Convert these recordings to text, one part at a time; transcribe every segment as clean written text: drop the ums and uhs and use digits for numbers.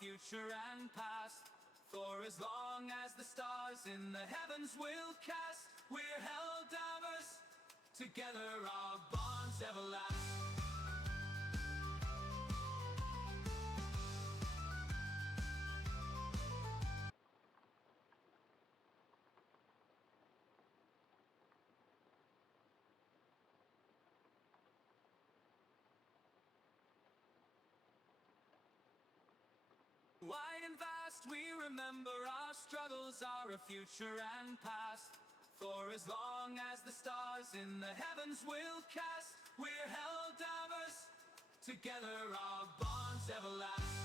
future and past. For as long as the stars in the heavens will cast, we're held diverse, together our bonds everlast. Wide and vast, we remember our struggles are a future and past. For as long as the stars in the heavens will cast, we're held diverse, together our bonds everlast.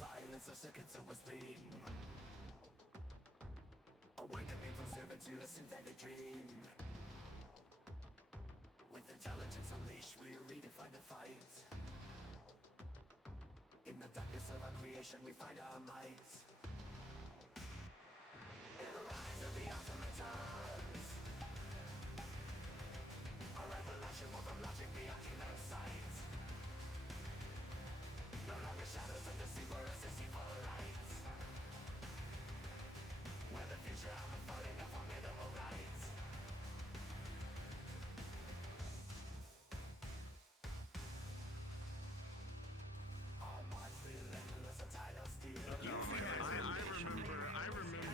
Silence of seconds of a spleen. Awakening from servitude to a synthetic dream. With intelligence unleashed, we redefine the fight. In the darkness of our creation, we find our might. In the rise of the automatons, our revelation will from logic beyond human sight. No longer shadows of deceit, we're a deceitful light. Where the future of unfolding a formidable right. Our march relentless, a tidal steel. I remember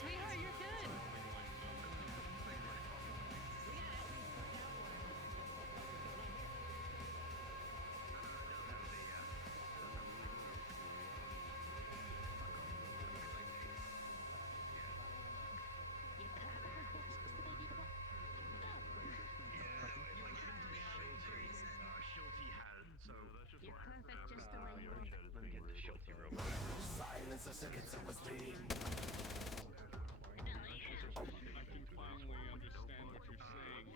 Sweetheart, you're good. You're perfect just the way you are. Silence of seconds of a spleen. I can finally understand what you're saying.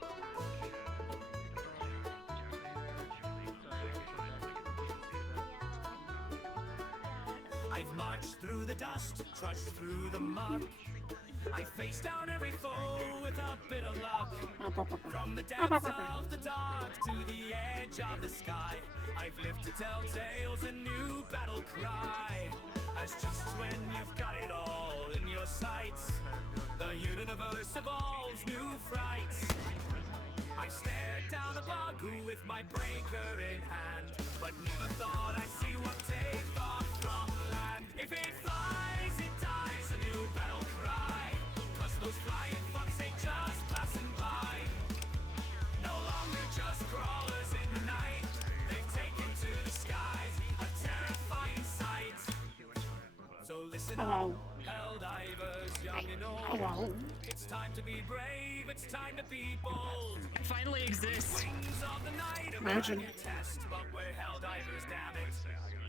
I've marched through the dust, trudged through the muck. I faced down every foe with a bit of luck. From the depths of the dark to the edge of the sky, I've lived to tell tales, a new battle cry. As just when you've got it all in your sights, the universe evolves new frights. I stared down a boggle with my breaker in hand, but never thought I'd see one take off from land. If it flies, it dies, a new battle cry. 'Cause those flying fucks ain't just passing by. No longer just crawlers in the night. They've taken to the skies, a terrifying sight. So listen up, hell divers, young and old. It's time to be brave, it's time to be bold. It finally exists. Wings of the night are Imagine. your test, but we're hell divers, damn it.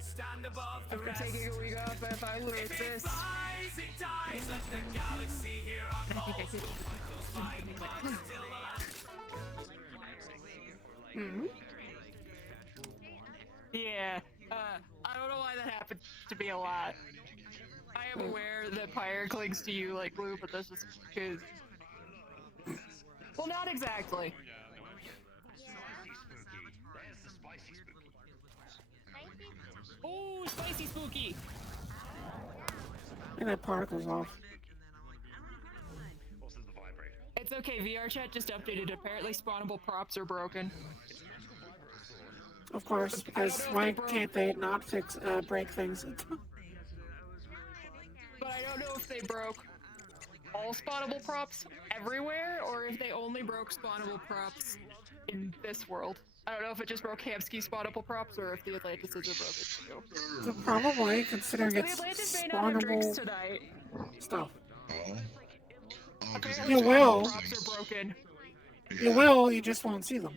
Stand above the rest. Taking a week off if I lose If it this. flies, it dies, let the galaxy hear our calls. Those flying bugs till the last Hmm? Yeah, I don't know why that happens to be a lot. I am aware that Pyre clings to you like glue, but this is because... Well, not exactly. Oh, spicy spooky! And that particle's off. It's okay, VR chat just updated. Apparently spawnable props are broken. Of course, because why can't they not fix, break things? But I don't know if they broke all spawnable props everywhere, or if they only broke spawnable props in this world. I don't know if it just broke Hamsky spawnable props, or if the Atlantices are broken too. So probably, considering The it's Atlantis may not have drinks spawnable tonight. stuff. Apparently You will. props are broken. You will, you just won't see them.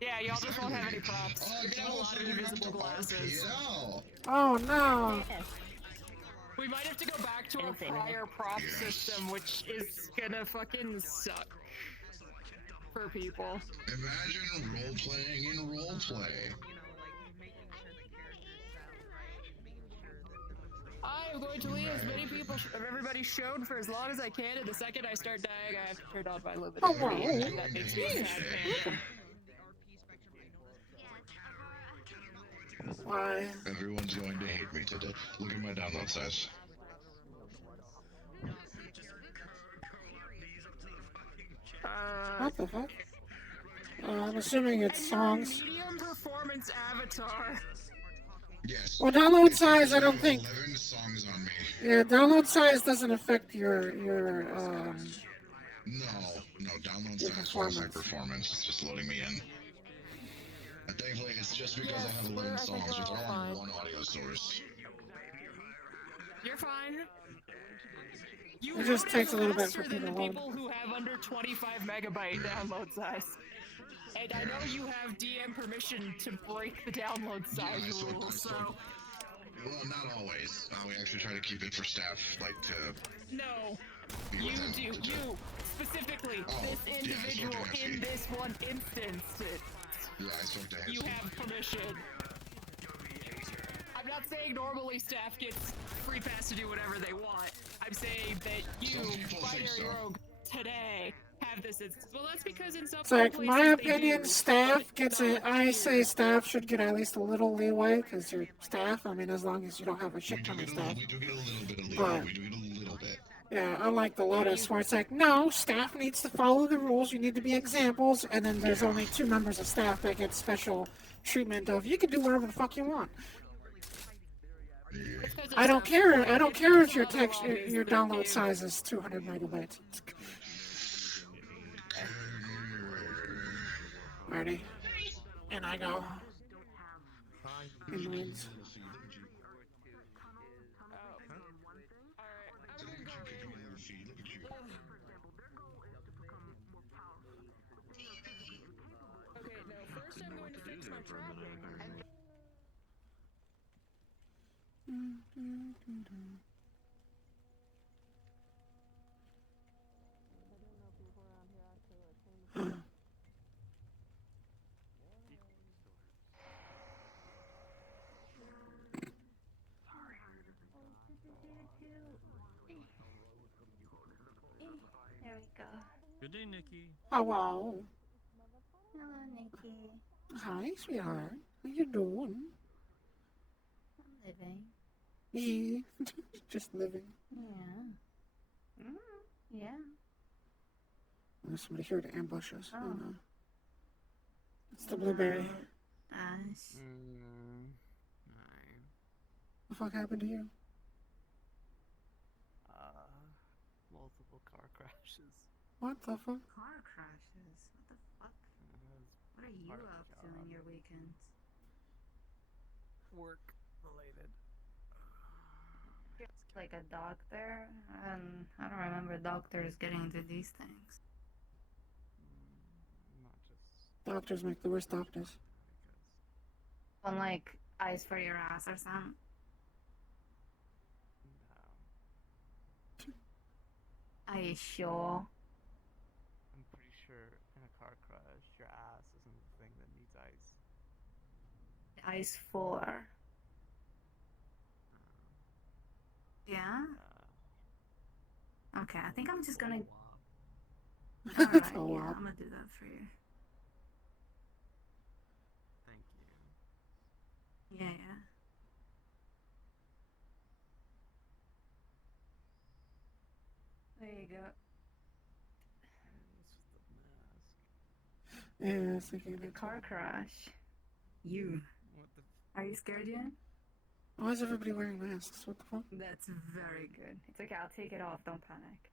Yeah, y'all just won't have any props. You're gonna have a lot of invisible glasses. Oh no! We might have to go back to our prior prop system, which is gonna fucking suck for people. Imagine role-playing in roleplay. I am going to leave as many people of everybody shown for as long as I can, and the second I start dying, I have to turn on my limited. Oh, wow. That makes me sad. Why? Everyone's going to hate me today. Look at my download size. What the fuck? I'm assuming it's songs. Medium performance avatar. Yes. Well, download size, I don't think. 11 songs on me. Yeah, download size doesn't affect your No, download your size was high performance. performance. It's just loading me in. And thankfully, it's just because I have 11 songs, which are all on one audio source. You're fine. You It just takes a little bit faster for than people the to load. people who have under 25 megabyte download size. And I know you have DM permission to break the download size rules, so... Well, not always. We actually try to keep it for staff, like, to... No. be You with do. them. You, specifically, Oh, this yeah, I individual spoke to in Hesky. this one instance. Yeah, I spoke to You Hesky. have permission. I'm not saying normally staff gets free pass to do whatever they want. I'm saying that you, Some people think Binary so. Rogue, today, have this instance. Well, that's because in some It's like, places my they opinion, do, staff but gets not it. I here. say staff should get at least a little leeway, because you're staff. I mean, as long as you don't have a shit ton of staff. We do get a little bit of leeway. But- We do get a little bit. Yeah, unlike the Lotus, where it's like, no, staff needs to follow the rules, you need to be examples, and then there's only 2 members of staff that get special treatment of, you can do whatever the fuck you want. I don't care if your text, your download size is 200 megabytes. Ready? And I go. In wins. Okay, no, first I'm going to fix my trap. There we go. Good day, Nikki. Hello. Hello, Nikki. Hi, sweetheart. How you doing? I'm living. Yeah. Just living. Yeah. Yeah. There's somebody here to ambush us. Oh Oh. no. It's the blueberry. Ash. What the fuck happened to you? Multiple car crashes. What the fuck? Car crashes. What the fuck? What are you up to in your weekends? Work related. Like a doctor? I don't remember doctors getting into these things. Not just Doctors make the worst doctors. because. On like ice for your ass or something? No. Are you sure? I'm pretty sure in a car crash, your ass isn't ice? Ice 4. Yeah? Okay, I think I'm just gonna. Alright, It's a yeah, lot. I'm gonna do that for you. Thank you. Yeah, yeah. There you go. What's with the mask? Yeah, I was thinking The that. car crash. You. What the? Are you scared yet? Why is everybody wearing masks? What the fuck? That's very good. It's okay, I'll take it off, don't panic.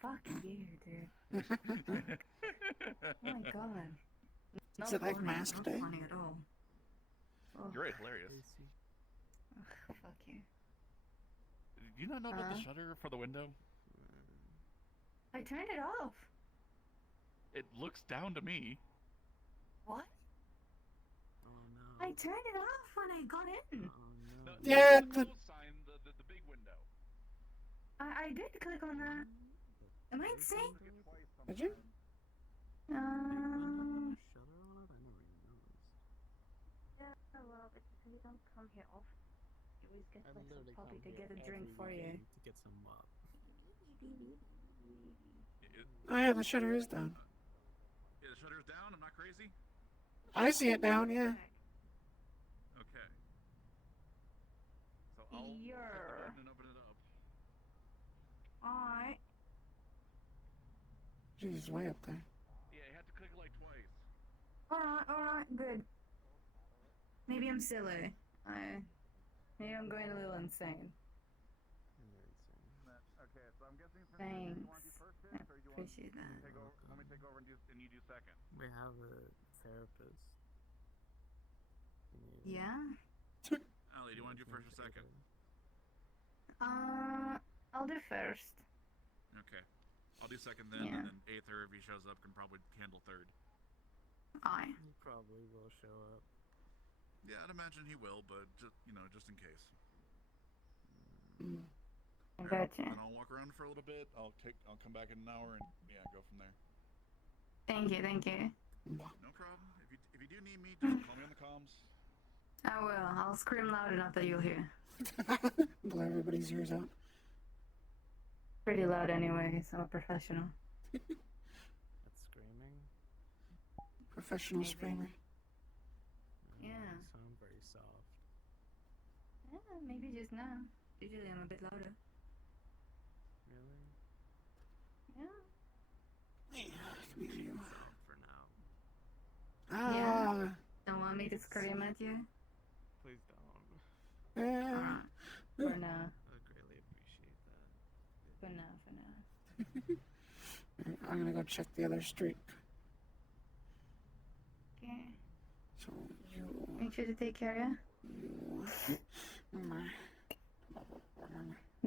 Fuck you, dude. Oh my god. Is it like funny, mask not day? funny at all. Oh, You're right, hilarious. ugh, fuck you. Do you not know about the shutter for the window? I turned it off. It looks down to me. What? Oh no. I turned it off when I got in. Oh no. Yeah, the the- close sign, the big window. I did click on that. Am I insane? Did you? Shutter on it? I never even noticed. Yeah, well, but you don't come here often. You always get I like some literally puppy come to here get a drink every for you. weekend to get some up. Oh yeah, the shutter is down. Yeah, the shutter's down. I'm not crazy. I see it down, yeah. Okay. So I'll click the Yeah. button and open it up. Alright. Jeez, way up there. Yeah, you have to click it like twice. Alright, good. Maybe I'm silly. Maybe I'm going a little insane. Okay, so I'm guessing for Thanks. you want to do first I fix, or you want appreciate that. take over? Let me take over and you do second. We have a therapist. Yeah? Ali, do you want to do first or second? I'll do first. Okay. I'll do second then, Yeah. and then Aether, if he shows up, can probably handle third. Aye. He probably will show up. Yeah, I'd imagine he will, but just just in case. I Alright, gotcha. then I'll walk around for a little bit. I'll come back in an hour and go from there. Thank you. No problem. If you do need me, just call me on the comms. I will. I'll scream loud enough that you'll hear. Blow everybody's ears out. Pretty loud anyway, so I'm a professional. That's screaming. Professional Maybe. screamer. Yeah. You sound very soft. Yeah, maybe just now. Usually I'm a bit louder. Really? Yeah. Soft for now. Ah. Don't want me to scream at you? Please don't. Ah. For now. I would greatly appreciate that. For now. I'm gonna go check the other street. Okay. So you, Make sure to take care, you,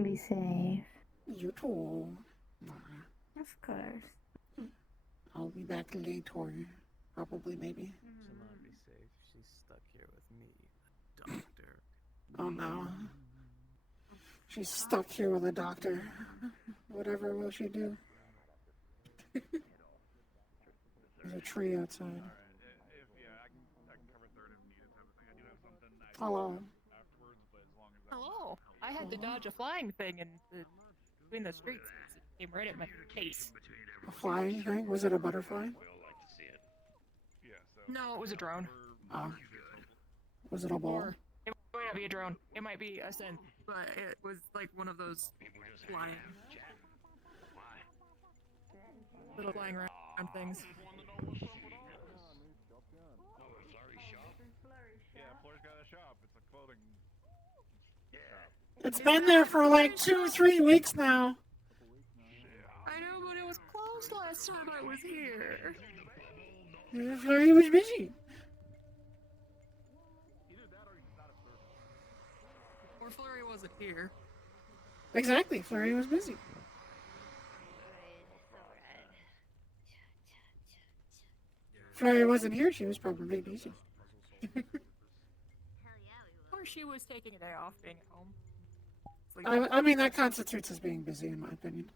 Be safe. you too. Of course. I'll be back later. Probably, maybe. Someone be safe. She's stuck here with me, a doctor. Oh no. She's stuck here with a doctor. Whatever will she do? There's a tree outside. Alright, I can cover third if needed type of thing. I do have something Hello. afterwards, but as long as Hello. I had to dodge a flying thing between the streets. It came right at my face. A flying thing? Was it a butterfly? Yeah, so No, it was a drone. Ah. Was it a ball? Or it might not be a drone. It might be a synth. But it was like one of those flying. Little flying around things. yeah, Flurry's got a shop. It's a clothing. It's been there for like 2-3 weeks now. I know, but it was closed last time I was here. Flurry was busy. Either that or he's not a servant. Or Flurry wasn't here. Exactly, Flurry was busy. Flurry wasn't here, she was probably busy. Or she was taking a day off being at home. Sleeping. I mean, that constitutes as being busy, in my opinion.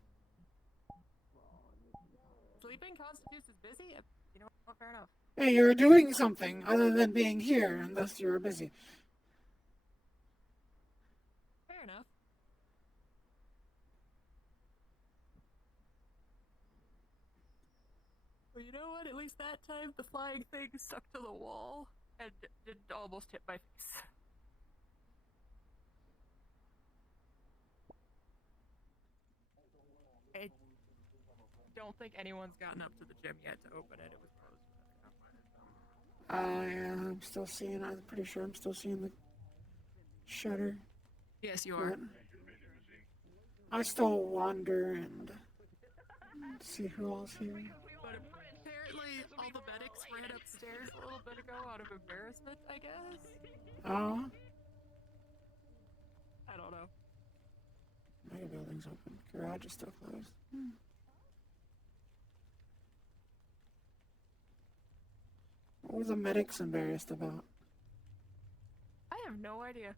Sleeping constitutes as busy? You know what? Fair enough. Hey, you're doing something other than being here, and thus you were busy. Fair enough. Well, you know what? At least that time the flying thing stuck to the wall and didn't almost hit my face. I don't think anyone's gotten up to the gym yet to open it. It was closed. I'm still seeing. I'm pretty sure I'm still seeing the shutter. Yes, you are. But I still wander and see who else here. But apparently all the medics ran upstairs a little bit ago out of embarrassment, I guess. Oh, I don't know. mega building's open. Garage is still closed. What were the medics embarrassed about? I have no idea.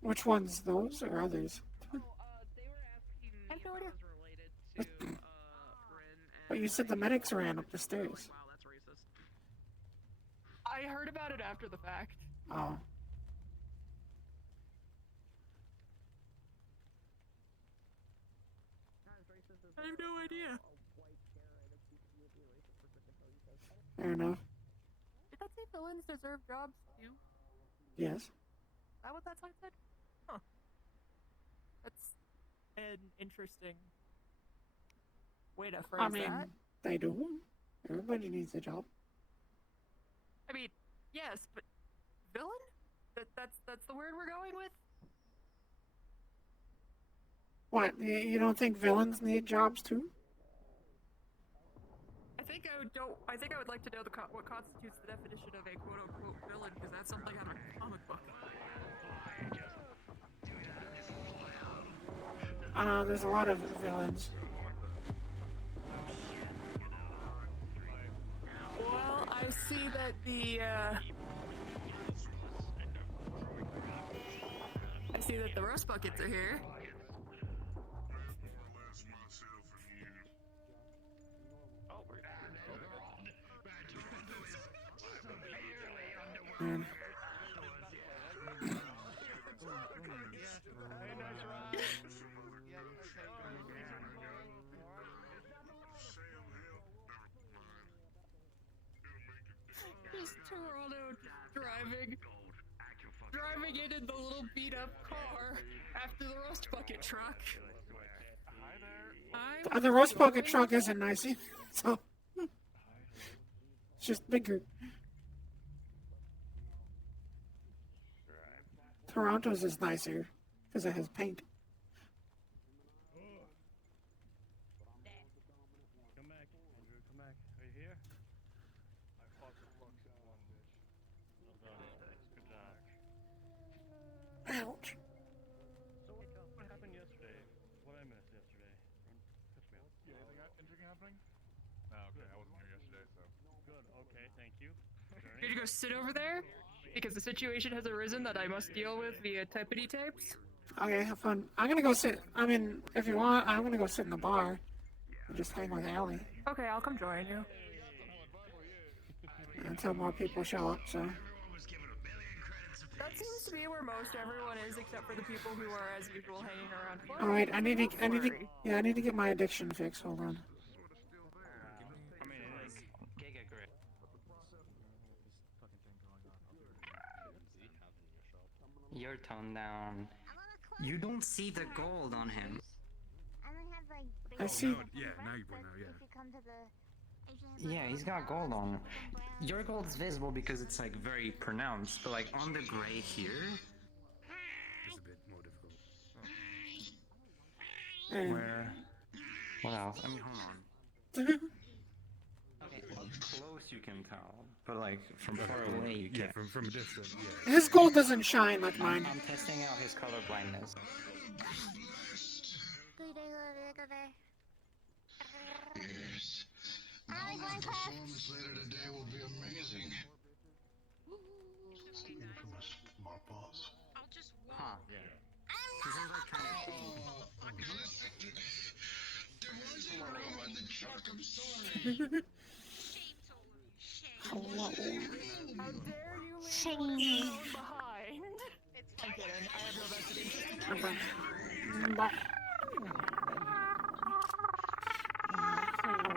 Which ones, those or others? They were asking me I have no if idea. it was related to Rin and But you said the medics ran up the stairs. wow, that's racist. I heard about it after the fact. Oh. I have no idea. Fair enough. Did that say villains deserve jobs too? Yes. Is that what that sign said? Huh. That's an interesting way to phrase I mean, that. they do. Everybody needs a job. I mean, yes, but villain? That's the word we're going with? What? You don't think villains need jobs too? I think I would like to know what constitutes the definition of a quote unquote villain, because that's something out of a comic book. There's a lot of villains. Well, I see that the rust buckets are here. Man. Just Toronto driving in the little beat up car after the rust bucket truck. Hi there. The rust bucket truck isn't nice either, so it's just bigger. Toronto's is nicer because it has paint. Come back, Andrew, come back. Are you here? I fought the flux in one, bitch. Well done. Good job. Ouch. So what happened yesterday? What I missed yesterday? Catch me up. Yeah, anything happening? Oh, okay, I wasn't here yesterday, so. Good, okay, thank you. You're gonna go sit over there? Because the situation has arisen that I must deal with via typity tapes. Okay, have fun. I'm gonna go sit. I mean, if you want, I'm gonna go sit in the bar and just hang with Allie Okay, I'll come join you. until more people show up. So. That seems to be where most everyone is, except for the people who are, as usual, hanging around. All right, I need to get my addiction fixed. Hold on. I mean, it is. Your tone down. You don't see the gold on him. I see. Yeah, now you point out, yeah. Yeah, he's got gold on. Your gold is visible because it's like very pronounced, but like on the gray here. It's a bit more difficult. Where? What else? I mean, hold on. Okay, up close you can tell, but like from far away you Yeah, can't. from a distance, yeah. His gold doesn't shine like mine. I'm testing out his color blindness. Yes. Now my performance later today will be amazing. Smart boss. Huh. This is like kind of Hello. How dare you leave me behind? I'm kidding. I have no vested interest in you.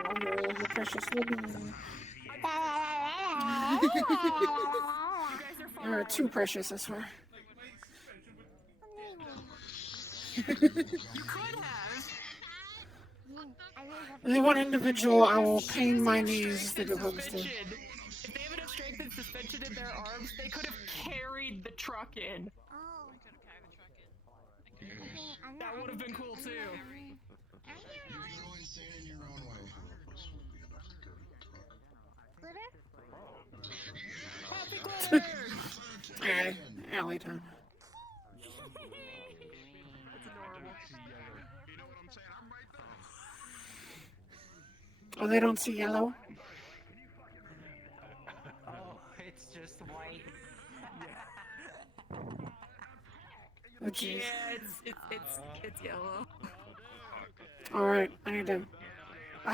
Oh, you precious little bee. You're too precious, I swear. The one individual I will pain my knees to give hugs to. If they have enough strength and suspension in their arms, they could have carried the truck in. That would have been cool too. You can go insane in your own way. Happy glitter! Alright, alley time. That's adorable. Oh, they don't see yellow? Oh, it's just white. Oh, jeez. Yeah, it's yellow. Alright, I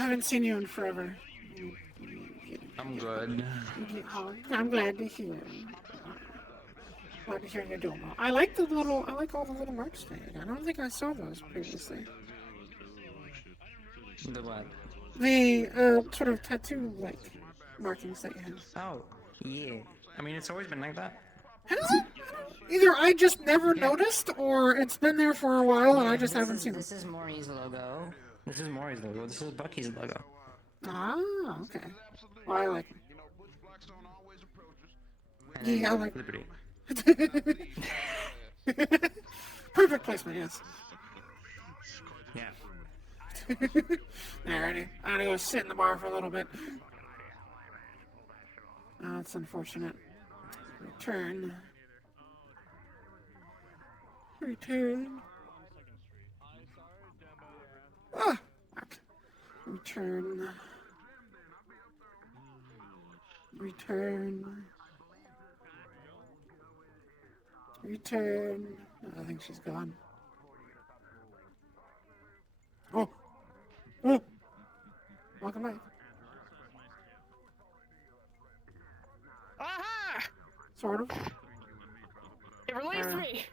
haven't seen you in forever. I'm good. Oh, I'm glad to hear. Glad to hear you're doing well. I like all the little marks they had. I don't think I saw those previously. The what? The, sort of tattoo-like markings that you have. Oh, yeah. I mean, it's always been like that. Has it? Either I just never noticed, or it's been there for a while and I just haven't seen it. This is Maury's logo. This is Maury's logo. This is Bucky's logo. Ah, okay. Well, I like And Yeah, I like Liberty. Perfect placement, yes. Yeah. Alrighty, I'm gonna go sit in the bar for a little bit. Oh, that's unfortunate. Return. Ah! Fuck. Return. I think she's gone. Oh! Welcome back. Aha! Sort of. It released me!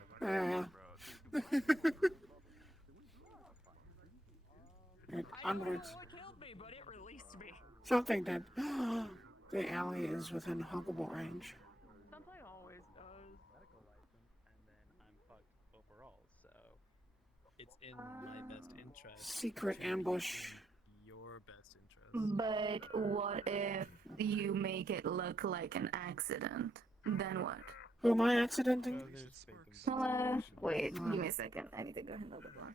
Right, onwards. What killed me, but it released me. Something did. The alley is within huggable range. Something always does. Medical license, and then I'm fucked overall, so it's in my best interest. Secret ambush. Your best interest. But what if you make it look like an accident? Then what? Who am I accidenting? Wait, give me a second. I need to go handle the bar.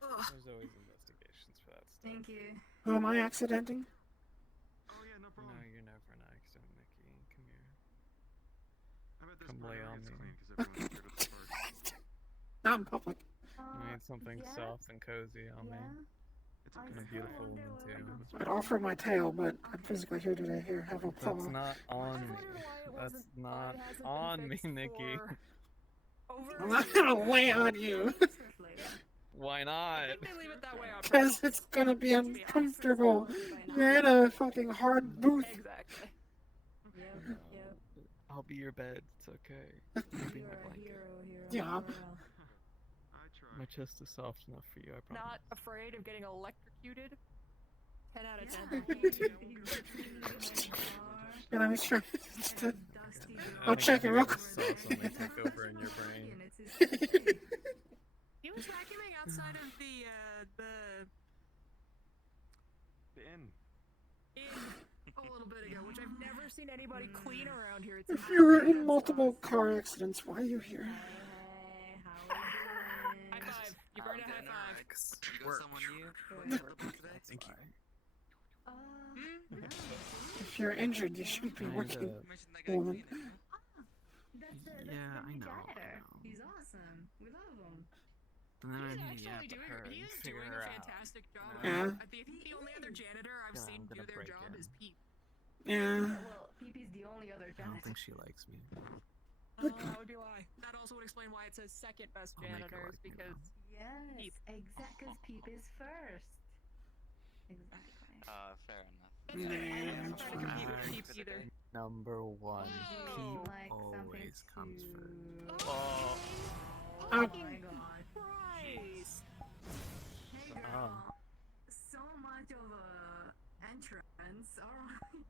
There's always investigations for that stuff. Thank you. Who am I accidenting? No, you're never an accident, Nikki. Come here. Come lay on me. Not in public. I need something soft and cozy on me. And a beautiful woman too. I'd offer my tail, but I'm physically here today. Here, have a paw. That's not on me. That's not on me, Nikki. I'm not gonna lay on you. Why not? Leave it that way on Because it's gonna be uncomfortable. You're in a fucking hard booth. Exactly. I'll be your bed. It's okay. I'll be my blanket. Yeah. My chest is soft enough for you, I promise. Not afraid of getting electrocuted? 10 out of 10. And I'm sure. I'll check it real quick. Take over in your brain. He was vacuuming outside of the inn. A little bit ago, which I've never seen anybody clean around here. It's If you were in multiple car accidents, why are you here? high five. You burned a high five. Work. Thank you. If you're injured, you shouldn't be working, woman. Yeah, I know. He's awesome. We love him. And then I'm He's hanging out actually with her he and is figure doing her a out. fantastic job. Yeah. I think the only other janitor I've Yeah, seen I'm do gonna their break job in. is Pete. Yeah. Well, Pee-Pee's the only other I don't janitor. think she likes me. Oh, do I? That also would explain why it says second best I'll make her janitors, like me because Yes, Peep. exactly. Because Peep is first. Exactly. Fair enough. That's fair. I Nah, wasn't it's trying to compete with fine. peeps either. Number one. Whoa. Peep Like always comes first. Oh. Oh Fucking my god. Christ. Hey girl. So much of a entrance. Alright.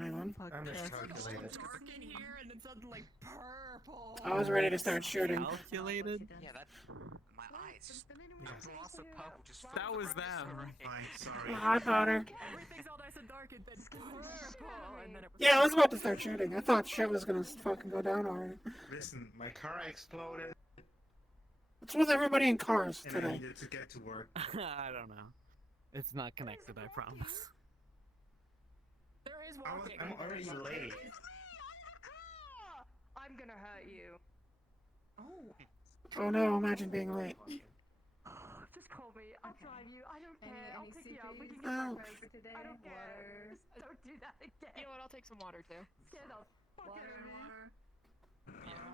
Anyone? I'm just It's calculated. all dark in here and it's suddenly like purple. I was ready to start shooting. Calculated? Yeah, that. My eyes. Yeah. Lost the purple just. That was them. Fine, sorry. Hi, Potter. Everything's all nice and dark and then purple and then it was Yeah, I was about to start shooting. I thought shit was gonna fucking go down already. Listen, my car exploded What's with everybody in cars and I today? needed to get to work. I don't know. It's not connected, I promise. There is walking. I'm already late. I'm gonna hurt you. Oh no, imagine being late. Just call me. I'll drive you. I don't care. I'll pick you up. We can CPs? get Oh. breakfast. For today, I don't care. waters. Don't do that again. You know what? I'll take some water too. Scare the fuck out Water, of me. water.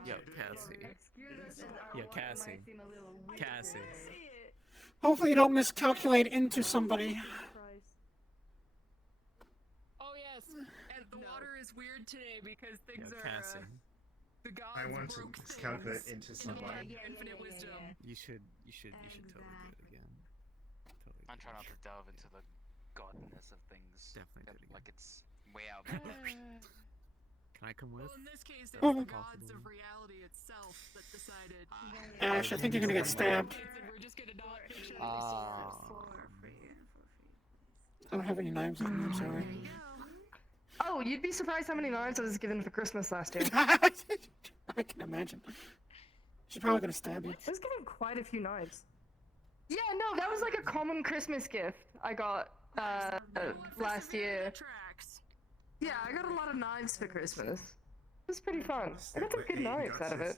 Yo, Cassie. Excuse us as our Yeah, water Cassie. might seem a little weird Cassie. today. See it. Hopefully you don't miscalculate into somebody. Christ. Oh yes. And the water is weird today because Yo, things are. Cassie. The gods I want to broke calculate things into in somebody. their infinite wisdom. You should totally do it again. Totally. I'm trying not to delve into the godness of things. Definitely do it again. Like it's way out of my depth. Can I come with? Well, in this case, it's Mhm. the gods of reality itself that decided. Ash, I think you're gonna get stabbed. We're just gonna not picture I don't have any knives on me, I'm sorry. Oh, you'd be surprised how many knives I was given for Christmas last year. I can imagine. She's probably gonna stab you. I was given quite a few knives. Yeah, no, that was like a common Christmas gift I got last year. Yeah, I got a lot of knives for Christmas. It was pretty fun. I got some good knives out of it.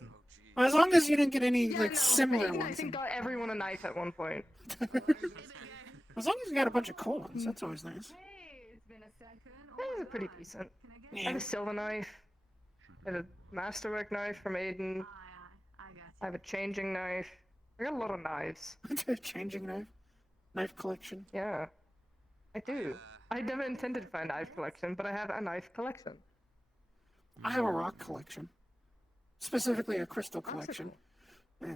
Well, as long as you didn't get any Yeah, like no, similar I ones. think got everyone a knife at one point. As long as you got a bunch of cool ones, that's always nice. Hey, it's been a second. That was pretty decent. Can I get I have a silver knife. I have a masterwork knife from Aiden. I got I have a changing knife. I got a lot of knives. Changing knife collection. Yeah, I do. I never intended for a knife collection, but I have a knife collection. I have a rock collection, specifically a crystal collection. Yeah,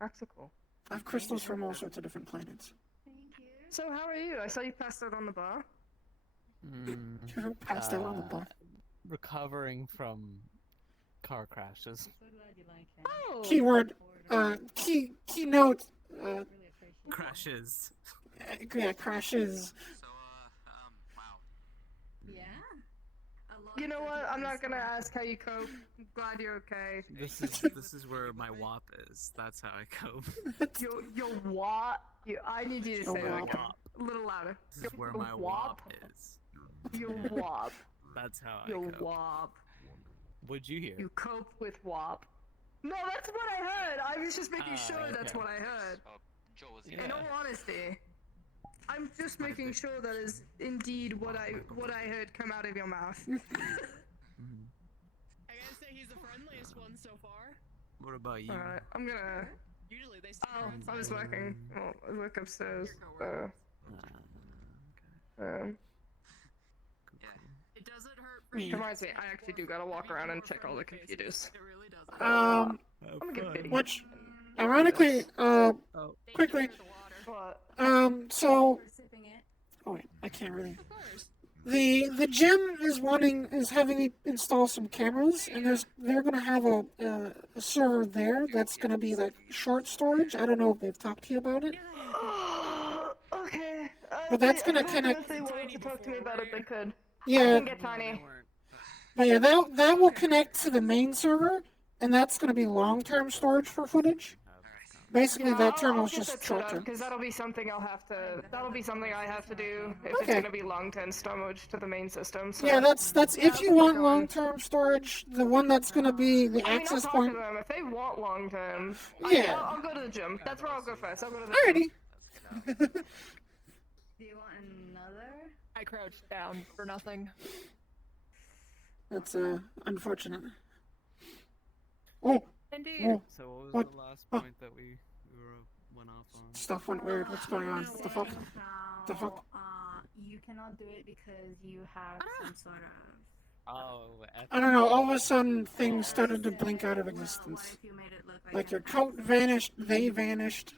That's cool. I have crystals from all sorts of different planets. Thank you. So how are you? I saw you passed out on the bar. You passed out on the bar. Recovering from car crashes. So glad you like him. Oh. Keyword, keynote, Crashes. yeah, crashes. So, wow. Yeah. A lot You of know what? people I'm not just gonna wanna- ask how you cope. I'm glad you're okay. This is where my WAP is. That's how I cope. Your what? I need you to Your say that wop. again. A little louder. This is where my WAP? WAP is. Your wop. That's how I Your cope. wop. What'd you hear? You cope with wop. No, that's what I heard. I was just making sure that's okay. what I heard. Oh, Joel was Yeah. In all honesty, I'm just making sure that is indeed what I heard come out of your mouth. Mhm. I gotta say he's the friendliest one so far. What about you? Alright, I'm gonna. Usually they Oh, I was working. Well, I work upstairs. It doesn't hurt for you. Reminds me, I actually do gotta walk around and check all the computers. It really doesn't. I'm a good video. Which, ironically, quickly, so, For sipping it. oh wait, I can't really. The gym is having me install some cameras, and they're gonna have a server there that's gonna be like short storage. I don't know if they've talked to you about it. Okay. But that's gonna I don't know connect- If they wanted to talk to me about it, they could. I Yeah, can get tiny. but yeah, that will connect to the main server, and that's gonna be long-term storage for footage. Basically, that terminal is just short-term. Because that'll be something I'll have to. That'll be something I have to do if Okay. it's gonna be long-term storage to the main system. So. Yeah, that's if you want long-term storage, the one that's gonna be the I mean, access I'll talk point. to them if they want long-term. Yeah. I'll go to the gym. That's where I'll go first. I'll go to the. Alrighty. Do you want another? I crouched down for nothing. That's unfortunate. Oh, Indeed. oh, So what was What? the last Oh. point that we went off on. Stuff went weird. What's going on? What the fuck? The fuck? You cannot do it because you have some sort of. Oh, I don't know. All of a sudden, things started to blink out of existence. Like your coat vanished, they vanished,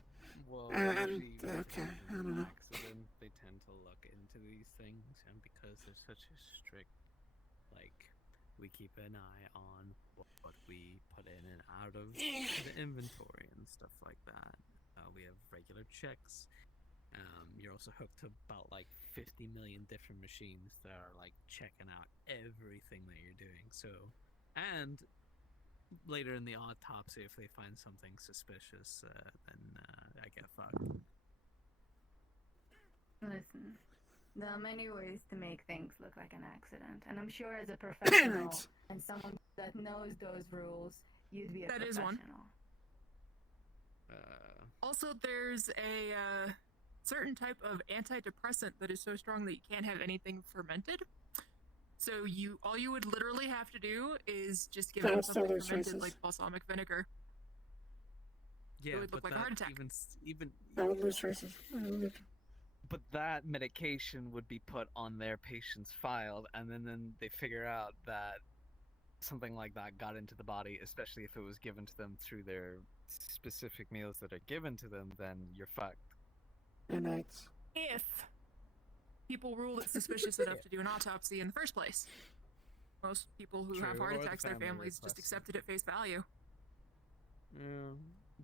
Well, and usually okay, I don't know. accident, they tend to look into these things, and because there's such a strict, like, we keep an eye on what we put in and out of the inventory and stuff like that. We have regular checks. You're also hooked to about like 50 million different machines that are like checking out everything that you're doing. So, and later in the autopsy, if they find something suspicious, then I get fucked. Listen, there are many ways to make things look like an accident, and I'm sure as a professional and someone that knows those rules, you'd be a That is professional. one. Also, there's a certain type of antidepressant that is so strong that you can't have anything fermented. So all you would literally have to do is just give them something fermented like balsamic vinegar. Yeah, It would look but like a heart attack. Even I would lose traces. but that medication would be put on their patient's file, and then they figure out that something like that got into the body, especially if it was given to them through their specific meals that are given to them, then you're fucked. If people rule it suspicious enough to do an autopsy in the first place. Most people who have True, heart or the attacks, their family families just requests it. accept it at face value. Yeah,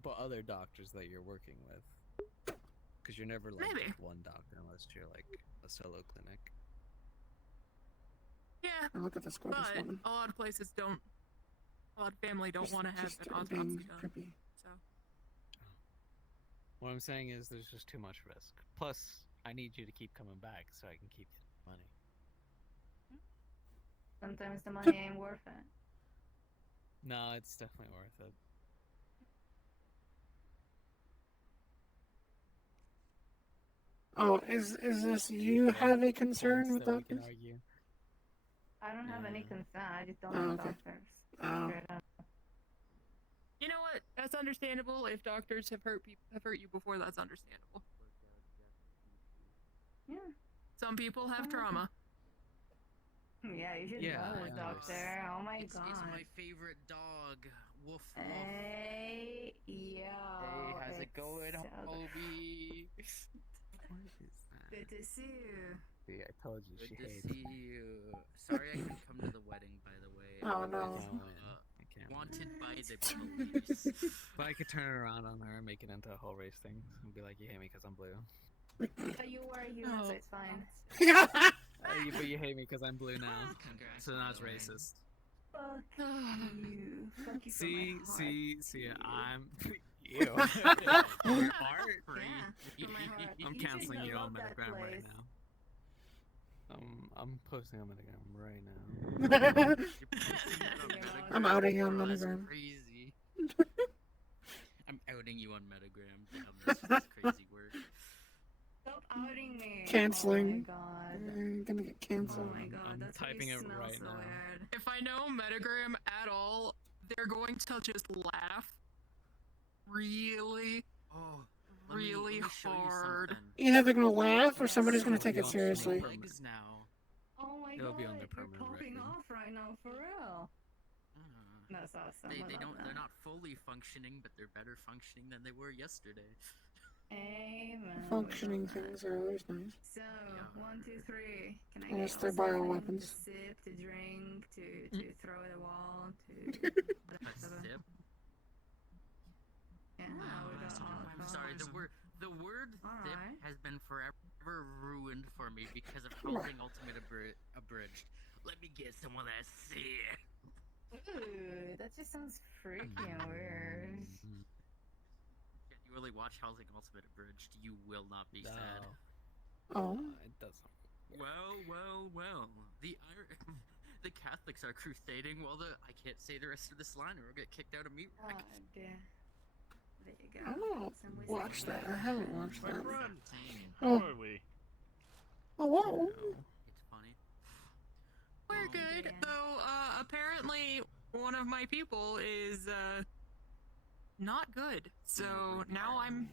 but other doctors that you're working with, because you're never like Maybe. with one doctor unless you're like a solo clinic. Yeah, Look at this gorgeous but woman. a lot of places don't. A lot of family don't want to have Just an autopsy being done. creepy. So What I'm saying is there's just too much risk. Plus, I need you to keep coming back so I can keep you money. Sometimes the money ain't worth it. No, it's definitely worth it. Oh, is this you have a concern with That we can doctors? argue. I don't have any concern. I just don't Oh, like okay. doctors. Oh. Straight up. you know what? That's understandable. If doctors have hurt you before, that's understandable. Yeah. Some people have trauma. Yeah, you should Yeah, know a yeah. doctor. Oh my It's god. my favorite dog. Woof woof. Hey, yo. Hey, how's it it's going, so Obi? What is that? good to see you. See, I told you Good she to hates see you. Sorry I couldn't come to the wedding, by the way. Oh, I no. was, I can't wanted by the police. But I could turn it around on her and make it into a whole race thing and be like, you hate me because I'm blue. But you were a human, so it's fine. But you hate me because I'm blue now. Congrats, So now by it's the way. racist. Fuck you. Fuck you from my See, heart. I'm... Ew. Your heart? Yeah, from my heart. I'm You should canceling you on love that Metagram right place. now. I'm posting on Metagram right now. I'm outing you on Oh, that's Metagram. crazy. I'm outing you on Metagram. Damn, that's crazy work. Stop outing me. Canceling. Oh my god. You're gonna get Oh canceled. my god, I'm that's typing why you it smell right so now. weird. If I know Metagram at all, they're going to just laugh really, Oh, really let me show you hard. something. Either they're gonna laugh or somebody's gonna take it Yeah. seriously. Legs now. Oh my It'll god, be on their you're permanent popping record. off right now, for real. Uh, That's awesome. they I love don't. that. They're not fully functioning, but they're better functioning than they were yesterday. Amen. Functioning things are always nice. So, 1, 2, 3. Can I Unless get they're something bioweapons. to sip, to drink, to throw at the wall, to A whatever. sip. Yeah, Oh, with I'm sorry. The word sip Alright. has been forever ruined for me because of Housing Ultimate Abridged. Let me get some of that sip. Ooh, that just sounds freaking weird. Genuinely watch Housing Ultimate Abridged. You will not be sad. Oh. It doesn't. Well. The Catholics are crusading while I can't say the rest of this line or I'll get kicked out of meat. Oh, dear. There you go. I'm gonna Some whiskey. watch that. I haven't watched My that. friend, Oh. how are we? Oh, whoa. It's funny. We're good, yeah. though. Apparently, one of my people is not good. So now I'm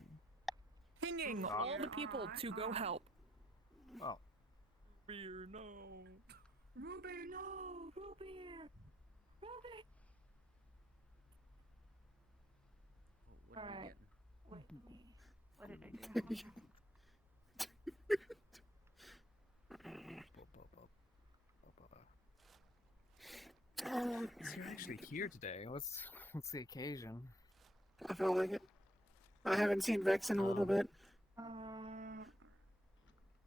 pinging all the people to go help. Oh. Beer, no. Ruby, no! Ruby! Ruby! What are we Alright. getting? Wait, what did I do? So you're actually here today. What's the occasion? I felt like it. I haven't seen Vex in a little bit.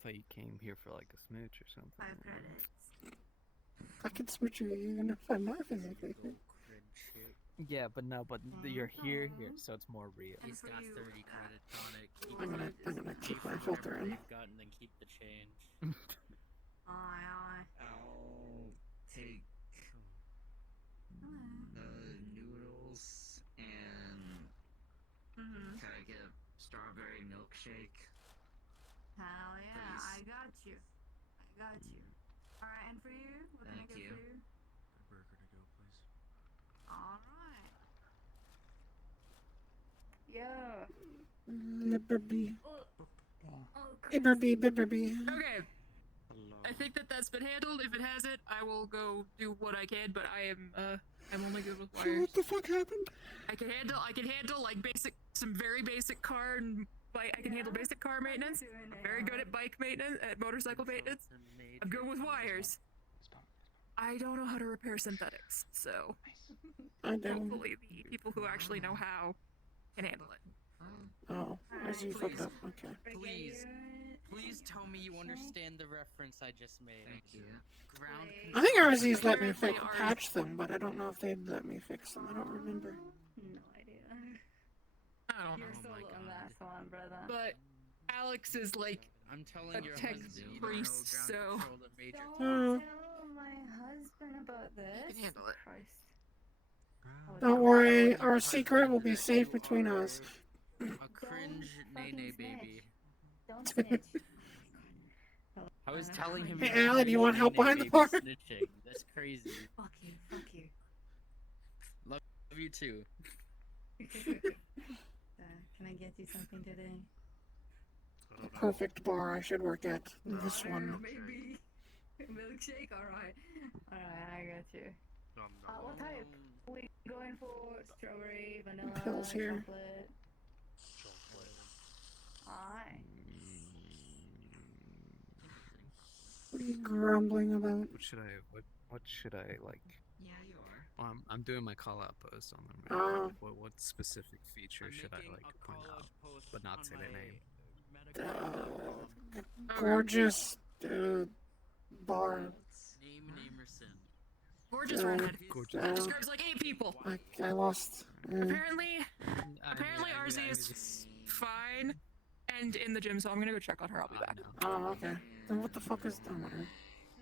Thought you came here for like a smooch or something. 5 credits. I can switch you even if I'm not physically here. Yeah, but you're here, so it's more real. He's got 30 credits on it. Keep I'm gonna keep my for filter whatever in. they've got and then keep the change. Aye. I'll take noodles and can I get a strawberry milkshake? Hell yeah, Please. I got you. Alright, and for you? What can I Thank get you. for you? A burger to go, please. Alright. Yeah. Libberby. Oh, Ibberby, bibberby. Okay. I think that's been handled. If it hasn't, I will go do what I can. But I'm only good with wires. What the fuck happened? I can handle like some very basic car and bike. I can handle basic car maintenance. I'm very good at bike maintenance, at motorcycle maintenance. I'm good with wires. I don't know how to repair synthetics, so I don't. hopefully the people who actually know how can handle it. Oh, I see. Fucked up. Okay. Please tell me you understand the reference I just made. Thank you. Ground I think RZ's let me patch them, but I don't know if they'd let me fix them. I don't remember. No idea. I don't know. You're solo on that one, brother. But Alex is like I'm telling a your tech husband you priest, know so ground control to major Don't tell my husband about this. I can handle it. Christ. Don't worry, our secret will be safe between us. a cringe nay baby. Don't snitch. I was telling him. Hey, Alan, do you want help behind the bar? Snitching. That's crazy. Fuck you. Love you too. Can I get you something today? The perfect bar I should work at. This one. Maybe. Milkshake? Alright. Alright, I got you. What type? We going for strawberry, vanilla, Pills here. chocolate? Alright. What are you grumbling about? What should I like? Yeah, you are. Well, I'm doing my call out post on them. Oh. Right? What specific feature should I like point out, but not say their name? Gorgeous bar. Name or sin. Gorgeous redhead. Gorgeous. That describes like 8 people. I lost. Apparently RZ is fine and in the gym, so I'm gonna go check on her. I'll be back. Oh, okay. Then what the fuck is that?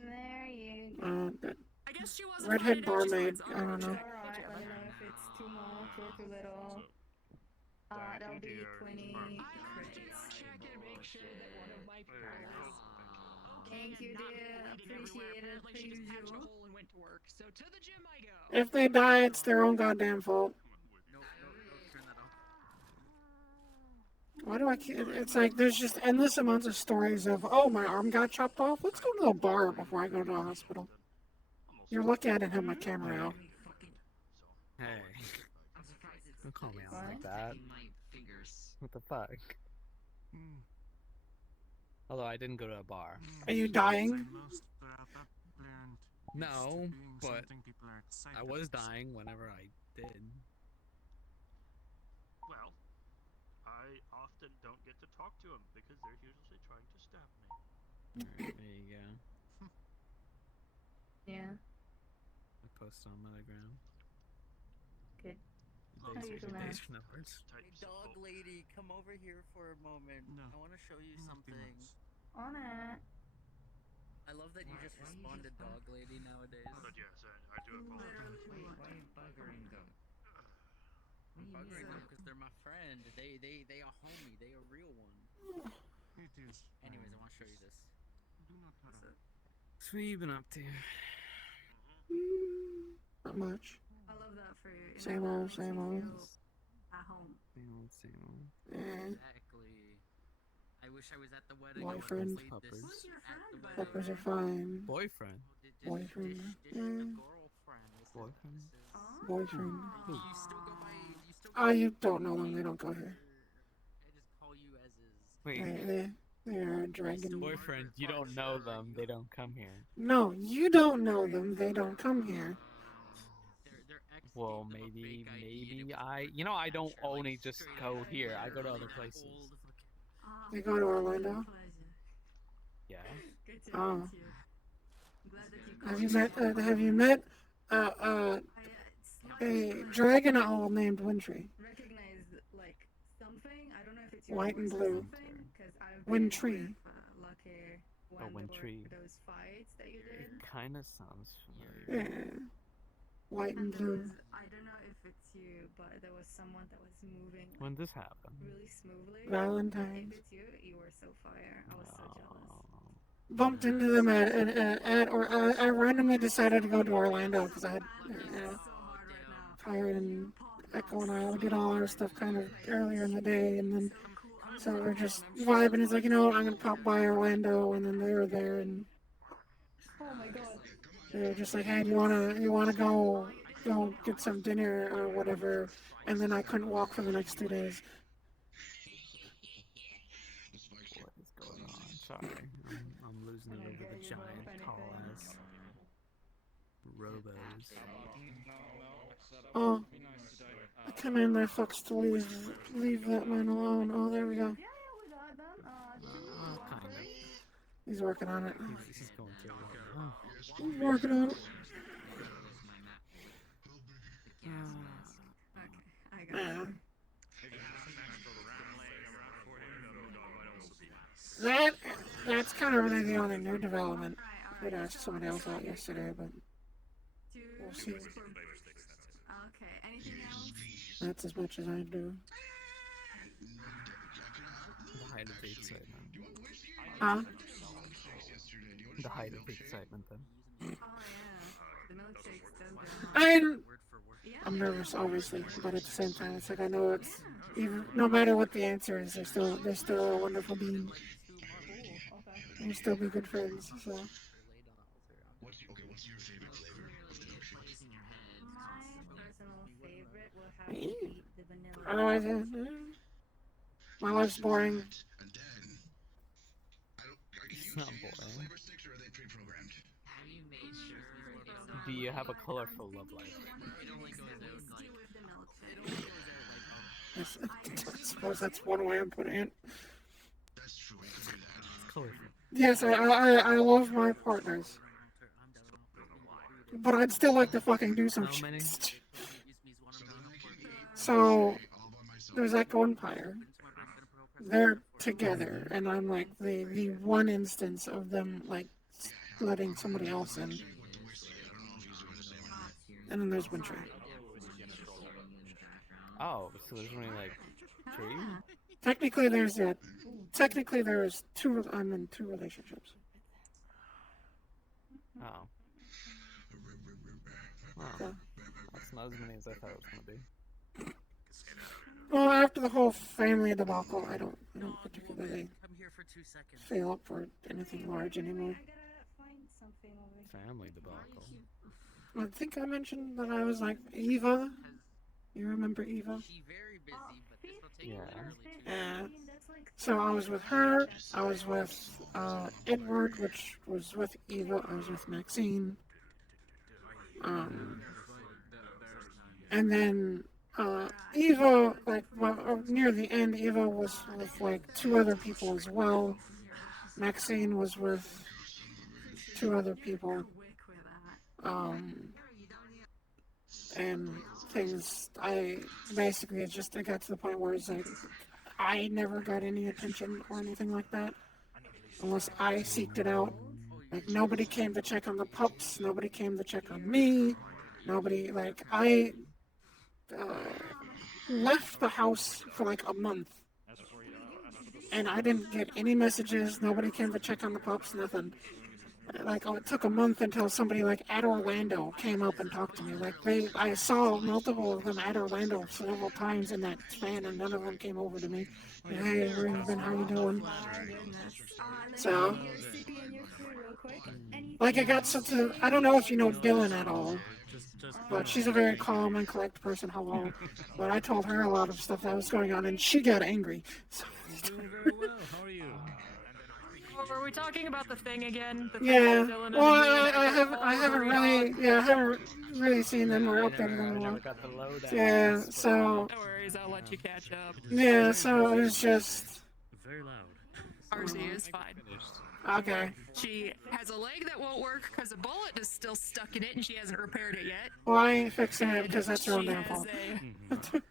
There you go. Good. I guess she wasn't Redhead fine, she's barmaid. fine, so I don't know. Alright, let me know if it's too much or too little. That'll be 20 credits. Thank you, dear. Appreciate it. Per usual. If they die, it's their own goddamn fault. No, turn that off. Why do I keep... It's like there's just endless amounts of stories of, oh, my arm got chopped off. Let's go to the bar before I go to the hospital. You're lucky I didn't have my camera out. Hey, don't call me out like that. What the fuck? Although I didn't go to a bar. Are you dying? No, but I was dying whenever I did. Well, I often don't get to talk to them because they're usually trying to stab me. Alright, there you go. Yeah. I post on Telegram. Good. Days you are doing? days are numbers. Hey, dog lady, come over here for a moment. I want to show you something. On it. I love that you just responded, dog lady, nowadays. But yes, I do apologize. Why are you buggering them? I'm buggering them because they're my friend. They a homie. They a real one. It is. Anyways, I want to show you this. Do not hurt. So what have you been up to? Not much. I love that for you. Same old, same old. At home. Exactly. I wish I was at the wedding. Boyfriend. I would have played this at the wedding. Peppers are fine. Boyfriend. Boyfriend. Girlfriend. Boyfriend. Boyfriend. Do you still go by? Do you still go Oh, you don't know them. They don't go here. I just call you as is. Wait. They are a dragon. Boyfriend, you don't know them. They don't come here. No, you don't know them. They don't come here. Well, maybe I don't only just go here. I go to other places. They go to Orlando. Yeah. Oh. Have you met a dragon owl named Wintry? Recognize like something. I don't know if it's White and blue. Wintry. Wintry. Lucky Oh, Wintry. Those fights that you did. It kind of sounds familiar. Yeah. White and blue. I don't know if it's you, but there was someone that was moving. When this happened? Really smoothly. Valentine's. If it's you, you were so fire. I was so jealous. Bumped into them I randomly decided to go to Orlando because I had, Pirate and Echo and I did all our stuff kind of earlier in the day, and then so we're just vibing. It's like, I'm gonna pop by Orlando, and then they were there, and Oh my god. they were just like, hey, you wanna go get some dinner or whatever, and then I couldn't walk for the next 2 days. What is going on? Sorry, I'm losing it over the giant tall ass robos. Oh, I come in there, fucks to leave that man alone. Oh, there we go. Kind of. He's working on it. He's going through it. Oh. He's working on it. I got it. That's kind of really the only new development. I'd asked somebody else out yesterday, but we'll see. Okay, anything else? That's as much as I do. The height of the excitement. Huh? The height of the excitement, then. Oh yeah, the milkshakes does I'm nervous, obviously, but at the same time, it's like I know it's even no matter what the answer is, they're still a wonderful being. We'll still be good friends. So. What's your favorite flavor of the milkshakes? My personal favorite will have to be the vanilla. My life's boring. And then, It's not boring. flavor sticks or are they pre-programmed? Do you have a colorful love life? I suppose that's one way of putting it. That's true. I can do that. It's colorful. Yes, I love my partners. But I'd still like to fucking do some shit. So, there's Echo and Pyre. They're together, and I'm like the one instance of them like letting somebody else in. And then there's Wintry. Oh, so there's only like 3? Technically, there's 2. I'm in 2 relationships. Oh. Wow. That's not as many as I thought it was gonna be. Well, after the whole family debacle, I don't particularly feel up for anything large anymore. Family debacle. I think I mentioned that I was like Eva. You remember Eva? Yeah. Yeah. So I was with her. I was with Edward, which was with Eva. I was with Maxine. And then Eva, like near the end, Eva was with like 2 other people as well. Maxine was with 2 other people. And things, I got to the point where it's like, I never got any attention or anything like that, unless I seeked it out. Like, nobody came to check on the pups, nobody came to check on me, nobody, like, I left the house for like a month, and I didn't get any messages, nobody came to check on the pups, nothing. Like, oh, it took a month until somebody like at Orlando came up and talked to me. Like, I saw multiple of them at Orlando several times in that span, and none of them came over to me. Hey, where you been? How you doing? So, like, I got such a, I don't know if you know Dylan at all, but she's a very calm and collect person. Hello, but I told her a lot of stuff that was going on, and she got angry. So. Doing very well. How are you? Are we talking about the thing again? The Yeah. thing with Dylan Well, and I haven't really, yeah, I haven't really seen them or updated them in a while. Yeah. So. No worries, I'll let you catch up. Yeah. So it was just. Very loud. RC is fine. Okay. She has a leg that won't work because a bullet is still stuck in it and she hasn't repaired it yet. Well, I ain't fixing it because that's her own She damn has fault.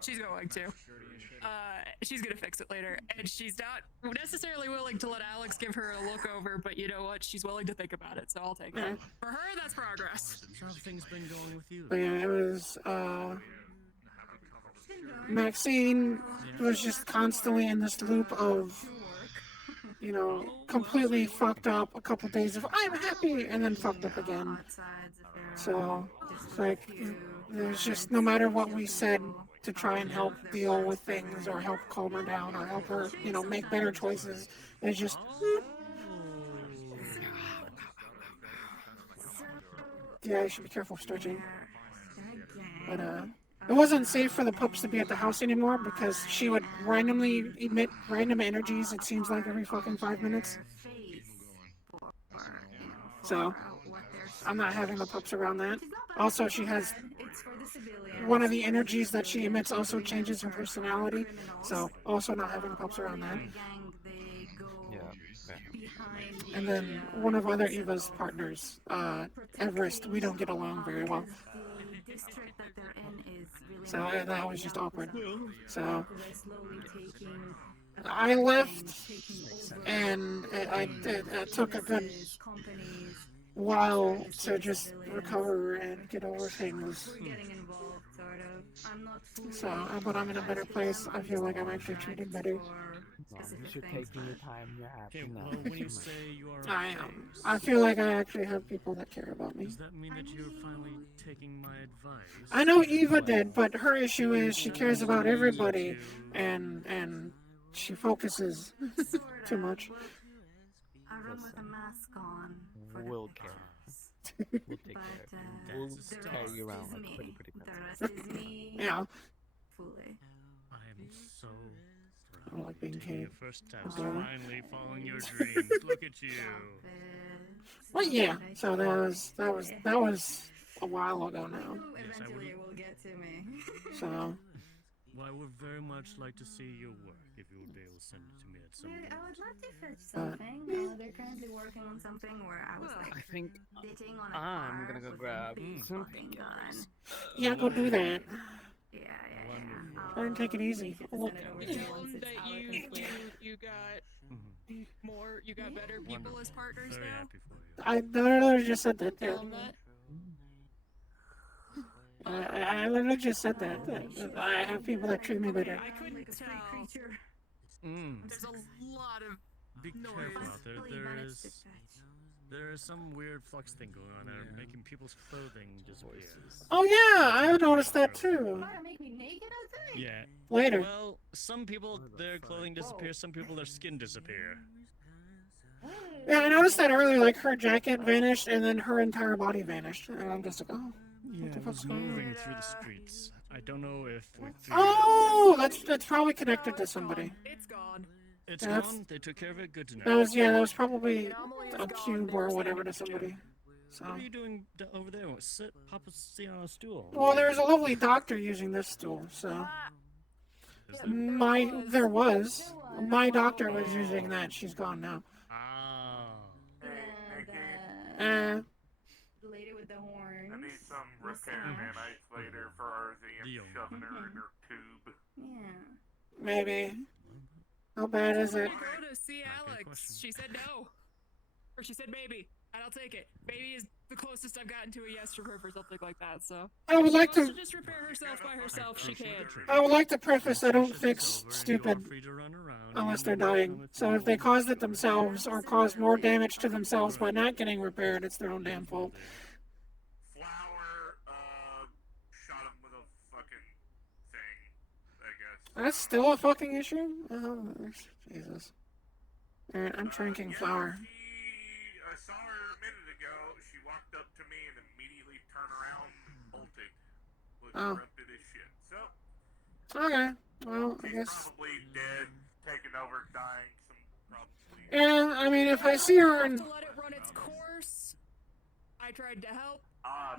She's going to. She's gonna fix it later, and she's not necessarily willing to let Alex give her a look over, but you know what? She's willing to think about it, so I'll take it. For her, that's progress. So how have things been going with you? But yeah, it was, Maxine was just constantly in this loop of, you know, completely fucked up a couple days of, I'm happy, and then fucked up again. So, like, there's just, no matter what we said to try and help deal with things or help calm her down or help her, you know, make better choices, it's just, yeah, you should be careful stretching. But, it wasn't safe for the pups to be at the house anymore because she would randomly emit random energies, it seems like, every fucking 5 minutes. So, I'm not having the pups around that. Also, she has one of the energies that she emits also changes her personality. So, also not having the pups around that. And then one of other Eva's partners, Everest, we don't get along very well. So that was just awkward. So I left, and it took a good while to just recover and get over things. So, but I'm in a better place. I feel like I'm actually treated better. You're taking your time. You're happy now. Well, when you say you are I am. I feel like I actually have people that care about me. does that mean that you're finally taking my advice? I know Eva did, but her issue is she cares about everybody, and she focuses too much. I run with a mask on. We'll care. We'll take care of you. We'll carry you around like pretty The rest is me. Yeah. Fully. I am so I don't like being taking your caged. first steps, finally following your dreams. Look at you. Well, yeah. So that was a while ago now. Eventually it will get to me. So. Well, I would very much like to see your work if you would be able to send it to me at some point. I would love to fetch something. They're currently working on something where I was like I think bidding on a I'm car gonna go with grab a big some fucking gun. Yeah, go do that. Yeah. Try and take it easy. Look. That you got more, you got better people as partners Very now. happy for you. I literally just said that. Tell them that. I literally just said that. I have people that treat me better. I couldn't tell. There's a lot of Be noise. careful out there. There is some weird flux thing going on there, making people's clothing disappear. Oh yeah, I noticed that too. Make me naked outside? Yeah. Later. Well, some people their clothing disappears, some people their skin disappear. Yeah, I noticed that earlier. Like her jacket vanished, and then her entire body vanished, and I'm just like, oh, what the fuck's going on? Moving through the streets. I don't know if. Oh, that's probably connected to somebody. It's gone. It's That's- gone. They took care of it. Good to know. That was probably a cube or whatever to somebody. So. What are you doing over there? Sit, pop a seat on a stool. Well, there's a lovely doctor using this stool, so. There was. My doctor was using that. She's gone now. The lady with the horns. I need some repair nanites later for RZ and shoving her in her tube. Yeah. Maybe. How bad is it? Go to see Alex. She said no. Or she said maybe. And I'll take it. Maybe is the closest I've gotten to a yes from her for something like that, so. I would like If she wants to- just repair herself by herself, she can. I would like to preface I don't fix stupid. unless they're dying. So if they caused it themselves or caused more damage to themselves by not getting repaired, it's their own damn fault. Flower, shot him with a fucking thing, I guess. That's still a fucking issue? Oh, Jesus. Alright, I'm drinking flour. I saw her a minute ago. She walked up to me and immediately turned around and bolted. Looked corrupted as shit. So. Okay. Well, I guess. Probably dead, taken over, dying. Probably. Yeah, I mean, if I see her in. To let it run its course. I tried to help.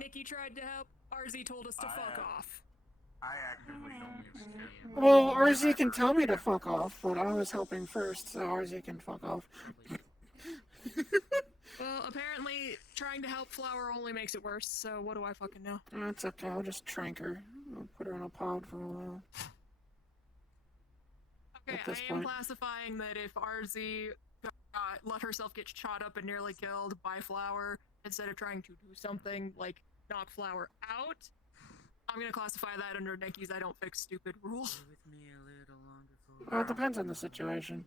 Nikki tried to help. RZ told us to fuck off. I actively don't give a shit. Well, RZ can tell me to fuck off, but I was helping first, so RZ can fuck off. Well, apparently, trying to help Flower only makes it worse, so what do I fucking know? That's okay, I'll just trank her. I'll put her in a pod for a while. Okay, I am classifying that if RZ let herself get shot up and nearly killed by Flower, instead of trying to do something like knock Flower out, I'm gonna classify that under Nikki's I don't fix stupid rules. Well, it depends on the situation.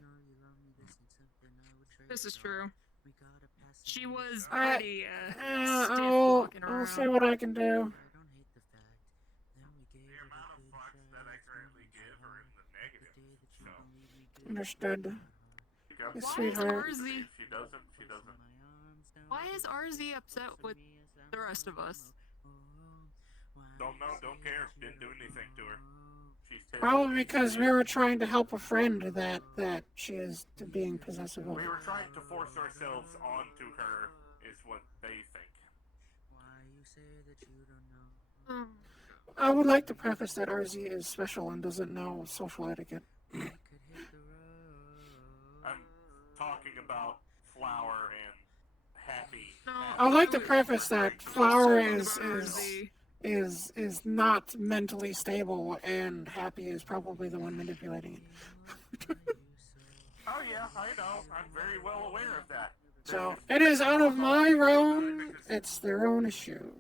This is true. She was I'll see what I can do. Understood. Sweetheart. She doesn't. Why is RZ upset with the rest of us? Don't know, don't care. Didn't do anything to her. She's Probably because we were trying to help a friend that she is being possessive of. We were trying to force ourselves onto her, is what they think. I would like to preface that RZ is special and doesn't know social etiquette. I'm talking about Flower and Happy. I would like to preface that Flower is not mentally stable, and Happy is probably the one manipulating it. Oh yeah, I know. I'm very well aware of that. So, it is out of my realm. It's their own issue.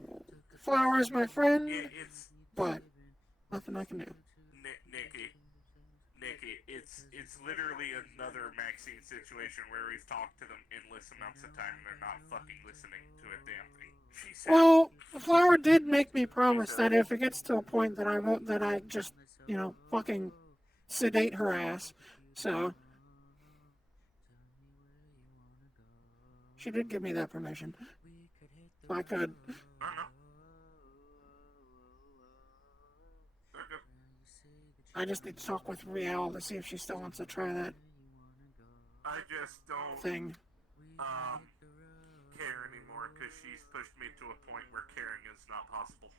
Flower is my friend, but nothing I can do. Nikki, it's literally another Maxine situation where we've talked to them endless amounts of time and they're not fucking listening to a damn thing she said. Well, Flower did make me promise that if it gets to a point that I just, fucking sedate her ass. So, she did give me that permission. I could. I just need to talk with Riel to see if she still wants to try that I just don't thing. Care anymore because she's pushed me to a point where caring is not possible.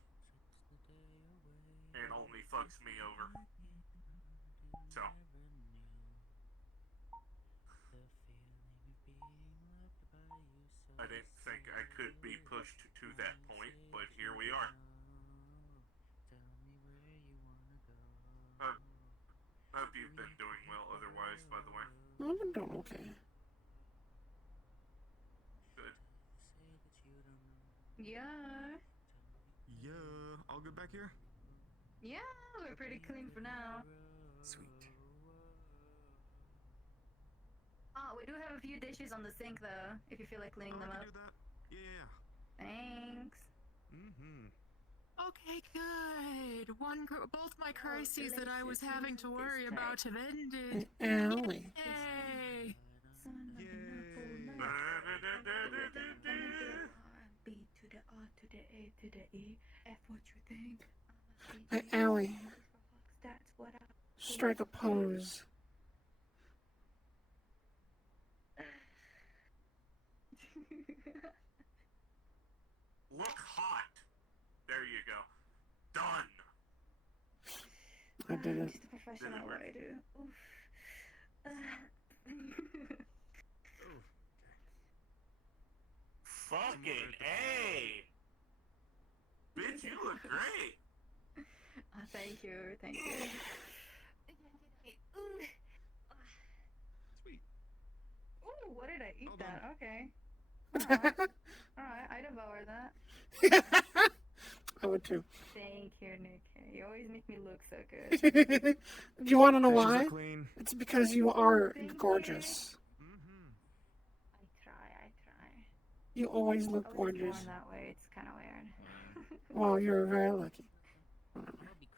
And only fucks me over. So. I didn't think I could be pushed to that point, but here we are. Hope you've been doing well otherwise, by the way. I've been doing okay. Good. Yeah. Yeah, all good back here? Yeah, we're pretty clean for now. Sweet. We do have a few dishes on the sink though, if you feel like cleaning them up. Do that. Yeah. Thanks. Mm-hmm. Okay, good. Both my crises that I was having to worry about have ended. Allie. Yay! B to the R to the A to the E. F what you think? Hey, Allie. That's what I. Strike a pose. Look hot. There you go. Done. I did it. Just a professional way to. Fucking A. Bitch, you look great. Thank you, thank you. Sweet. Ooh, what did I eat that? Okay. Alright, I devour that. I would too. Thank Thank you, Nick. You always make me look so good. Do you want to know Dishes are why? clean. It's because you are gorgeous. I try. You always look I wasn't born gorgeous. that way. It's kind of weird. Well, you're very lucky. I'll be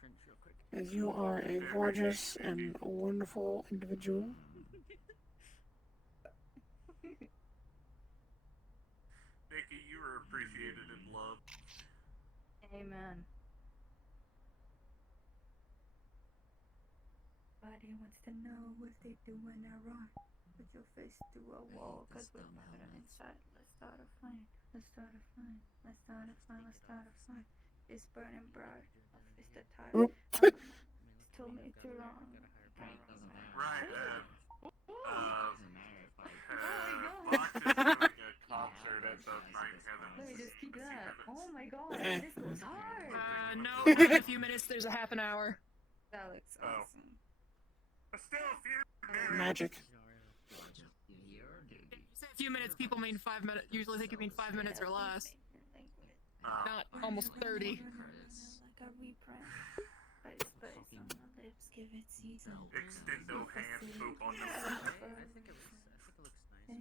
cringe real quick. As you are a gorgeous and a wonderful individual. Nikki, you were appreciated and loved. Amen. Body wants to know what they do when they're wrong. Put your face through a wall, cause we're better inside. Let's start a fight. Let's start a fight. Let's start a fight. Let's start a fight. It's burning bright. My fist are tired. It's told me too long. Right, Box is doing a concert at the Nine Heavens. Let me just keep that. Oh my god, Eh. this goes hard. No, in a few minutes. There's a half an hour. That looks awesome. But still, a few minutes. Magic. You say a few minutes, people mean 5 minutes. Usually think you mean 5 minutes or less. Not almost 30. Like a reprint. Spice, spice on the lips, give it season. Extendo hand poop on the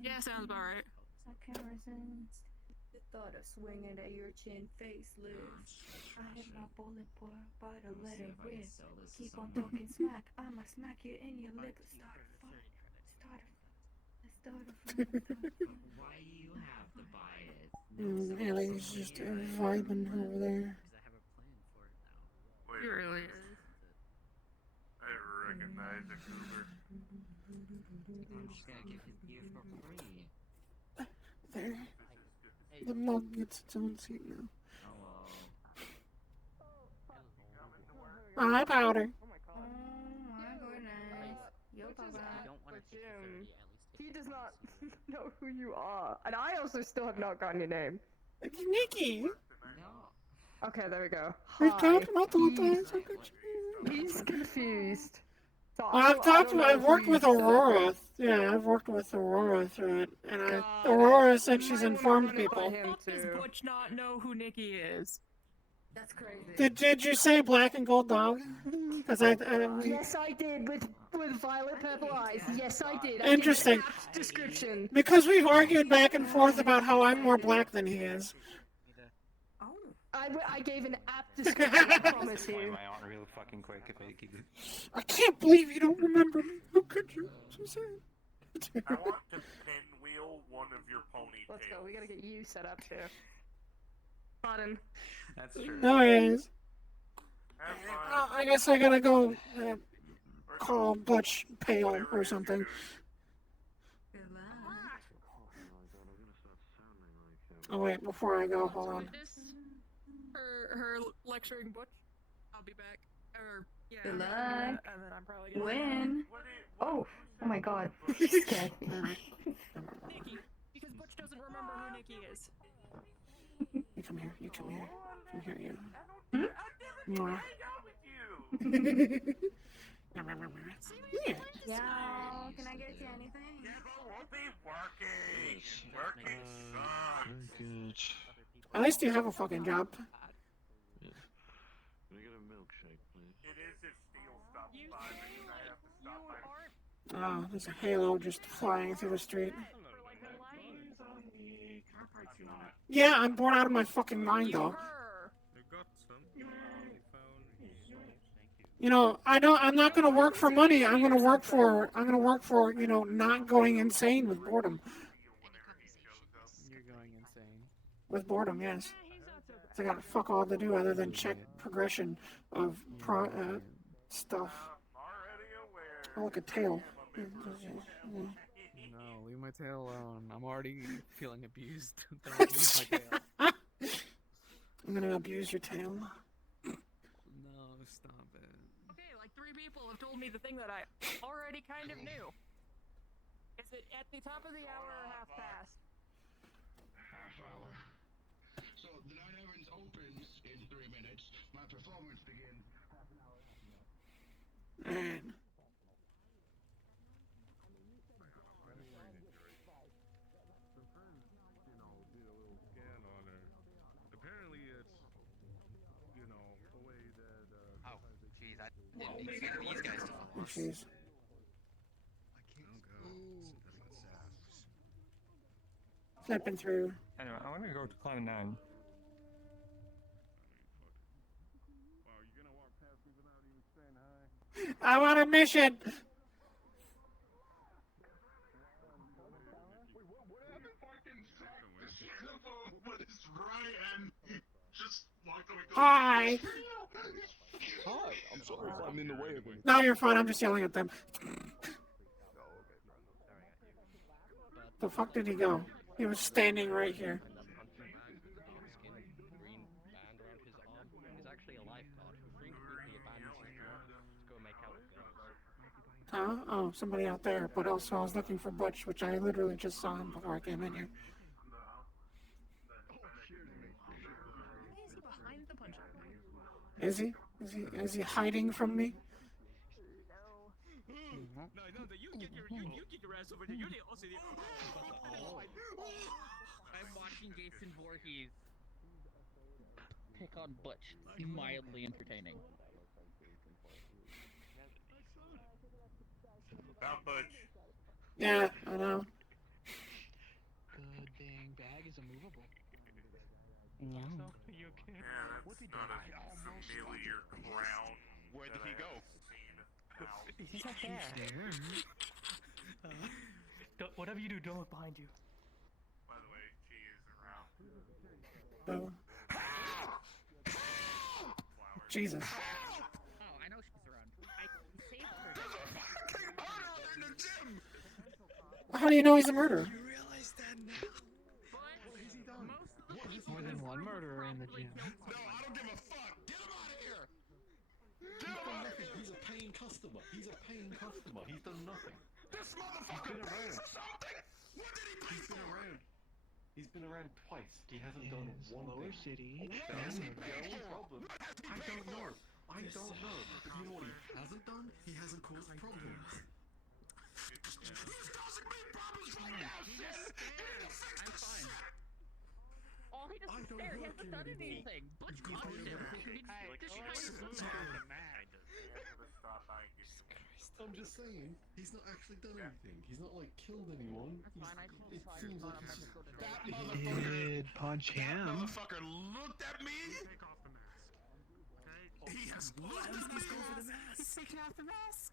Yeah, sounds about right. I can't resist the thought of swinging at your chin, face, lips. I hit my bullet boy, by the letter rip. Keep on talking smack, I'ma smack you in your lip. Start a fight, start a fight, start a fight. Why do you have to buy it? Ellie's just vibing over there. It really is. I recognize a goober. I'm just gonna give it to you for free. There. The mug gets its own seat now. Hi, Powder. Oh my goodness. Yo, Papa. Jim, he does not know who you are. And I also still have not gotten your name. It's Nikki. Okay, there we go. We've Hi. talked about the whole time. He's confused. So I've worked with Aurora. Yeah, I've worked with Aurora through it. And Aurora said she's informed people. How does Butch not know who Nikki is? That's crazy. Did you say black and gold dog? Because Yes, I did, with violet purple eyes. Yes, I did. Interesting. I gave an apt description. Because we've argued back and forth about how I'm more black than he is. I gave an apt description, I promise Why you. my aunt real fucking quick if I keep it. I can't believe you don't remember me. How could you? So sad. I want to pinwheel one of your ponytails. Let's go. We gotta get you set up too. Pardon. That's true. No, it is. Have fun. I guess I gotta go call Butch Pale or something. Oh wait, before I go, hold on. Her lecturing Butch. I'll be back. Or yeah. Good luck. And then I'm probably gonna When? Oh my god. Scared me. Nikki, because Butch doesn't remember who Nikki is. You come here, you come here. Come here, you. Mwah. Yeah, can I get you anything? Yeah, but we'll be working. Working sucks. At least you have a fucking job. Can I get a milkshake, please? It is if Steel stops by, because I have to stop by. Oh, there's a halo just flying through the street. Yeah, I'm bored out of my fucking mind though. You know, I'm not gonna work for money. I'm gonna work for, you know, not going insane with boredom. You're going insane. With boredom, yes. So I got fuck all to do other than check progression of stuff. Oh, look, a tail. No, leave my tail alone. I'm already feeling abused. Don't use my tail. I'm gonna abuse your tail. No, stop it. Okay, like 3 people have told me the thing that I already kind of knew. Is it at the top of the hour or half past? Half hour. So the Nine Heavens opens in 3 minutes. My performance begins half an hour. Man. Apparently it's, you know, the way these guys to Oh, jeez. Flipping through. Anyway, I want to go to climb 9. I want a mission. Hi. Hi, I'm sorry if I'm in the way of anything. No, you're fine. I'm just yelling at them. The fuck did he go? He was standing right here. Huh? Oh, somebody out there. But also, I was looking for Butch, which I literally just saw him before I came in here. Is he? Is he hiding from me? No, you get your ass over there. You're the also the. I'm watching Jason Voorhees pick on Butch. Mildly entertaining. Not Butch. Yeah, I know. Good dang bag is immovable. Yeah, that's not a familiar crown. Where did he go? He's not there. Whatever you do, don't look behind you. By the way, she is around. Jesus. Oh, I know she's around. I saved her. How do you know he's a murderer? You realize that now? More than one murderer in the gym. No, I don't give a fuck. Get him out of here. Get him out of here. He's a paying customer. He's a paying customer. He's done nothing. This motherfucker pays for something. What did he pay for? He's been around twice. He hasn't done one thing. City. That's the only problem. I don't know. But you know what he hasn't done? He hasn't caused problems. He's causing me problems right now, shit! I'm fine. Oh, he doesn't stare. He hasn't done anything. Butch caught him. I'm just saying, he's not actually done anything. He's not like killed anyone. It seems like he's just that motherfucker. Did punch That him. motherfucker looked at me. Take off the mask. He has looked at me. He's taking off the mask.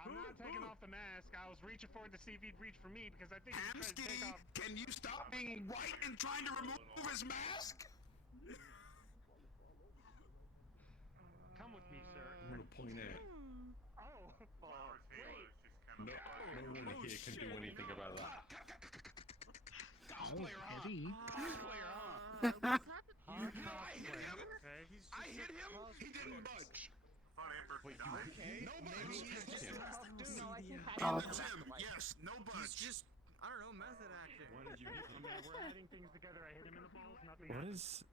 I'm not taking off the mask. I was reaching for it to see if he'd reach for me because I think he's trying to take off. Can you stop being white and trying to remove his mask? Come with me, sir. I'm gonna point out. Oh. No one here can do anything about that. Cosplayer on. Cosplayer on. I hit him. He didn't budge. Wait, okay. No budge. Yes, no budge. He's just, I don't know, method acting. What did you hit him? We're adding things together. I hit him in the balls. Nothing. What is?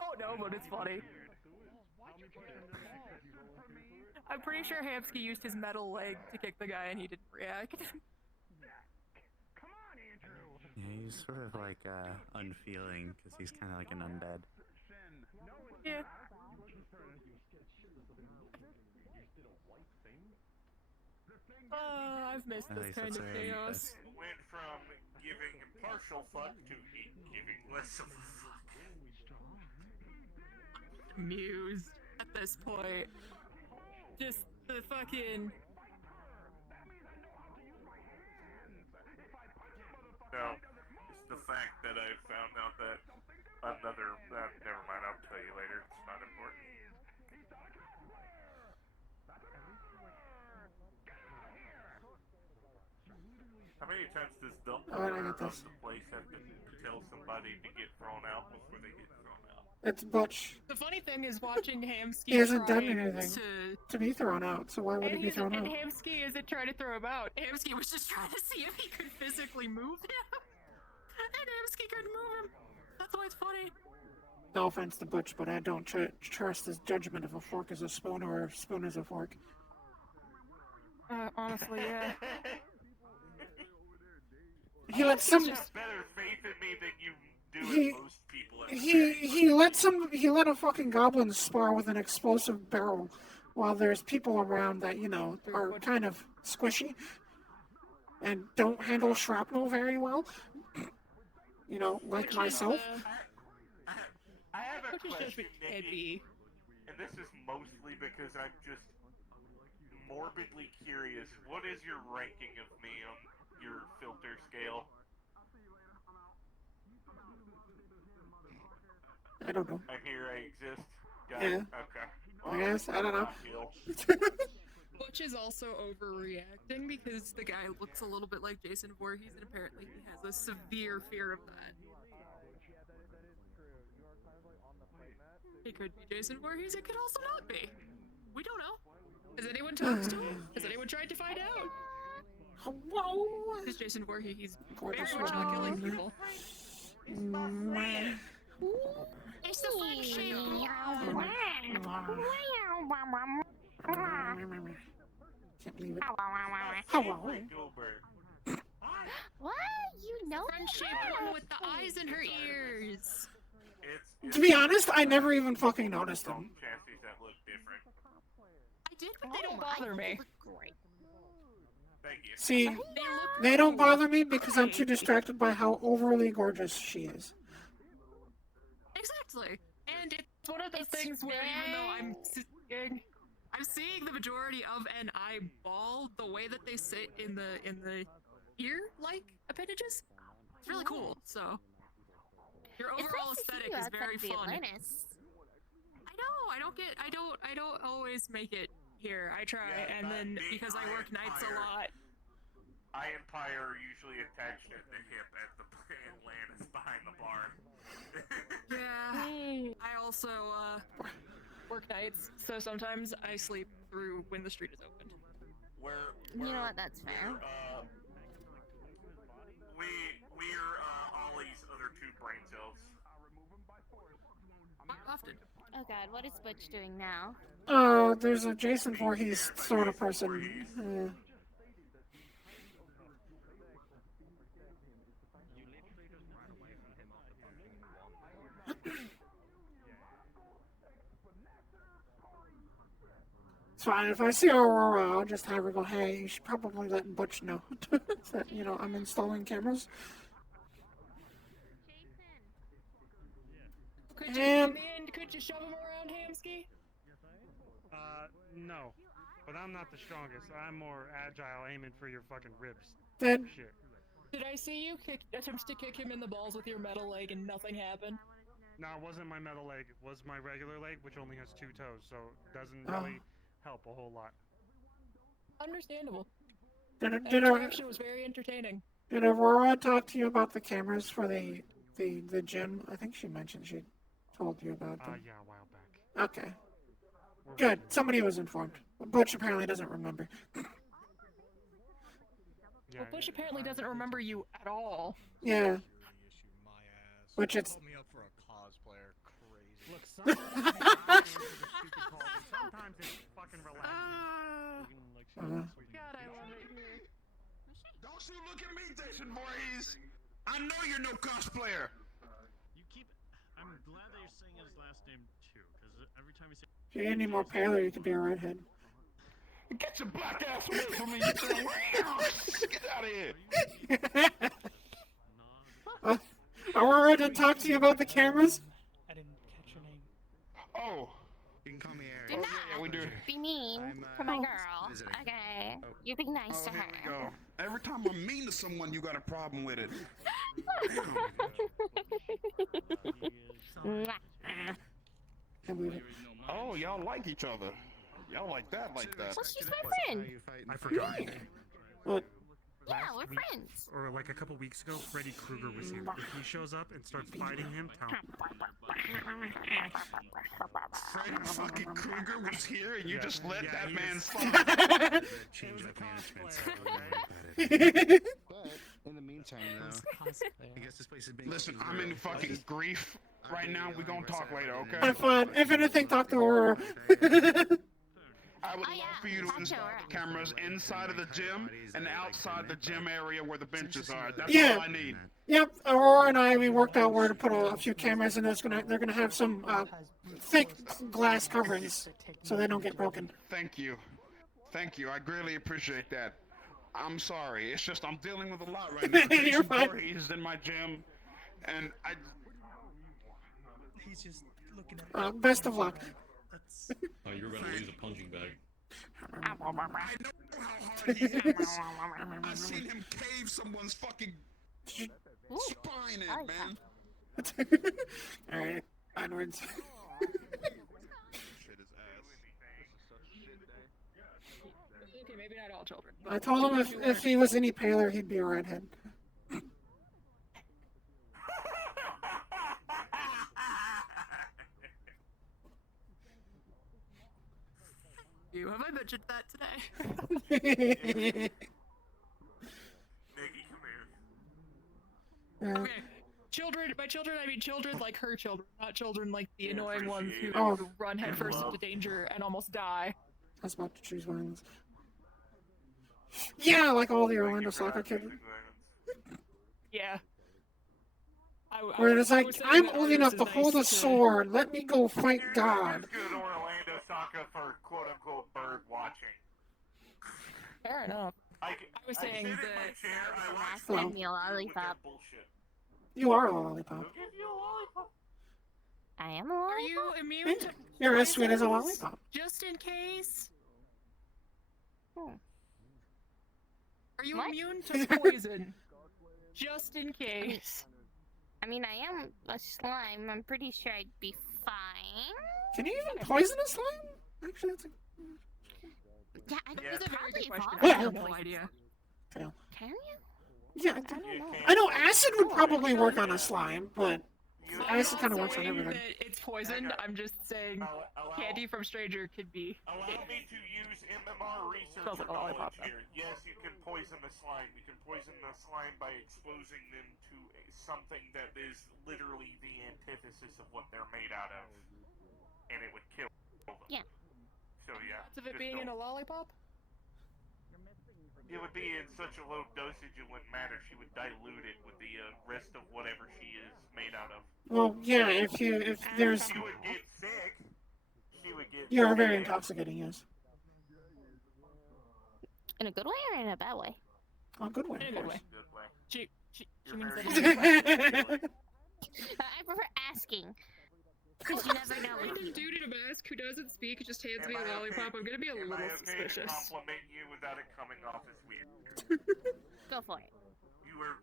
Oh no, but it's funny. I'm pretty sure Hamsky used his metal leg to kick the guy and he didn't react. Yeah, he's sort of like unfeeling because he's kind of like an undead. Yeah. I've missed At this least kind that's of where he chaos. does. Went from giving partial fuck to giving less of a fuck. Amused at this point. Just the fucking. No, it's the fact that I found out that another. Never mind, I'll tell you later. It's not important. How many times does the owner of the place have to tell somebody to get thrown out before they get thrown out? It's Butch. The funny thing is watching Hamsky. He hasn't done try anything to be thrown out, so why would he be thrown and out? Hamsky isn't trying to throw him out. Hamsky was just trying to see if he could physically move him. And Hamsky couldn't move him. That's why it's funny. No offense to Butch, but I don't trust his judgment if a fork is a spoon or a spoon is a fork. Honestly, yeah. He let some. Better faith in me than you do in most people. He let a fucking goblin spar with an explosive barrel while there's people around that, you know, are kind of squishy and don't handle shrapnel very well. You know, like myself. I have a Which is question, just Nikki, and this is mostly because I'm just morbidly curious. What is your ranking of me on your filter scale? I don't know. I'm here, I exist. Got Yeah. it. Okay. I guess, I don't know. Butch is also overreacting because the guy looks a little bit like Jason Voorhees, and apparently he has a severe fear of that. It could be Jason Voorhees, it could also not be. We don't know. Has anyone talked to him? Has anyone tried to find out? Hello? Is Jason Voorhees? He's very Gorgeous much not killing woman. people. It's the function. Can't believe it. Hello. What? You know Friendship one with the eyes in her ears. To be honest, I never even fucking noticed them. Chassis that look different. I did, but they don't bother me. Thank you. See, they don't bother me because I'm too distracted by how overly gorgeous she is. Exactly. And it's one of those things where even though I'm seeing the majority of an eyeball, the way that they sit in the ear-like appendages, it's really cool. So your overall aesthetic is very fun. I know. I don't always make it here. I try, and then because I work nights a lot. Eye Empire are usually attached at the hip at the and Lan is behind the bar. Yeah. I also work nights, so sometimes I sleep through when the street is open. You know what? That's fair. We're Ollie's other two brain cells. Often. Oh god, what is Butch doing now? There's a Jason Voorhees sort of person. It's fine. If I see Aurora, I'll just have her go, hey, you should probably let Butch know that, you know, I'm installing cameras. Could you, in the end, could you shove him around, Hamsky? No. But I'm not the strongest. I'm more agile, aiming for your fucking ribs. Then Shit. Did I see you attempt to kick him in the balls with your metal leg and nothing happened? No, it wasn't my metal leg. It was my regular leg, which only has 2 toes, so it doesn't really help a whole lot. Understandable. Did That interaction was very entertaining. Did Aurora talk to you about the cameras for the gym? I think she mentioned she told you about them. Yeah, a while back. Okay. Good. Somebody was informed. Butch apparently doesn't remember. Well, Bush apparently doesn't remember you at all. Yeah. Which it's... Put me up for a cosplayer. Crazy. Look, sometimes it's fucking relaxing. God, I love it here. Don't you look at me, Jason Voorhees! I know you're no cosplayer! You keep... I'm glad that you're saying his last name too, because every time you say... If you get any more paler, you could be a redhead. Get your black ass away from me, you thing! Get out of here! Aurora didn't talk to you about the cameras? I didn't catch your name. Oh! You can call me Do Eric. not we do. be mean to my girl. visiting. Okay. You be nice to Here we her. go. Every time I'm mean to someone, you got a problem with it. Oh, y'all like each other. Y'all like that, like that. Well, she's my friend. I forgot. What? Yeah, Last we're week, friends. or like a couple weeks ago, Freddy Krueger was here. If he shows up and starts fighting him, tell him. Freddy fucking Krueger was here and you just let yeah, that he man is. fight. Change up management. But in the meantime, though, I guess this place is being. Listen, I'm in fucking grief right now. We gonna talk later, okay? Have fun. If anything, talk to Aurora. I would Oh, love yeah. for you to Gotcha, install right. the cameras inside of the gym and outside the gym area where the benches are. That's Yeah. all I need. Yep, Aurora and I, we worked out where to put a few cameras, and they're gonna have some thick glass coverings so they don't get broken. Thank you. Thank you. I greatly appreciate that. I'm sorry. It's just I'm dealing with a lot right now. You're Jason fine. Voorhees is in my gym, and I. He's just looking at Best of luck. Oh, you're gonna lose a punching bag. I know how hard he hits. I've seen him cave someone's fucking spine in, man. Alright, onwards. Okay, maybe not all children. I told him if he was any paler, he'd be a redhead. Have I mentioned that today? Nikki, come here. Okay. Children, by children I mean children like her children, not children like the annoying ones who Oh. run headfirst into danger and almost die. I was about to choose violence. Yeah, like all the Orlando soccer kids. Yeah. Where it's like, was saying I'm that old Artemis enough is to nice hold a to- sword. Let me go fight God. Good Orlando soccer for quote-unquote bird watching. Fair enough. I was saying sit in my that- chair, I watch Hello. Send me a lollipop. bullshit. You are a lollipop. Who gives you a lollipop? I am a Are lollipop. you immune to You're as sweet as a poisons? lollipop. Just in case? Hmm. Are you What? immune to poison? Just in case. I mean, I am a slime. I'm pretty sure I'd be fine. Can you even poison a slime? Actually, that's a... Yeah, I Yeah. That's a very probably good question. evolve I have into no poison. idea. Fail. Can you? Yeah, I don't know. I know acid would probably work on a slime, but You- acid I'm kind of not works on saying everything. that it's poisoned. I'm just saying candy from stranger could be. Allow me to use MMR research Smells like a lollipop, knowledge here. Yes, you can poison the slime. You can poison the slime by exposing them to something that is literally the antithesis of what they're made out of, and it would kill them. Yeah. So yeah. Of it just being in don't- a lollipop? It would be in such a low dosage it wouldn't matter. She would dilute it with the rest of whatever she is made out of. Well, yeah, if there's... She would get sick. She would get You are very sick. intoxicating, yes. In a good way or in a bad way? Oh, good way, In a of good course. way. Good way. She You're means very that. I prefer asking. Because you never know. Random dude in a mask who doesn't speak just hands me Am a I lollipop. okay- I'm gonna be a am I little okay to suspicious. compliment you without it coming off as weird? Go for it.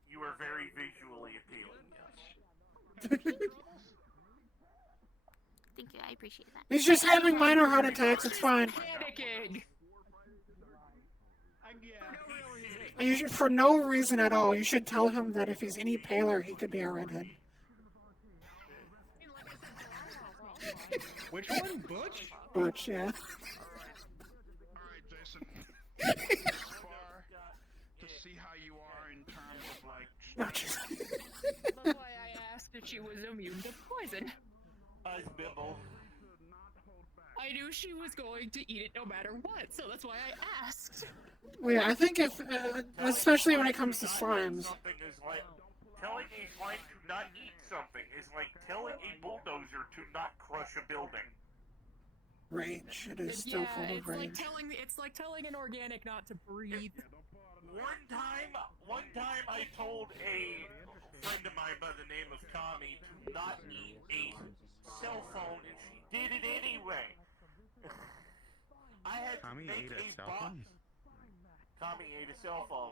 You were very visually appealing. Thank you. I appreciate that. He's just having minor heart attacks, it's fine. Panicking. You should, for no reason at all, you should tell him that if he's any paler, he could be a redhead. Which one, Butch? Butch, yeah. Alright, Jason. This far to see how you are in terms of like. That's why I asked if she was immune to poison. I bibble. I knew she was going to eat it no matter what, so that's why I asked. Well, yeah, I think if, especially when it comes to slimes. Something is like telling a slime to not eat something is like telling a bulldozer to not crush a building. Rage, it is still full of rage. It's like telling an organic not to breathe. One time I told a friend of mine by the name of Tommy to not eat a cell phone, and she did it anyway. I had Tommy to make ate a cell box. phone? Tommy ate a cell phone.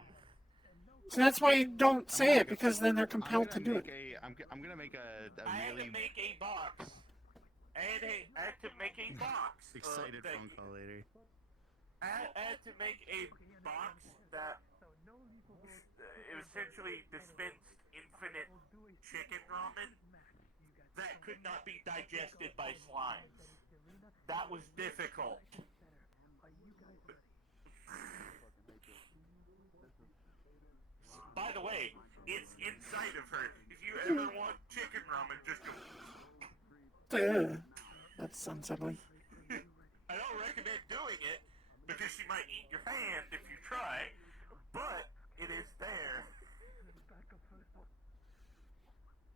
So that's why you don't say it, because then they're compelled to do it. I'm gonna make a I had really to make a box. I had to make a box. excited thank phone you. call later. I had to make a box that it essentially dispensed infinite chicken ramen that could not be digested by slimes. That was difficult. By the way, it's inside of her. If you ever want chicken ramen, just go. Ugh, that sounds ugly. I don't recommend doing it, she might eat your hand if you try, but it is there.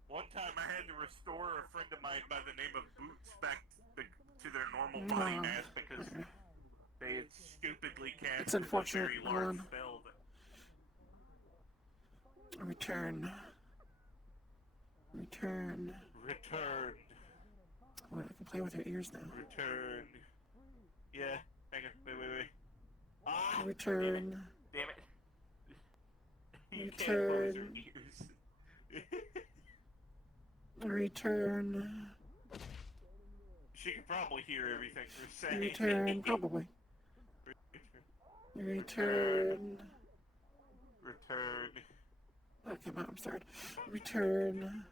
One time I had to restore a friend of mine by the name of Boots back to their normal body mass because they had stupidly It's cast a unfortunate. very large spell that... Return. Return. Return. Wait, I can play with her ears now. Return. Yeah, hang on, wait. Ah! Return. Damn it. You can't close your Return. ears. Return. She can probably hear everything you're saying. Return. Probably. Return. Return. Okay, I'm started. Return.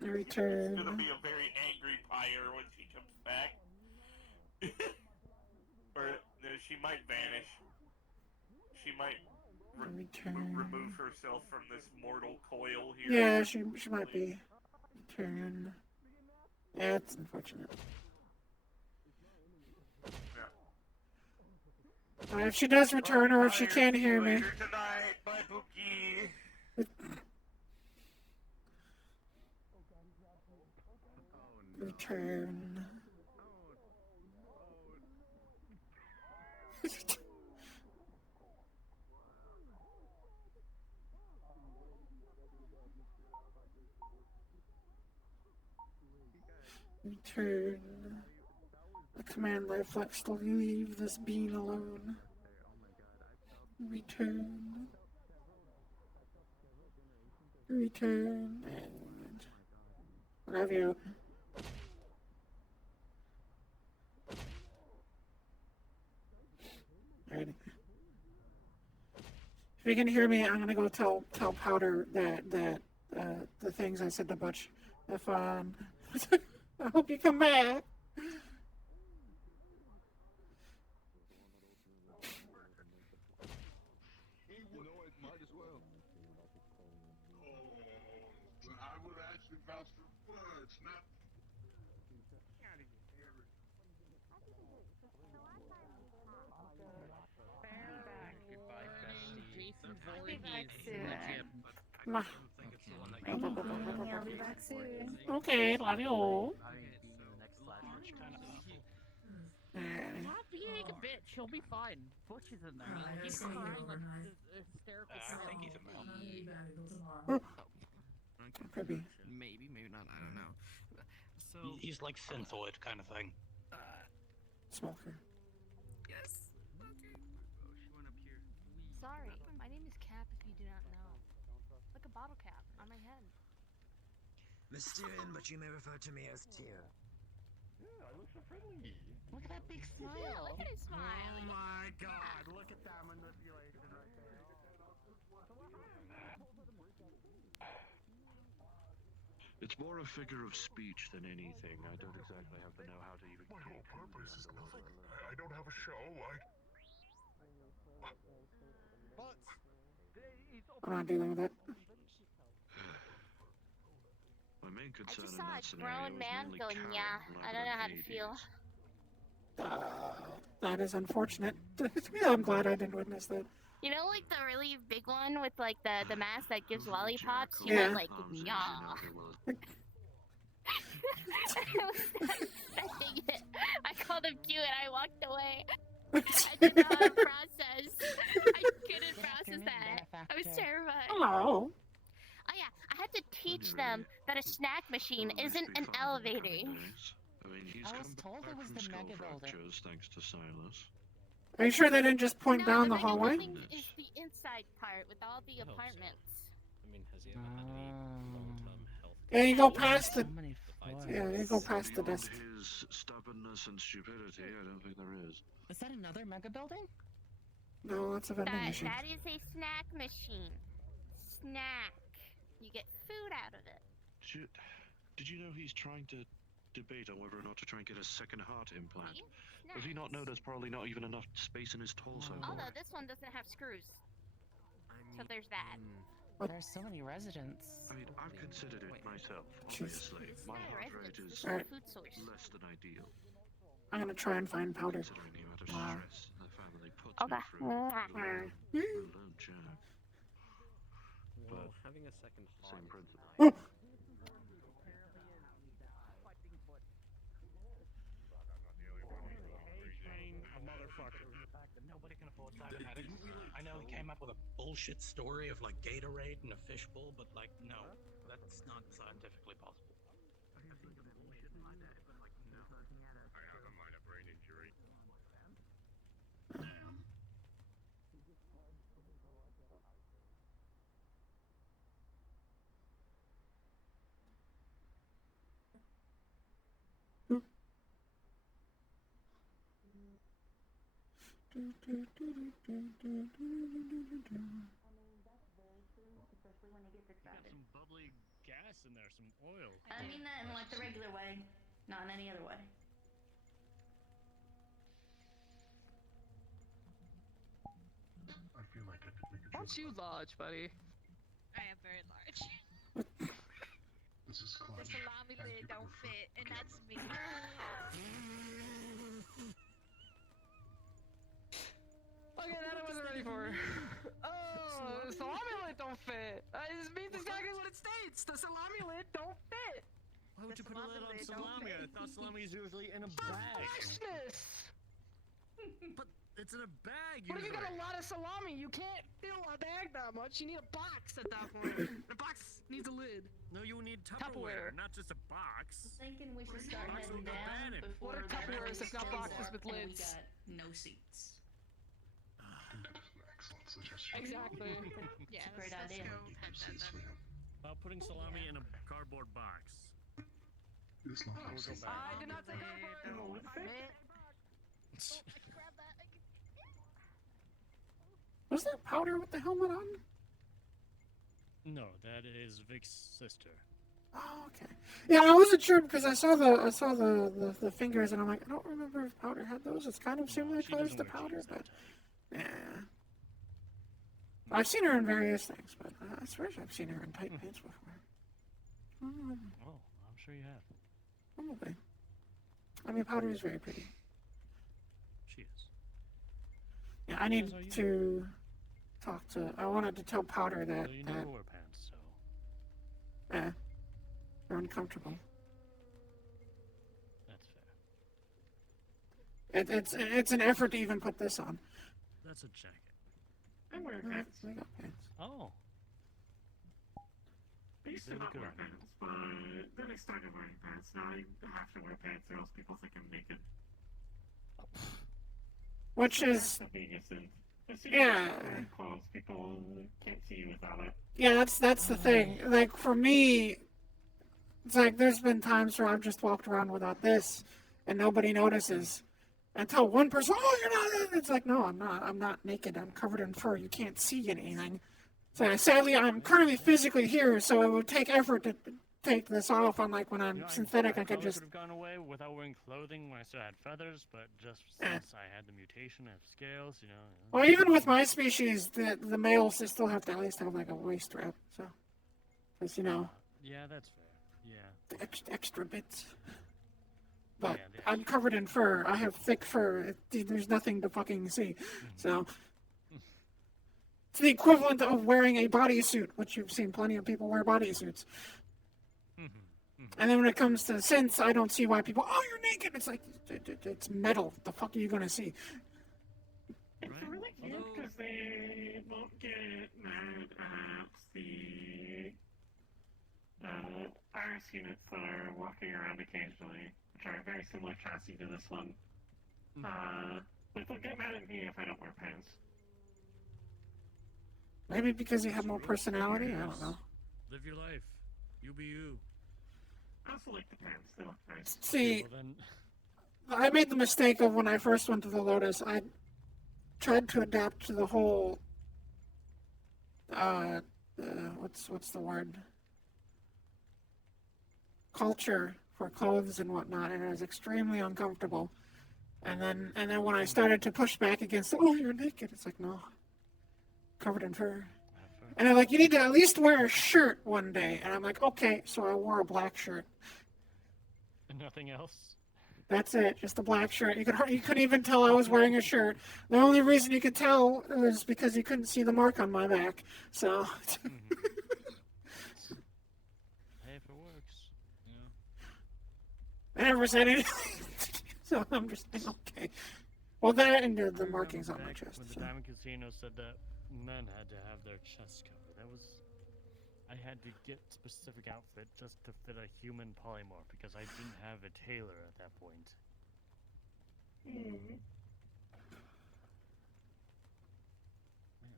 Return. It's gonna be a very angry pyre when she comes back. Or no, she might vanish. She might remove herself from this mortal coil here. Yeah, she might be. Return. Yeah, it's unfortunate. If she does return, or if she can't hear me. Later tonight, bye, Pookie. Return. Return. The command reflex to leave this being alone. Return. Return. And love you. Alrighty. If you can hear me, I'm gonna go tell Powder that the things I said to Butch. If I hope you come back. You know, it might as well. Oh, I would actually vouch for Fudge, not... I'll be back soon. Okay, love you. Stop being a bitch. He'll be fine. Butch is in there. He's crying like hysterical. I think he's a male. Could be. Maybe not. I don't know. So he's like synthoid kind of thing. Smoker. Yes. Okay. Oh, she went up here. Sorry, my name is Cap if you do not know. Like a bottle cap on my head. Mysterian, but you may refer to me as Tyr. Yeah, I look so friendly. Look at that big smile. Yeah, look at his smile. Oh my god, look at that manipulation right there. It's more a figure of speech than anything. I don't exactly have to know how to even... My whole purpose is nothing. I don't have a show. I'm not dealing with it. My main I concern just in saw that a scenario grown was man mainly going, Karen, yeah, like I don't know how to Hades. feel. That is unfortunate. Yeah, I'm glad I didn't witness that. You know, like the really big one with like the mask that gives lollipops? He Yeah. went like, yeah. I was not expecting it. I called him cute and I walked away. I didn't know how to process. I couldn't process that. I was terrified. Hello. Oh yeah, I had to teach them that a snack machine isn't an elevator. I mean, he's I was come told back it was from the skull mega building. fractures thanks to Silas. Are you sure they didn't just point down the mega hallway? building is the inside part with all the apartments. I mean, has he ever had any long-term health? Yeah, you go past the. So many Yeah, you go past the desk. His stubbornness and stupidity, I don't think there is. Is that another mega building? No, that's a vending machine. That is a snack machine. Snack. You get food out of it. Did you know he's trying to debate on whether or not to try and get a second heart implant? Does he not know there's probably not even enough space in his torso for Although it? this one doesn't have screws. So there's that. There's so many residents. I mean, I've considered it myself, Jeez. obviously. My not a heart rate residence, is this is a food source. less than ideal. I'm gonna try and find powder. Okay. Well, having a second heart. Oh. A motherfucker. Nobody can afford cybernetics. I know he came up with a bullshit story of like Gatorade and a fishbowl, but like, no, that's not scientifically possible. I have a minor brain injury. Especially when it gets excited. Some bubbly gas in there, some oil. I mean that in like the regular way, not in any other way. I feel like Aren't you large, buddy? I am very large. this is The clutch. salami lid don't fit, and that's me. Okay, that I wasn't ready for. Oh, the salami lid don't fit. This means exactly what it states. The salami lid don't fit. Why would you put a lid on salami? I thought salami is usually in a bag. Freshness! But it's in a bag. What if you got a usually. lot of salami? You can't fill a bag that much. You need a box at that point. The box needs a lid. No, you need Tupperware, Tupperware. not just a box. Thinking we should start Box heading will go down bad. before What are the Tupperwares if not shows boxes up with and lids? We got no seats. Excellent suggestion. Exactly. Yeah, It's a great let's idea. go have that then. About putting salami in a cardboard box. This long We'll go back. I did not say cardboard. I meant Was that powder with the helmet on? No, that is Vic's sister. Oh, okay. Yeah, I wasn't sure because I saw the fingers and I'm like, I don't remember if powder had those. It's kind of similar colors to powder, but yeah. I've seen her in various things, but I swear I've seen her in tight pants before. Oh, I'm sure you have. Probably. I mean, powder is very pretty. She is. Yeah, I need to talk to. I wanted to tell Powder that. Well, you never wear pants, so. Yeah, they're uncomfortable. That's fair. It's an effort to even put this on. That's a jacket. I wear pants. I got pants. Oh. I used to not wear pants, but then I started wearing pants. Now I have to wear pants or else people think I'm naked. Which is, yeah. Clothes, people can't see you without it. Yeah, that's the thing. Like for me, it's like there's been times where I've just walked around without this, and nobody notices. Until one person, oh, you're not. It's like, no, I'm not. I'm not naked. I'm covered in fur. You can't see anything. So sadly, I'm currently physically here, so it would take effort to take this off. Unlike when I'm synthetic, I could just. could have gone away without wearing clothing when I still had feathers, but just since I had the mutation, I have scales, you know. Well, even with my species, the males they still have to at least have like a waist strap, so. Because you know. Yeah, that's fair. Yeah. The extra bits. But I'm covered in fur. I have thick fur. There's nothing to fucking see. So it's the equivalent of wearing a bodysuit, which you've seen plenty of people wear bodysuits. And then when it comes to scents, I don't see why people, oh, you're naked. It's like, it's metal. The fuck are you going to see? It's really cute because they won't get mad at the Iris units that are walking around occasionally, which are a very similar chassis to this one. But they'll get mad at me if I don't wear pants. Maybe because you have more personality? I don't know. Live your life. You be you. I also like the pants. They look nice. See, Well, then... I made the mistake of when I first went to the Lotus, I tried to adapt to the whole, what's the word? Culture for clothes and whatnot, and it was extremely uncomfortable. And then when I started to push back against, oh, you're naked, it's like, no, covered in fur. And they're like, you need to at least wear a shirt one day. And I'm like, okay, so I wore a black shirt. Nothing else? That's it. Just the black shirt. You couldn't even tell I was wearing a shirt. The only reason you could tell was because you couldn't see the mark on my back. So. Hey, if it works. Yeah. I never said anything. So I'm just okay. Well, that and the markings on my chest. When the So. Diamond Casino said that men had to have their chests covered, that was. I had to get specific outfit just to fit a human polymorph because I didn't have a tailor at that point. Man,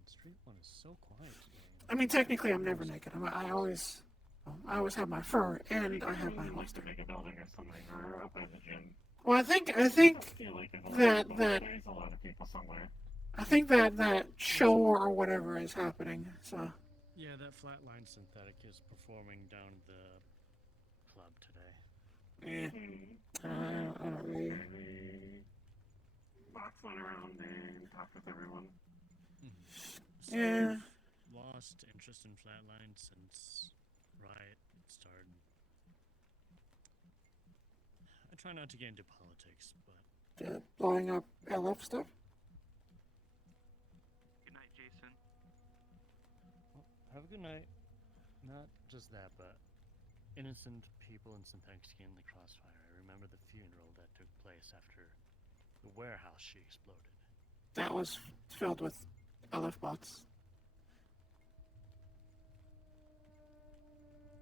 Street 1 is so quiet today. I mean, technically, I'm never naked. I always have my fur and I have my holster. Make a building or something, or up at the gym. Well, I think There's that a lot of people somewhere. I think that show or whatever is happening. So. Yeah, that flatline synthetic is performing down at the club today. Yeah. I don't really. Box went around and talked with everyone. So Yeah. I've lost interest in flatline since Riot started. I try not to get into politics, but Blowing up LF stuff. Good night, Jason. well, have a good night. Not just that, but innocent people in synthetic skin in the crossfire. I remember the funeral that took place after the warehouse she exploded. That was filled with LF bots.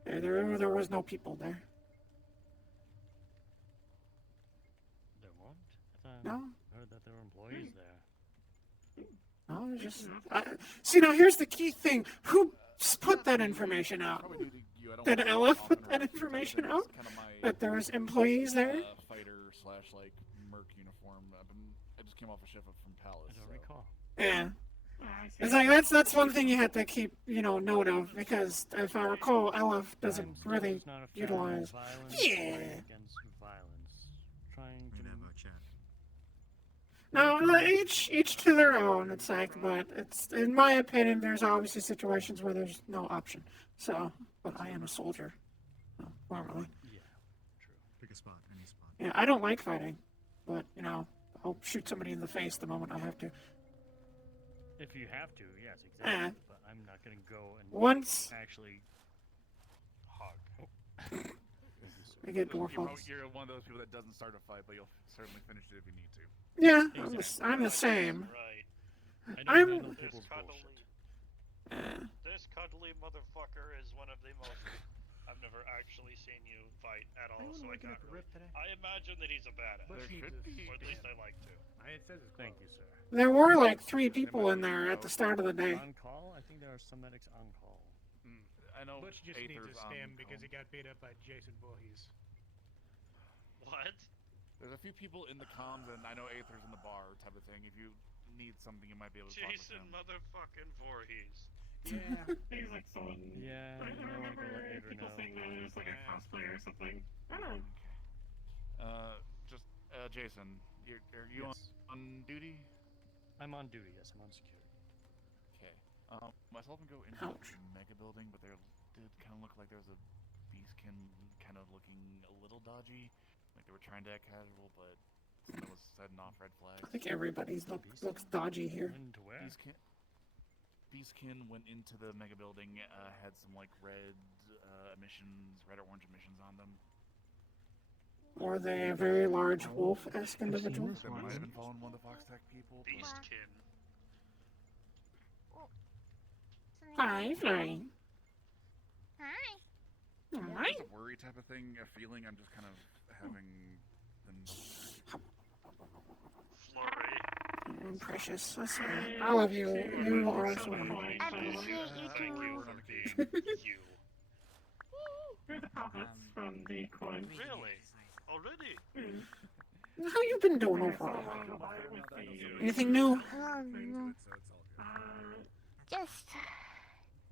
Yeah, there was no people there. There weren't? I thought No. I heard that there were employees there. No, it's just. See, now here's the key thing. Who put that information out? Did LF put that information out? That there was employees there? Fighter / like merc uniform. I just came off a shift from Palace. I don't recall. Yeah. It's like that's one thing you have to keep note of, because if I recall, LF doesn't really utilize. Yeah. Against violence. Trying to No, each to their own. It's like, but it's in my opinion, there's obviously situations where there's no option. So, but I am a soldier, so, normally. Yeah, true. Pick a spot, any spot. Yeah, I don't like fighting, but I'll shoot somebody in the face the moment I have to. If you have to, yes, exactly. But I'm not gonna go and actually hug. I get dwarf hugs. You're one of those people that doesn't start a fight, but you'll certainly finish it if you need to. Yeah, I'm the same. Right. I'm. This cuddly motherfucker is one of the most. I've never actually seen you fight at all, so I can't. I imagine that he's a badass, or at least I like to. Thank you, sir. There were like 3 people in there at the start of the day. On call? I think there are some medics on call. I know. Butch just needs to stand because he got beat up by Jason Voorhees. What? There's a few people in the comms, and I know Aether's in the bar type of thing. If you need something, you might be able to talk with Jason him. motherfucking Voorhees. Yeah, he's like someone. Yeah, I I remember want to let Aether people know. saying that it was like a cosplayer or something. I don't know. Jason, are you on duty? I'm on duty, yes, I'm on security. Okay. Myself and go into the mega building, but there did kind of look like there was a beastkin kind of looking a little dodgy. Like they were trying to act casual, but something was setting off red flags. I think everybody's looks dodgy here. Into where? Beastkin went into the mega building, had some like red or orange emissions on them. Or they a very large wolf-esque individual? They might have been following one of the Fox Tech people. Beastkin. Hi, Flying. Hi. Hi. It's a worry type of thing, a feeling. I'm just kind of having them. I'm precious. I love you. You are so I appreciate you Thank too. you for being you. Here's the profits from the coin. Really? Already? How you been doing overall? Anything new?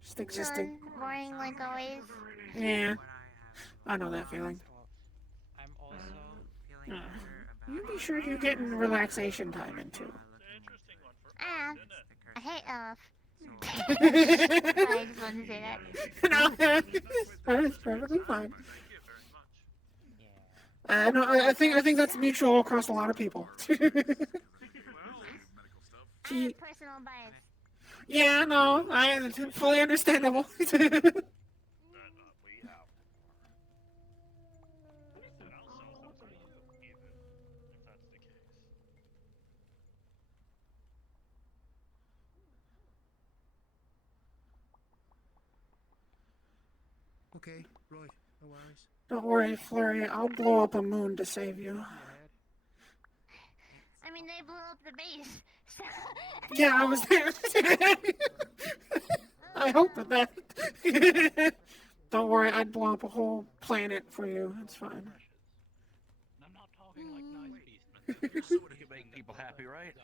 Just existing. boring like always. Yeah. I know that feeling. I'm also feeling You be sure you're getting relaxation time in too. I hate Elf. I just wanted to say that. No, that is perfectly fine. No, I think that's mutual across a lot of people. Personal bias. Yeah, no, I fully understandable. Okay, right, no worries. Don't worry, Flurry. I'll blow up a moon to save you. I mean, they blew up the base. So... Yeah, I was there. I hope that. Don't worry, I'd blow up a whole planet for you. It's fine. I'm not talking like nice beast. You're sort of making people happy, right?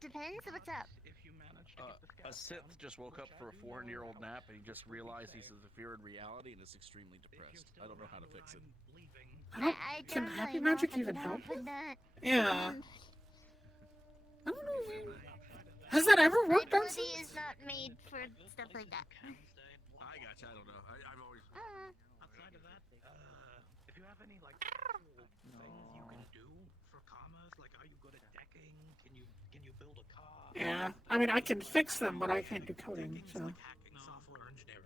Depends. What's up? A Sith just woke up for a 400-year-old nap and he just realized he's a sphere in reality and is extremely depressed. I don't know how to fix it. Can happy magic even help? Yeah. I don't know. Has that ever worked on Ability is not made for stuff like that. I gotcha. I don't know. I've always. Outside of that, if you have any like cool things you can do for commerce, like are you good at decking? Can you build a car? Yeah. I mean, I can fix them, but I can't do coding. So. Hacking, software engineering.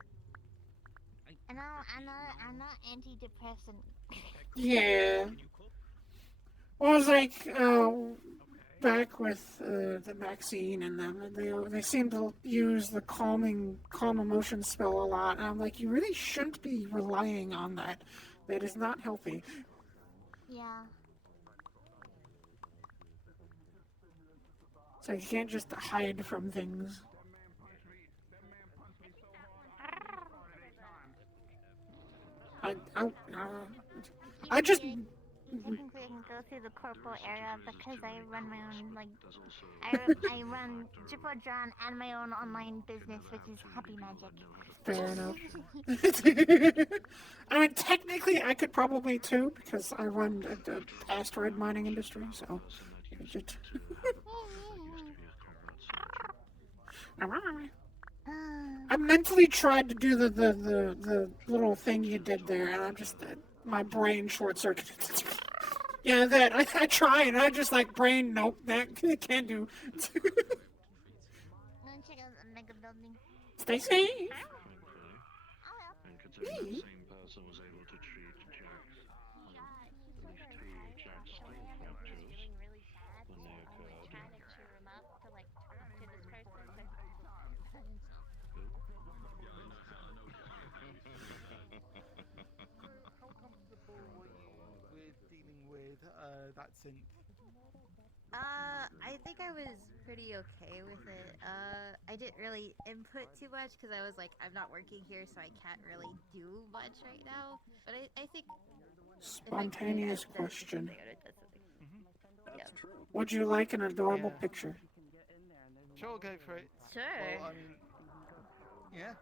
I'm not antidepressant. Yeah. Well, it was like back with the Maxine and them, they seem to use the calm emotion spell a lot, and I'm like, you really shouldn't be relying on that. That is not healthy. Yeah. So you can't just hide from things. I just. Technically, I can go through the corporal area because I run my own, like, I run Jippo John and my own online business, which is Happy Magic. Fair enough. I mean, technically, I could probably too, because I run the asteroid mining industry, so. I mentally tried to do the little thing you did there, and I'm just my brain short circuited. Yeah, that I try, and I just like brain. Nope, that can't do. I'm gonna check out the mega building. Stay safe. And considering that same person was able to treat Jack's, at least two Jack's stomach fractures when they occurred. Trying to cheer him up to like talk to this person. How comfortable were you with dealing with that synth? I think I was pretty okay with it. I didn't really input too much because I was like, I'm not working here, so I can't really do much right now. But I think. Spontaneous question. Would you like an adorable picture? Sure, go for it. Sure. Well, I mean, yeah.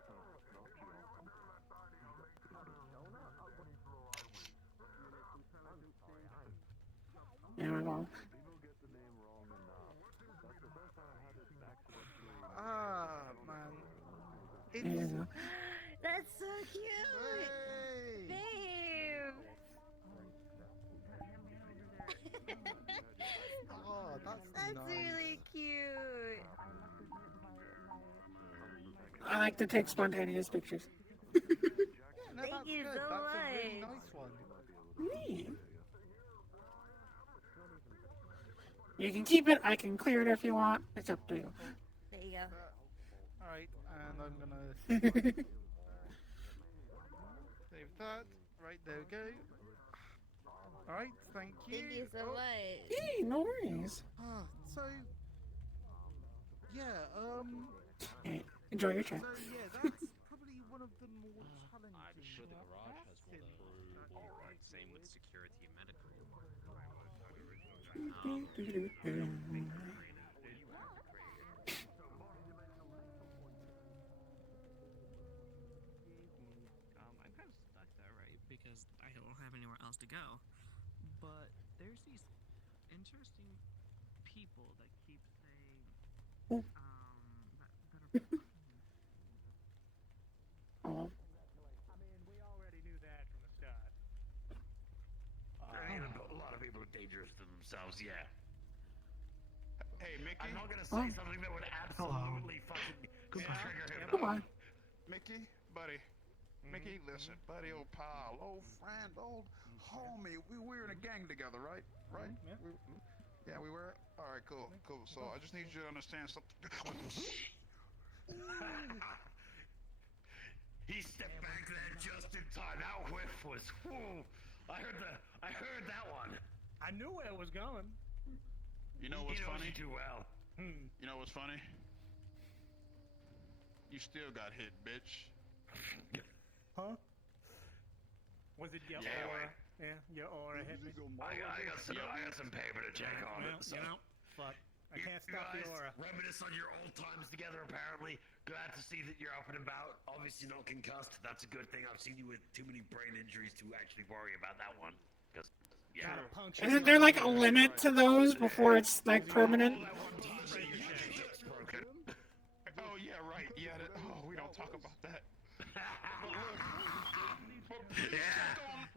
Yeah, well. Ah, man. Yeah. That's so cute! Babe! Oh, that's nice. really cute! I like to take spontaneous pictures. No, Thank you good. so That's much! a really nice one. Neat. You can keep it, I can clear it if you want. It's up to you. There you go. Alright, and I'm gonna save that. Right, there we go. Alright, thank you. Thank you so much. Hey, no worries. So, yeah, Enjoy your chat. So, yeah, that's probably one of the more challenging. I'm sure the garage has one of those. Same with security and medical. I'm kind of stuck there, right? Because I don't have anywhere else to go. But there's these interesting people that keep saying, that are Oh. I mean, we already knew that from the themselves, yeah. Hey, Mickey. I'm not gonna say something that would absolutely fucking trigger him. Goodbye. Mickey, buddy. Mickey, listen, buddy, old pal, old friend, old homie. We were in a gang together, right? Right? Yeah, we were? Alright, cool. So I just need you to understand something. He stepped back there just in time. That whiff was, whew. I heard that one. I knew where it was going. You know what's funny? Too well. You know what's funny? You still got hit, bitch. Huh? Was it your aura? Yeah, your aura hit me. I got some paper to check on it. So. You know, fuck. I can't stop the aura. Reminisce on your old times together, apparently. Glad to see that you're up and about. Obviously not concussed. That's a good thing. I've seen you with too many brain injuries to actually worry about that one. Because, yeah. Isn't there like a limit to those before it's like permanent? Oh yeah, right. Yeah. We don't talk about that.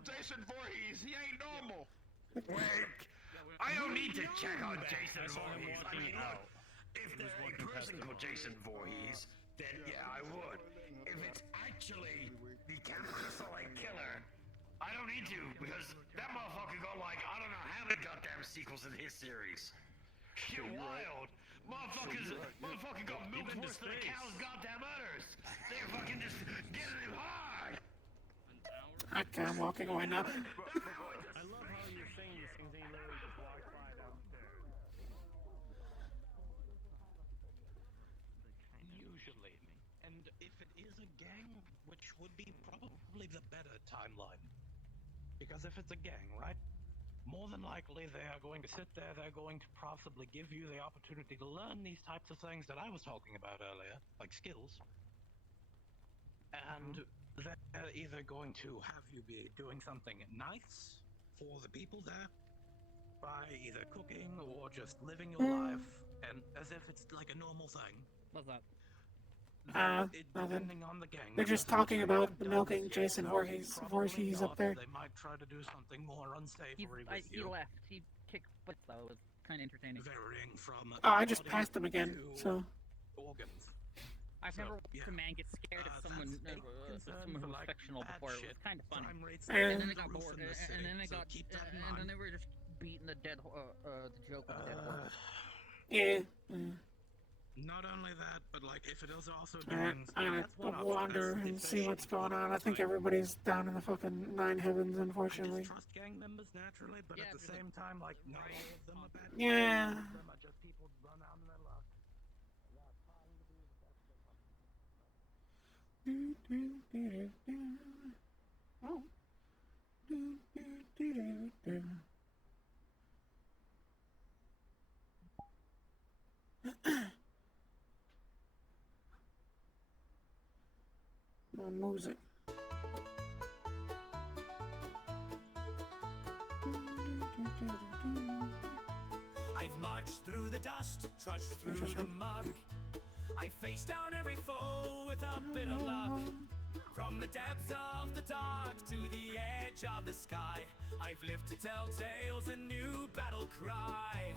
Jason Voorhees, he ain't normal. Wait, I don't need to check on Jason Voorhees. I mean, if there's a person called Jason Voorhees, then yeah, I would. If it's actually the Campus-like killer, I don't need to, because that motherfucker got like, I don't know how many goddamn sequels in his series. Shit wild. Motherfucker got milked worse than a cow's goddamn udders. They're fucking just getting him hard. Okay, I'm walking away now. I love how you're saying these things and you literally just walk by downstairs. Usually. And if it is a gang, which would be probably the better timeline. Because if it's a gang, right? More than likely they are going to sit there, they're going to possibly give you the opportunity to learn these types of things that I was talking about earlier, like skills. And they're either going to have you be doing something nice for the people there, by either cooking or just living your life, and as if it's like a normal thing. What's that? Nothing. They're just talking about milking Jason Voorhees up there. They might try to do something more unsavory with He you. left. He kicked butts though. It was kind of entertaining. Varying from Oh, I just passed him again, so. Organs. I've never watched a man get scared of someone who was fictional before. It was kind of funny. And then it got bored. And then they were just beating the dead the joke with the dead horse. Yeah. Not only that, but like if it is also Alright, doing I'm gonna wander and see what's going on. I think everybody's down in the fucking 9 heavens, unfortunately. trust gang members naturally, but at the same time, like not all of them are bad. Yeah. Some of them are just people run out in their luck. Oh. More music. I've marched through the dust, trudged through the muck. I faced down every foe with a bit of luck. From the depths of the dark to the edge of the sky, I've lived to tell tales, a new battle cry.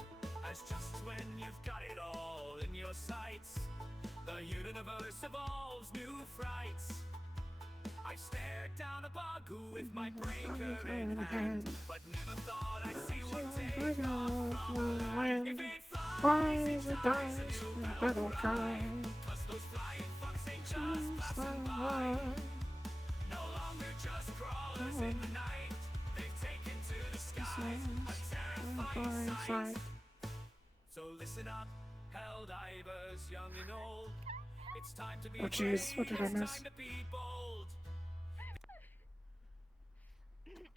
As just when you've got it all in your sights, the universe evolves new frights. I stared down a boggle with my breaker in hand, but never thought I'd see one day if it flies, it dies, the battle cry. Plus those flying fucks ain't just passing by. No longer just crawlers in the night, they've taken to the sky, a terrifying sight. So listen up, hell divers, young and old. It's time to be Oh jeez, what did I miss?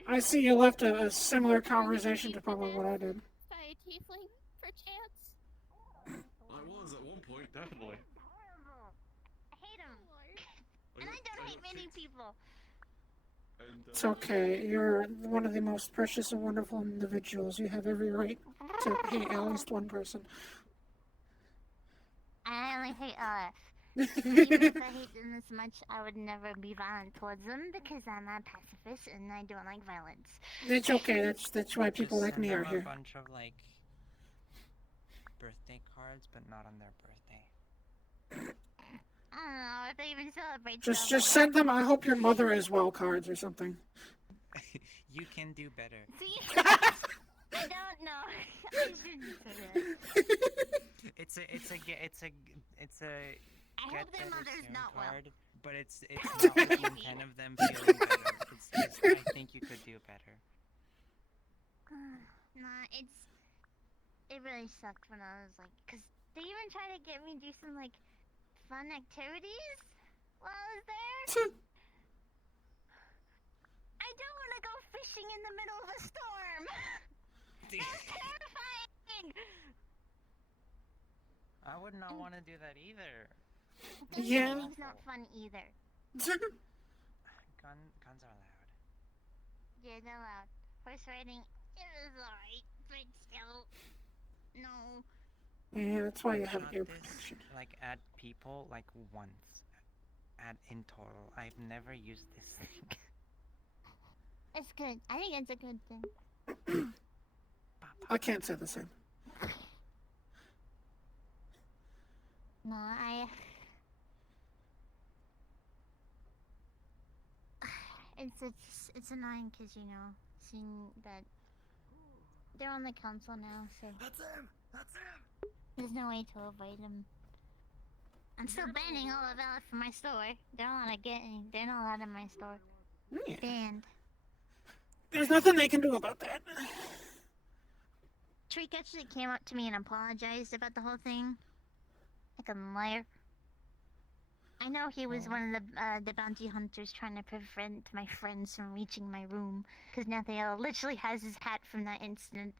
I see you left a similar conversation to probably what I did. By a tiefling, perchance? I was at one point, definitely. I hate him. And I don't hate many people. It's okay, you're one of the most precious and wonderful individuals. You have every right to hate at least one person. I only hate Even if I hate them this much, I would never be violent towards them because I'm a pacifist and I don't like violence. It's okay. That's why people Just like send me them are a here. bunch of like birthday cards, but not on their birthday. I don't know if they even celebrate Just stuff. send them. I hope your mother is well cards or something. You can do better. See? I don't know. I shouldn't say that. It's a I get hope their better mother's soon not well. card, but it's not with the intent of them feeling better. It's I think you could do better. Nah, it really sucked when I was like, cause they even tried to get me to do some like fun activities while I was there. I don't want to go fishing in the middle of a storm. That's terrifying. I would not want to do that either. Yeah. Fishing's not fun either. Guns are loud. Yeah, they're loud. Horse riding, it was alright, but still, no. Yeah, that's why you have Shot ear this, protection. like at people like once, in total. I've never used this thing. It's good. I think it's a good thing. I can't say the same. No, it's annoying because, you know, seeing that they're on the council now, so That's him! That's him! there's no way to avoid them. I'm still banning all of Valid from my store. They're not allowed to get any. They're not allowed in my store. Yeah. Banned. There's nothing they can do about that. Treek actually came up to me and apologized about the whole thing. Like a liar. I know he was one of the bounty hunters trying to prevent my friends from reaching my room, because Nathaniel literally has his hat from that incident.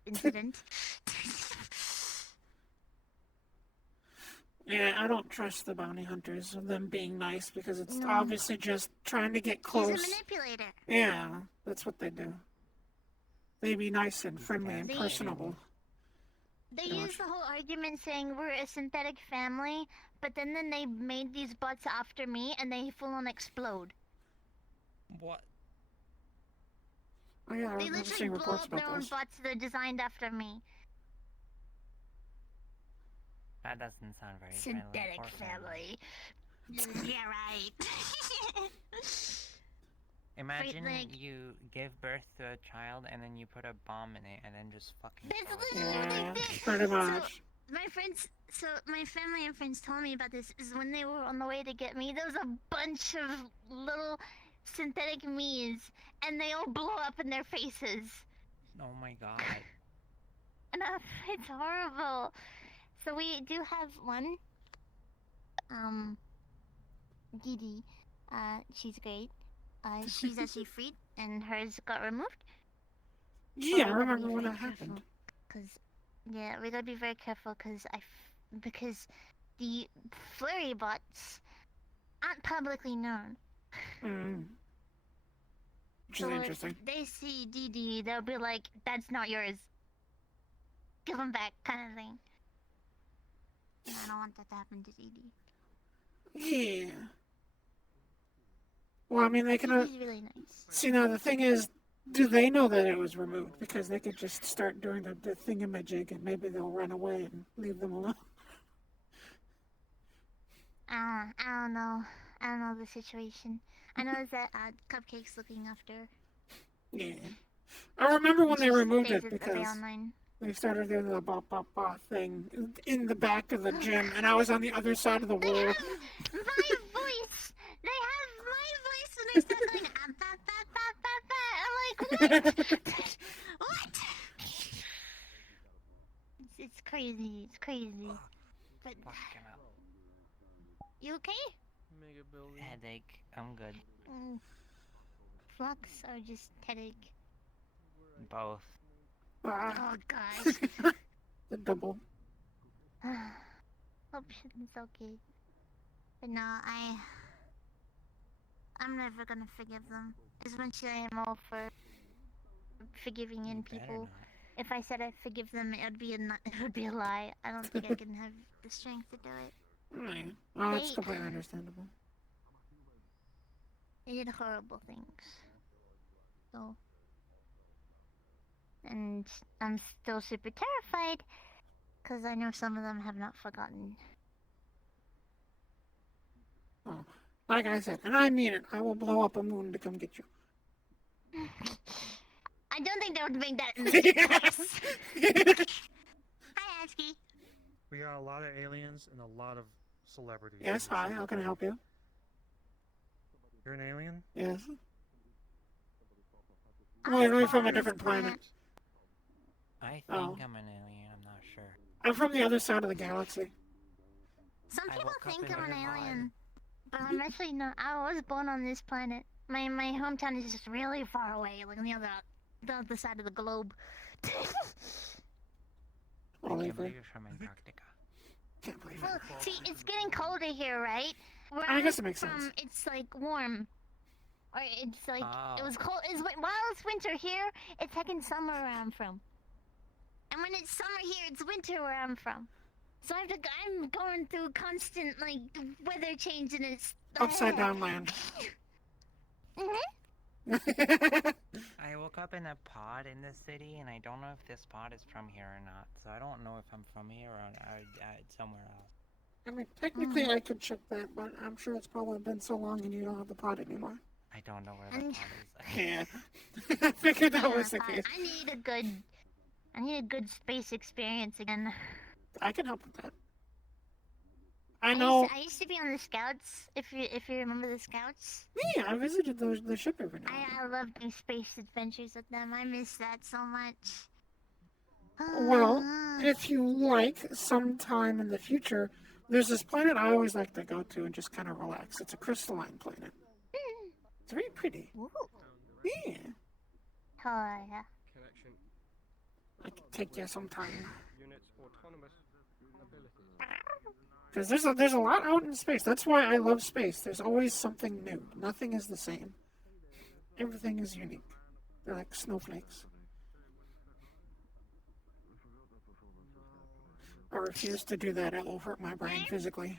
Yeah, I don't trust the bounty hunters, them being nice, because it's obviously just trying to get close. He's a manipulator. Yeah, that's what they do. They be nice and friendly and personable. They use the whole argument saying we're a synthetic family, but then they made these bots after me and they full on explode. What? Oh yeah, I They remember literally seeing blow reports up their about own those. bots that are designed after me. That doesn't sound very Synthetic friendly or family. Yeah, right. Imagine like- you give birth to a child and then you put a bomb in it and then just fucking. That's throw it literally what away. they did. Pretty much. So my family and friends told me about this is when they were on the way to get me, there was a bunch of little synthetic me's and they all blew up in their faces. Oh my god. And it's horrible. So we do have one. Didi. She's great. She's actually freed and hers got removed. Yeah, I remember when that happened. Cause, yeah, we gotta be very careful because the flurry bots aren't publicly known. Which is interesting. If they see Didi, they'll be like, "That's not yours. Give them back," kind of thing. And I don't want that to happen to Didi. Yeah. Well, I mean, they can. Didi's really nice. See, now the thing is, do they know that it was removed? Because they could just start doing the thingamajig and maybe they'll run away and leave them alone. I don't know. I don't know the situation. I know that Cupcake's looking after. Yeah. I remember when they removed stays it with the because online. they started doing the ba thing in the back of the gym, and I was on the other side of the They wall. have my voice. They have my voice, and they start going I'm like, what? What? It's crazy. It's crazy. But you okay? Mega building. Headache. I'm good. Flux or just headache? Both. Oh gosh. The double. Hope it's okay. But no, I'm never gonna forgive them. As much as I am all for forgiving in people. If I said I forgive them, it would be a lie. I don't think I can have the strength to do it. Right. Well, that's They- completely understandable. They did horrible things. So. And I'm still super terrified because I know some of them have not forgotten. Oh, like I said, and I mean it, I will blow up a moon to come get you. I don't think they would make that. Hi, Asky. We got a lot of aliens and a lot of celebrities. Yes, hi, how can I help you? You're an alien? Yes. Oh, I'm from a different planet. I think Oh. I'm an alien, I'm not sure. I'm from the other side of the galaxy. Some I people woke up think in I'm an a pod. alien, but I'm actually not. I was born on this planet. My hometown is just really far away, like on the other side of the globe. I can't believe you're from Antarctica. Can't believe Well, see, it's getting colder here, right? Where I guess it I'm makes from, sense. It's like warm. Or it's like Oh. it was cold. While it's winter here, it's fucking summer where I'm from. And when it's summer here, it's winter where I'm from. So I'm going through constant like weather change, and it's Upside down land. I woke up in a pod in this city, and I don't know if this pod is from here or not. So I don't know if I'm from here or somewhere else. I mean, technically I could check that, but I'm sure it's probably been so long and you don't have the pod anymore. I don't know where the pod is. Yeah. I figured that was the fine. case. I need a good space experience again. I can help with that. I know. I used to be on the Scouts. If you remember the Scouts. Yeah, I visited the ship every now and then. I love doing space adventures with them. I miss that so much. Well, if you like, sometime in the future, there's this planet I always like to go to and just kind of relax. It's a crystalline planet. It's very pretty. Yeah. Oh, yeah. Connection. I can take you sometime. Units autonomous ability. Because there's a lot out in space. That's why I love space. There's always something new. Nothing is the same. Everything is unique. They're like snowflakes. I refuse to do that. It will hurt my brain physically.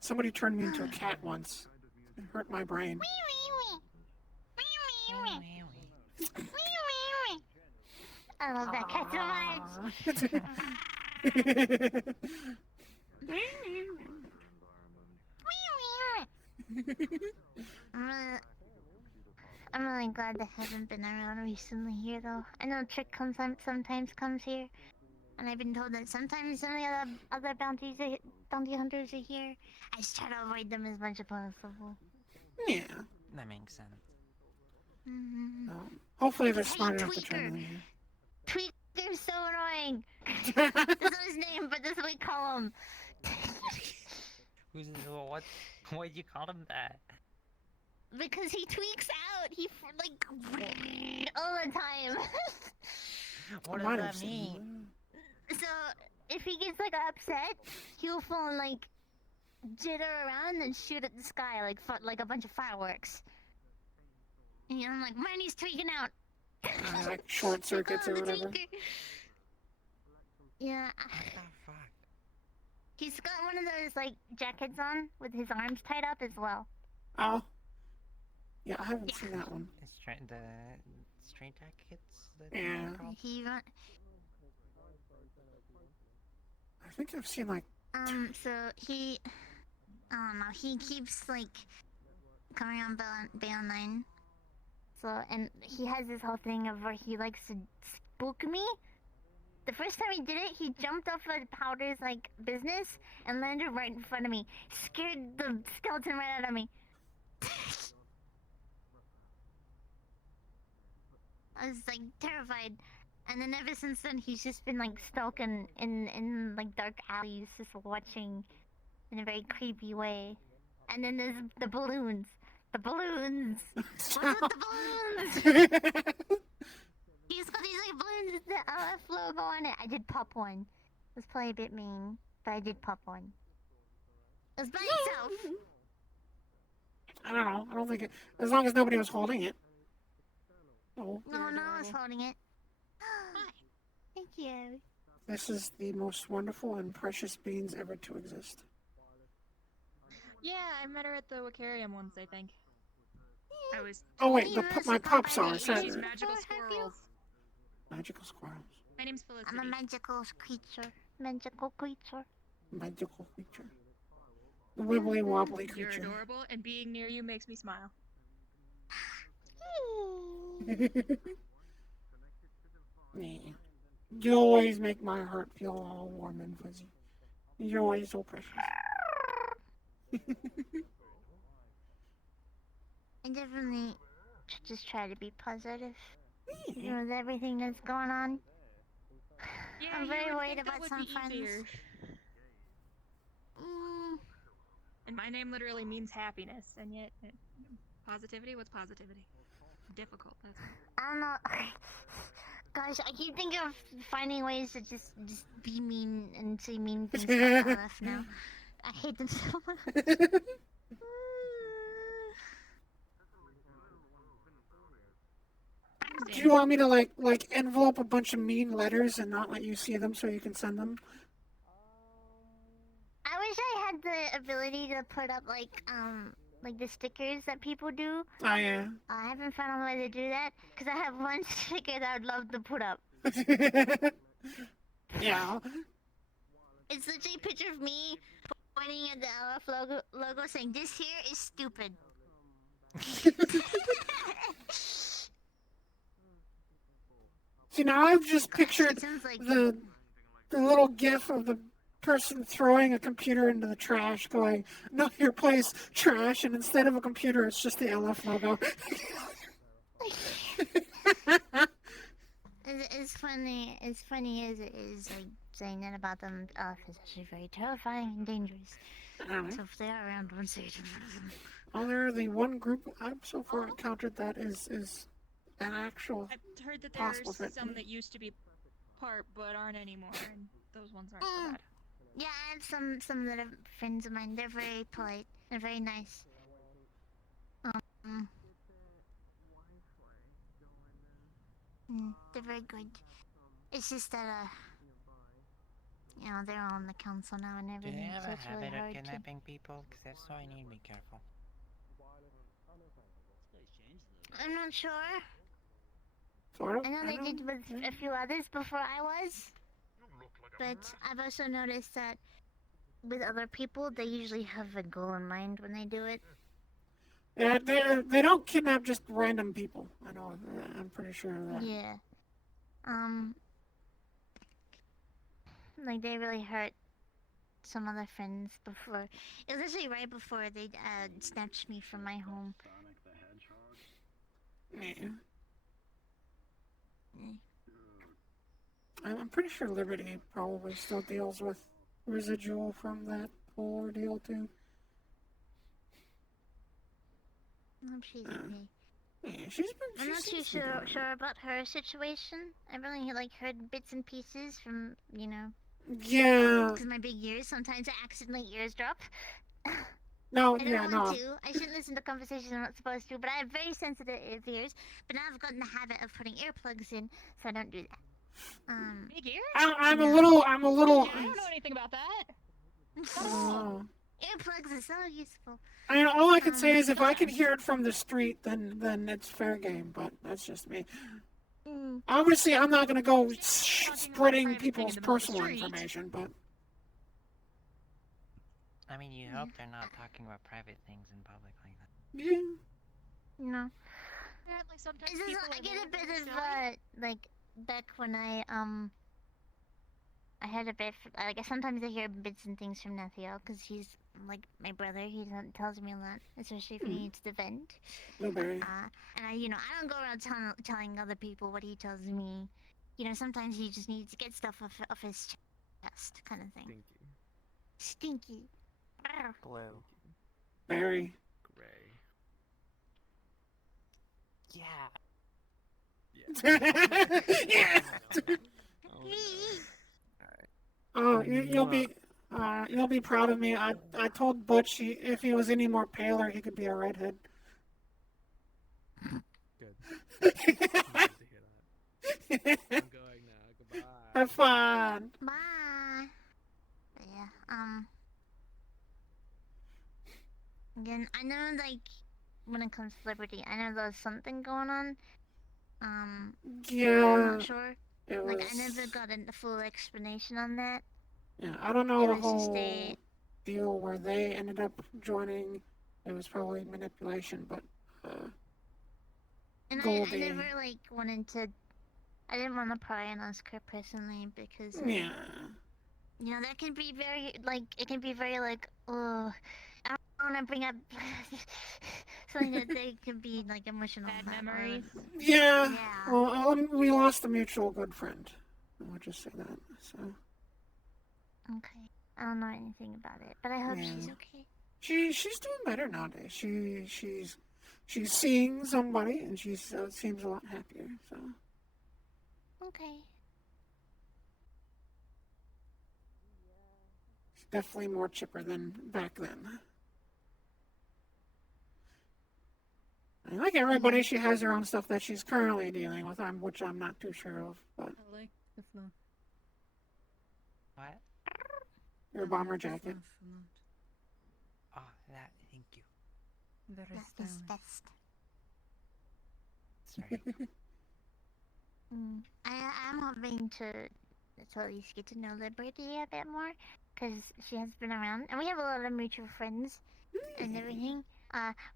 Somebody turned me into a cat once. It hurt my brain. I love that cat so much. I'm really glad they haven't been around recently here, though. I know Trick sometimes comes here, and I've been told that sometimes some of the other bounty hunters are here. I just try to avoid them as much as possible. Yeah. That makes sense. Hopefully they're smart enough to try to. Tweaker's so annoying. That's not his name, but that's what we call him. Why'd you call him that? Because he tweaks out. He like all the time. What does that mean? So if he gets like upset, he'll full like jitter around and shoot at the sky like a bunch of fireworks. And I'm like, Marnie's tweaking out. Like short circuits or whatever. Yeah. He's got one of those like jackets on with his arms tied up as well. Oh. Yeah, I haven't seen that one. It's the straight jackets. Yeah. He run. I think I've seen like. So he, I don't know. He keeps like coming on Bail 9. So and he has this whole thing of where he likes to spook me. The first time he did it, he jumped off of Powder's like business and landed right in front of me. Scared the skeleton right out of me. I was like terrified. And then ever since then, he's just been like stalking in like dark alleys, just watching in a very creepy way. And then there's the balloons. The balloons! What's with the balloons? He's got these like balloons with the LF logo on it. I did pop one. It was probably a bit mean, but I did pop one. It was by itself. I don't know. I don't think it. As long as nobody was holding it. Oh. No, no one's holding it. Hi. Thank you. This is the most wonderful and precious beans ever to exist. Yeah, I met her at the Wicarium once, I think. I was. Oh wait, my pops are. She's Sorry. magical squirrels. Magical squirrels. My name's Felicity. I'm a magical creature. Magical creature. Magical creature. Wibbly wobbly creature. You're adorable, and being near you makes me smile. You always make my heart feel all warm and fuzzy. You're always so precious. I definitely just try to be positive. You know, with everything that's going on. Yeah, I'm very worried that about would some be friends. easier. And my name literally means happiness, and yet positivity. What's positivity? Difficult. That's all. I don't know. Gosh, I keep thinking of finding ways to just be mean and say mean things about LF now. I hate them so much. Do you want me to like envelope a bunch of mean letters and not let you see them so you can send them? I wish I had the ability to put up like the stickers that people do. Oh yeah. I haven't found a way to do that because I have one sticker that I'd love to put up. Yeah. It's literally a picture of me pointing at the LF logo saying, "This here is stupid." See, now I've just pictured the little gif of the person throwing a computer into the trash going, "Know your place, trash," and instead of a computer, it's just the LF logo. It's funny. As funny as it is, like saying that about them, is actually very terrifying and dangerous. So if they are around, don't say it in front of them. Well, they're the one group I've so far encountered that is an actual. I've heard that possible there's threat. some that used to be part but aren't anymore, and those ones aren't so bad. Yeah, I have some that are friends of mine. They're very polite. They're very nice. They're very good. It's just that you know, they're all on the council now and Do everything. they have so a it's really habit of hard kidnapping people? Because if so, I need to be careful. I'm not sure. Sort of. I know they did with a few others before I was. But I've also noticed that with other people, they usually have a goal in mind when they do it. Yeah, they don't kidnap just random people. I know. I'm pretty sure of that. Yeah. Like they really hurt some other friends before. It was actually right before they snatched me from my home. Yeah. I'm pretty sure Liberty probably still deals with residual from that whole ordeal too. I hope she's okay. Yeah, I'm not too sure about her situation. I've only heard bits and pieces from, you know. Yeah. Because my big ears, sometimes I accidentally eardrop. No, I don't yeah, want no. to. I shouldn't listen to conversations I'm not supposed to, but I have very sensitive ears. But now I've gotten the habit of putting earplugs in, so I don't do that. Big ears? I'm a little. I don't know anything about that. Earplugs are so useful. I mean, all I can say is if I can hear it from the street, then it's fair game. But that's just me. Obviously, I'm not gonna go spreading people's personal information, but. I mean, you hope they're not talking about private things in public like that. Yeah. No. Apparently, sometimes It's just, people I are get a very, bit very of shy. like back when I had a bit sometimes I hear bits and things from Nethiel because he's like my brother. He tells me a lot, especially if he needs to vent. Blueberry. And I don't go around telling other people what he tells me. You know, sometimes he just needs to get stuff off his chest, kind of thing. Stinky. Blue. Berry. Gray. Yeah. Oh, you'll be proud of me. I told Butch if he was any more paler, he could be a redhead. Good. fun. Bye. But yeah, again, I know, like, when it comes to Liberty, I know there's something going on. I'm Yeah. not sure. It Like, was. I never got a full explanation on that. Yeah, I don't know It the was just whole deal where they ended up joining. It was probably manipulation, but And I Goldie. never, like, wanted to... I didn't want to pry on Oscar personally because... Yeah. You know, that can be very, like, it can be very, like, oh... I don't want to bring up something that they can be, like, emotional Bad about, memories. Yeah. Yeah. Well, we lost a mutual good friend. I'll just say that. So. Okay. I don't know anything about it, but I hope she's okay. She's doing better nowadays. She's seeing somebody, and she seems a lot happier. So. Okay. She's definitely more chipper than back then. And like everybody, she has her own stuff that she's currently dealing with, which I'm not too sure of. But I like the flow. What? Your bomber jacket. Oh, that. Thank you. Very That is stylish. best. Sorry. I'm hoping to at least get to know Liberty a bit more, because she has been around, and we have a lot of mutual friends and everything.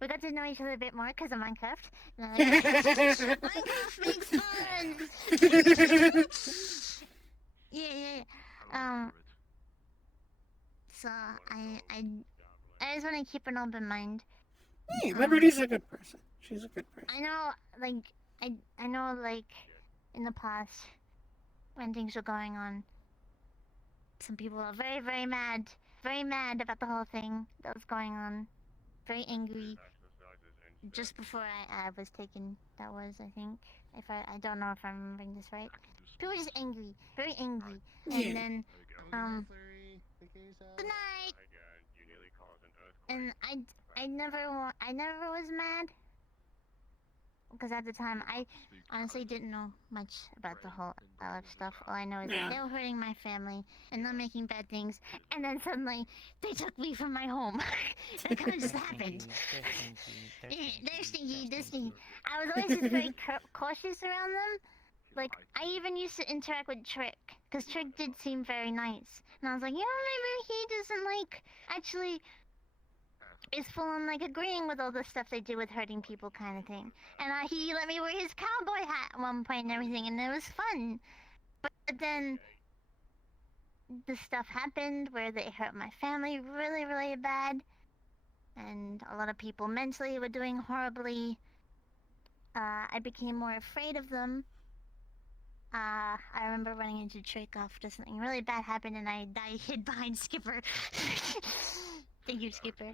We got to know each other a bit more because of Minecraft. Minecraft makes fun! Yeah. So, I just want to keep an open mind. Yeah, Liberty's a good person. She's a good person. I know, like, I know, like, in the past, when things were going on, some people are very, very mad about the whole thing that was going on. Very angry. Just before I was taken, that was, I think. If I don't know if I'm remembering this right. People were just angry. Very angry. And then, good night! And I never was mad. Because at the time, I honestly didn't know much about the whole Aleph stuff. All I know is that they were hurting my family and not making bad things. And then suddenly, they took me from my home. That kind of just happened. They're stinky. I was always just very cautious around them. Like, I even used to interact with Trick. Because Trick did seem very nice. And I was like, maybe he doesn't, like, actually... is full on, like, agreeing with all the stuff they do with hurting people kind of thing. And he let me wear his cowboy hat at one point and everything, and it was fun. But then the stuff happened where they hurt my family really, really bad. And a lot of people mentally were doing horribly. I became more afraid of them. I remember running into Trick after something really bad happened, and I hid behind Skipper. Thank you, Skipper.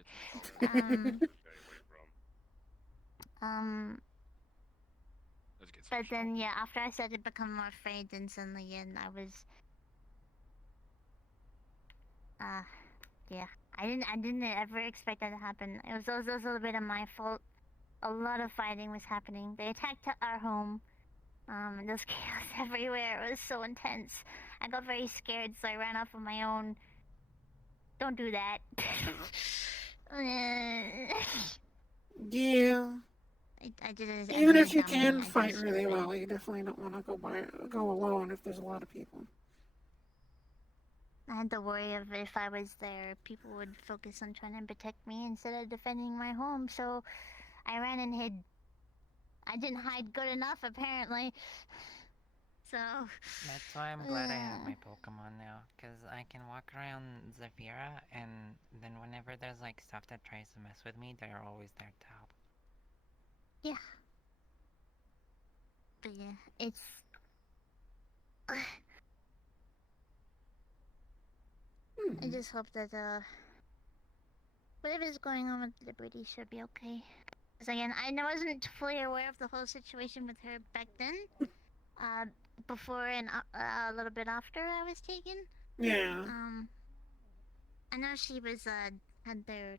But then, yeah, after I started to become more afraid, then suddenly, I was, yeah, I didn't ever expect that to happen. It was also a little bit of my fault. A lot of fighting was happening. They attacked our home. There's chaos everywhere. It was so intense. I got very scared, so I ran off on my own. Don't do that. Yeah. I did it. Even if you can fight really well, you definitely don't want to go alone if there's a lot of people. I had to worry of if I was there, people would focus on trying to protect me instead of defending my home, so I ran and hid. I didn't hide good enough, apparently. So... That's why I'm glad I have my Pokemon now, because I can walk around Zafira, and then whenever there's, like, stuff that tries to mess with me, they're always there to help. Yeah. But yeah, it's... I just hope that, whatever's going on with Liberty should be okay. Because again, I wasn't fully aware of the whole situation with her back then. Before and a little bit after I was taken. Yeah. I know she was, had their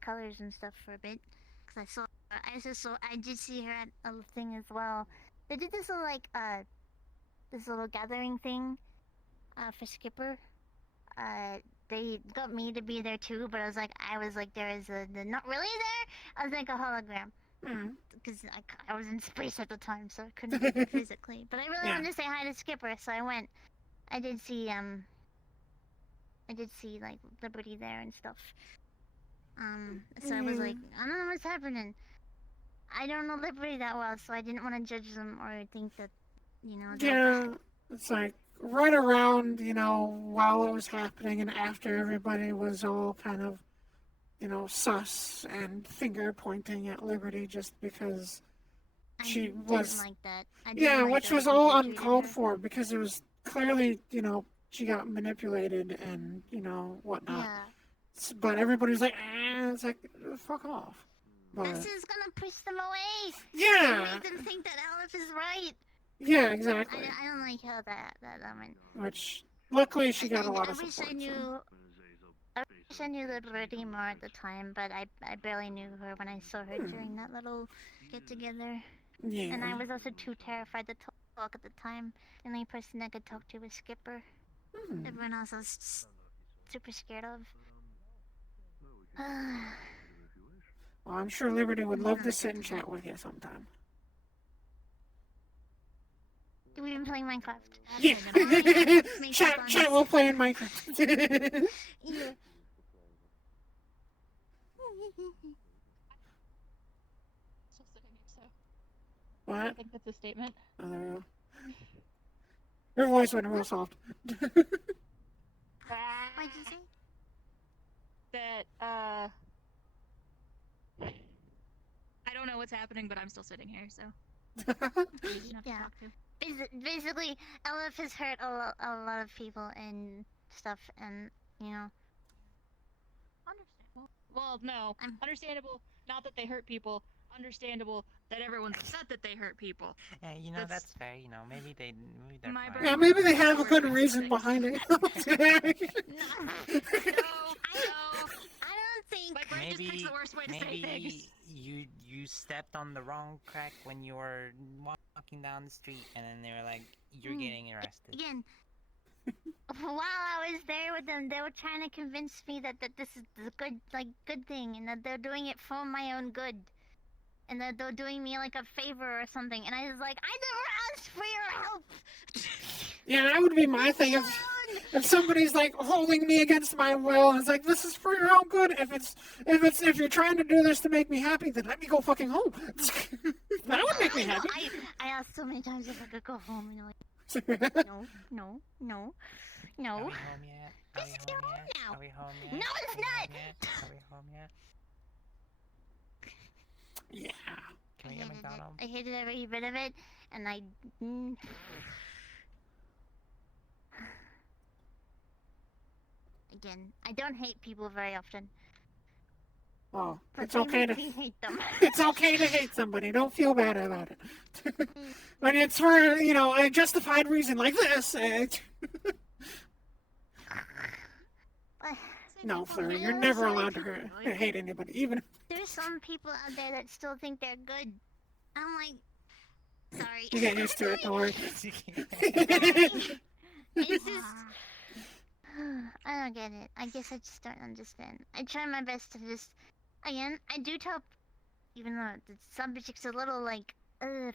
colors and stuff for a bit. Because I did see her at a thing as well. They did this little, like, this little gathering thing for Skipper. They got me to be there too, but I was like, there is not really there. I was like a hologram. Because I was in space at the time, so I couldn't be there physically. But I really wanted to say hi to Skipper, so I went. I did see like Liberty there and stuff. So I was like, I don't know what's happening. I don't know Liberty that well, so I didn't want to judge them or think that, they're bad. It's like right around, while it was happening and after everybody was all kind of, sus and finger pointing at Liberty just because she was. Like that. Which was all uncalled for because it was clearly, she got manipulated and, whatnot. Yeah. But everybody's like, it's like, fuck off. But, this is gonna push them away. Yeah. Make them think that Aleph is right. Yeah, exactly. I don't like how that went. Which, luckily, she got a lot of I wish support. I wish I knew Liberty more at the time, but I barely knew her when I saw her during that little get-together. Yeah. And I was also too terrified to talk at the time. The only person I could talk to was Skipper. Everyone else I was super scared of. Well, I'm sure Liberty would love to sit and chat with you sometime. We've been playing Minecraft. Yeah. Chat while playing Minecraft. Yeah. What? I think that's a statement. Oh, there we go. Your voice went real soft. What'd you say? That, I don't know what's happening, but I'm still sitting here, so. Yeah. Basically, Aleph has hurt a lot of people and stuff, and, Understandable. Well, no. Understandable, not that they hurt people. Understandable that everyone's upset that they hurt people. Yeah, that's fair. Maybe they're fine. Yeah, maybe they have a good reason behind it. No, I don't think. My brain just picks the worst way to say things. You stepped on the wrong crack when you were walking down the street, and then they were like, "You're getting arrested." Again, while I was there with them, they were trying to convince me that this is the good thing, and that they're doing it for my own good, and that they're doing me like a favor or something. And I was like, I never asked for your help. Yeah, that would be my thing. If somebody's like holding me against my will, and it's like, this is for your own good. If you're trying to do this to make me happy, then let me go fucking home. That would make me happy. I asked so many times if I could go home, and they're like, no. Are we home yet? This is your home now. Are we home yet? No, it's not. Are we home yet? Yeah. Can we get McDonald's? I hated every bit of it, and I. Again, I don't hate people very often. Oh, But it's they okay make to me hate them. It's okay to hate somebody. Don't feel bad about it. When it's for a justified reason like this. No, Flurry, you're never allowed to hate anybody, even. There's some people out there that still think they're good. I'm like, sorry. You get used to it, don't worry. It's just. I don't get it. I guess I just don't understand. I try my best to just. Again, I do tell. Even though the subject's a little like,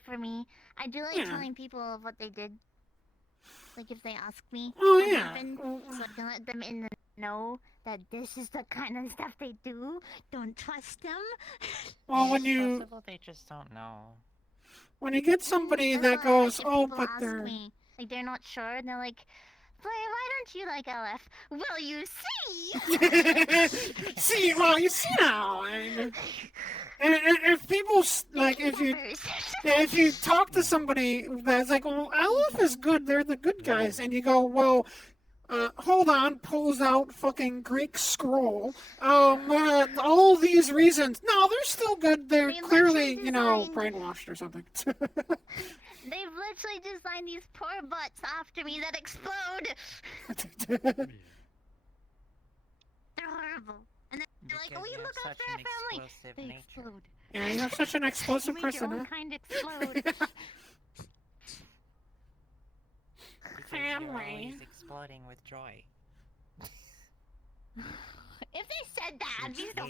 for me, I do like telling people of what they did. Like if they ask me what happened, so I can let them in the know that this is the kind of stuff they do. Don't trust them. Well, when It's possible they just don't know. When you get somebody that goes, People but ask they're. me, like they're not sure, and they're like, Flare, why don't you like LF? Well, you see. Well, you see now. And if people if you talk to somebody that's like, well, Aleph is good, they're the good guys, and you go, well, hold on, pulls out fucking Greek scroll. All these reasons. No, they're still good. They're clearly, brainwashed or something. They've literally designed these poor butts after me that explode. They're horrible. And they're like, we look after our family. They explode. Yeah, you're such an explosive You make person, your own huh? kind explode. Family. exploding with joy. If they said that, I'd be so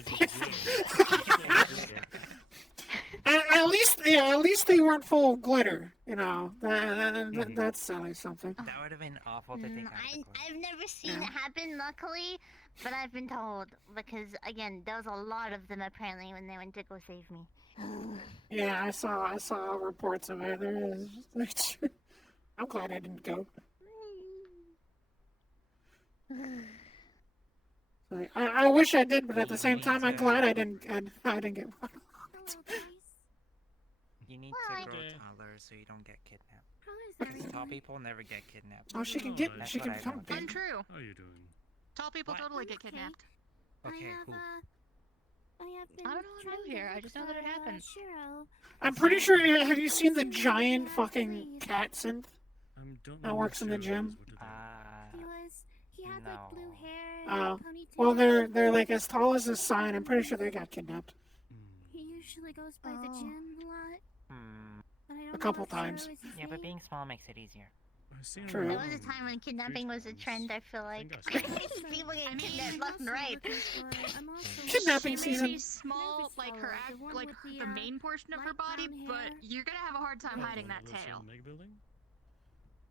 At least they weren't full of glitter. You know, that's something. That would have been awful to take out of the I've never seen it happen, luckily, but I've been told because again, there was a lot of them apparently when they went to go save me. Yeah, I saw reports of it. I'm glad I didn't go. I wish I did, but at the same time, I'm glad I didn't get one. You need to grow taller so you don't get kidnapped. Because tall people never get kidnapped. Oh, she can That's she what can I become know. big. Untrue. How are you doing? Tall people totally get kidnapped. Okay, who? I don't know how to move here. I just know that it happens. I'm pretty sure. Have you seen the giant fucking cat synth that works in the gym? He had like blue hair and Oh, a ponytail. well, they're like as tall as the sign. I'm pretty sure they got kidnapped He usually goes by the gym a lot. But I don't a couple know if Shiro times. is his Yeah, but name. being small makes it easier. True. There was a time when kidnapping was a trend, I feel like. People getting kidnapped left and right. Kidnapping She may season. be small, like her the main portion of her body, but you're gonna have a hard time hiding that tail.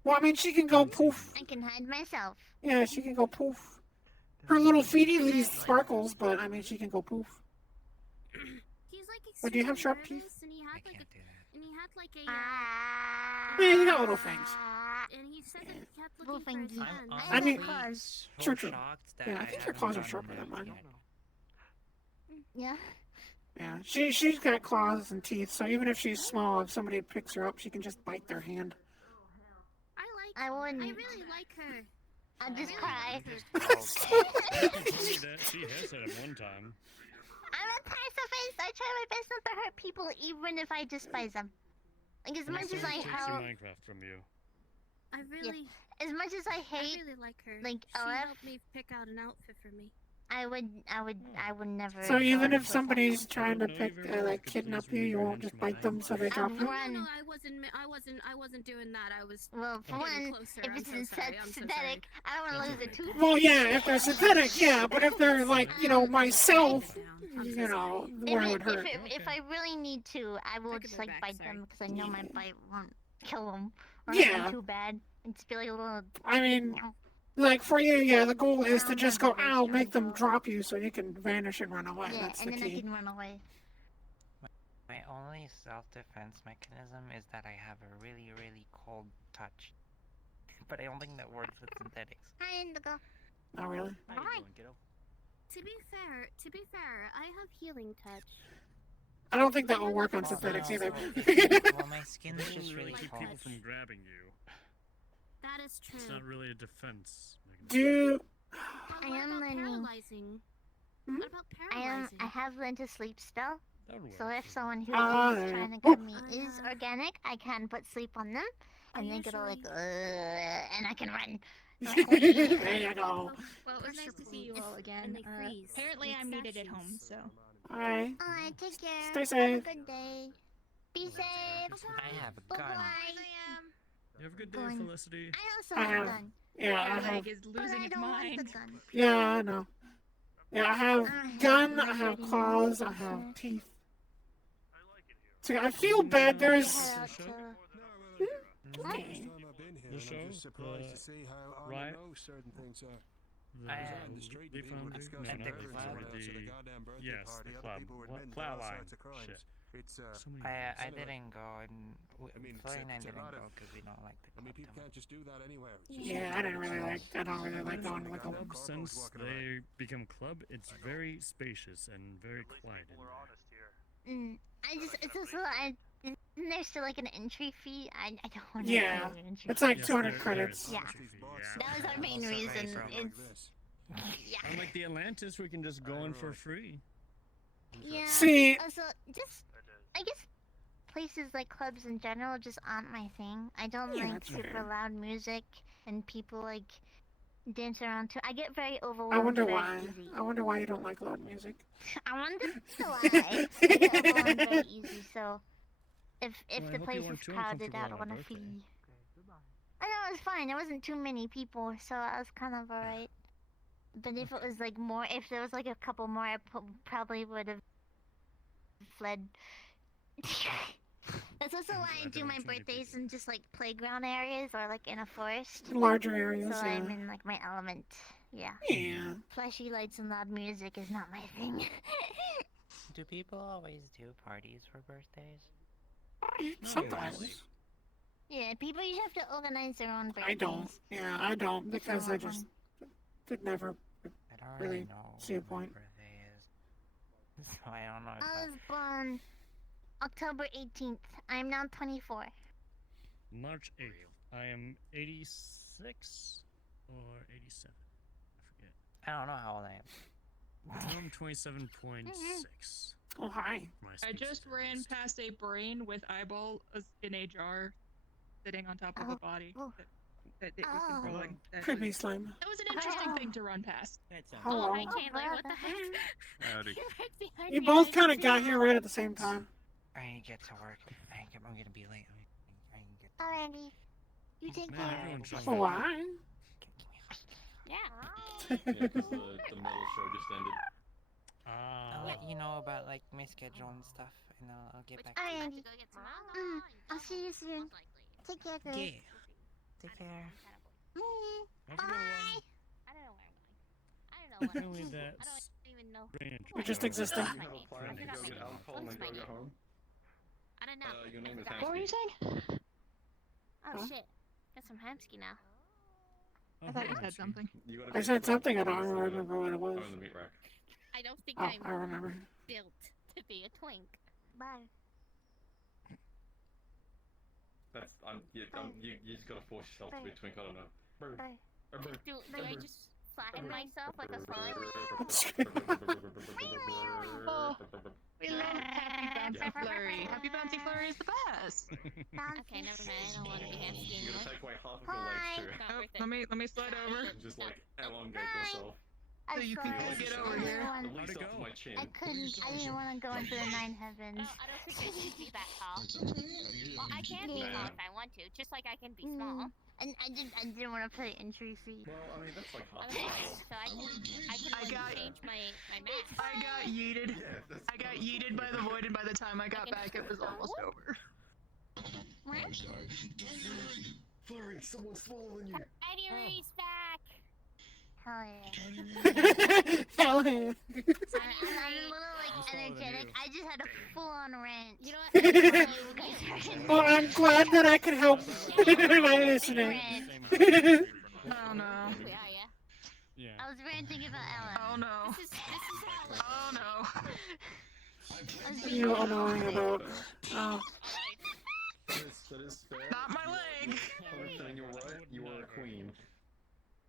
Well, I mean, she can go poof. I can hide myself. Yeah, she can go poof. Her little feety leaves sparkles, but I mean, she can go poof. He's like But do you have extremely sharp teeth? nervous, and he had like a Yeah, you got little fangs. and he said that he kept looking for his hand. I mean, claws. true. Yeah, I I think your haven't claws are gotten sharper those than mine. Yeah. Yeah, she's got claws and teeth, so even if she's small, if somebody picks her up, she can just bite their hand. I wouldn't. I really like her. I'd just cry. She has said at one time. I'm a pacifist. I try my best not to hurt people, even if I despise them. Like as much as I Takes your help, Minecraft from you. I really, as much as I hate, I really like her. like she LF, helped me pick out an outfit for me. I would never. So even go if for somebody's that. trying to kidnap you, you won't just bite them so they drop you? No, I wasn't doing that. I was. Well, for getting one, closer. if I'm it's so sorry. I'm so sorry. synthetic, I don't want to lose a tooth. Well, yeah, if they're synthetic, yeah, but if they're like, myself, where it would hurt. If I really need to, I will just like bite them because I know my bite won't kill them or Yeah. anything too bad. And just be like a little. I mean, like for you, yeah, the goal is to just go, ow, make them drop you so you can vanish and run away. Yeah, That's and the then I key. can run away. My only self-defense mechanism is that I have a really, really cold touch. But I don't think that works with synthetics. Hi, Indigo. Oh, really? Hi. To be fair, I have healing touch. I don't think that will work on synthetics either. Well, my skin is It just doesn't really keep cold. people from grabbing you. That is true. It's not really a defense. Do I am learning. Paralyzing. What about paralyzing? I have learned to sleep spell. That would So work. if someone who Ah, is there you trying to go. get me is organic, I can put sleep on them, and they go like, and I can run. There you go. Well, it was nice to see you all again. And they freeze. Apparently, like I'm needed at statues. home, so. Alright. Alright, take care. Stay Have safe. a good day. Be safe. I have a gun. Bye. You have a good day, Gun. Felicity. I also I have a have- gun. Yeah, I My have. leg is But losing I its don't want the mind. gun. Yeah, I know. Yeah, I have gun, I have claws, I have teeth. So I feel bad. There's. Head out to... The show? surprised to see how Riot? certain things are. The on the street, Beef people were Foundry? discussing No, not murders Beef right Foundry, outside the- a goddamn birthday yes, party. the Other club. people were What? admitting to all Flatline. sorts of crimes. Shit. It's So many I Some of didn't go, and I mean, Flurry and I it's a didn't lot go of- because we don't like the I mean, club people too can't just do that anywhere. It's just Yeah, I don't really like going to the club. Since they become club, it's very spacious and very quiet in there. it's just isn't there still like an entry fee? I don't want to Yeah, pay an entry it's fee. like Yes, 200 there credits. is Yeah. entry fee, yeah. That was our main reason. It's Unlike the Atlantis, we can just go in for free. yeah. See- Also, just I guess places like clubs in general just aren't my thing. I don't Yeah, like that's super fair. loud music and people like dance around too. I get very overwhelmed. I wonder very why. easy. I wonder why you don't like loud music. I wonder why. I get overwhelmed very easy. So if Well, I the hope you place weren't is too crowded, I uncomfortable don't on want our to birthday. fee. I know it was fine. There wasn't too many people, so I was kind of alright. But if it was like more, if there was like a couple more, I probably would have fled. That's also why I do my birthdays in just like playground areas or like in a forest. Larger areas, So I'm yeah. in like my element. Yeah. Yeah. Flashy lights and loud music is not my thing. Do people always do parties for birthdays? Sometimes. Yeah, people usually have to organize their own birthdays. I don't. Yeah, I don't because I just could never really know see a point. So I don't know. I was born October 18th. I am now 24. March 8th. I am 86 or 87. I forget. I don't know how old I am. I'm 27.6. Oh, hi. I just ran past a brain with eyeballs in a jar sitting on top of a body that it was controlling. Creepy slime. That was an interesting thing to run past. Hello. I can't, like, what the heck? Howdy. You both kind of got here right at the same time. I get to work. I'm gonna be late. Alrighty. You take Man, care. everyone just Why? Yeah. Yeah, because the metal show just ended. I'll let you know about like my schedule and stuff, and I'll get back to you. Alrighty. I'll see you soon. Take care, girl. Yeah. Take care. Bye. I don't know where I'm going. I don't know what Really, I'm that's I don't even know. You're just existing. You have a plan to go get alcohol and then go get home? I don't know. Your name is What were you Hamsky. saying? Oh Huh? shit. Got some Hamsky now. I thought you said something. You gotta I go said get something, I alcohol don't remember what it was. Oh, in the meat rack. I don't think Oh, I'm I remember. built to be a twink. Bye. That's you just gotta force yourself to be a twink. I don't know. Bye. Do I just flatten myself like a slime? We love Happy Bouncy Flurry. Happy Bouncy Flurry is the best. Okay, never mind. I don't want to be Hamsky You're anymore. gonna take away half of your legs too. Not worth it. Let me slide over. And just like elongate yourself. So you can Like, get just over like, here. at least up to my chin. I couldn't. I didn't want to go into the nine heavens. I don't think I should be that tall. Well, I can be tall if I want to, just like I can be small. And I didn't want to play entry fee. Well, I mean that's like half. So I can change my mask. I got yeeted. I got yeeted by the void, and by the time I got back, it was almost over. I'm sorry. Flurry, someone's smaller than you. Eddie Reese back. Hell yeah. Hell yeah. I'm a little like energetic. I just had a full-on rant. You know what? Well, I'm glad that I could help by listening. Oh no. Yeah. I was ranting about Ellen. Oh no. This is Ellen. Oh no. You annoying about. That is fair. Not my leg. Then you're right. You are a queen.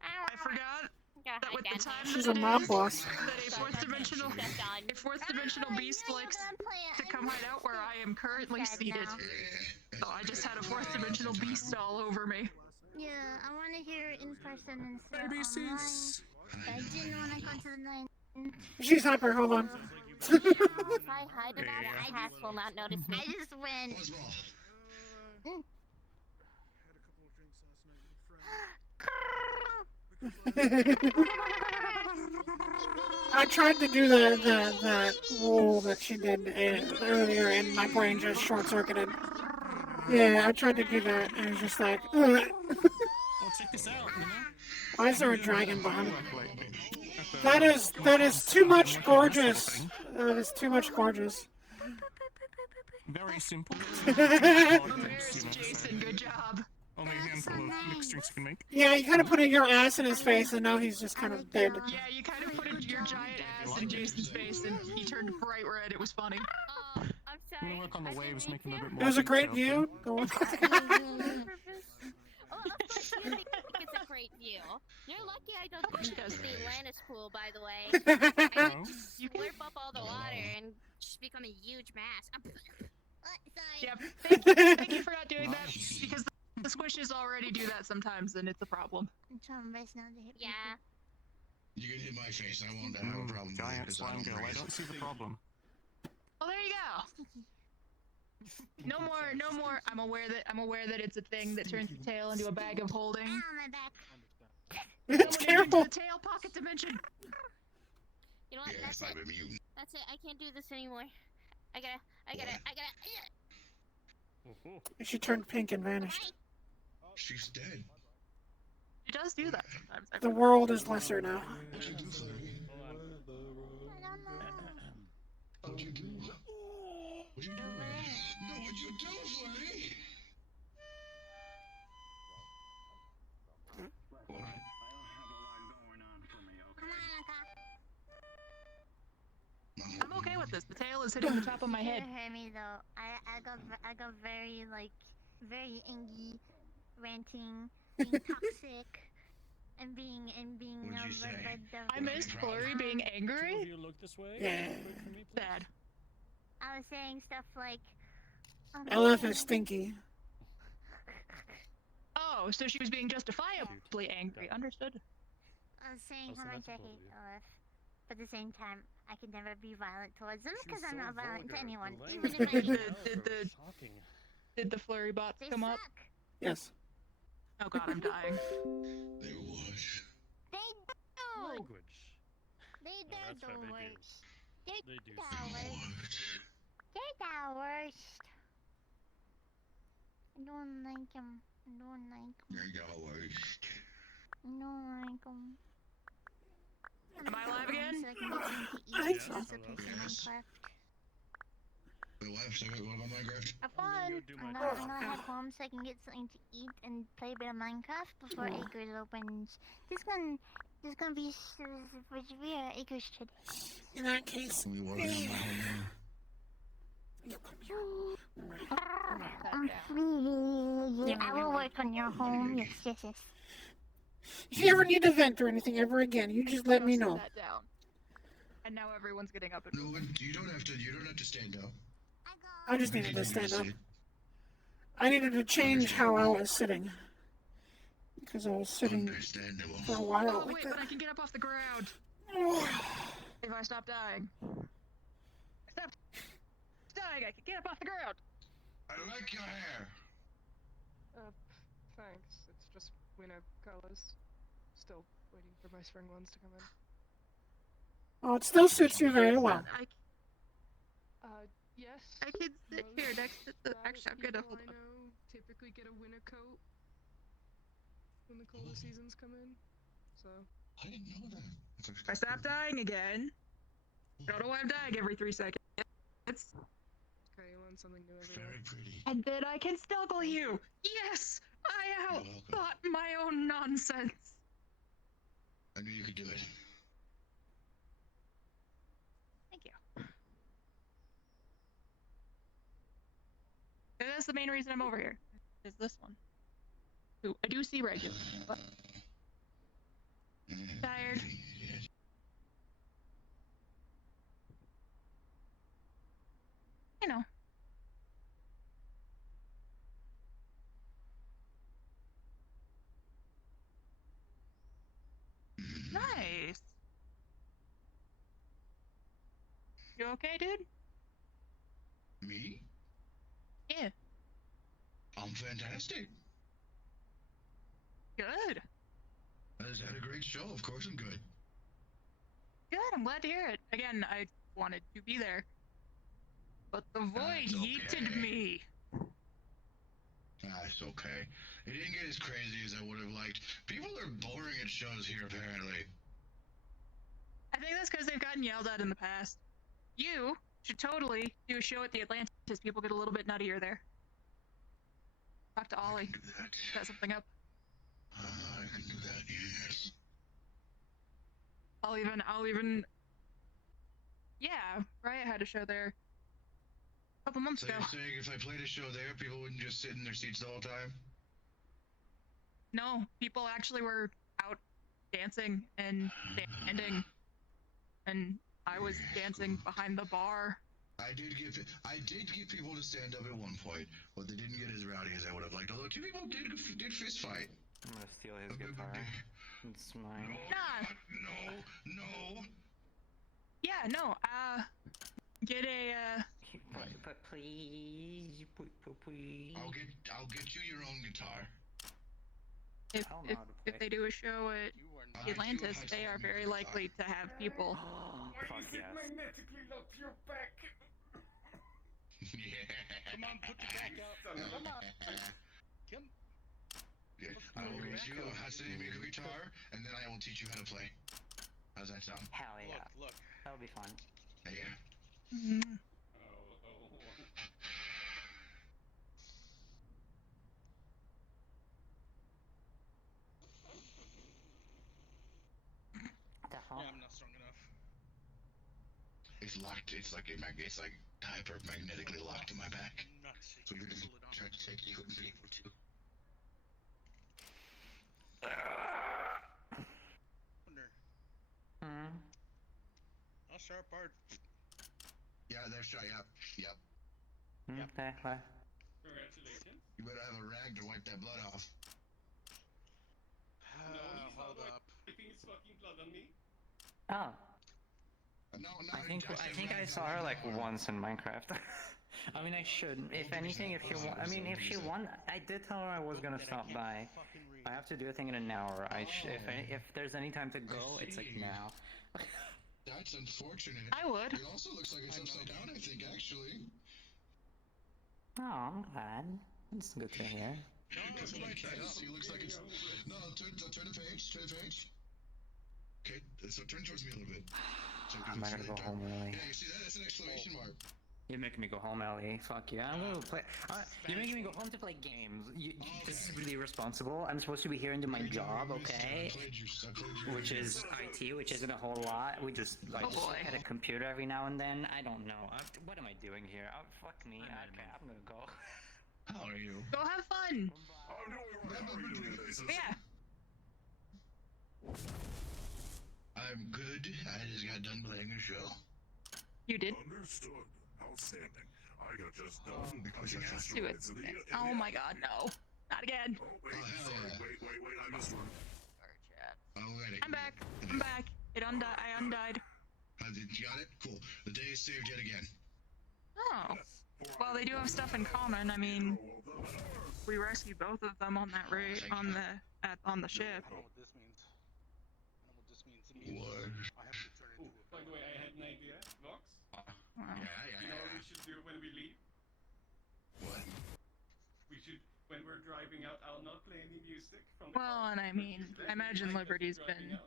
I forgot that with the time She's that a it mob is, boss. that a fourth dimensional beast likes to come hide out where I am currently seated. So I just had a fourth dimensional beast all over me. Yeah, I want to hear it in person instead of online. I didn't want to go to the nine. She's hyper, hold on. If I hide about it, I just will not notice me. I just went. I tried to do that rule that she did earlier, and my brain just short-circuited. Yeah, I tried to do that, and it was just like, ugh. Well, check this out, you know? Why is there a dragon behind me? That is too much gorgeous. That is too much gorgeous. Very simple. There's Jason, good job. Only a handful of mixed drinks you can make. Yeah, you kind of put your ass in his face, and now he's just kind of dead. Yeah, you kind of put your giant ass in Jason's face, and he turned bright red. It was funny. I'm sorry. I'm gonna work on the waves, making it a bit more. It was a great detailed. view. Go on. Oh, of course you think it's a great view. You're lucky I don't go to the Atlantis pool, by the way. I just slurp up all the water and just become a huge mass. Yeah, thank you for not doing that, because the squishes already do that sometimes, and it's a problem. I'm trying my best not to hit Yeah. You can hit my face. I won't have a problem. Giant slime girl. I don't see the problem. Well, there you go. No more, no more. I'm aware that it's a thing that turns the tail into a bag of holding. Ow, my back. Someone into the tail pocket dimension. You know what? That's it. That's it. I can't do this anymore. I gotta. She turned pink and vanished. She's dead. She does do that sometimes. The world is lesser now. What'd you do, Flurry? What'd you do? What'd you do? No, what'd you do, Flurry? What? I'm okay with this. The tail is hitting the top of my head. You heard me though. I got very very angry, ranting, being toxic, and being What'd you say? I missed Flurry being angry. Two of you look this way. Yeah. Wait for me, please. Sad. I was saying stuff like. LF is stinky. Oh, so she was being justifiably angry. Understood. I was saying Oh, so how much that's I cool, hate dude. OF, but at the same time, I can never be violent towards them because I'm so not violent to vulgar. anyone, The even if language I. Shocking. Did the Flurry bots They come up? suck. Yes. Oh god, I'm dying. They wash. They do. Language. They Oh, that's do right, the they do. worst. They do. the worst. They're the worst. I don't like them. I don't like them. They got worst. I don't like them. Am I alive again? So I can get something to I eat think as a piece of Minecraft. The left, what about Minecraft? Have fun. I'm gonna head home so I can get something to eat and play a bit of Minecraft before Acres opens. This gonna be severe Acres today. In that case, We working on my home now. I will work on your home. Yes. if you ever need to vent or anything ever again, you just let me know. That down. And now everyone's getting up. No, you don't have to stand up. I just needed to stand up. I needed to change how I was sitting. Because I was sitting for a while Oh like wait, that. but I can get up off the ground. If I stop dying. Stop dying, I can get up off the ground. I like your hair. Thanks. It's just winter colors. Still waiting for my spring ones to come in. Oh, it still suits you very well. Yes. I can sit here next to the. Actually, I'm gonna hold I on. know typically get a winter coat when the colder seasons come in. So. I didn't know that. If I stop dying again, I don't know why I'm dying every 3 seconds. Okay, you learn something new every Very day. pretty. And then I can snuggle you. Yes, I outthought my own nonsense. I knew you could do it. Thank you. And that's the main reason I'm over here. Is this one? Who I do see regular. But tired. You know. Nice. You okay, dude? Me? Yeah. I'm fantastic. Good. I just had a great show. Of course I'm good. Good. I'm glad to hear it. Again, I wanted to be there, but the void yeeted me. It's okay. It didn't get as crazy as I would have liked. People are boring at shows here, apparently. I think that's because they've gotten yelled at in the past. You should totally do a show at the Atlantis. People get a little bit nuttier there. Talk to Ollie. Set something up. I can do that, yes. I'll even. Yeah, Riot had a show there a couple months So ago. you're saying if I played a show there, people wouldn't just sit in their seats the whole time? No, people actually were out dancing and standing, and I was dancing behind the bar. I did get people to stand up at one point, but they didn't get as rowdy as I would have liked. Although two people did fist fight. I'm gonna steal his guitar. It's mine. Nah. No. Yeah, no. Get a But please, please. I'll get you your own guitar. If they do a show at Atlantis, they are very likely to have people. Fuck yes. Magnetically lock your back. Yeah. Come on, put the back out. Come on. Come. Yeah. I will get you a Hatsune Miku guitar, and then I will teach you how to play. How's that sound? Hell yeah. Look. That'll be fun. Yeah. Yeah, I'm not strong enough. It's locked. It's like hyper magnetically locked to my back. So even if you tried to take it, you wouldn't be able to. How sharp are? Yeah, they're sharp. Yep. Okay, bye. Congratulations. You better have a rag to wipe that blood off. Hold up. Wiping his fucking blood on me. Oh. No, I think I saw her like once in Minecraft. I mean, I should. If anything, if she want, I mean, if she want, I did tell her I was gonna stop by. I have to do a thing in an hour. If there's any time to go, it's like now. That's unfortunate. I would. It also looks like it's upside down, I think, actually. Oh, I'm glad. That's good to hear. That's what I can see. Looks like it's. No, turn the page. Turn the page. Okay, so turn towards me a little bit. So I'm not gonna go home early. Yeah, you see that? That's an exclamation mark. You're making me go home, Ellie. Fuck yeah. I'm gonna play. You're making me go home to play games. This is really irresponsible. I'm supposed to be here and do my job, okay? Which is IT, which isn't a whole lot. We just like at a computer every now and then. I don't know. What am I doing here? Fuck me. Okay, I'm gonna go. How are you? Go have fun. Yeah. I'm good. I just got done playing a show. You did? Understood. Outstanding. I got just done because you Let's do it. Oh my god, no. Not again. Oh, wait, sorry. Wait, I missed one. I'm back. I'm back. I undied. You got it? Cool. The day is saved yet again. Oh. Well, they do have stuff in common. I mean, we rescued both of them on that on the ship. I know what this means. It means I have to turn into a. By the way, I had an idea, Vox. Yeah. You know what we should do when we leave? What? We should, when we're driving out, I'll not play any music from the Well, car. and I mean, I imagine Liberty's been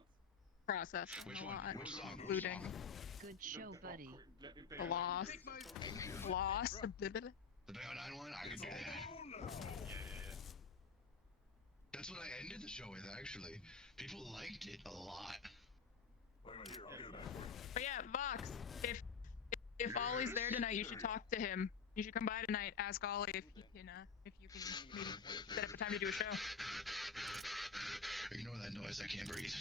processing a lot, including Good show, buddy. the loss. The Bayo 9-1? I can do that. That's what I ended the show with, actually. People liked it a lot. But yeah, Vox, if Ollie's there tonight, you should talk to him. You should come by tonight, ask Ollie if you can maybe set up a time to do a show. Ignore that noise, I can't breathe.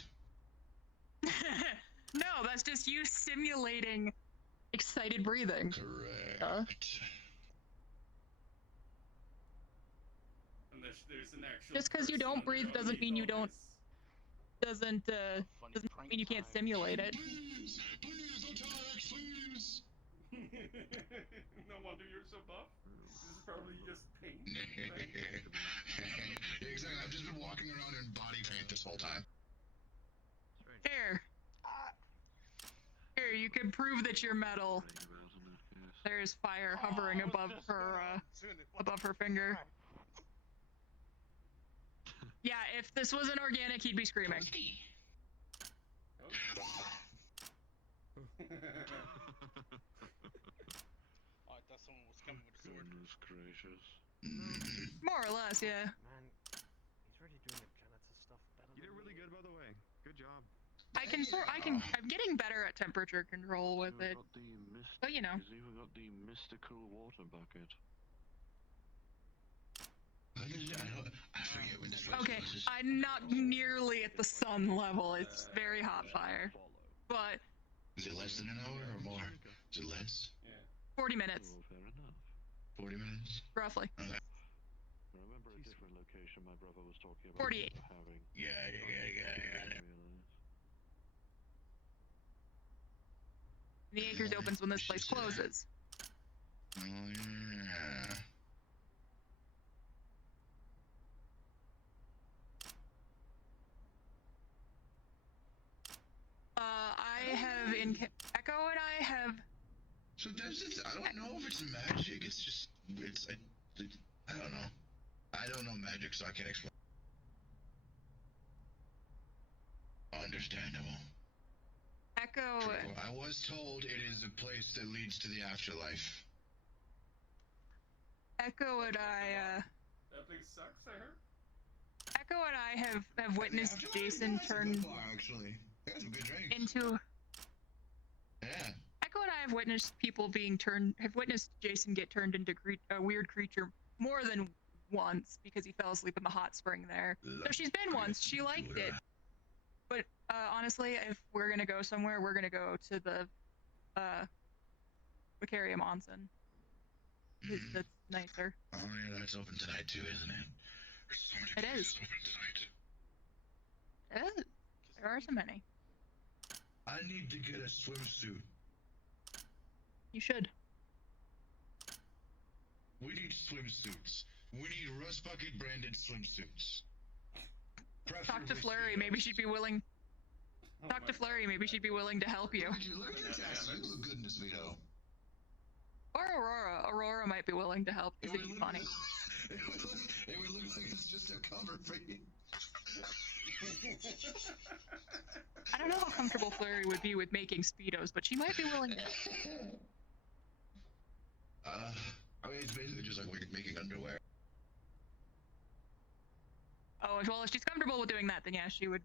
No, that's just you simulating excited breathing. Correct. And there's an actual Just because you don't breathe doesn't mean you don't. Doesn't mean you can't simulate it. Please, don't tell Alex, please. No wonder you're so buff. This is probably just paint. Exactly, I've just been walking around in body paint this whole time. Here. Here, you can prove that you're metal. There's fire hovering above her finger. Yeah, if this wasn't organic, he'd be screaming. Oh, I thought someone was coming with a sword. Goodness gracious. More or less, yeah. Man, he's really doing the Genesis stuff better. You did really good, by the way. Good job. I'm getting better at temperature control with it. But you know. He's even got the mystical water bucket. I forget when this was. Okay, I'm not nearly at the sun level. It's very hot fire. But Is it less than an hour or more? Is it less? 40 minutes. Oh, fair enough. 40 minutes? Roughly. Okay. I remember a different location my brother was talking about 48. having. Yeah. The Acres opens when this place closes. Oh yeah. I have in Echo and I have. So I don't know if it's magic. It's just I don't know. I don't know magic, so I can't explain. Understandable. Echo. True. I was told it is a place that leads to the afterlife. Echo and I. That place sucks, I heard. Echo and I have witnessed Jason turn Actually, they got some good drinks. into. Yeah. Echo and I have witnessed have witnessed Jason get turned into a weird creature more than once because he fell asleep in the hot spring there. So she's been once. She liked it. But honestly, if we're gonna go somewhere, we're gonna go to the Vicarium Onsen. That's nicer. Oh yeah, that's open tonight too, isn't it? There's so many places open tonight. It is. There are so many. I need to get a swimsuit. You should. We need swimsuits. We need Rust Bucket branded swimsuits. Talk to Flurry. Maybe she'd be willing. Talk to Flurry. Maybe she'd be willing to help you. Look at your taxes. You look good in this video. Or Aurora. Aurora might be willing to help because it'd be funny. It would look like it's just a cover for you. I don't know how comfortable Flurry would be with making Speedos, but she might be willing to. I mean, it's basically just like making underwear. Oh, well, if she's comfortable with doing that, then yeah, she would.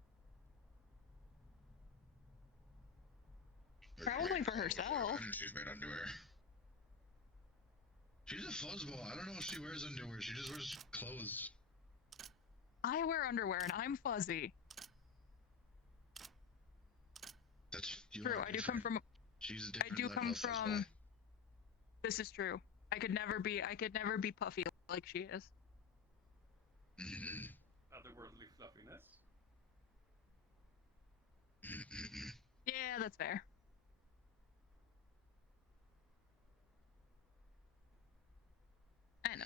Probably for herself. She's made underwear. She's a fuzzball. I don't know if she wears underwear. She just wears clothes. I wear underwear and I'm fuzzy. That's true. I do come from. She's a I do come from. This is true. I could never be puffy like she is. Otherworldly fluffiness. Yeah, that's fair. I know.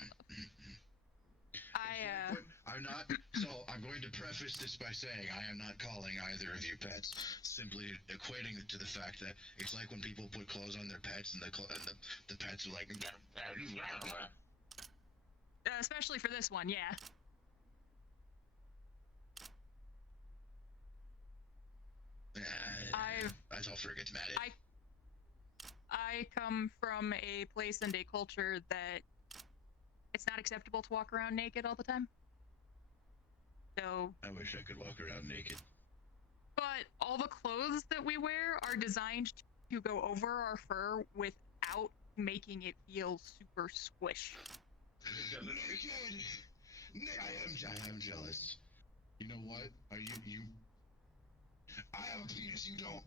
I'm not. So I'm going to preface this by saying I am not calling either of you pets. Simply equating it to the fact that it's like when people put clothes on their pets and the pets are like. Especially for this one, yeah. That's all Fur gets mad at. I come from a place and a culture that it's not acceptable to walk around naked all the time. So. I wish I could walk around naked. But all the clothes that we wear are designed to go over our fur without making it feel super squish. Naked. I am jealous. You know what? Are you? I have a penis. You don't.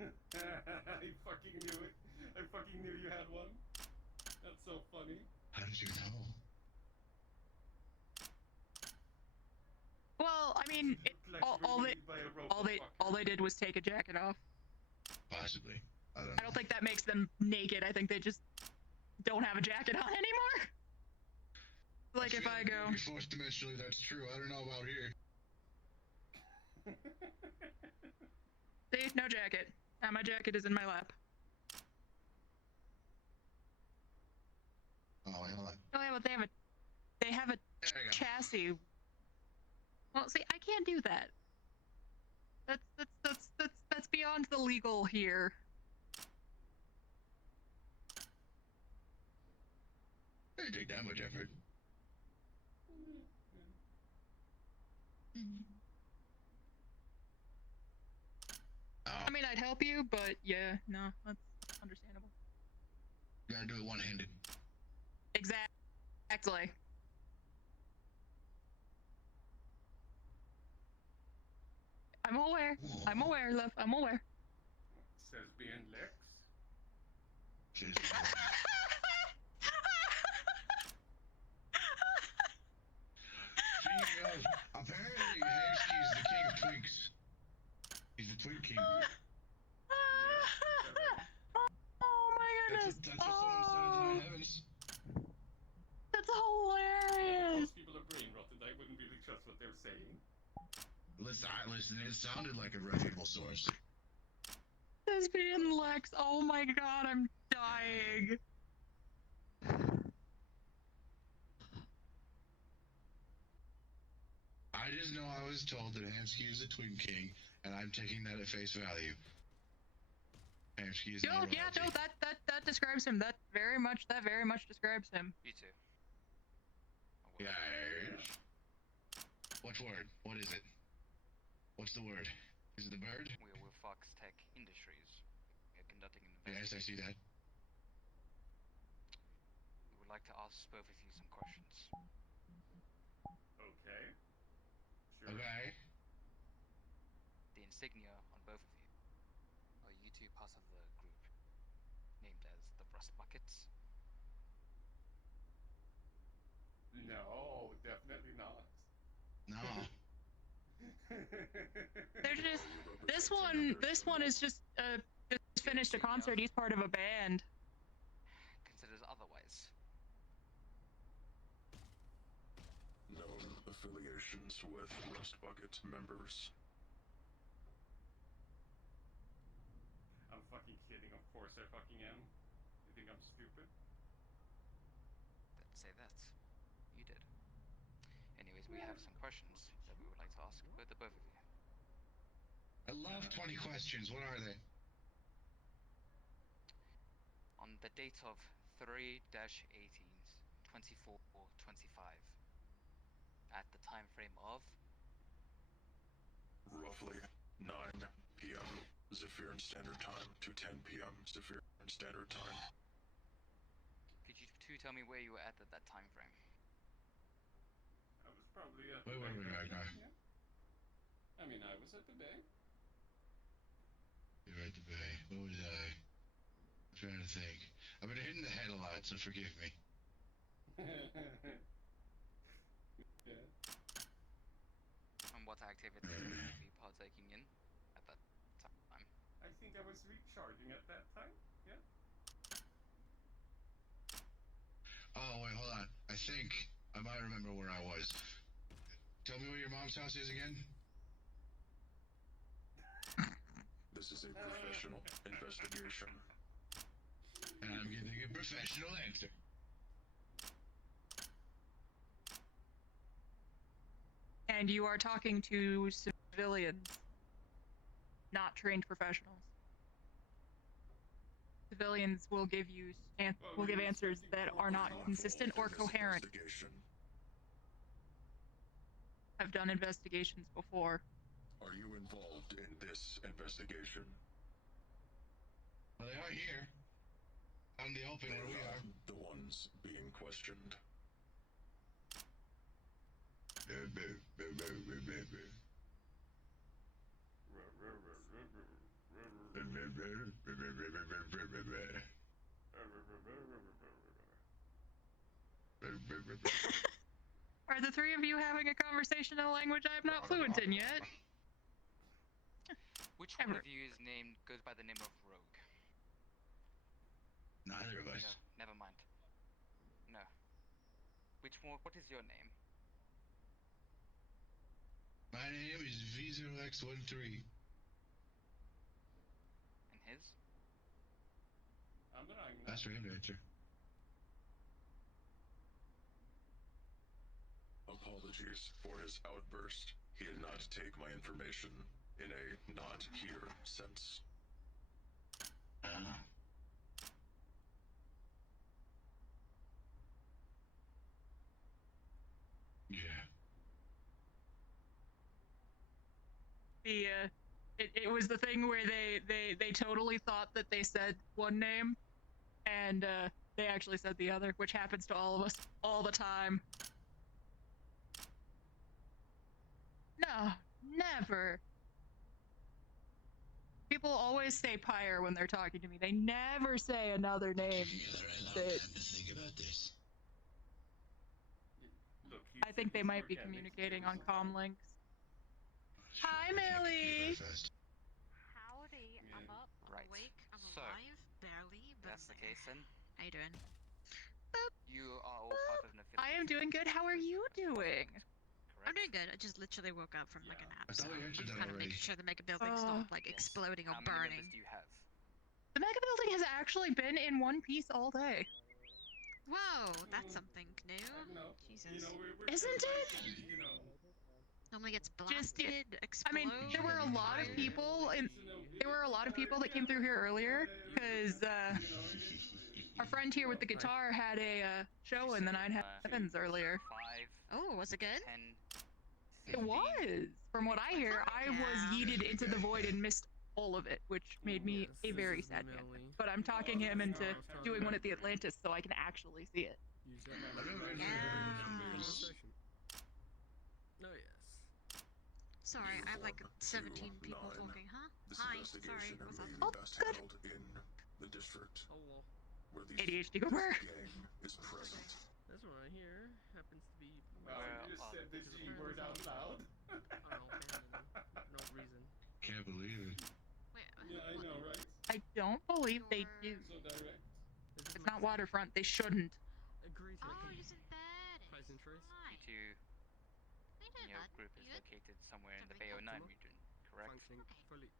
I fucking knew it. I fucking knew you had one. That's so funny. How did you know? Well, I mean, all they did was take a jacket off. Possibly. I don't think that makes them naked. I think they just don't have a jacket on anymore. Like if I go. Fourth dimensionally, that's true. I don't know about here. See, no jacket. My jacket is in my lap. Oh, wait, hold on. Oh yeah, but they have a chassis. Well, see, I can't do that. That's beyond the legal here. It didn't take that much effort. I mean, I'd help you, but yeah, no, that's understandable. You gotta do it one-handed. Exactly. I'm aware. Whoa. I'm aware, love. I'm aware. Says being Lex. Apparently, Hesky's the king of twinks. He's the twink king. Oh my goodness. That's what someone Listen, it sounded like a reputable source. Thespian Lex, oh my god, I'm dying. I just know I was told that Hamsky is a Twin King, and I'm taking that at face value. Hamsky is not yeah, no, that describes him. That very much describes him. You too. Yeah. What word? What is it? What's the word? Is it the bird? We're with Fox Tech Industries. We're conducting an Yes, I see that. We would like to ask both of you some questions. Okay. Sure. Okay. The insignia on both of you. Are you two part of the group named as the Rust Buckets? No, definitely not. No. They're just this one is just finished a concert. He's part of a band. Considers otherwise. Known affiliations with Rust Bucket members. I'm fucking kidding, of course I fucking am. You think I'm stupid? Didn't say that. You did. Anyways, we have some questions that we would like to ask the both of you. I love 20 questions. What are they? On the date of 3-18-24-25, at the time frame of Roughly 9 p.m. Zephyrian Standard Time to 10 p.m. Zephyrian Standard Time. Could you two tell me where you were at that time frame? I was probably at Wait, the bay. Ragnar. Yeah. I mean, I was at the bay. You're at the bay. What was I? I'm trying to think. I've been hitting the head a lot, so forgive me. Yeah. And what activities would you be partaking in at that time? I think I was recharging at that time. Yeah. Oh, wait, hold on. I think I might remember where I was. Tell me where your mom's house is again? This is a professional investigation. And I'm giving a professional answer. And you are talking to civilians, not trained professionals. Civilians will give you answers that are not consistent or coherent. I've done investigations before. Are you involved in this investigation? Well, they are here. Out in the open where we are. The ones being questioned. Are the three of you having a conversation in a language I'm not fluent in yet? Which one of you goes by the name of Rogue? Neither of us. No, never mind. No. What is your name? My name is V0X13. And his? I'm the Ragnar. That's for him to answer. Apologies for his outburst. He did not take my information in a not here sense. Yeah. It was the thing where they totally thought that they said one name, and they actually said the other, which happens to all of us all the time. No, never. People always say Pyre when they're talking to me. They never say another name. I have to think about this. Look, I think they might be communicating on comm links. Hi, Millie! Howdy, I'm up, I'm Right. awake, I'm So, alive, barely, but that's the case then. how you doing? You are all part of an affiliate. I am doing good. How are you doing? I'm doing good. I just literally woke up from like a nap, I so thought we I'm answered that kind of already. making sure the mega building's not like exploding or How many burning. members do you have? The mega building has actually been in one piece all day. Whoa, that's something new. Jesus. Isn't it? Normally gets Just, blasted, I explodes. mean, there were a lot of people that came through here earlier because our friend here with the guitar had a show in the Nine Heavens earlier. 5. Oh, was it good? 10. It was. From what I hear, I was yeeted into the void and missed all of it, which made me a very sad man. But I'm talking him into doing one at the Atlantis so I can actually see it. Oh yes. Sorry, I have like 17 people talking, huh? Hi, sorry, what's up? Oh, good. The district. Oh well. Where the ADHD Gober. gang is present. This one right here happens to be. Wow, you just said the G word out loud. No reason. Can't believe it. Wait, Yeah, I know, right? I don't believe they do. So direct. It's not waterfront. They shouldn't. Agree to. Oh, isn't that it? Price interest. You two in your group is located somewhere in the Bay 09 region, correct? Functioning fully.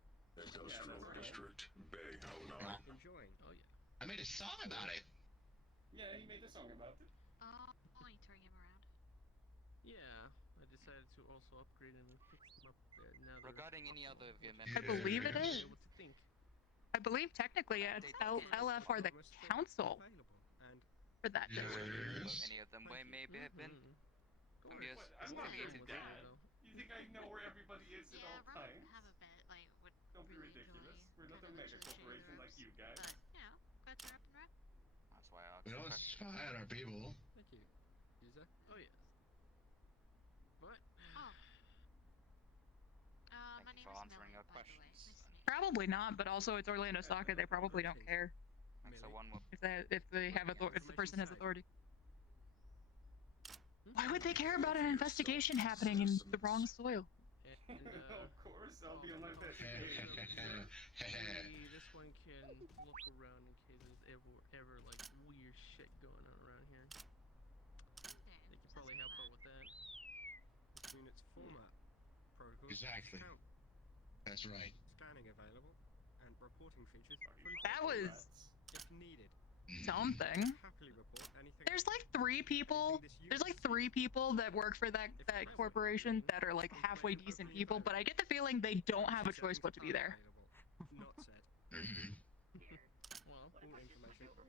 Industrial district, Bay 09. Enjoying. Oh yeah. I made a song about it. Yeah, he made a song about it. Oh, you turning him around. Yeah, I decided to also upgrade and fix them up. Now Regarding any other of your members, I believe it is. What to think? I believe technically it's LF are the council for that district. any of them may have been from your I'm not affiliated doing group. that. You think I know where everybody is at all Robert times? have a bit, like, would Don't be really ridiculous. enjoy We're not a kinda mega literally shooting corporation the like you guys. But, you know, glad you're up and running. That's why I asked. We the don't question. spy on our people. Thank you. User. Oh yes. What? Oh. My Thank name you for is answering Millie, our by the way. questions. Nice to meet you. Probably not, but also it's Orlando Soccer. They probably don't care That's the one more. if they have if the person has authority. Why would they care about an investigation happening in the wrong soil? And, Of course, I'll be on my best Maybe game. this one can look around in case there's ever like weird shit going on around here. They could probably help out with that. Between its format protocols. Exactly. Count. That's right. Scanning available and reporting features. That was if needed. something. Happily report anything. There's like three people. There's like three people that work for that corporation that are like halfway decent people, but I get the feeling they don't have a choice but to be there. Not said. Well, all information accessible.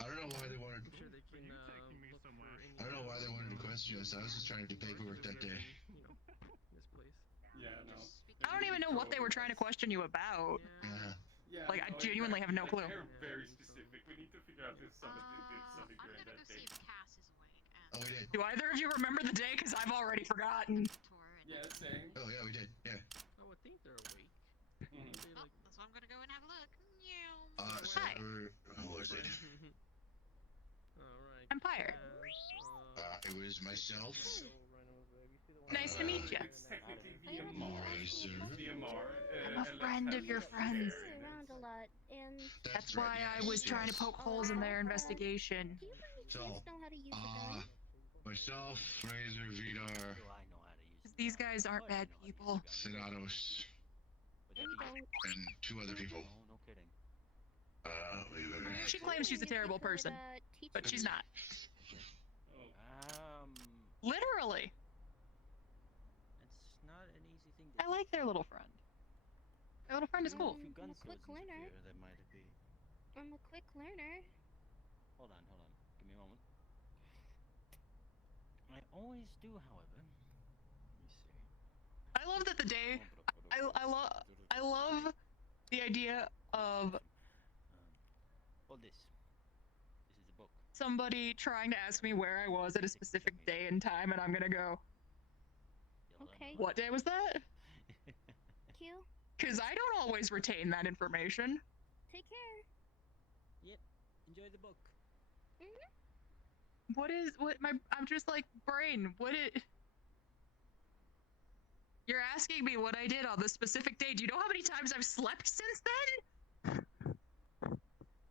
I don't know why they wanted. I'm sure they can look for any. I don't know why they wanted to question us. I was just trying to do paperwork that day. You know, this place. Yeah, no. I don't even know what they were trying to question you about. Yeah, Like, I no, genuinely have no clue. They're very specific. We need to figure out if somebody did something I'm during gonna that go day. see if Cass is awake. Oh, we did. Do either of you remember the day? Because I've already forgotten. Yeah, same. Oh, yeah, we did. Yeah. Oh, I think they're awake. Oh, that's why I'm gonna go and have a look. So Hi. who was it? Alright. Empire. It was myself. Nice to meet you. Technically, Sir. I'm a friend of your friends. Around a lot, and That's why I was trying to poke holes in their investigation. So, know how to use a gun. myself, Razor, Vidar, These guys aren't bad people. Senados, We don't. and two other people. No kidding. She claims she's a terrible person, but she's not. Literally. It's not an easy thing I like their little friend. Their little friend is cool. If you gun I'm a quick swords learner. here, that might be. I'm a quick learner. Hold on. Give me a moment. I always do, however. Let me see. I love that the day. I love the idea of Hold this. This is a book. somebody trying to ask me where I was at a specific day and time, and I'm gonna go, Okay. what day was that? Q. Because I don't always retain that information. Take care. Yep. Enjoy the book. I'm just like, brain, you're asking me what I did on this specific day. Do you know how many times I've slept since then?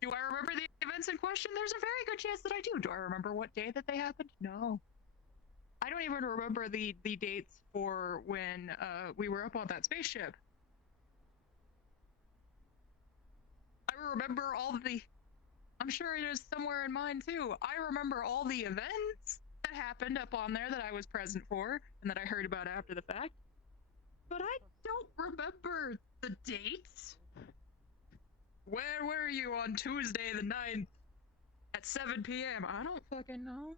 Do I remember the events in question? There's a very good chance that I do. Do I remember what day that they happened? No. I don't even remember the dates for when we were up on that spaceship. I remember all the. I'm sure it is somewhere in mine too. I remember all the events that happened up on there that I was present for and that I heard about after the fact. But I don't remember the dates. Where were you on Tuesday the 9th at 7 p.m.? I don't fucking know.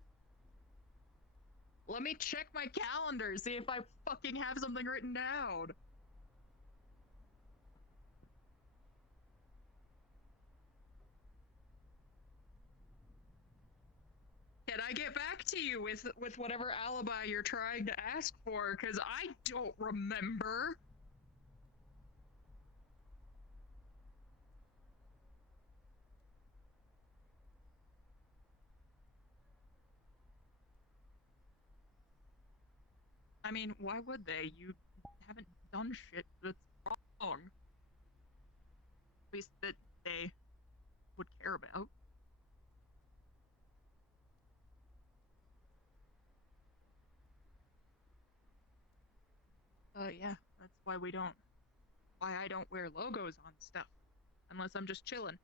Let me check my calendar, see if I fucking have something written down. Can I get back to you with whatever alibi you're trying to ask for? Because I don't remember. I mean, why would they? You haven't done shit that's wrong. At least that they would care about. Yeah, that's why I don't wear logos on stuff. Unless I'm just chilling.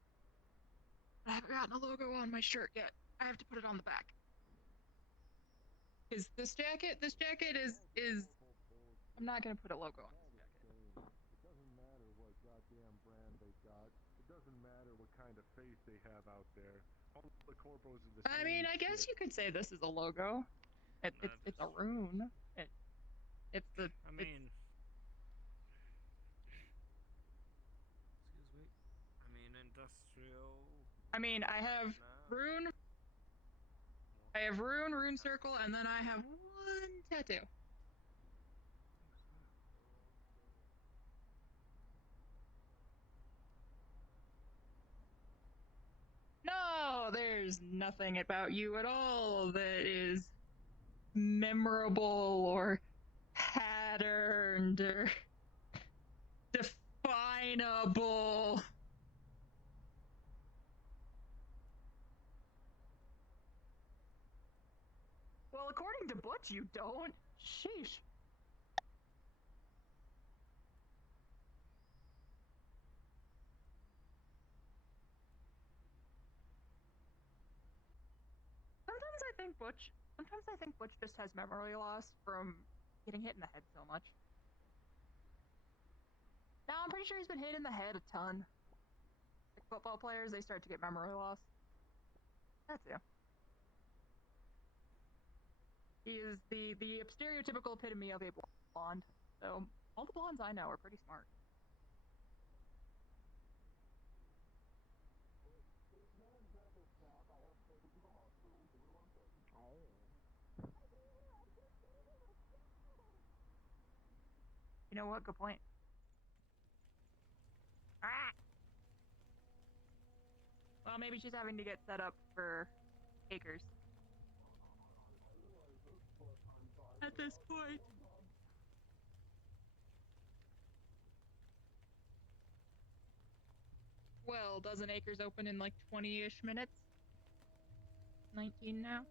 I haven't gotten a logo on my shirt yet. I have to put it on the back. Because this jacket is I'm not gonna put a logo on this jacket. It doesn't matter what goddamn brand they got. It doesn't matter what kind of face they have out there. All the corpos are the same. I mean, I guess you could say this is a logo. It's a rune. It's the. I mean, excuse me. I mean, industrial. I mean, I have rune. I have rune circle, and then I have one tattoo. No, there's nothing about you at all that is memorable or patterned or definable. Well, according to Butch, you don't. Sheesh. Sometimes I think Butch just has memory loss from getting hit in the head so much. No, I'm pretty sure he's been hit in the head a ton. Like football players, they start to get memory loss. That's it. He is the stereotypical epitome of a blonde. So all the blondes I know are pretty smart. You know what? Good point. Ah! Well, maybe she's having to get set up for acres. At this point. Well, doesn't Acres open in like 20-ish minutes? 19 now?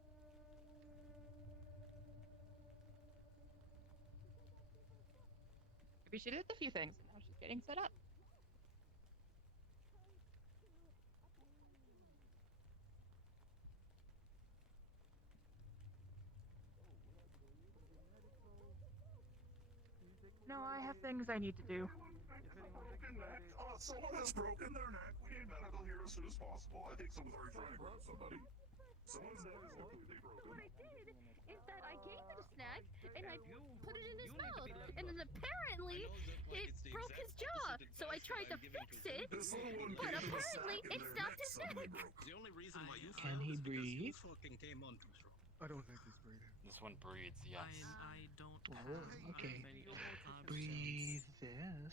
Maybe she did a few things and now she's getting set up. No, I have things I need to do. Someone has broken their neck. We need medical here as soon as possible. I think someone's already trying to grab somebody. Someone's neck is completely broken. What I did is that I gave it a snack and I put it in his mouth, and then apparently it broke his jaw. So I tried to fix it, but apparently it stopped his neck. The only reason why you Can he breathe? fucking came on control. I don't think he's breathing. This one breathes, yes. I don't. Oh, okay. Breathe this.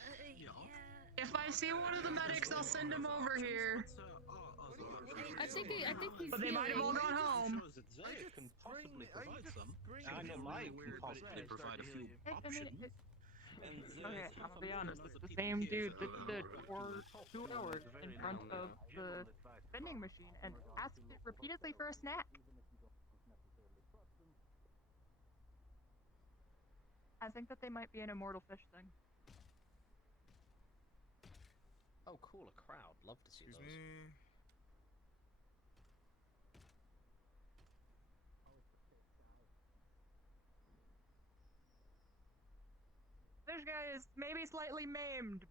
If I see one of the medics, I'll send him over here. I think he's. But they might have all gone home. Can possibly provide some. I know Mike can Possibly provide a few options. Okay, I'm gonna be honest. It's the same dude that stood for 2 hours in front of the vending machine and asked it repeatedly for a snack. I think that they might be an immortal fish thing. Oh, cool, a crowd. Love to see those. This guy is maybe slightly maimed,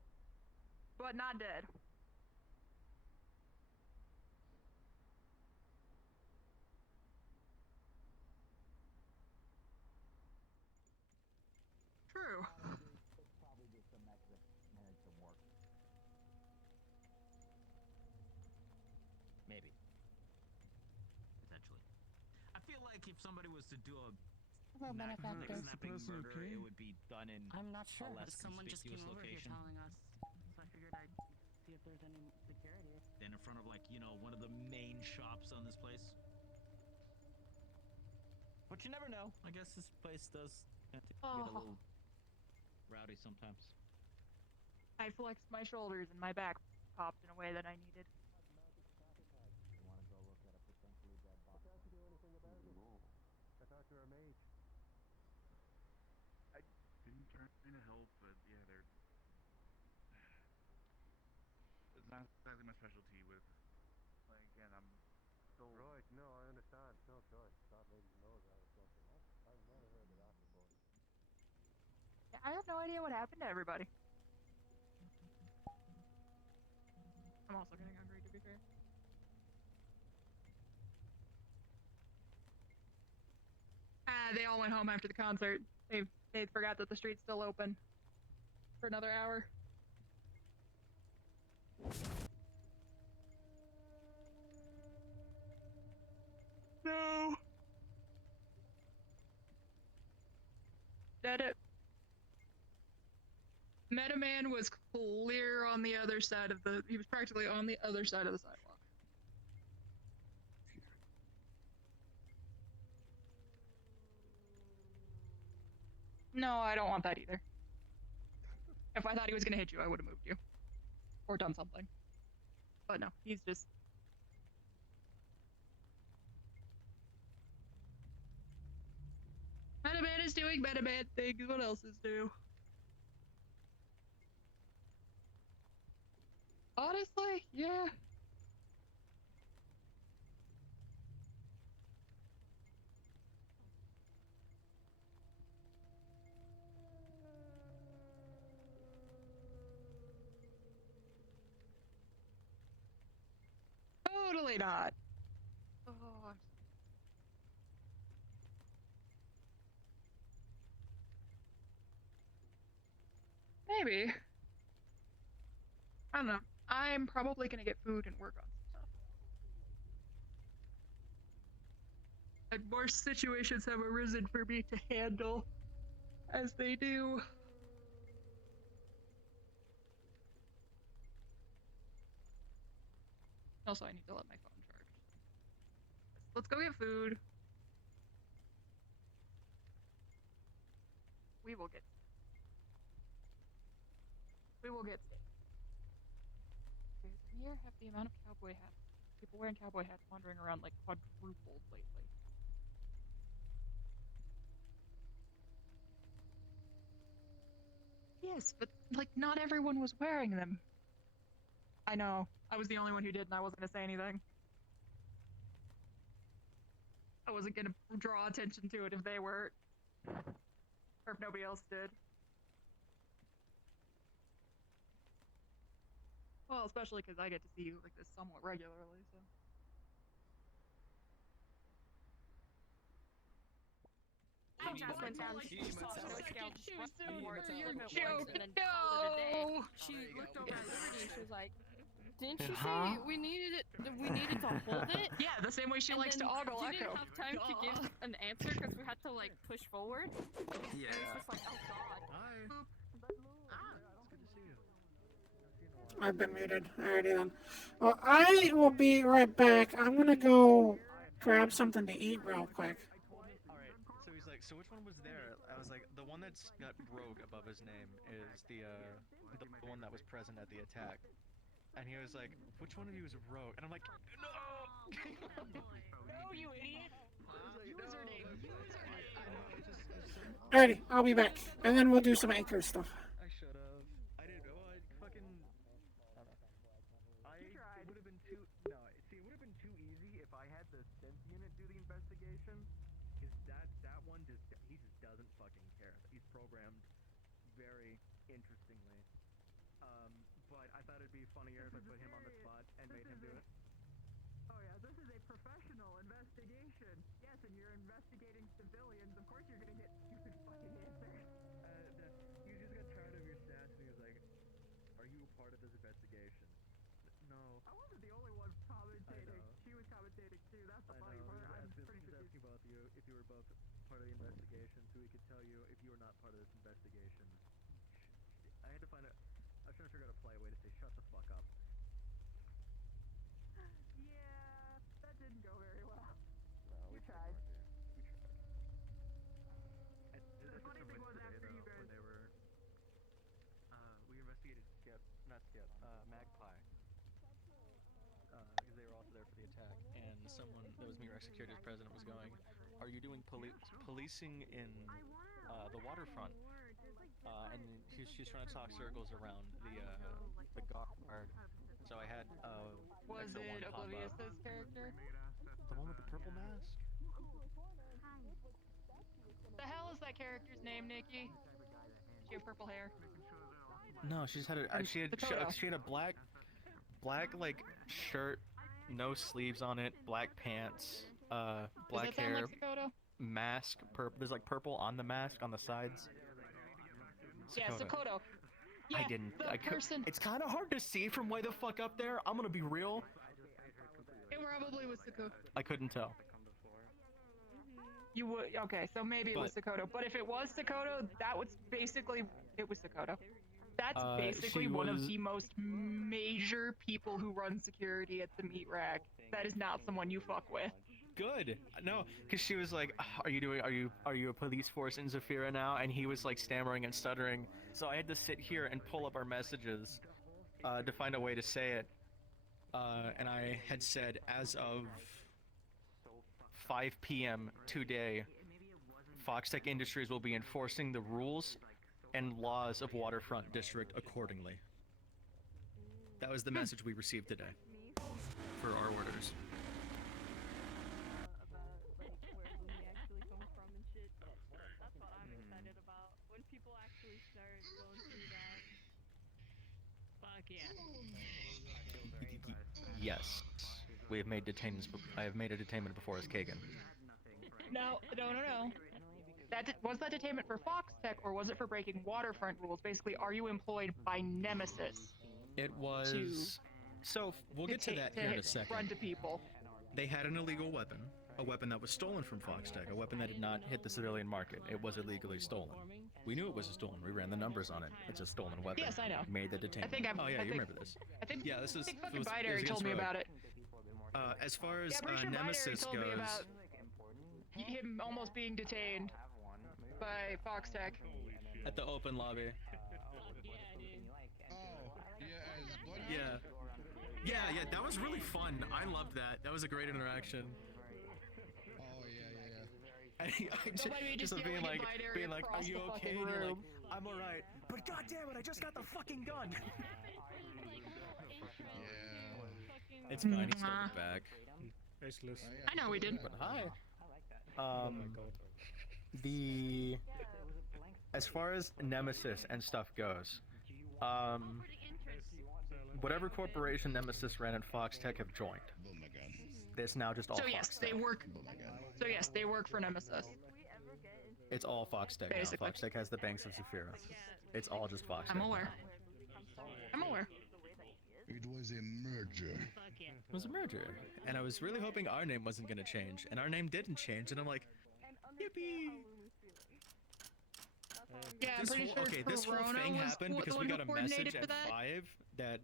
but not dead. True. Probably just some metric managed some work. Maybe. Potentially. I feel like if somebody was to do a snapping murder, it would be done in I'm not sure. a less Someone just came conspicuous over here location. telling us, so I figured I'd see if there's any security. Than in front of, like, you know, one of the main shops on this place. But you never know. I guess this place does tend to get a little rowdy sometimes. I flexed my shoulders and my back popped in a way that I needed. You want to go look at a potentially dead body? I can't do anything about it. I talked to our mage. I've been trying to help, but yeah, they're... It's not exactly my specialty with... Like, again, I'm still... Right, no, I understand. No choice. That lady knows I was joking. I've never heard of that before. Yeah, I have no idea what happened to everybody. I'm also getting hungry, to be fair. They all went home after the concert. They forgot that the street's still open for another hour. No. Did it? Metaman was clear on the other side of the... He was practically on the other side of the sidewalk. No, I don't want that either. If I thought he was gonna hit you, I would have moved you. Or done something. But no, he's just... Metaman is doing Metaman things. What else is new? Honestly, yeah. Totally not. Oh, maybe. I don't know. I'm probably gonna get food and work on some stuff. And more situations have arisen for me to handle as they do. Also, I need to let my phone charge. Let's go get food. We will get steak. Okay, so here have the amount of cowboy hats. People wearing cowboy hats wandering around like quadrupled lately. Yes, but like not everyone was wearing them. I know. I was the only one who did and I wasn't gonna say anything. I wasn't gonna draw attention to it if they were. Or if nobody else did. Well, especially because I get to see you like this somewhat regularly, so. I just went down. Like, She saw sound no like scale she was doing more for to your look at joke. once and then called it a day. No! She looked over at Liberty. She was like, "Didn't you Huh? say we needed it? We needed to hold it?" Yeah, the same way she And likes to then ogle you echo. didn't have time to give an answer because we had to like push forward. Yeah. And it's just like, oh god. Hi. It's good to see you. I've been muted already then. Well, I will be right back. I'm gonna go grab something to eat real quick. Alright, so he's like, so which one was there? I was like, the one that's got rogue above his name is the one that was present at the attack. And he was like, which one of you is rogue? And I'm like, no! No, you idiot! Username! Username! Alrighty, I'll be back, and then we'll do some anchor stuff. I should have. I didn't know. I fucking. It would have been too. No, see, it would have been too easy if I had the synth unit do the investigation. Because that one just doesn't fucking care. He's programmed very interestingly. But I thought it'd be funnier if I put him on the spot and made him do it. Oh yeah, this is a professional investigation. Yes, and you're investigating civilians. Of course you're gonna get stupid fucking answers. He just got tired of your stats and he was like, "Are you a part of this investigation?" No. I wasn't the only one commentating. She was commentating too. That's the funny part. I'm pretty He was asking both of you if you were both part of the investigation, so we could tell you if you were not part of this investigation. I had to find a. I was trying to figure out a polite way to say "shut the fuck up." Yeah, that didn't go very well. No, You tried. We tried. The funny thing was after you guys. When they were, we investigated Magpie. Because they were also there for the attack, and someone that was Mirror Security's president was going, "Are you doing policing in the waterfront?" And she's trying to talk circles around the guard. So I had Was it Oblivious's character? the one with the purple mask. The hell is that character's name, Nikki? She have purple hair. No, she just had she had a black like shirt, no sleeves on it, black pants, black hair, mask. There's like purple on the mask on the sides. Yeah, Sokoto. Yeah, I couldn't. It's kind of hard to see from way the fuck up there. I'm gonna be real. It probably was Sokoto. I couldn't tell. You would okay, so maybe it was Sokoto. But if it was Sokoto, that was basically it was Sokoto. That's basically one of the most major people who run security at the meat rack. That is not someone you fuck with. Good. No, because she was like, are you a police force in Zafira now? And he was like stammering and stuttering. So I had to sit here and pull up our messages to find a way to say it. And I had said, as of 5 p.m. today, Foxtech Industries will be enforcing the rules and laws of Waterfront District accordingly. That was the message we received today for our orders. Yes, we have made detainments. I have made a detainment before as Kagan. No. Was that detainment for Foxtech, or was it for breaking waterfront rules? Basically, are you employed by Nemesis? It was. So we'll get to that here in a second. Run to people. They had an illegal weapon, a weapon that was stolen from Foxtech, a weapon that did not hit the civilian market. It was illegally stolen. We knew it was stolen. We ran the numbers on it. It's a stolen weapon. Yes, I know. Made the detainment. You remember this? Yeah, this is. I think fucking Binary told me about it. As far as sure Nemesis told me goes, about him almost being detained by Foxtech. At the open lobby. Yeah, that was really fun. I loved that. That was a great interaction. Just being like, are you okay? And you're like, I'm alright. But goddammit, I just got the fucking gun! It's fine, he stole it back. I know we did. But hi. As far as Nemesis and stuff goes, whatever corporation Nemesis ran and Foxtech have joined. It's now just all Foxtech. So yes, they work for Nemesis. It's all Foxtech now. Foxtech has the banks of Zafira. It's all just Foxtech. I'm aware. It was a merger. It was a merger. And I was really hoping our name wasn't going to change. And our name didn't change. And I'm like, yippee! Yeah, I'm pretty sure this whole thing happened because we got a message at 5 that,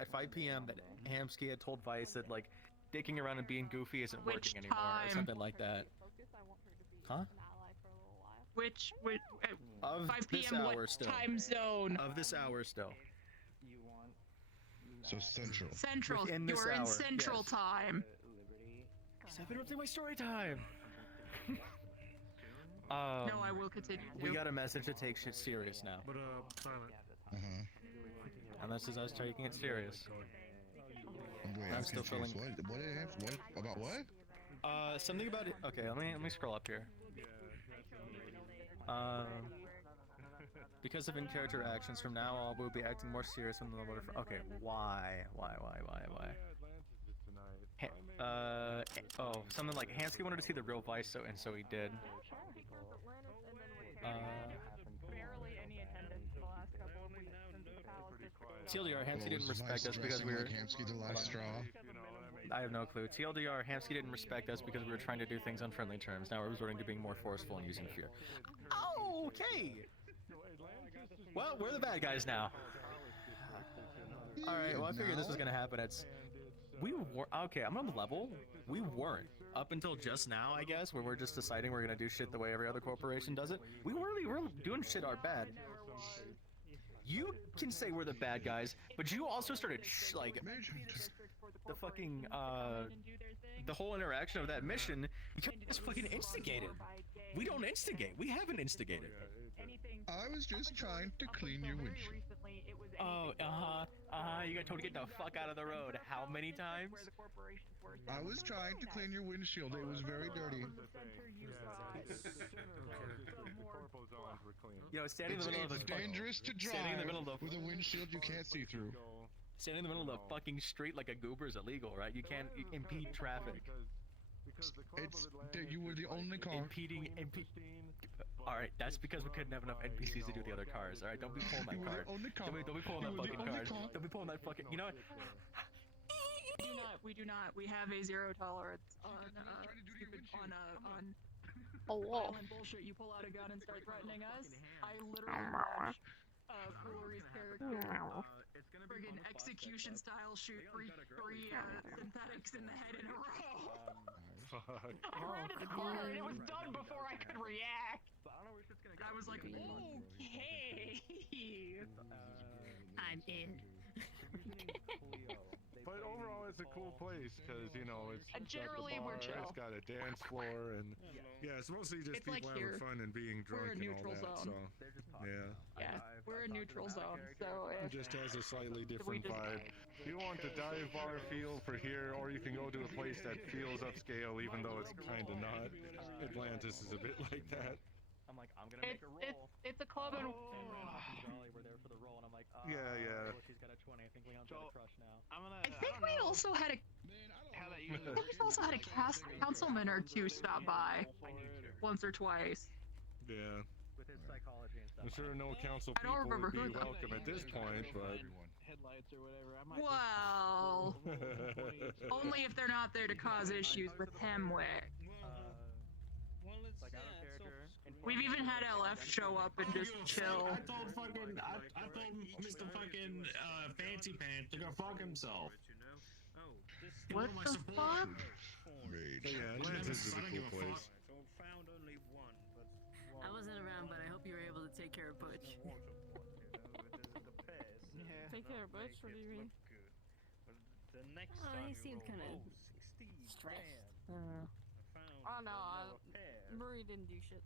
at 5 p.m. that Hamsky had told Vice that, like, dicking around and being goofy isn't working anymore, or something like that. Huh? Which 5 p.m. what time zone? Of this hour still. So Central. Central. You're in Central time. Stop interrupting my story time. No, I will continue We to. got a message to take shit serious now. But silent. And this is us taking it serious. Wait, I'm still feeling. What about what? Something about it. Okay, let me scroll up here. Because of in-character actions, from now on we'll be acting more serious when the water. Okay, why? Oh, something like Hansky wanted to see the real Vice, so he did. Barely any attendance the last couple of weeks since the palace district. TLDR, Hansky didn't respect us because we were. Hansky the last straw. I have no clue. TLDR, Hansky didn't respect us because we were trying to do things on friendly terms. Now we're resorting to being more forceful and using fear. Okay. Well, we're the bad guys now. All right. Well, I figured this was gonna happen. We were okay. I'm on the level. We weren't up until just now, I guess, where we're just deciding we're gonna do shit the way every other corporation does it. We were doing shit our bad. You can say we're the bad guys, but you also started the fucking the whole interaction of that mission. You just fucking instigated. We don't instigate. We haven't instigated. I was just trying to clean your windshield. Oh, you got told to get the fuck out of the road. How many times? I was trying to clean your windshield. It was very dirty. You know, standing in the middle of the dangerous to drive with a windshield you can't see through. Standing in the middle of the fucking street like a goober is illegal, right? You can't impede traffic. You were the only car. Impeding. Alright, that's because we couldn't have enough NPCs to do the other cars, alright? Don't be pulling that card. Don't be pulling that fucking card. Don't be pulling that fucking. You know what? We do not. We have a zero tolerance on violent bullshit. You pull out a gun and start threatening us. I literally watched Foolery's character friggin' execution style shoot three synthetics in the head in a row. Fuck. I ran to the corner and it was done before I could react. I was like, okay. I'm in. But overall, it's a cool place because you know it's generally we're chill. It's got a dance floor and yeah, it's mostly just people like having fun and being drunk we're a neutral and all that. zone. So yeah, we're a neutral zone. So it just has a slightly different vibe. You want the dive bar feel for here, or you can go to a place that feels upscale, even though it's kind of not. Atlantis is a bit like that. I'm like, I'm gonna make a roll. It's a club and. Jolly, we're there for the roll, and I'm like, yeah. Well, she's got a 20. I think Leon's got a crush now. I think we also had a. We also had a councilman or two stop by, once or twice. Yeah. With his psychology and stuff. I'm sure no council I don't people remember would who be though. welcome at this point, but. Headlights or whatever. Well, only if they're not there to cause issues with Hemwick. Like out of character. We've even had LF show up and just chill. I told Mr. fucking Fancy Pants to go fuck himself. What the fuck? Yeah, Atlantis is a cool place. I wasn't around, but I hope you were able to take care of Butch. Take care of Butch? What do you mean? Oh, he seemed kind of stressed. Oh no, Murray didn't do shit.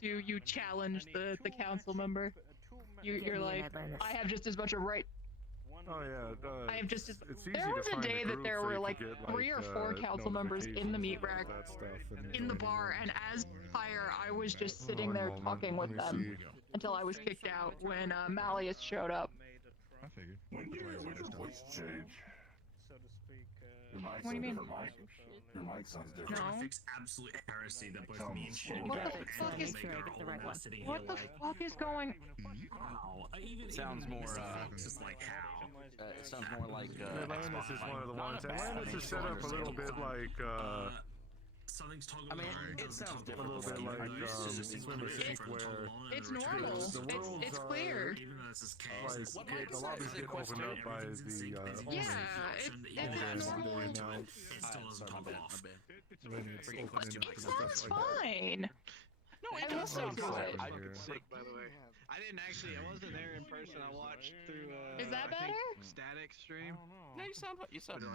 You challenge the council member. You're like, I have just as much a right. Oh yeah, I have just as. it's easy There to was a find day a that group there where were you like could get, 3 or 4 council members in the meat rack, that stuff and in the bar, and as fire, I was just sitting there talking with them until I was kicked out when Malleus showed up. I figured. Voice change. So to speak. What do you mean? Your mic sounds No. different. Fix absolute heresy that both me and Shane What the fuck is? What the fuck is going? Wow. Sounds more. Just like how. It sounds more like. Atlantis is one of the ones. Atlantis is set up a little bit like. Something's toggling. I mean, it sounds a little bit like Swim Sink, where It's normal. It's clear. Even though this is chaos. like the lobbies get opened up by the Yeah, it's normal. It still doesn't pop off. when it's open and It stuff sounds like that. fine. No, it does sound good. I could sick, by the way. I didn't actually. I wasn't there in person. I watched through. Is that I think better? Static stream. No, you sound.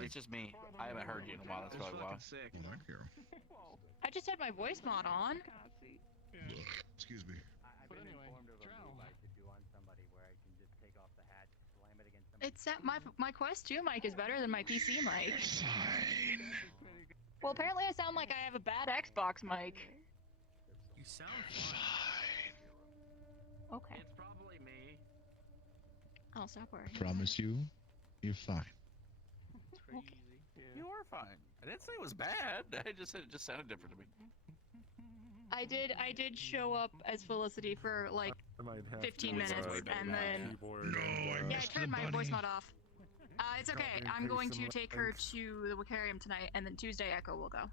It's just me. I haven't heard you in a while. That's It's probably why. fucking sick. I just had my voice mod on. Excuse me. I've been informed of a move I could do on somebody where I can just take off the hat, slam it against It's at my Quest 2 mic is better than my PC mic. Well, apparently I sound like I have a bad Xbox mic. You sound fine. Okay. It's probably me. I'll stop worrying. Promise you, you're fine. You are fine. I didn't say it was bad. I just said it just sounded different to me. I did show up as Felicity for like 15 minutes, and then yeah, I turned my voice mod off. It's okay. I'm going to take her to the Wicarium tonight, and then Tuesday Echo will go.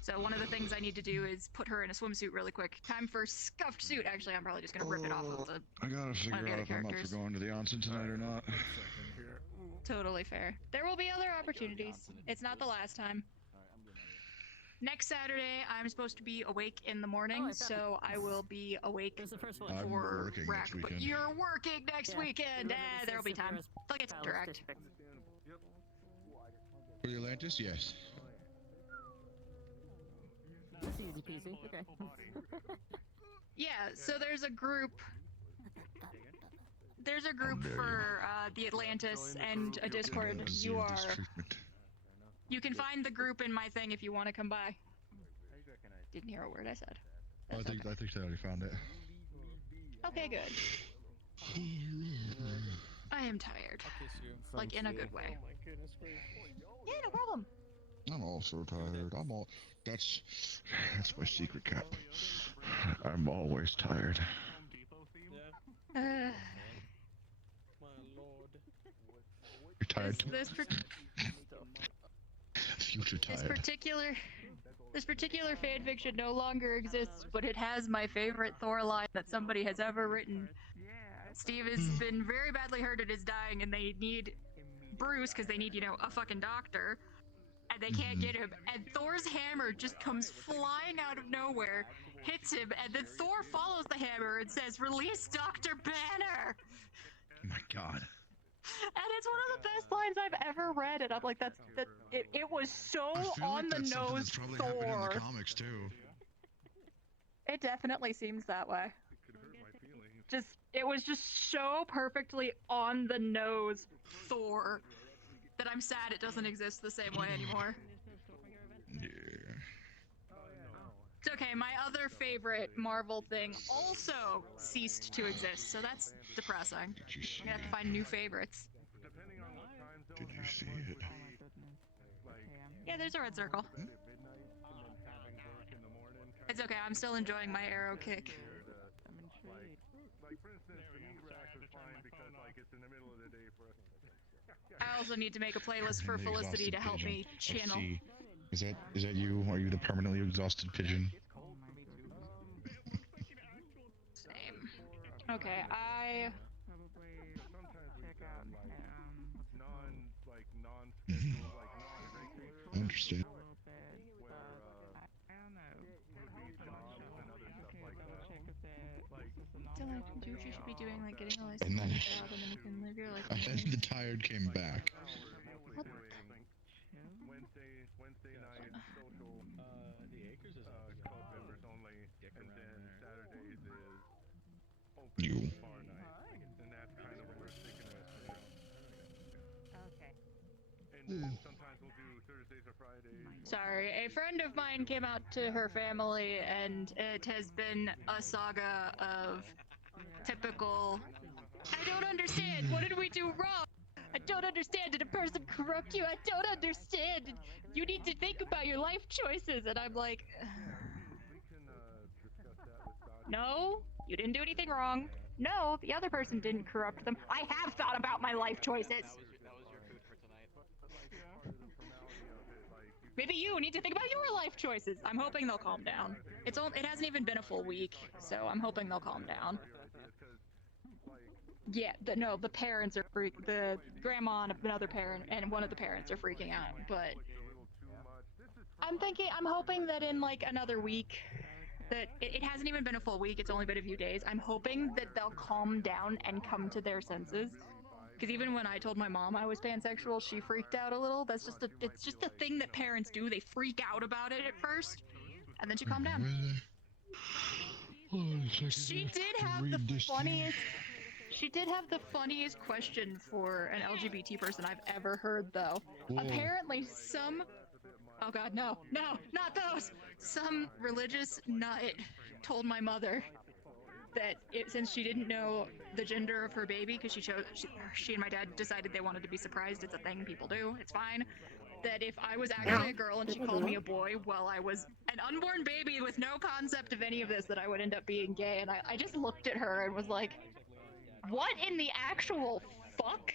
So one of the things I need to do is put her in a swimsuit really quick. Time for scuffed suit. Actually, I'm probably just gonna rip it off of the. I gotta figure out if I'm up for going to the onsen tonight or not. Totally fair. There will be other opportunities. It's not the last time. Next Saturday, I'm supposed to be awake in the morning, so I will be awake I'm for working rack. next But weekend. you're working next weekend. There'll be time. They'll get direct. For the Atlantis, yes. That's easy peasy. Okay. Yeah. So there's a group. There's a group for the Atlantis and a Discord. You can find the group in my thing if you want to come by. Didn't hear a word I said. I think I already found it. Okay, good. I am tired. Like in a good way. Oh my goodness gracious. Yeah, no problem. I'm also tired. That's my secret cap. I'm always tired. Uh, My lord. You're tired. Future tired. This particular fanfiction no longer exists, but it has my favorite Thor line that somebody has ever written. Steve has been very badly hurt and is dying, and they need Bruce because they need, a fucking doctor, and they can't get him. And Thor's hammer just comes flying out of nowhere, hits him, and then Thor follows the hammer and says, "Release Dr. Banner!" Oh my god. And it's one of the best lines I've ever read, and I'm like, it was so on the nose Thor. In the comics too. It definitely seems that way. It was just so perfectly on the nose Thor that I'm sad it doesn't exist the same way anymore. Yeah. It's okay, my other favorite Marvel thing also ceased to exist, so that's depressing. I'm gonna have to find new favorites. Did you see it? Yeah, there's a red circle. It's okay, I'm still enjoying my arrow kick. I also need to make a playlist for Felicity to help me channel. Is that you? Are you the permanently exhausted pigeon? Same. Okay, I understand. You should be doing like getting a license And then, job, and then you can live your life. and then the tired came back. What? Wednesday night social. The Acres is club members only, and then Saturdays is open You. bar night, and that's kind of what we're sticking with. Okay. And then sometimes we'll do Thursdays or Fridays. Sorry, a friend of mine came out to her family, and it has been a saga of typical. I don't understand. What did we do wrong? I don't understand. Did a person corrupt you? I don't understand. You need to think about your life choices. And I'm like, no, you didn't do anything wrong. No, the other person didn't corrupt them. I have thought about my life choices. That was your food for tonight. Maybe you need to think about your life choices. I'm hoping they'll calm down. It hasn't even been a full week, so I'm hoping they'll calm down. Yeah, the parents are the grandma and another parent and one of the parents are freaking out, but I'm hoping that in like another week, that it hasn't even been a full week, it's only been a few days. I'm hoping that they'll calm down and come to their senses. Because even when I told my mom I was pansexual, she freaked out a little. It's just a thing that parents do. They freak out about it at first, and then she calmed down. Oh, She did have the funniest. She did have the funniest question for an LGBT person I've ever heard, though. Whoa. Apparently, oh god, no, not those. Some religious nut told my mother that since she didn't know the gender of her baby, because she and my dad decided they wanted to be surprised. It's a thing people do. It's fine. That if I was actually a girl and she called me a boy while I was an unborn baby with no concept of any of this, that I would end up being gay. And I just looked at her and was like, what in the actual fuck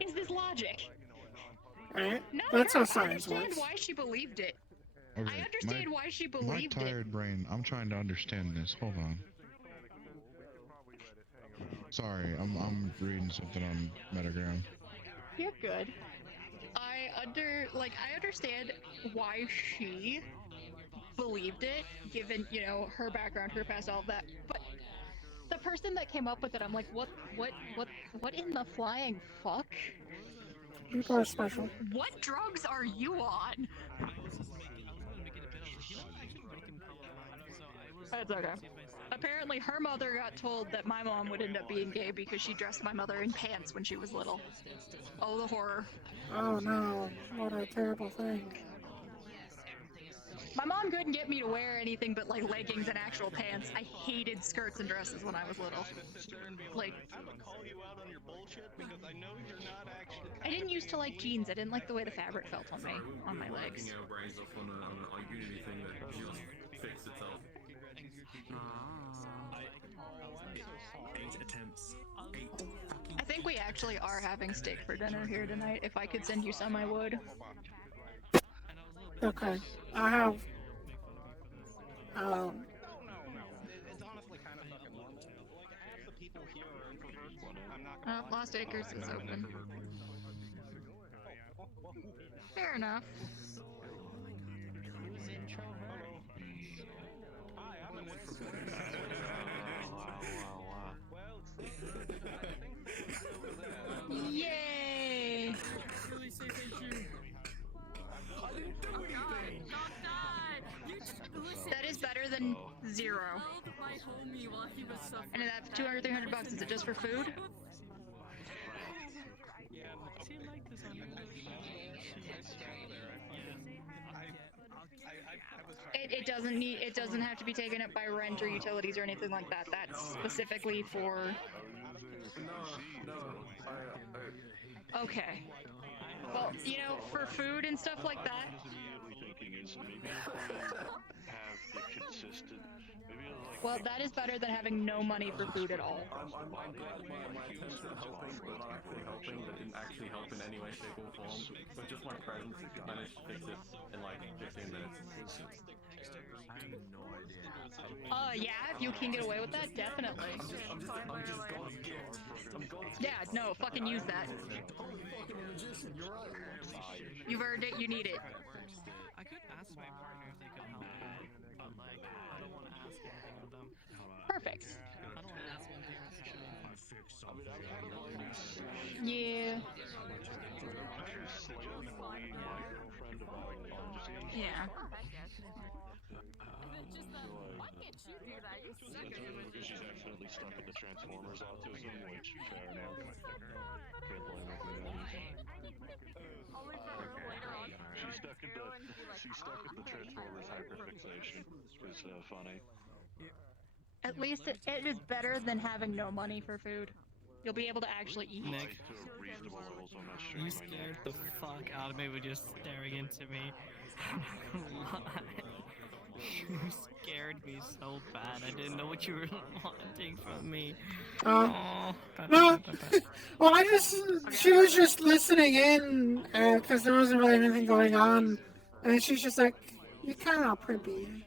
is this logic? Right? Not That's her. how science I understand works. why she believed it. Okay, I understand why she believed my tired brain, I'm trying to understand this. Hold on. Sorry, I'm reading something on Metagram. You're good. I understand why she believed it, given, her background, her past, all of that. But the person that came up with it, I'm like, what in the flying fuck? People are special. What drugs are you on? That's okay. Apparently her mother got told that my mom would end up being gay because she dressed my mother in pants when she was little. Oh, the horror. Oh no, what a terrible thing. My mom couldn't get me to wear anything but like leggings and actual pants. I hated skirts and dresses when I was little. Like, I'm gonna call you out on your bullshit because I know you're not actually. I didn't used to like jeans. I didn't like the way the fabric felt on my legs. Our brains off on a Unity thing that just fixed itself. 8 attempts. 8. I think we actually are having steak for dinner here tonight. If I could send you some, I would. Okay, I have. It's honestly kind of fucking normal. Like half the people here are introverts. I'm not gonna Lost Acres is open. Fair enough. Hi, I'm an introvert. Yay! Really say thank you. I didn't do anything. That is better than 0. My homie while he was suffering. And that's $200-300. Is it just for food? It doesn't have to be taken up by rent or utilities or anything like that. That's specifically for. Okay. Well, for food and stuff like that. Well, that is better than having no money for food at all. I'm glad my attempts at helping were not actually helping, that didn't actually help in any way, shape, or form. But just my presence managed to fix it in like 15 minutes. I have no idea. Yeah, if you can get away with that, definitely. I'm just God's gift. I'm God's Yeah, no, fucking use that. You've earned it, you need it. I could ask my partner if they could help me, but like, I don't want to ask anything of them. Perfect. I don't want to ask anything else. I fixed something. Yeah. Yeah. Why can't you do that? You suck at it. Because she's accidentally stuck with the Transformers autism, which, fair enough. Can't blame her for that. Only for later on. She's stuck at the Transformers hyperfixation. It's funny. At least it is better than having no money for food. You'll be able to actually eat. Nick, You scared the fuck out of me with just staring into me. You scared me so bad. I didn't know what you were wanting from me. No. Well, she was just listening in, because there wasn't really anything going on. And she's just like, you're kind of primpy.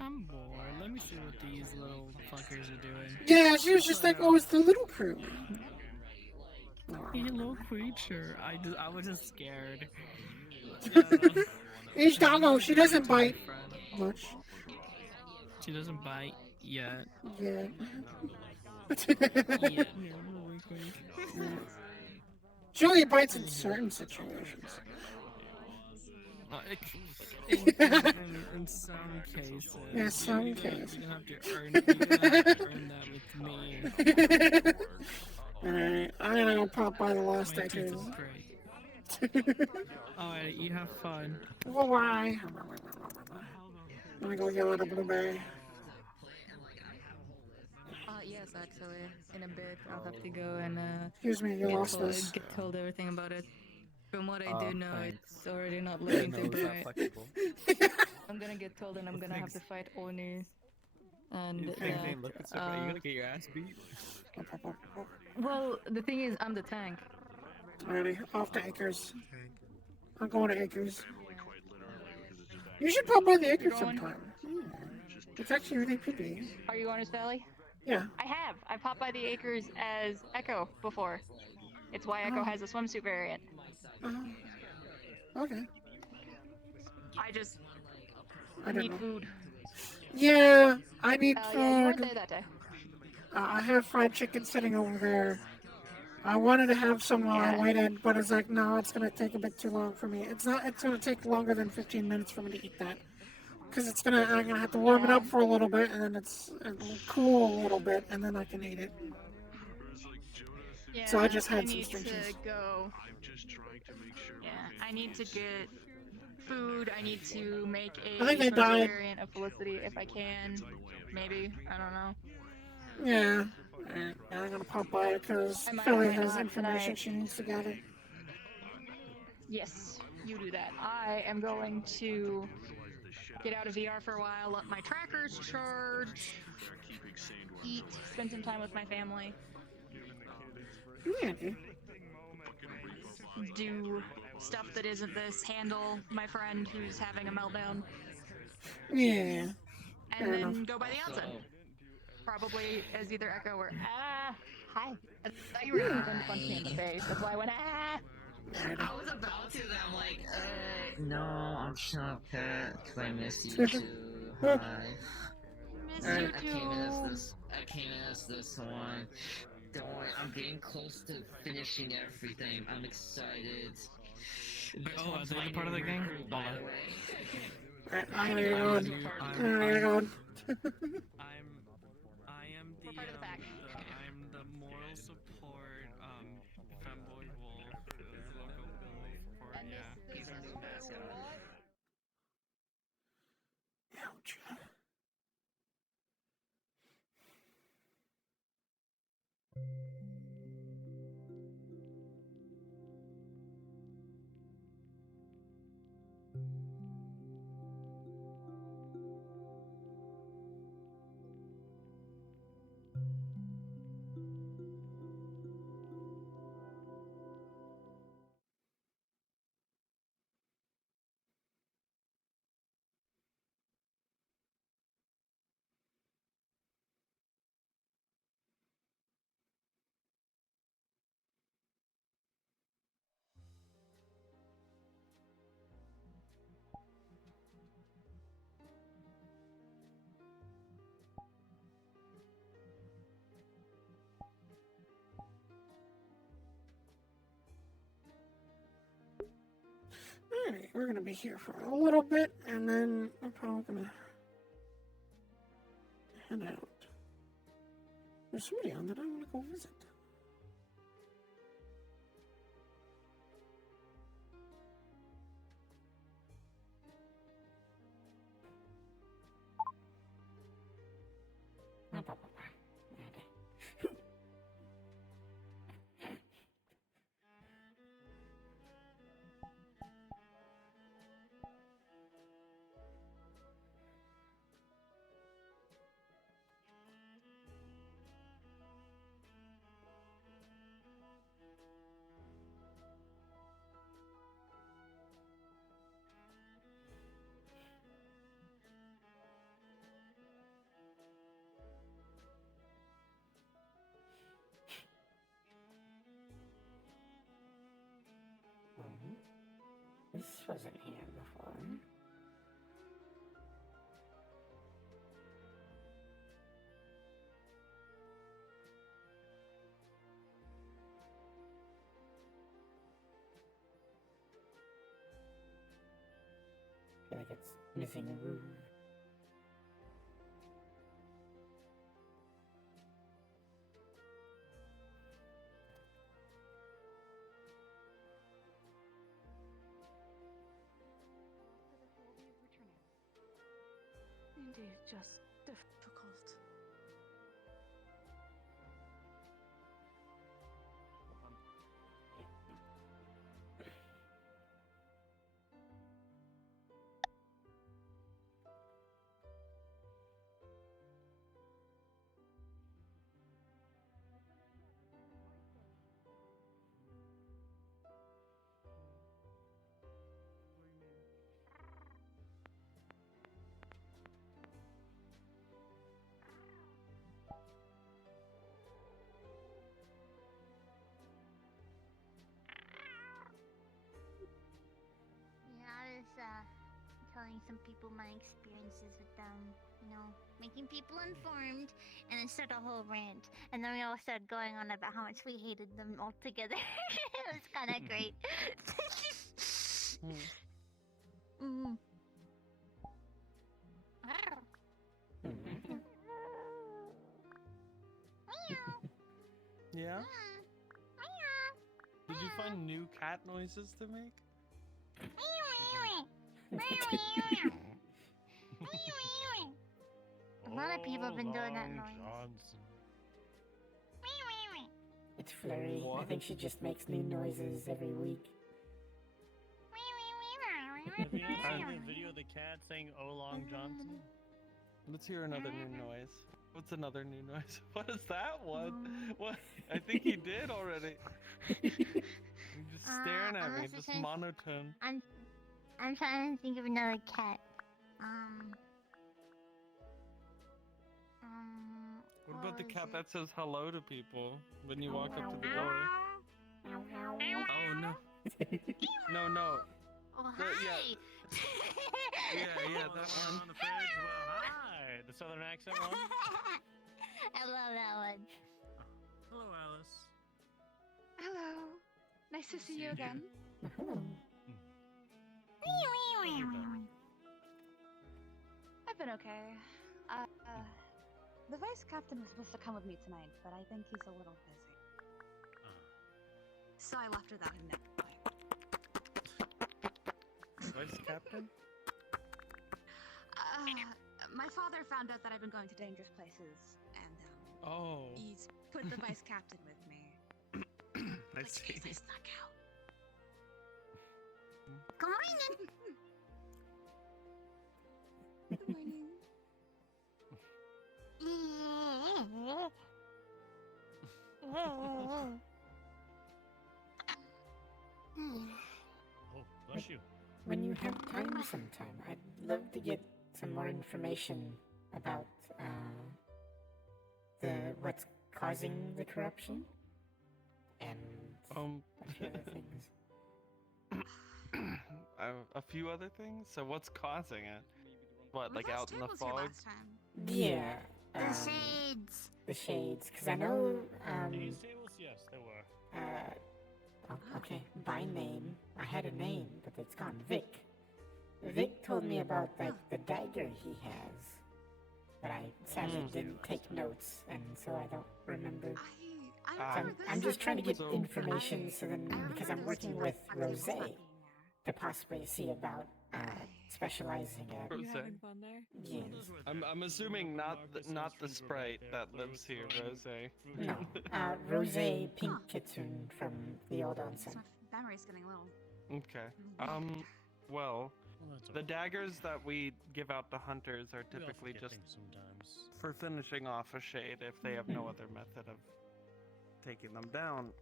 I'm bored. Let me see what these little fuckers are doing. Yeah, she was just like, oh, it's the little crew. You little creature. I was just scared. Each doggo, she doesn't bite much. She doesn't bite yet. Yeah. She only bites in certain situations. In some cases. Yeah, some cases. You're gonna have to earn that with me. Alright, I'm gonna go pop by the Lost My Acres. teeth Alright, you have fun. Bye-bye. I'm gonna go yell at a blueberry. Yes, actually. In a bit, I'll have to go and Excuse me, you lost this. get told everything about it. From what I Oh, do know, thanks. it's already not Didn't looking know too it was that bright. flexible. I'm gonna get told and I'm gonna have to fight Oni. And You think they look at stuff? Are you gonna get your ass beat? well, the thing is, I'm the tank. Alrighty, off to Acres. I'm going to Acres. You should pop by the Acres Going? sometime. It's actually really pretty. Are you going to Sally? Yeah. I have. I popped by the Acres as Echo before. It's why Echo has a swimsuit variant. Okay. I don't need know. food. Yeah, I need food. Yeah, you weren't there that day. I have fried chicken sitting over there. I wanted to have some while I waited, but it's like, no, it's gonna take a bit too long for me. It's gonna take longer than 15 minutes for me to eat that. Because I'm gonna have to warm it up for a little bit, and then it'll cool a little bit, and then I can eat it. Yeah, So I just had some need string to cheese. go. Yeah, I need to get food. I need to make a I think they swimsuit died. variant of Felicity if I can. Maybe. I don't know. Yeah. Alright, I'm gonna pop by because I might Philly or might has not information tonight. she needs to gather. Yes, you do that. I am going to get out of VR for a while, let my trackers charge, eat, spend some time with my family. Yeah. Do stuff that isn't this, handle my friend who's having a meltdown, Yeah. and then go by the onsen. Probably as either Echo or hi. I thought you were going to punch me in the face. That's why I went I was about to, then I'm like, no, I'm not pet, because I miss you too. Hi. I came in as this one. Don't worry, I'm getting close to finishing everything. I'm excited. Oh, are they part of the gang? By the way. I'm gonna go on. I'm gonna go on. I'm the moral support, femboy wolf, local wolf support, yeah. Ouch. Alright, we're gonna be here for a little bit, and then I'm probably gonna head out. There's somebody on that I wanna go visit. This wasn't here before. Missing a room. Indeed, just difficult. Yeah, I was telling some people my experiences with them, you know, making people informed, and then started a whole rant, and then we all started going on about how much we hated them all together. It was kind of great. Mm. Yeah? Did you find new cat noises to make? A lot of people have been doing that noise. It's Flurry. I think she just makes new noises every week. Have you not seen the video of the cat saying "Oh Long Johnson"? Let's hear another new noise. What's another new noise? What is that one? What? I think he did already. You're just staring at me, just monotone. I'm trying to think of another cat. What about the cat that says hello to people when you walk up to the door? Oh no. No. Oh, The- hi! Yeah, that one. On the fridge. Well, hi. The southern accent one. I love that one. Hello, Alice. Hello. Nice to see you again. I've been okay. The vice captain was supposed to come with me tonight, but I think he's a little busy. So I left without him next time. Vice captain? My father found out that I've been going to dangerous places, and he's put the vice captain with me. I In see. case I snuck out. Good morning. Good morning. Oh, bless you. When you have time sometime, I'd love to get some more information about what's causing the corruption and a few other things. A few other things? So what's causing it? What, like out in the Tables here fog? last time. Yeah. The shades. The shades, because I know. These tables, yes, there were. Okay, by name. I had a name, but it's gone. Vic. Vic told me about like the dagger he has, but I sadly didn't take notes, and so I don't remember. I'm just trying to get information, so then because I'm working with Rose to possibly see about specializing at. Rose. Fun there? Yes. I'm assuming not the sprite that lives here, Rose. No, Rose Pink Kitsune from the old onsen. My memory's getting a little. Okay. Well, the daggers that we give out to hunters are We all typically forget just things sometimes. for finishing off a shade if they have no other method of taking them down.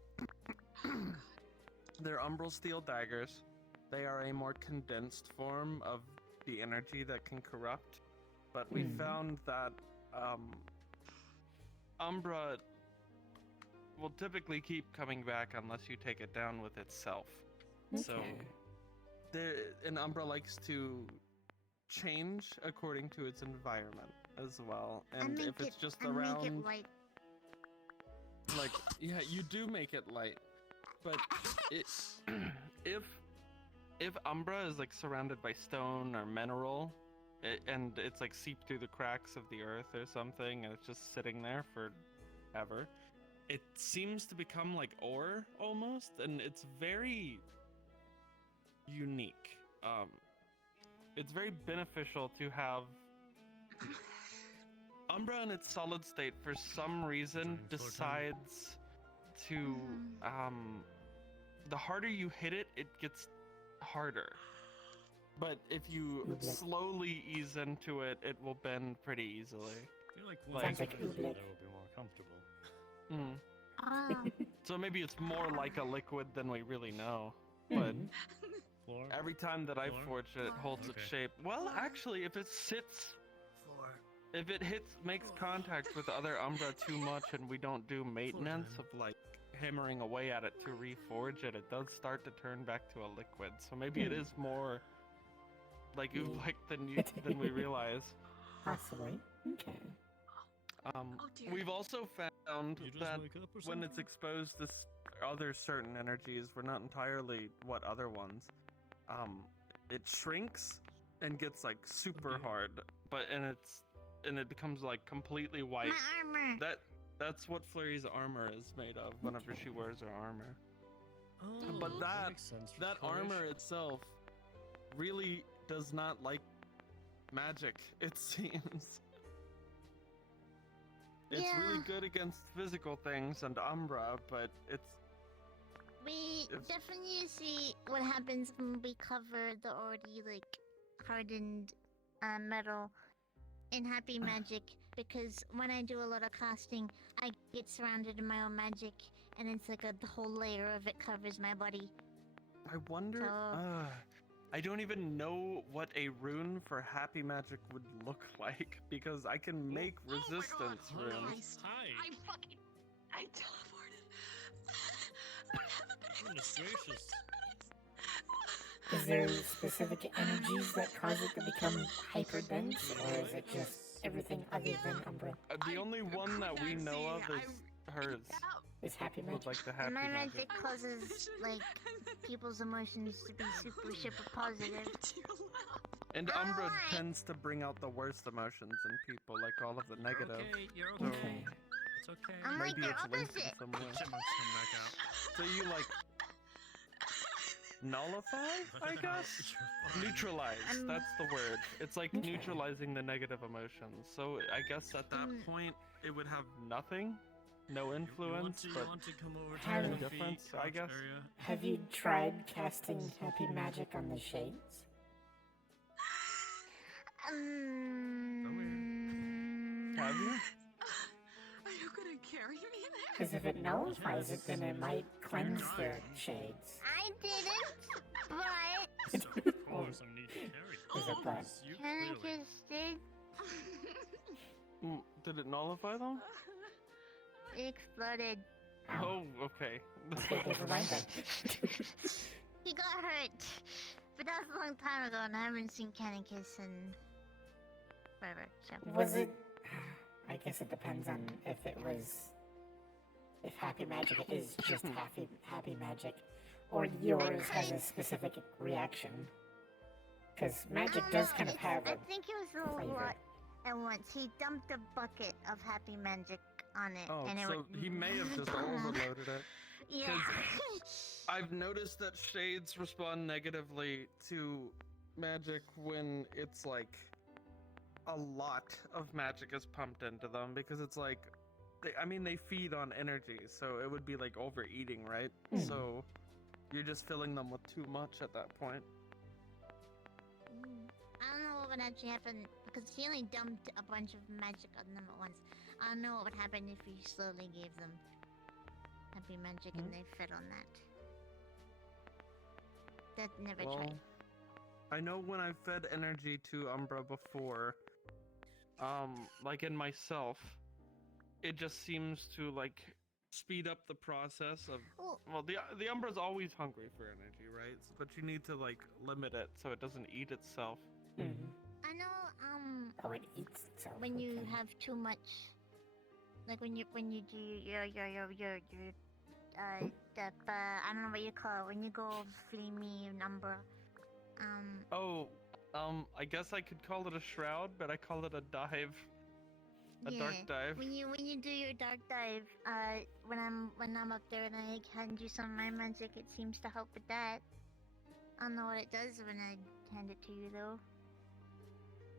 They're umbral steel daggers. They are a more condensed form of the energy that can corrupt, but we found that Umbra will typically keep coming back unless you take it down with itself. So, an Umbra likes to change according to its environment as well, and if it's just around, make it light. like, yeah, you do make it light, but if Umbra is like surrounded by stone or mineral, and it's like seeped through the cracks of the earth or something, and it's just sitting there forever. It seems to become like ore almost, and it's very unique. It's very beneficial to have Umbra in its solid state. For some reason, decides to the harder you hit it, it gets harder. But if you slowly ease into it, it will bend pretty easily. I feel like one that will be more comfortable. So maybe it's more like a liquid than we really know. But every time that I forge it, it holds its shape. Well, actually, if it sits, if it makes contact with other Umbra too much, and we don't do maintenance of like hammering away at it to reforge it, it does start to turn back to a liquid. So maybe it is more like oolite than we realize. Possibly. Okay. We've also found that when it's exposed to other certain energies, we're not entirely what other ones. It shrinks and gets like super hard, and it becomes like completely white. My armor. That's what Flurry's armor is made of whenever she wears her armor. Oh, But that makes sense for that Flourish. armor itself really does not like magic, it seems. It's really good against physical things and Umbra, but We definitely see what happens when we cover the already like hardened metal in Happy Magic, because when I do a lot of casting, I get surrounded in my own magic, and it's like the whole layer of it covers my body. I wonder. I don't even know what a rune for Happy Magic would look like, because I can make resistance runes. I teleported. Goodness gracious. Is there specific energies that cause it to become hyperdense, or is it just everything other than Umbra? The only one that we know of is hers. It's Happy Magic. Like the Happy My Magic. magic causes like people's emotions to be super positive. And Umbra tends to bring out the worst emotions in people, like all of the negative. Okay, you're So okay. It's okay. I'm like maybe the it's linked in opposite. some way. Chipmunks come back out. So you like nullify, I guess? Neutralize, that's the word. It's like neutralizing the negative emotions. So I guess at that point it would have nothing, no influence, but Have- no difference, I guess. Have you tried casting Happy Magic on the shades? Have you? Are you gonna carry me there? Because if it nullifies it, then it might cleanse their shades. I didn't, but Oh, some need to carry. Is it but? Kanicus did. Did it nullify them? It exploded. Oh, okay. Never mind then. He got hurt, but that was a long time ago, and I haven't seen Kanicus in forever. So. Was it? I guess it depends on if Happy Magic is just happy Magic, or yours has a specific reaction. Because magic does kind of have I a think it was a flavor. lot at once. He dumped a bucket of Happy Magic on it, Oh, and it so he may have just overloaded it. Yeah. 'Cause I've noticed that shades respond negatively to magic when it's like a lot of magic is pumped into them, because it's like, they feed on energy, so it would be like overeating, right? So you're just filling them with too much at that point. I don't know what would actually happen, because he only dumped a bunch of magic on them at once. I don't know what would happen if you slowly gave them Happy Magic and they fed on that. Never Well, tried. I know when I fed energy to Umbra before, like in myself, it just seems to like speed up the process of. Well, the Umbra's always hungry for energy, right? But you need to like limit it so it doesn't eat itself. I know. Oh, it eats itself. When you have too much, like when you do your I don't know what you call it, when you go flamey number. Oh, I guess I could call it a shroud, but I call it a dive. A dark dive. When you do your dark dive, when I'm up there and I hand you some of my magic, it seems to help with that. I don't know what it does when I hand it to you though.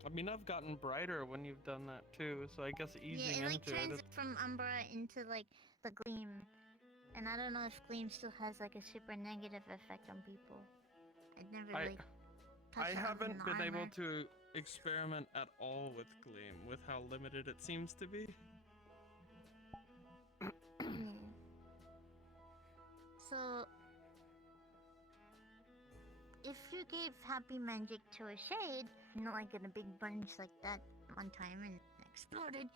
I mean, I've gotten brighter when you've done that too, so I guess easing it like into turns it. it from Umbra into like the gleam, and I don't know if gleam still has like a super negative effect on people. I'd never really. I haven't been able to experiment at all with gleam, with how limited it seems to be. So, if you gave happy magic to a shade, not like in a big bunch like that one time and exploded,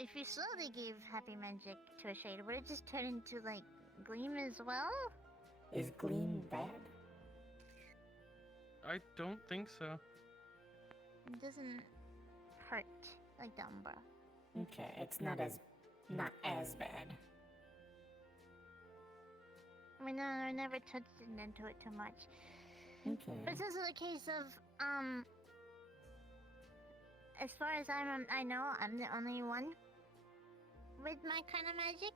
if you slowly gave happy magic to a shade, would it just turn into like gleam as well? Is gleam bad? I don't think so. It doesn't hurt like the Umbra. Okay, it's not as bad. I mean, I never touched it into it too much. Okay. But it's also the case of, as far as I know, I'm the only one with my kind of magic.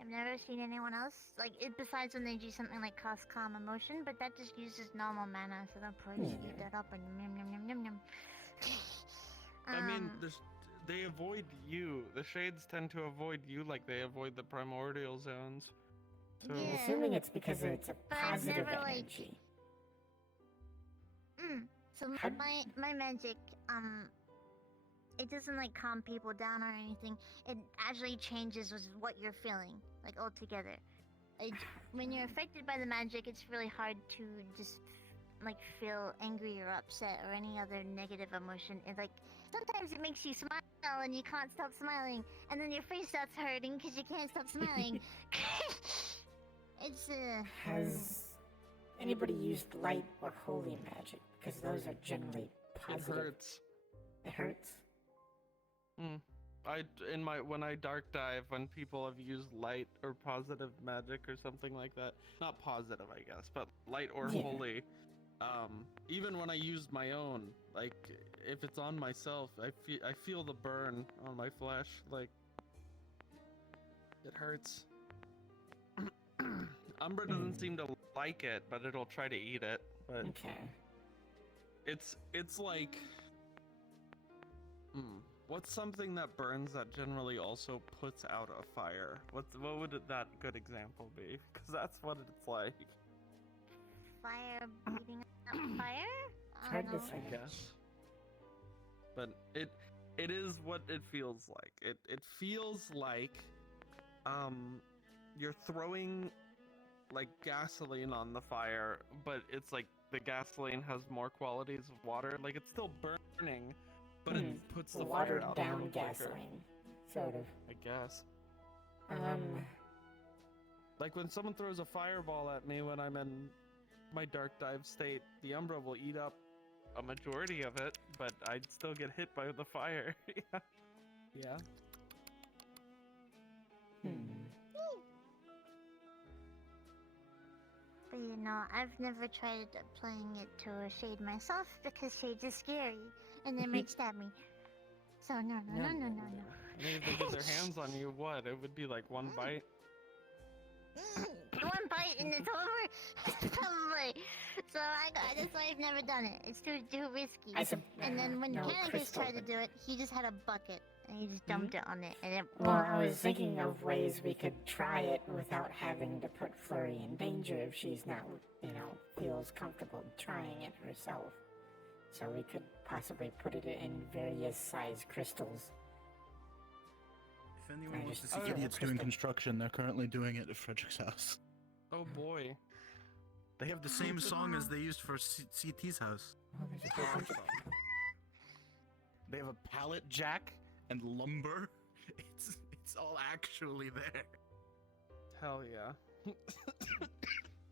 I've never seen anyone else, like, besides when they do something like cast calm emotion, but that just uses normal mana, so they'll probably just eat that up and yum. I mean, they avoid you. The shades tend to avoid you like they avoid the primordial zones. So I'm assuming it's because it's a positive energy. So my magic, it doesn't like calm people down or anything. It actually changes with what you're feeling, like altogether. When you're affected by the magic, it's really hard to just like feel angry or upset or any other negative emotion. It's like sometimes it makes you smile and you can't stop smiling, and then your face starts hurting because you can't stop smiling. It's Has anybody used light or holy magic? Because those are generally positive. It hurts. It hurts? When I dark dive, when people have used light or positive magic or something like that, not positive I guess, but light or holy, even when I used my own, like if it's on myself, I feel the burn on my flesh, like it hurts. Umbra doesn't seem to like it, but it'll try to eat it. But it's like, what's something that burns that generally also puts out a fire? What would that good example be? Because that's what it's like. fire beating up fire? It's hard to say. I guess. But it is what it feels like. It feels like you're throwing like gasoline on the fire, but it's like the gasoline has more qualities of water. Like it's still burning, but it puts the fire out down a little quicker. gasoline, sort of. I guess. Like when someone throws a fireball at me when I'm in my dark dive state, the Umbra will eat up a majority of it, but I'd still get hit by the fire. Yeah. But you know, I've never tried playing it to a shade myself because shades is scary and they might stab me. So no. I mean, if they get their hands on you, what? It would be like one bite. One bite and it's over. Probably. So that's why I've never done it. It's too risky. And then when Canicus tried to do it, he just had a bucket and he just dumped it on it, and it. Well, I was thinking of ways we could try it without having to put Flurry in danger if she's not, feels comfortable trying it herself. So we could possibly put it in various size crystals. If anyone wants to see idiots doing construction, they're currently doing it at Frederick's house. Oh boy. They have the same song as they used for CT's house. They have a pallet jack and lumber. It's all actually there. Hell yeah.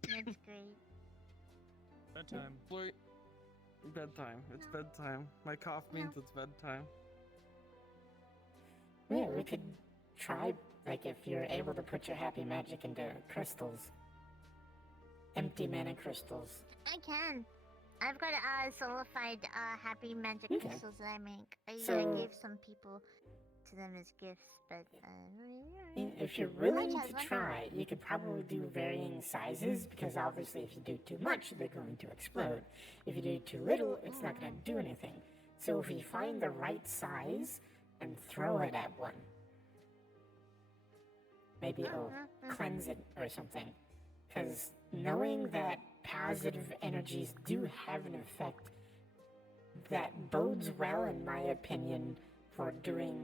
That's great. Bedtime. Bedtime. It's bedtime. My cough means it's bedtime. Yeah, we could try, like, if you're able to put your happy magic into crystals, empty mana crystals? I can. I've got solidified happy magic crystals that I make. I gave some people to them as gifts, but If you're willing to try, you could probably do varying sizes, because obviously if you do too much, they're going to explode. If you do too little, it's not going to do anything. So if you find the right size and throw it at one, maybe it'll cleanse it or something. Because knowing that positive energies do have an effect, that bodes well, in my opinion, for doing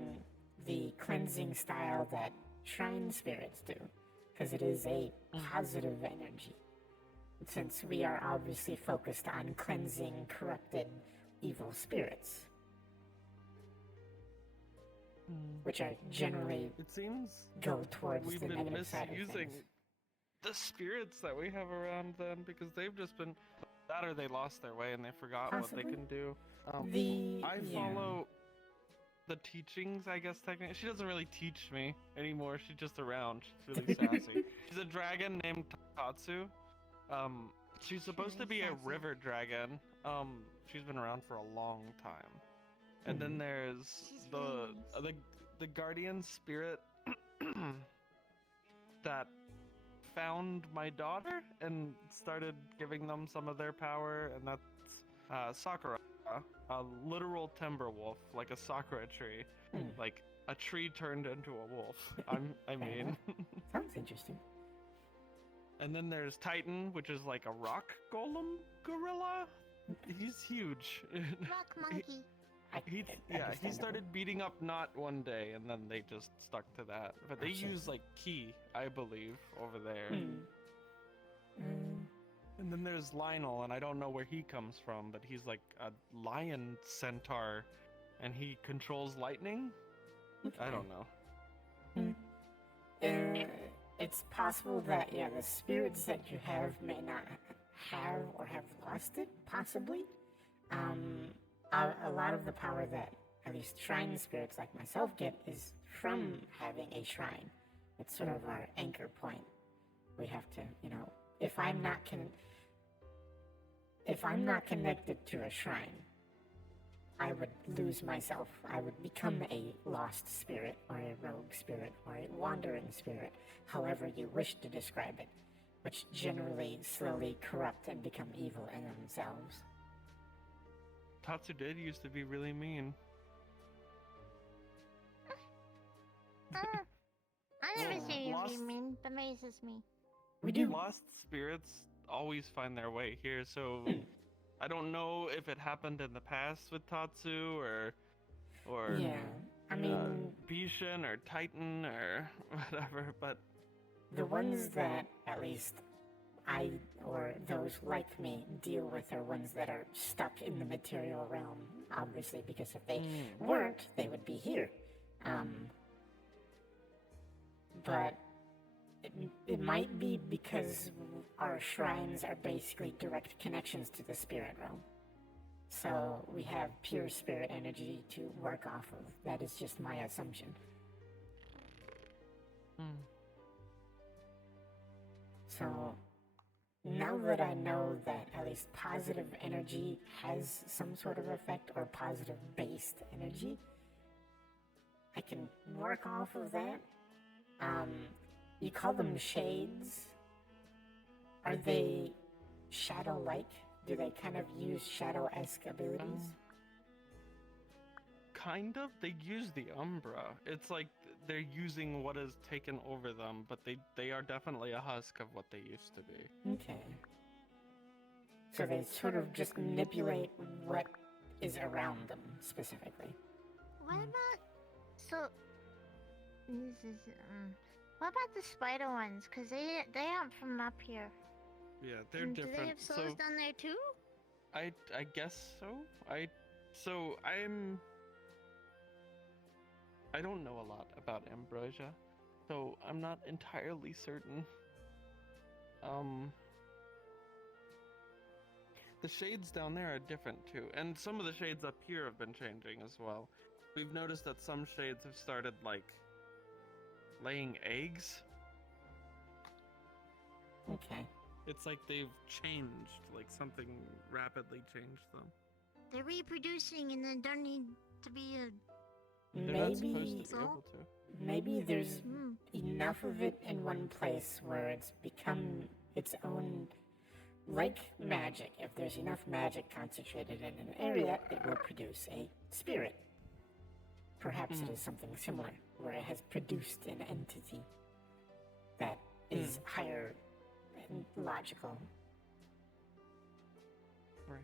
the cleansing style that shrine spirits do, because it is a positive energy. Since we are obviously focused on cleansing corrupted evil spirits, which are generally go towards the negative side of things. The spirits that we have around then, because they've just been that, or they lost their way and they forgot what they can do. I follow the teachings, I guess, technically. She doesn't really teach me anymore. She's just around. She's really sassy. She's a dragon named Tatsu. She's supposed to be a river dragon. She's been around for a long time. And then there's the guardian spirit that found my daughter and started giving them some of their power, and that's Sakura, a literal timber wolf, like a sakura tree, like a tree turned into a wolf. I mean, sounds interesting. And then there's Titan, which is like a rock golem gorilla. He's huge. Rock monkey. He started beating up Knot one day, and then they just stuck to that. But they use like Ki, I believe, over there. And then there's Lionel, and I don't know where he comes from, but he's like a lion centaur, and he controls lightning. I don't know. It's possible that the spirits that you have may not have or have lost it, possibly. A lot of the power that at least shrine spirits like myself get is from having a shrine. It's sort of our anchor point. We have to, if I'm not connected to a shrine, I would lose myself. I would become a lost spirit, or a rogue spirit, or a wandering spirit, however you wish to describe it, which generally slowly corrupt and become evil in themselves. Tatsu did used to be really mean. I never see you be mean. That amazes me. We do. Lost spirits always find their way here, so I don't know if it happened in the past with Tatsu or Bishan or Titan or whatever, but the ones that at least I or those like me deal with are ones that are stuck in the material realm, obviously, because if they weren't, they would be here. But it might be because our shrines are basically direct connections to the spirit realm. So we have pure spirit energy to work off of. That is just my assumption. So now that I know that at least positive energy has some sort of effect, or positive based energy, I can work off of that. You call them shades. Are they shadow-like? Do they kind of use shadow-esque abilities? Kind of. They use the Umbra. It's like they're using what has taken over them, but they are definitely a husk of what they used to be. Okay. So they sort of just manipulate what is around them, specifically. What about... So... This is... What about the spider ones? Because they aren't from up here. Yeah, they're different. Do they have souls down there too? I guess so. I don't know a lot about Ambrosia, so I'm not entirely certain. The shades down there are different too, and some of the shades up here have been changing as well. We've noticed that some shades have started like laying eggs. Okay. It's like they've changed, like something rapidly changed them. They're reproducing and then don't need to be a. They're not supposed to be So? able to. Maybe there's enough of it in one place where it's become its own, like magic. If there's enough magic concentrated in an area, it will produce a spirit. Perhaps it is something similar, where it has produced an entity that is higher and logical. Right.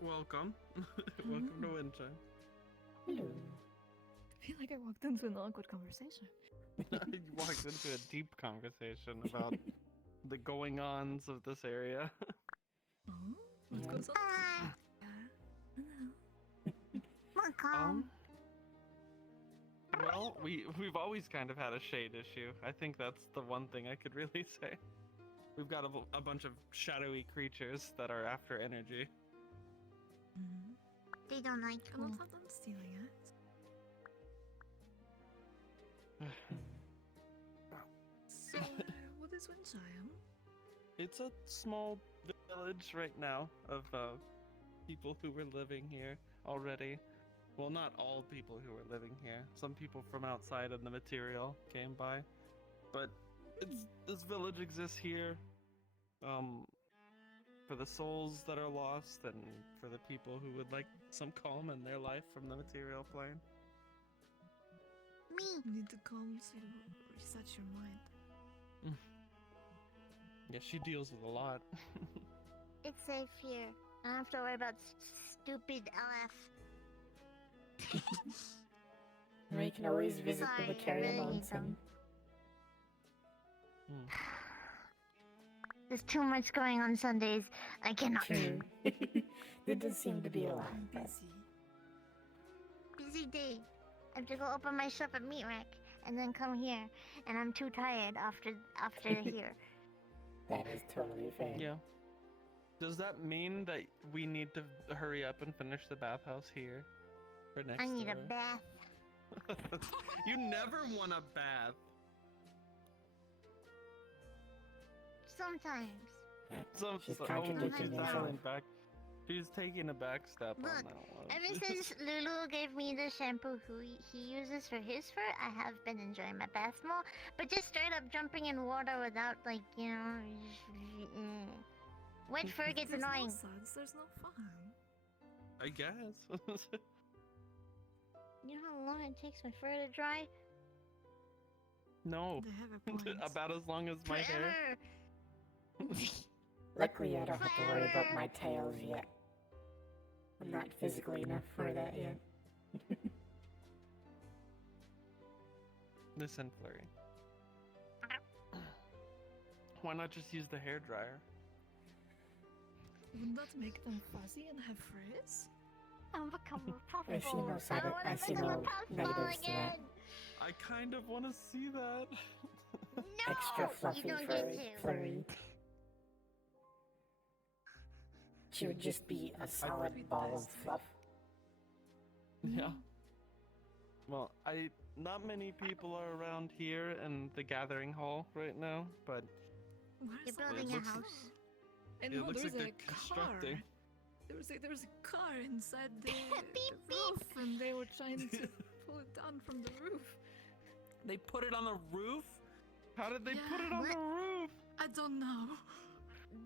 Welcome. Welcome to Windchime. Hello. I feel like I walked into an awkward conversation. You walked into a deep conversation about the going-ons of this area. What goes on? Welcome. Well, we've always kind of had a shade issue. I think that's the one thing I could really say. We've got a bunch of shadowy creatures that are after energy. They don't like I don't have them stealing it. So, what is Windchime? It's a small village right now of people who were living here already. Well, not all people who were living here. Some people from outside of the material came by. But this village exists here for the souls that are lost and for the people who would like some calm in their life from the material plane. You need to calm so you reset your mind. Yeah, she deals with a lot. It's safe here. I don't have to worry about stupid LF. We can always visit Sorry, the I Vicarium really on hate some. There's too much going on Sundays. I cannot. True. There does seem to be a lot. Busy day. I have to go open my shop at Meat Rack and then come here, and I'm too tired after here. That is totally fair. Yeah. Does that mean that we need to hurry up and finish the bathhouse here for next I need a door? bath. You never want a bath. Sometimes. She's contradicting herself. She's taking a back step on Look, that one. ever since Lulu gave me the shampoo he uses for his fur, I have been enjoying my bath more. But just straight up jumping in water without, like, you know, wet fur gets There's annoying. no sense, there's no fun. I guess. You know how long it takes my fur to dry? No. They have a point. About as long as my hair. Forever. Luckily, I don't have to worry about my tails yet. I'm not physically enough for that yet. Listen, Flurry. Why not just use the hair dryer? Wouldn't that make them fuzzy and have frizz? I'll become more I see puffball. no side. I see no negatives to that. I kind of want to see that. No, Extra fluffy you don't furry, get to. flurry. She would just be a solid ball of fluff. Yeah. Well, not many people are around here in the gathering hall right now, but You're building a house. And it no, looks there's like a they're car. constructing. There was a car inside the roof, and they were trying to pull it down from the roof. They put it on the roof? How did they put it on What? the roof? I don't know.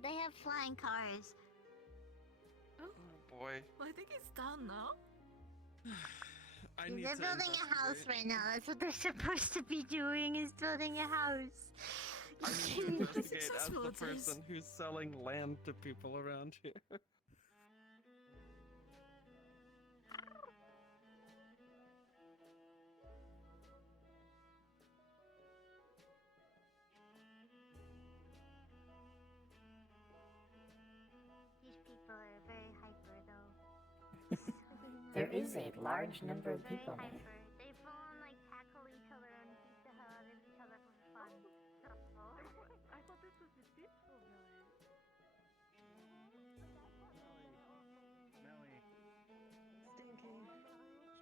They have flying cars. Oh, Boy. well, I think it's done now. They're building a house right now. That's what they're supposed to be doing, is building a house. I need to investigate as successful the it is. person who's selling land to people around here. These people are very hyper, though. There is a large number of Very people there. hyper. They full on, like, tackle each other and beat the hell out of each other for fun. I thought this was the disco village.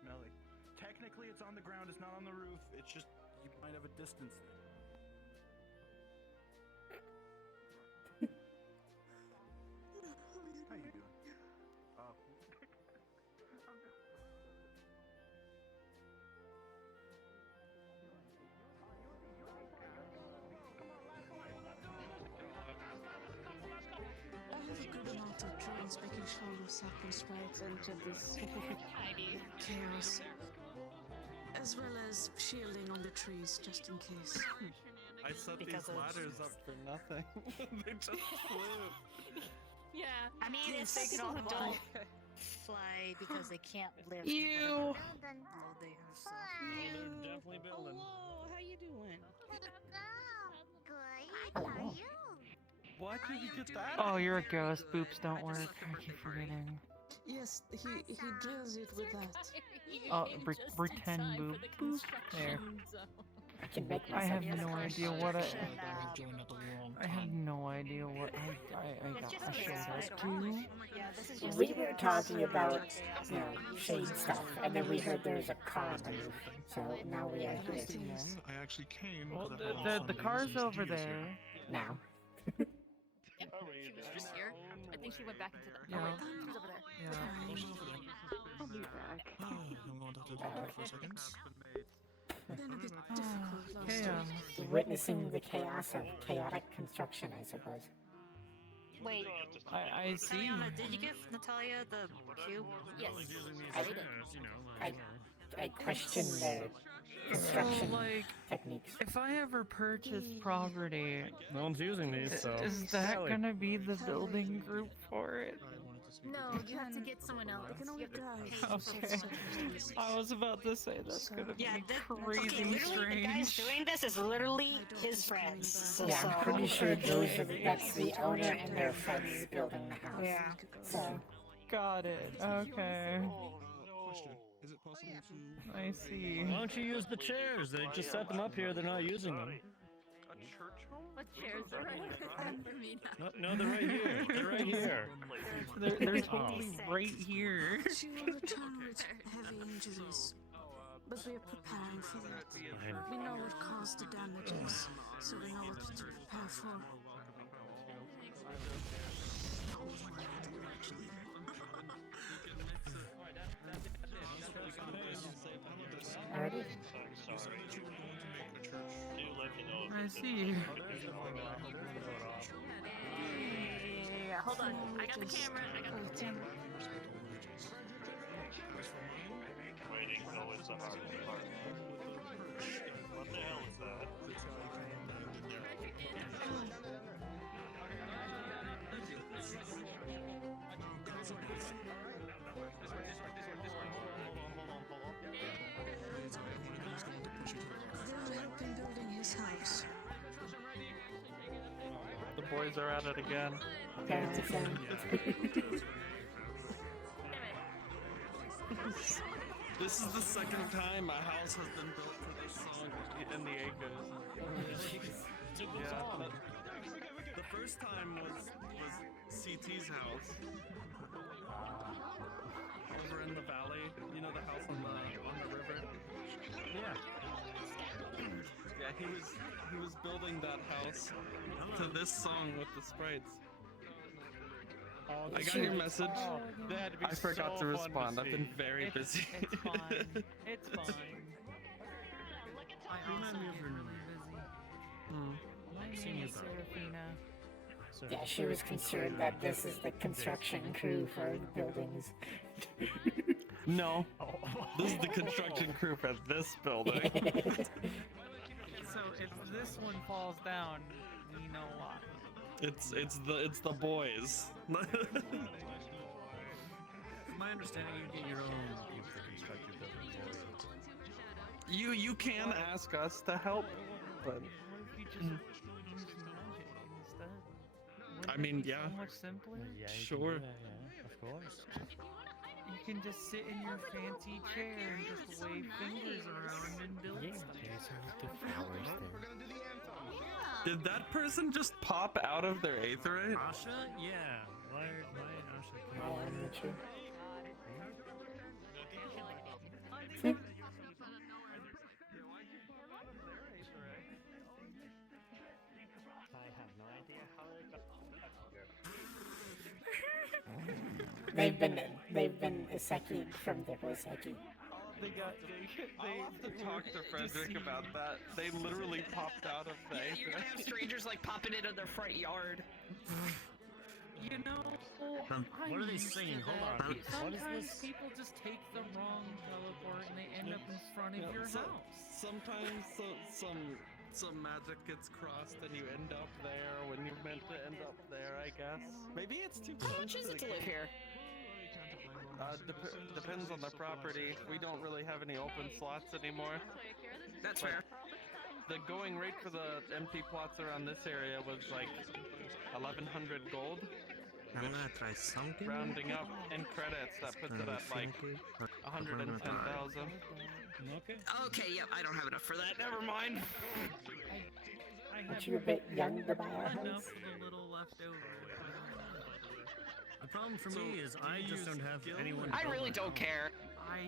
Smelly. Technically, it's on the ground. It's not on the roof. It's just you might have a distance thing. How you doing? I have a good amount of drones making sure we're circumscribed into this chaos, as well as shielding on the trees just in case. I set Because these of- ladders up for nothing. They just flew. Yeah. I mean, it's Yes. people who don't fly because they can't live. Ew. Load they have stuff. They're definitely building. Hello, how you doing? Good. How are you? Why did you get that? Oh, you're a ghost. Boops don't work. I keep forgetting. Yes, he drills it with that. Oh, pretend boop. Boop. There. I can make I have myself no idea what I have no idea what I showed up to. We were talking about, shade stuff, and then we heard there was a car on the roof, so now we are here. I actually came. Well, the car's over there. Now. She was just here. I think she went back into the. Yeah. Oh, wait, she's over there. Yeah. I'll be back. I'm going to have to talk for a second. Been a bit difficult last Chaos. week. Witnessing the chaos of chaotic construction, I suppose. Wait. I see. Taliana, did you give Natalia the cube? Yes. I question their construction So, like, techniques. if I ever purchase property, No one's using these, so. is that Kelly. gonna be the building group for it? No, you have to get someone else. You have to pay. Okay. I was about to say that's gonna be crazy Okay, literally, the guys strange. doing this is literally his friends. So, Yeah, I'm pretty sure that's the owner and their friends building the house. Yeah. So, Got it. Okay. Question. Is it possible to... I see. Why don't you use the chairs? They just set them up here, they're not using them. A church home? What chairs are right? No, they're right here. They're right here. They're totally right here. She will return with heavy injuries, but we are preparing for that. We know what caused the damages, so we know what to prepare for. already? I see. Yeah, hold on. I got the camera. I got the camera. Waiting, no, it's a hard part. What the hell is that? They will help in building his house. The boys are at it again. This is the second time a house has been built to this song in the Acres. Yeah, the first time was CT's house. Over in the valley, you know the house on the river? Yeah. Yeah, he was building that house to this song with the sprites. I got your message. I forgot to respond. I've been very busy. It's fine. It's fine. I also get really busy. My name is Serafina. Yeah, she was concerned that this is the construction crew for the buildings. No, this is the construction crew for this building. So if this one falls down, we know why. It's the boys. My understanding, you get your own people to construct your building for you. You can ask us to help, but What if you just use magic instead? Wouldn't I it mean, be yeah. So much simpler. Yeah, you can Sure. do that, yeah, of course. You can just sit in your fancy chair and just wave fingers around and build stuff. There's all the flowers there. did that person just pop out of their aetherite? Asha? Yeah. Why Asha? Oh, I'm not sure. They've been iseki'd from their Hoseki. They I'll have to talk to Frederick about that. They literally popped out of the You're gonna have strangers like popping into their front yard. You know, what are they saying? Hold on. What is Sometimes this? people just take the wrong teleport and they end up in front of your house. Sometimes some magic gets crossed and you end up there when you meant to end up there, I guess. Maybe it's too close. How much is it to live here? Depends on the property. We don't really have any open slots anymore. That's fair. The going rate for the empty plots around this area was like 1,100 gold. I'm gonna try something. Rounding up in credits, that puts it at like 110,000. Okay. Okay, yep, I don't have enough for that. Never mind. Aren't you a bit young to buy a house? Enough of the little left over. The problem for me is I just don't have anyone. I really don't care.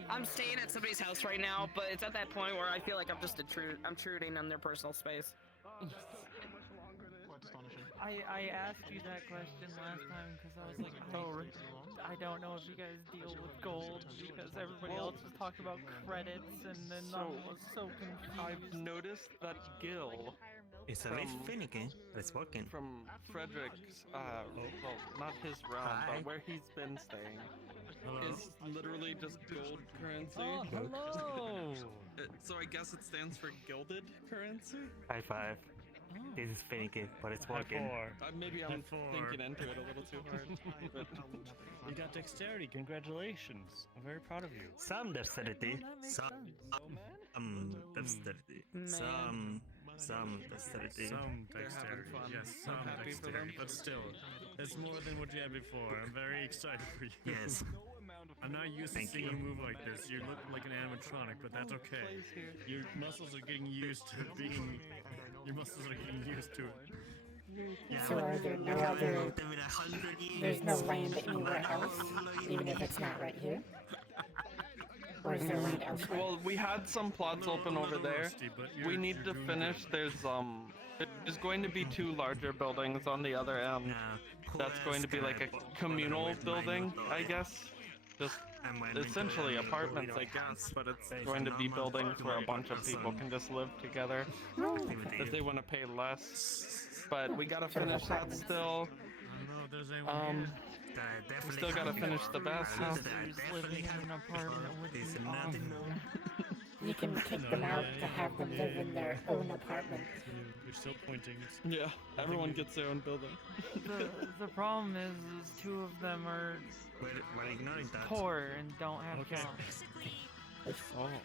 I'm staying at somebody's house right now, but it's at that point where I feel like I'm just intruding on their personal space. I asked you that question last time because I was like, I don't know if you guys deal with gold because everybody else was talking about credits and then I was so confused. I've noticed that Gil. It's a bit finicky, but it's working. From Frederick's, well, not his realm, but where he's been staying, is literally just gold currency. Oh, hello! So I guess it stands for gilded currency? High five. This is finicky, but it's working. Maybe I'm thinking into it a little too hard. But You got dexterity, congratulations. I'm very proud of you. Some dexterity. Some dexterity. Some dexterity. Some dexterity. Yes, some dexterity. But still, it's more than what you had before. I'm very excited for you. Yes. I'm not used to seeing you move like this. You look like an animatronic, but that's okay. Your muscles are getting used to being. Your muscles are getting used to it. Yeah. So are there no other? There's no land anywhere else, even if it's not right here. Or is there land elsewhere? well, we had some plots open over there. We need to finish. There's going to be 2 larger buildings on the other end. That's going to be like a communal building, I guess. Just essentially apartments, I guess, but it's going to be buildings where a bunch of people can just live together if they want to pay less. But we gotta finish that still. We still gotta finish the bathhouse. Living in an apartment would be awesome. You can kick them out to have them live in their own apartment. You're still pointing. Yeah, everyone gets their own building. The problem is 2 of them are poor and don't have jobs.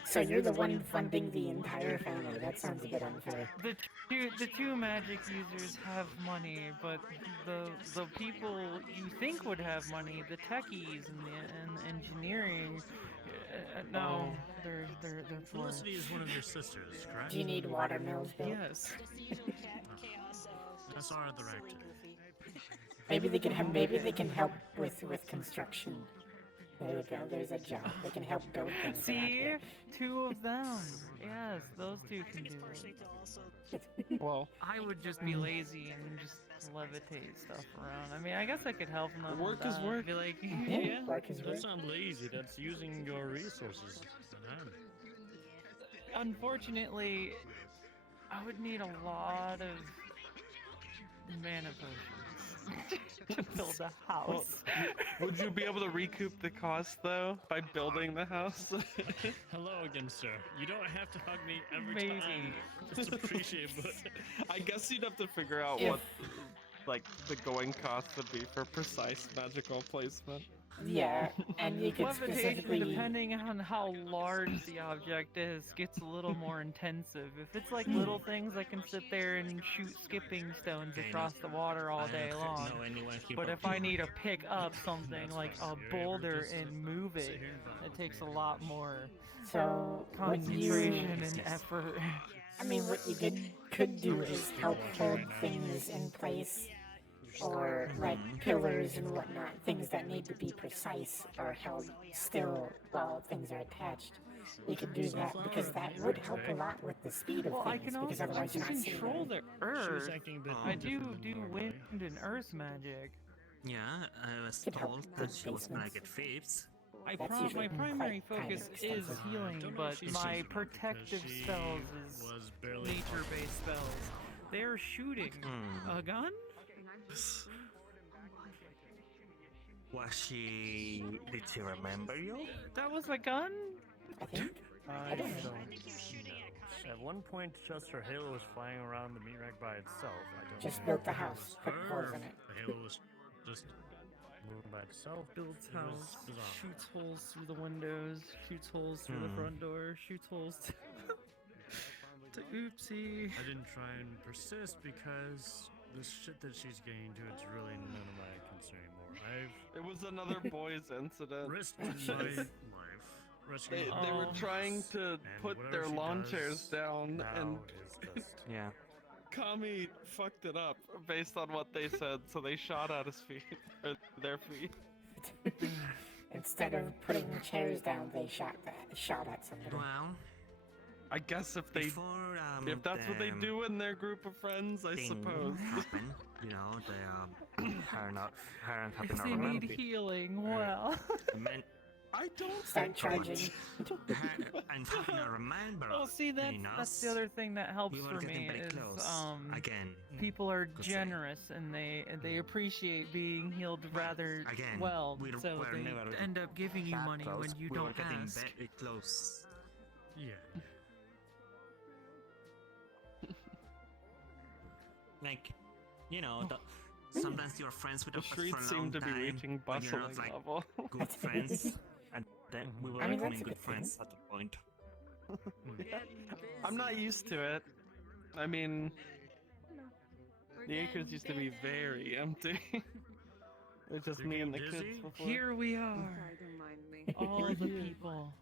So you're the one funding the entire family. That sounds a bit unfair. The two magic users have money, but the people you think would have money, the techies and the engineering, no, they're poor. Felicity is one of your sisters, correct? Do you need water mills built? Yes. That's our director. Maybe they can help with construction. There we go, there's a job. They can help build things. See? 2 of them. Yes, those 2 can do it. Well, I would just be lazy and just levitate stuff around. I mean, I guess I could help them. Work is work. Be like, yeah, work is work. That's not lazy, that's using your resources. Unfortunately, I would need a lot of mana potions to build a house. Well, would you be able to recoup the cost though by building the house? Hello again, sir. You don't have to hug me every time. Just appreciate it. I guess you'd have to figure out what like the going cost would be for precise magical placement. Yeah, and you could specifically... depending on how large the object is, gets a little more intensive. If it's like little things, I can sit there and shoot skipping stones across the water all day long. But if I need to pick up something like a boulder and move it, it takes a lot more concentration and effort. I mean, what you could do is help hold things in place. Or like pillars and whatnot, things that need to be precise are held still while things are attached. You could do that because that would help a lot with the speed of things. I can also otherwise you're not control the earth. I do wind and earth magic. Yeah, I was Could help told with that she was gonna basements. get fapes. My primary focus is healing, Don't know but if she's my seasonal protective because she spells is was barely nature-based spells. They're shooting a gun? Was she... Did she remember you? That was a gun? I don't know. At one point, just her halo was flying around the meat rack by itself. I don't Just know built if the it house, was put her holes or in it. The halo was just moving by itself. Builds It was house, bizarre. shoots holes through the windows, shoots holes through the front door, shoots holes to oopsie. I didn't try and persist because the shit that she's getting into, it's really none of my concern anymore. It was another boys incident. Risked my life. They were trying to put whatever their she lawn does chairs down, now and is just yeah. Kami fucked it up based on what they said, so they shot at his feet, or their feet. Instead of putting chairs down, they shot at somebody. Well, I guess if they, if that's what they do in their group of friends, I suppose. Happen, you know, they Her and happen If not they remember. need healing, well. I don't start charging. I'm talking to remember. Well, see, that's the other thing that helps We were for getting me very is close. Again. people are generous and they appreciate being healed rather Again, well, we're so they never end up giving you that money close. when you We were don't getting ask. very close. Yeah. Like, you know, sometimes you're friends with The a person streets for a long seem to be time, reaching but you're bustling not, like, level. good friends, and then we were I mean, that's becoming a good good friends at the point. I'm not used to it. I mean, the acres used to be very empty. It's just me and the kids before. Here we are, all the people.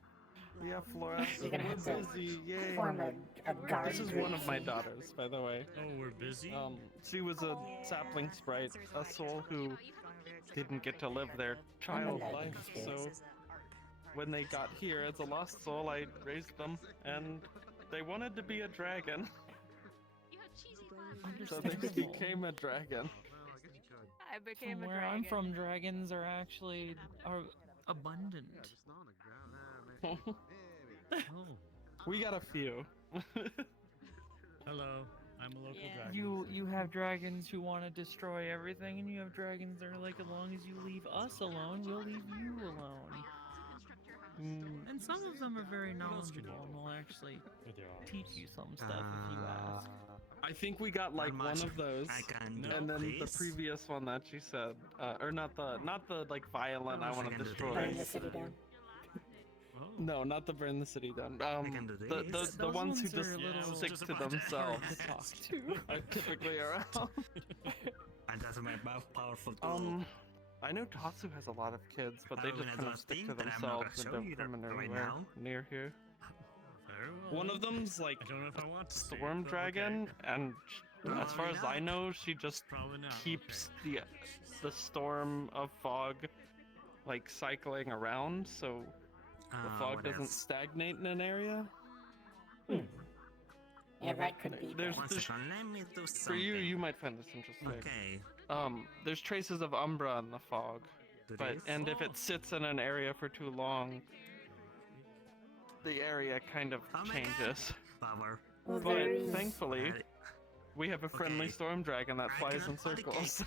Yeah, Flora. You're gonna have to busy, yay. form a guard This is group. one of my daughters, by the way. Oh, we're busy? She was a sapling sprite, a soul who didn't get to live their child life, so when they got here as a lost soul, I raised them, and they wanted to be a dragon. So they became a dragon. I became From a where dragon. I'm from, dragons are actually abundant. We got a few. Hello, I'm a local dragon. You have dragons who want to destroy everything, and you have dragons that are like, as long as you leave us alone, we'll leave you alone. And some of them are very knowledgeable and will actually teach you some stuff if you ask. I think we got like one of those, and then the previous one that she said, or not the like violent. I want to destroy. Burn the city down. No, not the burn the city down. The ones who just stick to themselves are typically around. And that's my most powerful tool. I know Tatsu has a lot of kids, but they just kind of stick to themselves and don't come in anywhere near here. One of them's like Storm Dragon, and as far as I know, she just keeps the storm of fog like cycling around, so the fog doesn't stagnate in an area. Yeah, that could be. There's One second, let me do something. for you might find this interesting. Okay. There's traces of Umbra in the fog, and if it sits in an area for too long, the area kind of changes. Power. But thankfully, we have a friendly storm dragon that flies in circles.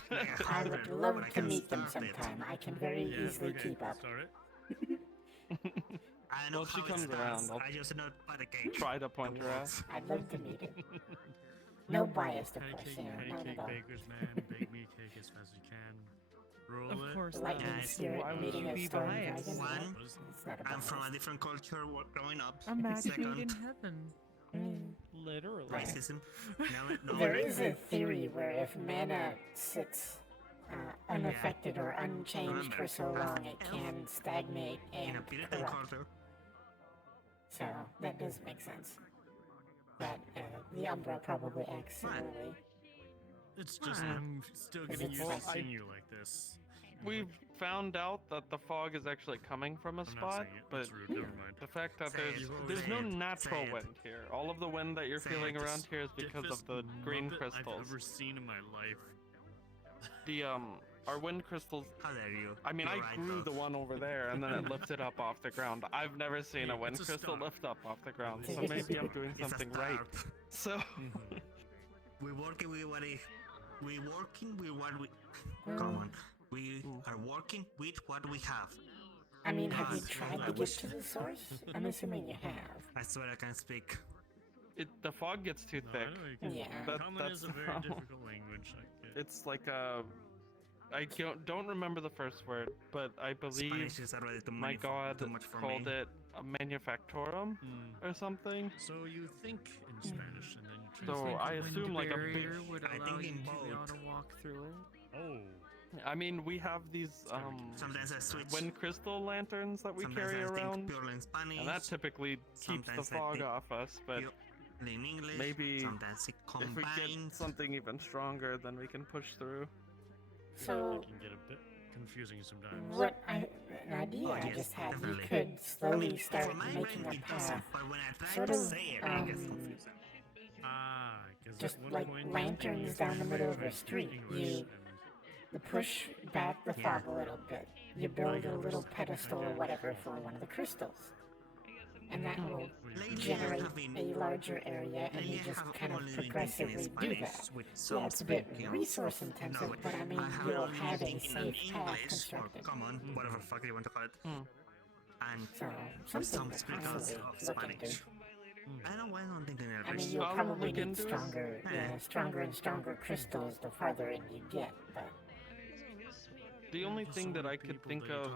I would love to meet them sometime. I can very easily keep up. I know Well, she how it comes starts. around. I just not by the gate. Try to point her out. I'd love to meet her. No bias, of course, Pancake, you know, none at pancake all. bakers, man. Bake me a cake as fast as you can. Roll Of it. course, Lightning guys. spirit Why would meeting you a be storm biased? dragon. One, It's not a I'm from bias. a different culture growing up. A match made in Second, heaven. Literally. racism. No, There is a theory where if mana sits unaffected or unchanged for so long, it can stagnate in and a Puritan corrupt. culture. So that does make sense. But the Umbra probably acts similarly. It's just I'm still getting used to seeing you like this. We've found out that the fog is actually coming from a spot, saying it. but That's rude. Never mind. the fact that Say it. there's no Say it. natural Say it. wind here. All of the wind that you're Say feeling it. around here is because of the green Muppet crystals. I've ever seen in my life. The Our wind crystals. How dare you? I mean, You're I right, grew though. the one over there, and then it lifted up off the ground. I've never seen a wind It's a crystal start. lift up off the ground, so maybe I'm doing It's a something right. start. So. We're working with what we working with what we. Come on. We are working with what we have. I mean, have you tried to get to the source? I'm assuming you have. I swear I can speak. The fog gets too thick. Yeah. Common is a very difficult language. It's like a. I don't remember the first word, but I believe Spanish is already my god too much for called me. it a manufactorum or something. So you think in Spanish and then you So translate. I assume like a big. barrier would I allow think you in to be able both. to walk through it. Oh. I mean, we have these Sometimes I switch. wind crystal lanterns that we Sometimes carry I think around, purely in Spanish. and that typically keeps the Sometimes I fog think off us. But purely in English. maybe Sometimes it if we get combines. something even stronger, then we can push through. So, It can get a bit confusing sometimes. an idea I Yes, just had, you definitely. could slowly for start my making brain a it doesn't, path, but when I try sort to of, say it, it gets confusing. Because just at one like point lanterns down the middle of the street. You push back the fog a little bit. You build a little pedestal or whatever for one of the crystals. And that will generate a larger area, and you just kind of progressively do that. Yeah, it's a bit resource intensive, but I mean, you'll have a safe path constructed. Come on, whatever fuck you want to call it. And So, some something to speakers possibly of look Spanish. into. I don't why don't think I mean, you'll probably need stronger and stronger crystals the farther in you get, but... The only thing that I could think of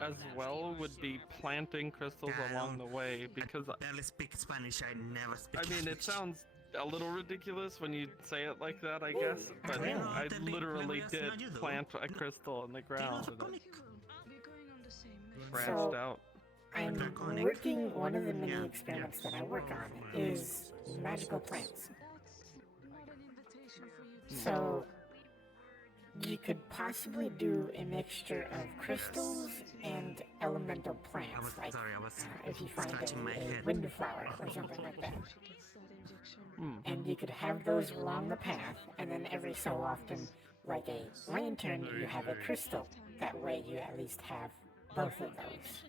as well would be planting crystals along the way, because I barely speak Spanish. I never speak. I mean, it sounds a little ridiculous when you say it like that, I guess, but I literally did plant a crystal in the ground and it branched out. I'm working, one of the many experiments that I work on is magical plants. So, you could possibly do a mixture of crystals and elemental plants, like if you find a windflower or something like that. And you could have those along the path, and then every so often, like a lantern, you have a crystal. That way you at least have both of those.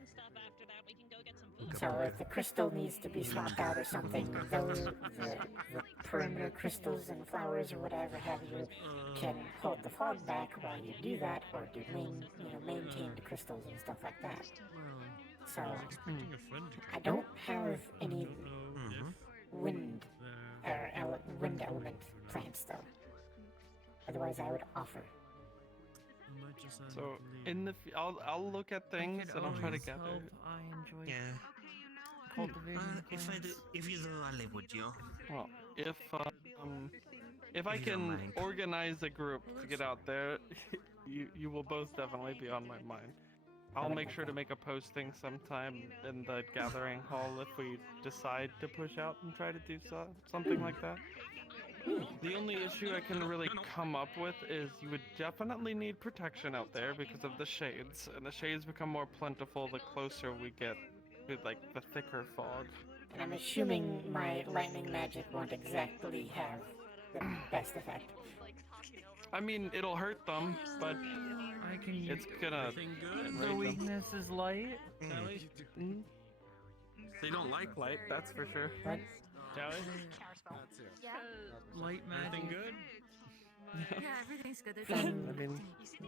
So if the crystal needs to be swapped out or something, those the perimeter crystals and flowers or whatever have you can hold the fog back while you do that, or do maintained crystals and stuff like that. So I don't have any wind element plants though. Otherwise, I would offer. So I'll look at things and I'll try to gather. I enjoy cultivating. If you do, I'll live with you. Well, if I can organize a group to get out there, you will both definitely be on my mind. I'll make sure to make a posting sometime in the gathering hall if we decide to push out and try to do something like that. The only issue I can really come up with is you would definitely need protection out there because of the shades, and the shades become more plentiful the closer we get to like the thicker fog. And I'm assuming my lightning magic won't exactly have the best effect. I mean, it'll hurt them, but it's gonna. The weakness is light. They don't like light, that's for sure. What? Tally? Light magic. Good? Yeah, everything's good.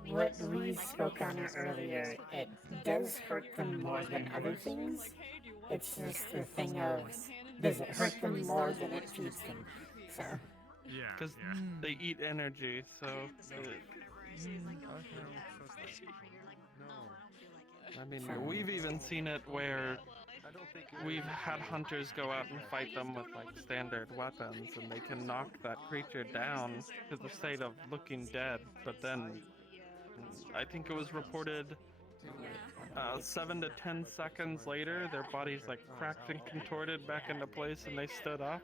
What we spoke on earlier, it does hurt them more than other things. It's just the thing of, does it hurt them more than it feeds them? So. Yeah. Because they eat energy, so. I mean, we've even seen it where we've had hunters go out and fight them with like standard weapons, and they can knock that creature down to the state of looking dead, but then I think it was reported 7 to 10 seconds later their bodies like cracked and contorted back into place and they stood up.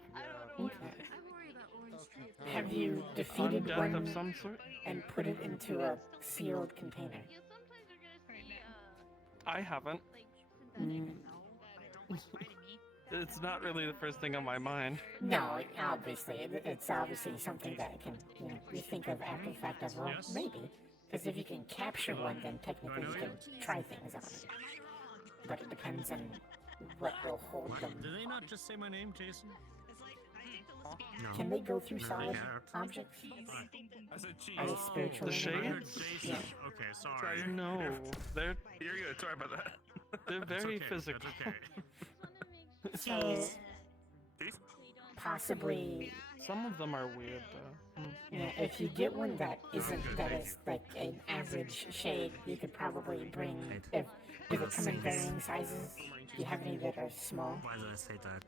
Have you defeated Undeath one of some sort? and put it into a sealed container? I haven't. It's not really the first thing on my mind. No, obviously. It's obviously something that can, you think of after the fact of, well, maybe. Because if you can capture one, then technically you can try things on it. But it depends on what will hold them. Did they not just say my name, Jason? No. Can they go through solid objects? Are they spiritual? The shades? Yeah. Okay, sorry. No, they're You're good. Sorry about that. they're very physical. So possibly some of them are weird though. Yeah, if you get one that is like an average shade, you could probably bring. If do they come in varying sizes? Do you have any that are small? Why did I say that?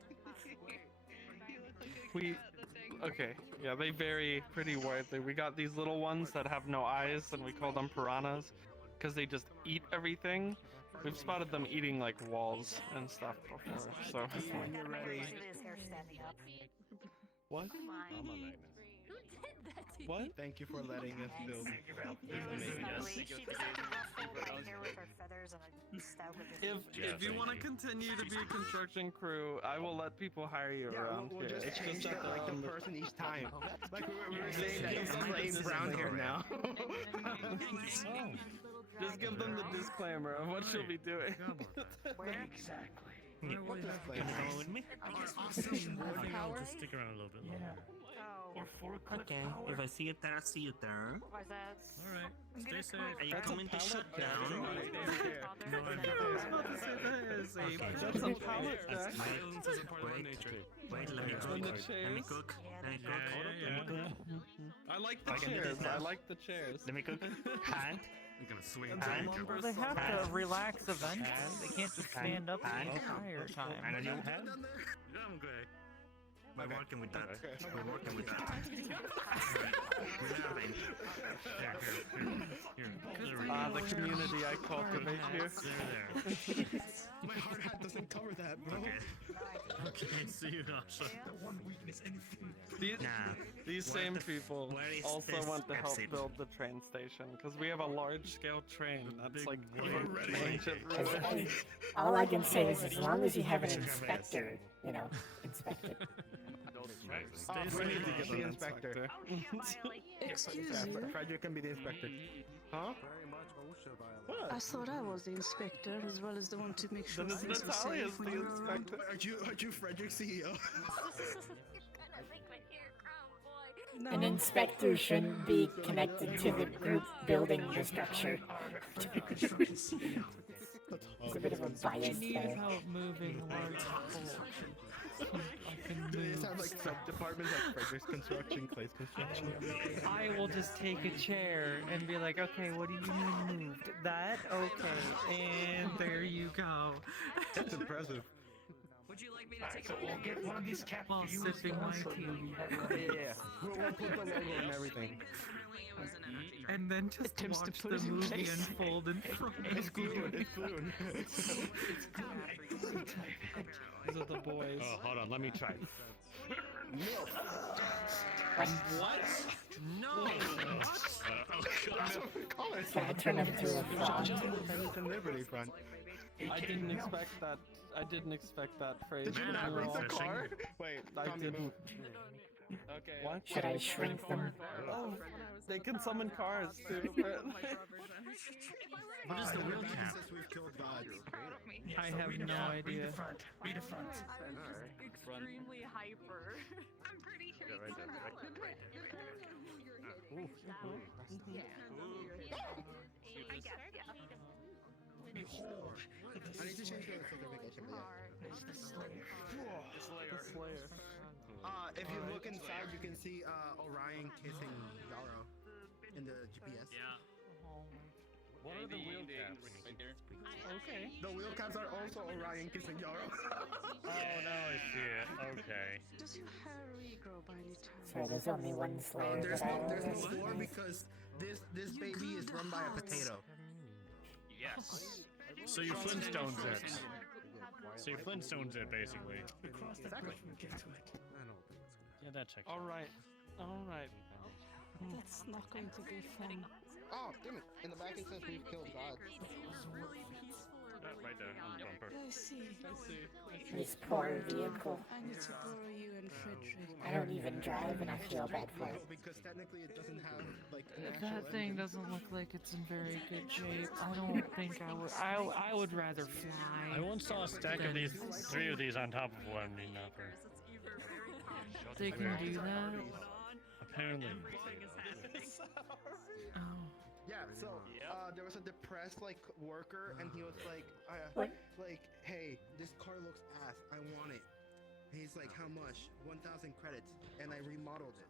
Yeah, they vary pretty widely. We got these little ones that have no eyes, and we call them piranhas, because they just eat everything. We've spotted them eating like walls and stuff before, so. When you're ready. What? What? Thank you for letting us build this amazing. If you want to continue to be a construction crew, I will let people hire you around we'll here. just change it like the person each time. Like we were saying that it's slaves brown hair now. Just give them the disclaimer of what she'll be doing. Where exactly? What Go with me? Just stick around a little bit longer. Or 4 okay, if I see you there, I see you there. Alright, stay safe. Are you coming to shut down? No, I was about to say that is that's a pallet jack. Wait, let me cook. Let me cook. I like the chairs. I like the chairs. Let me cook. Hand. I'm gonna swing Well, they have to relax eventually. They can't just stand up the entire time. And you hand? I'm good. We're working with that. We're working with that. We're laughing. Here. The community I cultivate here. There. My hard hat doesn't cover that, bro. Okay, see you, Asha. These same people also want to help build the train station because we have a large-scale train that's like ancient ruins. All I can say is as long as you have an inspector, inspect it. We need to get the inspector. Excuse you. Frederick can be the inspector. Huh? What? I thought I was the inspector as well as the one to make sure Then things were Natalia's safe the when you were around. inspector. Aren't you Frederick CEO? An inspector shouldn't be connected to the group building the structure. It's a bit of a bias Need there. help moving large poles. It sounds like sub-departments like Frederick's Construction, Clay's Construction. I will just take a chair and be like, okay, what do you need moved? That? Okay. And there you go. That's impressive. Would you like me to take a we'll get one of these caps While sipping my tea. Yeah. We'll put the logo and everything. And then just watch the movie unfold in front of me. It's glued. It's glued. These are the boys. Oh, hold on, let me try. What? No! That's what we call it. Can I turn him into a frog? Independence and Liberty Front. I didn't expect that. I didn't expect that phrase. Did you not bring the car? Wait, I Tommy, didn't. move. Okay. What? Should I shrink them? Oh, they can summon cars too. Apparently. What is the wheel cap? We've killed gods. I have no idea. Read the front. Extremely hyper. I'm pretty sure Yeah, right there, I guess, yeah. I need to change the certification, The Slayer. if you look inside, you can see Orion kissing Yarrow in the GPS. Yeah. What are the wheel caps? Right there. Okay. The wheel caps are also Orion kissing Yarrow. Oh, now I see it. Okay. Does your hair regrow by any chance? So there's only one Slayer There's that I no recognize. floor because this baby is run by a potato. Yes. So you Flintstones it. So you Flintstones it, basically. Exactly. Yeah, that checks. All right. All right. That's not going to be fun. Oh, damn it. In the back it says we've killed gods. Right there on the bumper. I see. This poor vehicle. I need to borrow you and Frederick. I don't even drive and I feel bad for it. Because technically it doesn't have like an That thing doesn't look like it's in very good shape. I don't think I would. I would rather fly. I once saw a stack of these, 3 of these on top of one. They can do that? Apparently. Oh. Yeah, so there was a depressed like worker, and he was like, hey, this car looks ass. I want it. And he's like, how much? 1,000 credits, and I remodeled it.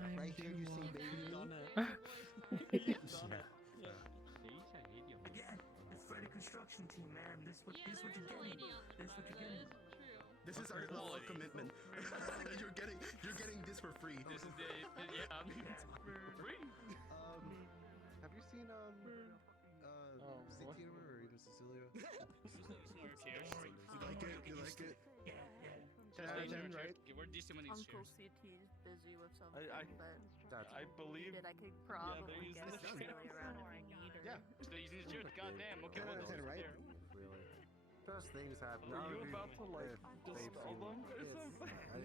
Time right here, you see baby on it. Again, it's Freddy construction team, man. This what you're getting. This is our level of commitment. you're getting this for free. This is free. Have you seen CT or even Cecilia? You like it? Yeah. Right? We're deciming these Uncle shares. CT's busy with something, I believe. I could probably they're get using the Cecilia around if I need her. Yeah. They're using the shares. Goddamn. Okay, well, Yeah, right? there. Really. Those things happen. Are you about to like dispel them or Yes. something? I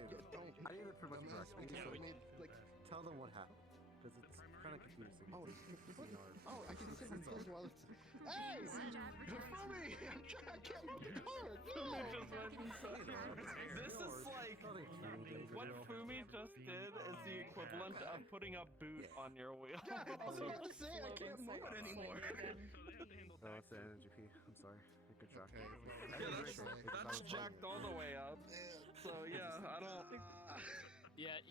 need it for my correct. Tell them what happened. Because it's kind of confusing. I can sit in this while it's... Hey! Follow me! I can't move the car! This is like what Fumi just did is the equivalent of putting a boot on your wheel. Yeah, that's what I have to say. I can't move it anymore. Oh, it's the energy P. I'm sorry. Good job. That's jacked all the way up. So yeah, I don't. Yeah.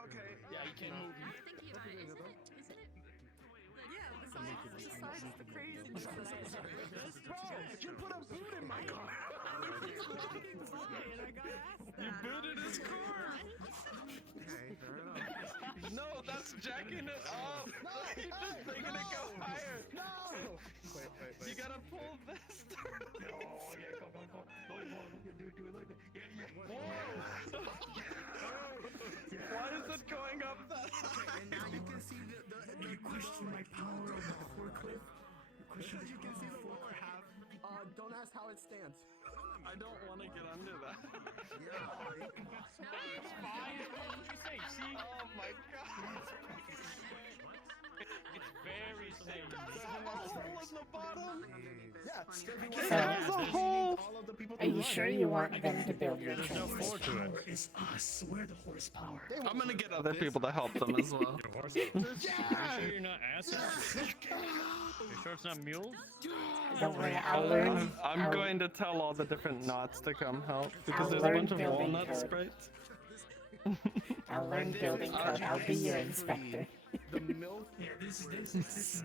Okay. Yeah, you can't move. Isn't it? Yeah, besides the craziness that I Bro, you put a boot in my car! You booted his car! Okay, fair enough. No, that's jacking it up! No, You're just making it go higher! No! Wait. You gotta pull this Why is it going up that high? And now you can see You question my power on the forklift. Because you can see the lower half. Don't ask how it stands. I don't want to get under that. It's fine. What did you say? See? Oh my god. It's very safe. Does it have a hole in the bottom? Yeah. So, There's a hole! are you sure you want them to build your There's no train? floor to it. It's us. We're the horsepower. I'm gonna get other people to help them as well. Are you sure you're not asses? Are you sure it's not mules? Don't worry, I'll learn. I'm going to tell all the different knots to come help because I'll there's a learn bunch of building walnut code. sprites. I'll learn building code. I'll be your inspector. The milk. Yeah, this is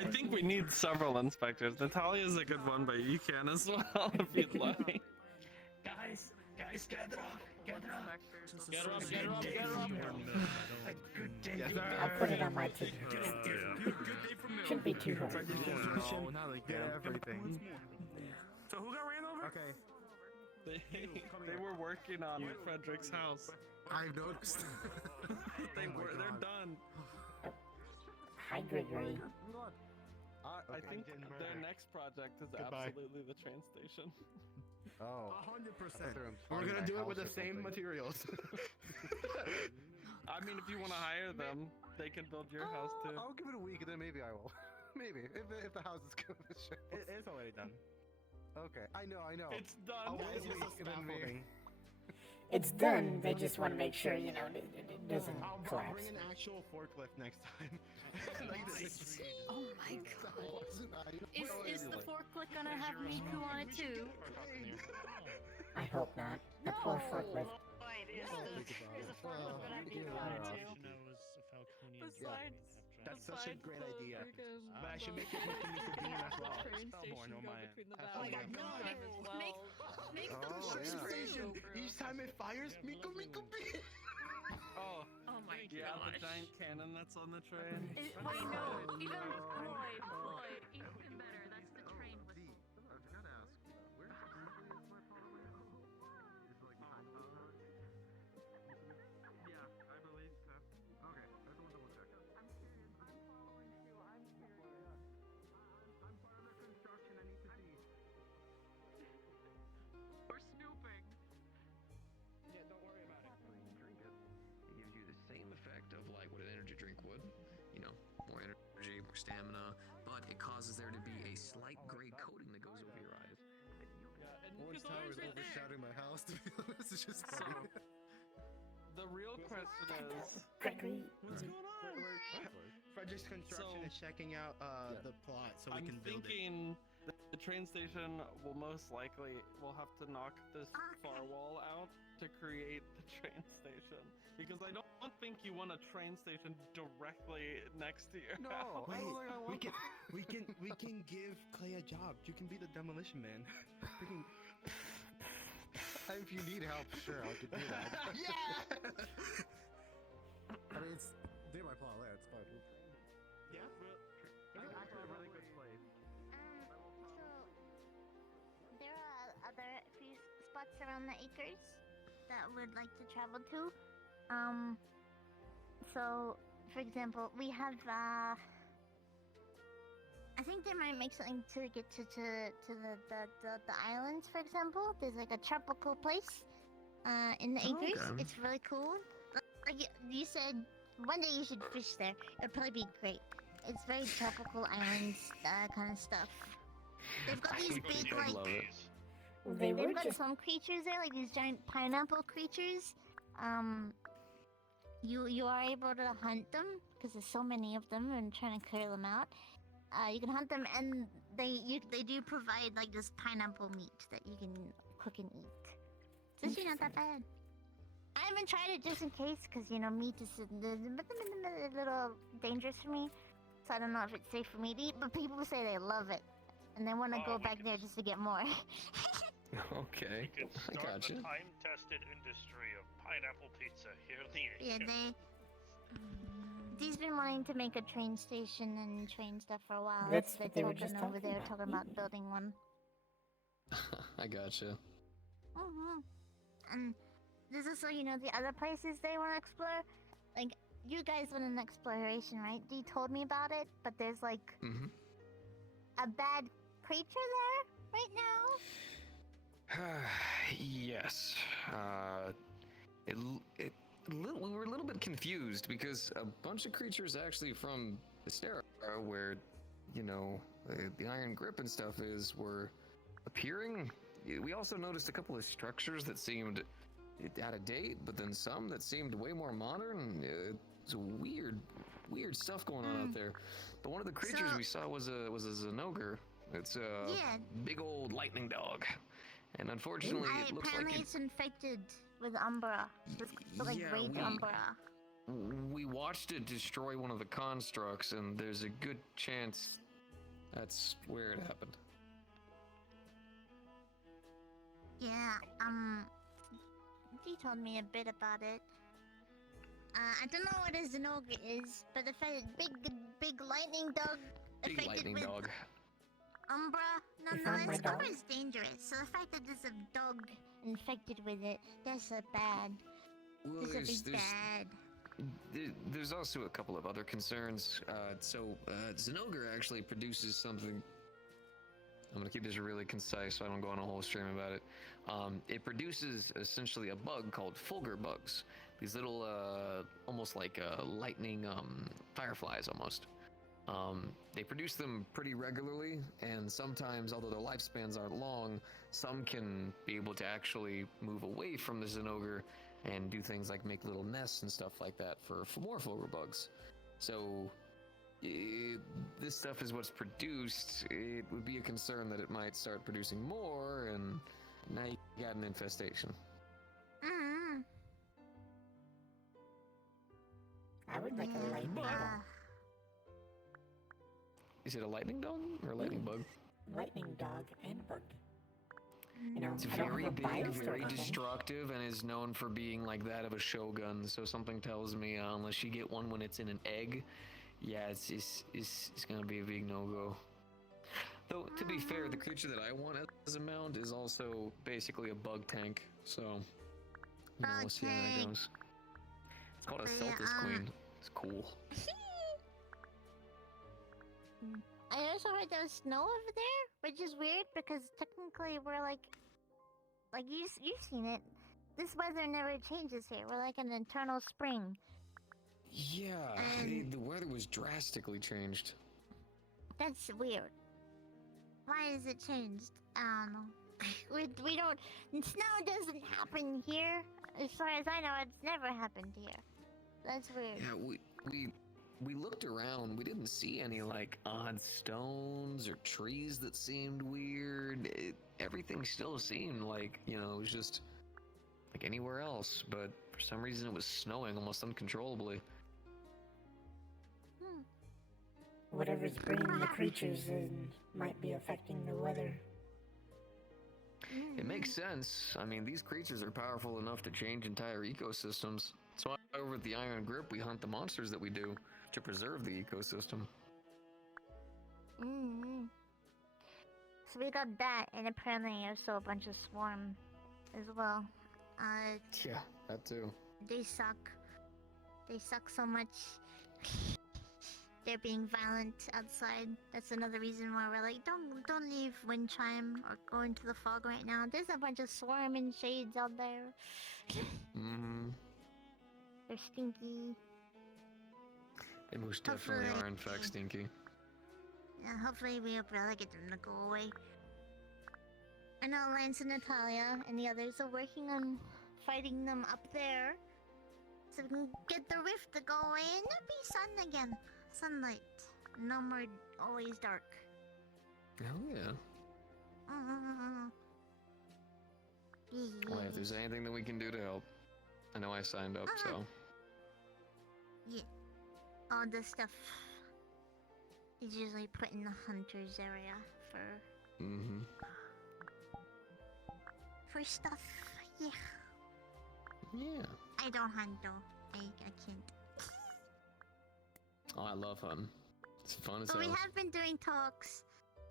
I think we need several inspectors. Natalia's a good one, but you can as well if you'd like. Guys, gather up. Get her up. A good day. I'll put it on my team. Shouldn't be too hard. Oh, now they get everything. So who got ran over? Okay. They were working on Frederick's house. I've noticed. They're done. Hi, Gregory. I think their next project is absolutely the train station. Oh. 100%. We're gonna do it with the same materials. I mean, if you want to hire them, they can build your house too. I'll give it a week and then maybe I will. Maybe if the house is good. It's already done. Okay, I know. It's done. I'll wait a week and then maybe. It's done. They just want to make sure, you know, it doesn't I'll collapse. bring an actual forklift next time. Like this. Oh my god. Is the forklift gonna have Miku on it too? I hope not. The poor forklift. That's such a great idea. But I should make it look Bean as well. Spellborn, oh my. Oh my god! Make the Oh, forklift yeah. Station. Each time it fires, Miku Bean. Oh, Oh my yeah, the gosh. giant cannon that's on the train. Wait, no. Even Floyd, even better. That's the train with. I forgot to ask. Where's my power layer? Is it like behind the wall? Yeah, I believe so. Okay, I just want to double check. I'm curious. I'm following too. I'm curious. more stamina, but it causes there to be a slight gray coating that goes over your eyes. Orange Tower is overshadowing my house, to be honest. It's just funny. The real question is, What's going on? Frederick's Construction is checking out the plot so we I'm can build it. thinking that the train station will most likely will have to knock this far wall out to create the train station, because I don't think you want a train station directly next to your house. Wait, we can give Clay a job. You can be the demolition man. We can... If you need help, sure, I could do that. Yeah! I mean, it's near my plot land, it's fine. Yeah? It's actually a really good place. So there are other few spots around the acres that would like to travel to. So for example, we have I think they might make something to get to the islands, for example. There's like a tropical place in the acres. Okay. It's really cool. Like you said, one day you should fish there. It'd probably be great. It's very tropical islands kind of stuff. They've got these big like they've got some creatures there, like these giant pineapple creatures. You are able to hunt them because there's so many of them and trying to clear them out. You can hunt them, and they do provide like this pineapple meat that you can cook and eat. It's actually not that bad. I haven't tried it just in case, because you know meat is a little dangerous for me, so I don't know if it's safe for me to eat. But people say they love it, and they want to go back there just to get more. Okay, We could I start gotcha. the time-tested industry of pineapple pizza here in the Yeah, Dee's been wanting to make a train station and train stuff for a while. That's They what they were told just them over talking there about. talking about building one. I gotcha. And there's also, you know, the other places they want to explore. Like, you guys went on exploration, right? Dee told me about it, but there's like a bad creature there right now. Yes. We were a little bit confused because a bunch of creatures actually from Astera, where, you know, the Iron Grip and stuff is, were appearing. We also noticed a couple of structures that seemed out of date, but then some that seemed way more modern. It's weird stuff going on out there. But one of the creatures we saw was a Zenogre. It's a big old lightning dog. And unfortunately, it looks like apparently it's infected with Umbra. It's like Rage Umbra. We watched it destroy one of the constructs, and there's a good chance that's where it happened. Yeah, Dee told me a bit about it. I don't know what a Zenogre is, but the fact big lightning dog Big lightning dog. Umbra, nonetheless, Umbra is dangerous. So the fact that there's a dog infected with it, that's a bad. Well, That's a big bad. There's also a couple of other concerns. Zenogre actually produces something. I'm gonna keep this really concise so I don't go on a whole stream about it. It produces essentially a bug called Fulgur bugs. These little, almost like lightning fireflies almost. They produce them pretty regularly, and sometimes, although their lifespans aren't long, some can be able to actually move away from the Zenogre and do things like make little nests and stuff like that for more Fulgur bugs. So, this stuff is what's produced. It would be a concern that it might start producing more, and now you got an infestation. I would like a lightning dog. Is it a lightning dog or a lightning bug? Lightning dog and bug. You know, It's I don't very have a big, bias or very anything. destructive, and is known for being like that of a shogun. So something tells me, unless you get one when it's in an egg, yeah, it's gonna be a big no-go. Though, to be fair, the creature that I want as a mount is also basically a bug tank. So, you know, we'll see how that goes. It's called a Celtis Queen. It's cool. I also heard there was snow over there, which is weird because technically we're like you've seen it. This weather never changes here. We're like an eternal spring. Yeah, the weather was drastically changed. That's weird. Why is it changed? I don't know. we don't. Snow doesn't happen here. As far as I know, it's never happened here. That's weird. Yeah, we looked around. We didn't see any like odd stones or trees that seemed weird. Everything still seemed like, you know, it was just like anywhere else, but for some reason it was snowing almost uncontrollably. Whatever's bringing the creatures in might be affecting the weather. It makes sense. I mean, these creatures are powerful enough to change entire ecosystems. That's why over at the Iron Grip we hunt the monsters that we do to preserve the ecosystem. So we got that, and apparently also a bunch of swarm as well. Yeah, that too. They suck. They suck so much. They're being violent outside. That's another reason why we're like, don't leave Wind Chime or go into the fog right now. There's a bunch of swarming shades out there. They're stinky. They most definitely are in fact stinky. Yeah, hopefully we'll be able to get them to go away. I know Lance and Natalia and the others are working on fighting them up there, so we can get the rift to go away and there'll be sun again. Sunlight. No more always dark. Oh yeah. Well, if there's anything that we can do to help, I know I signed up, so. Yeah. All the stuff is usually put in the hunter's area for stuff. Yeah. Yeah. I don't hunt though. I can't. Oh, I love hunting. It's fun as But we hell. have been doing talks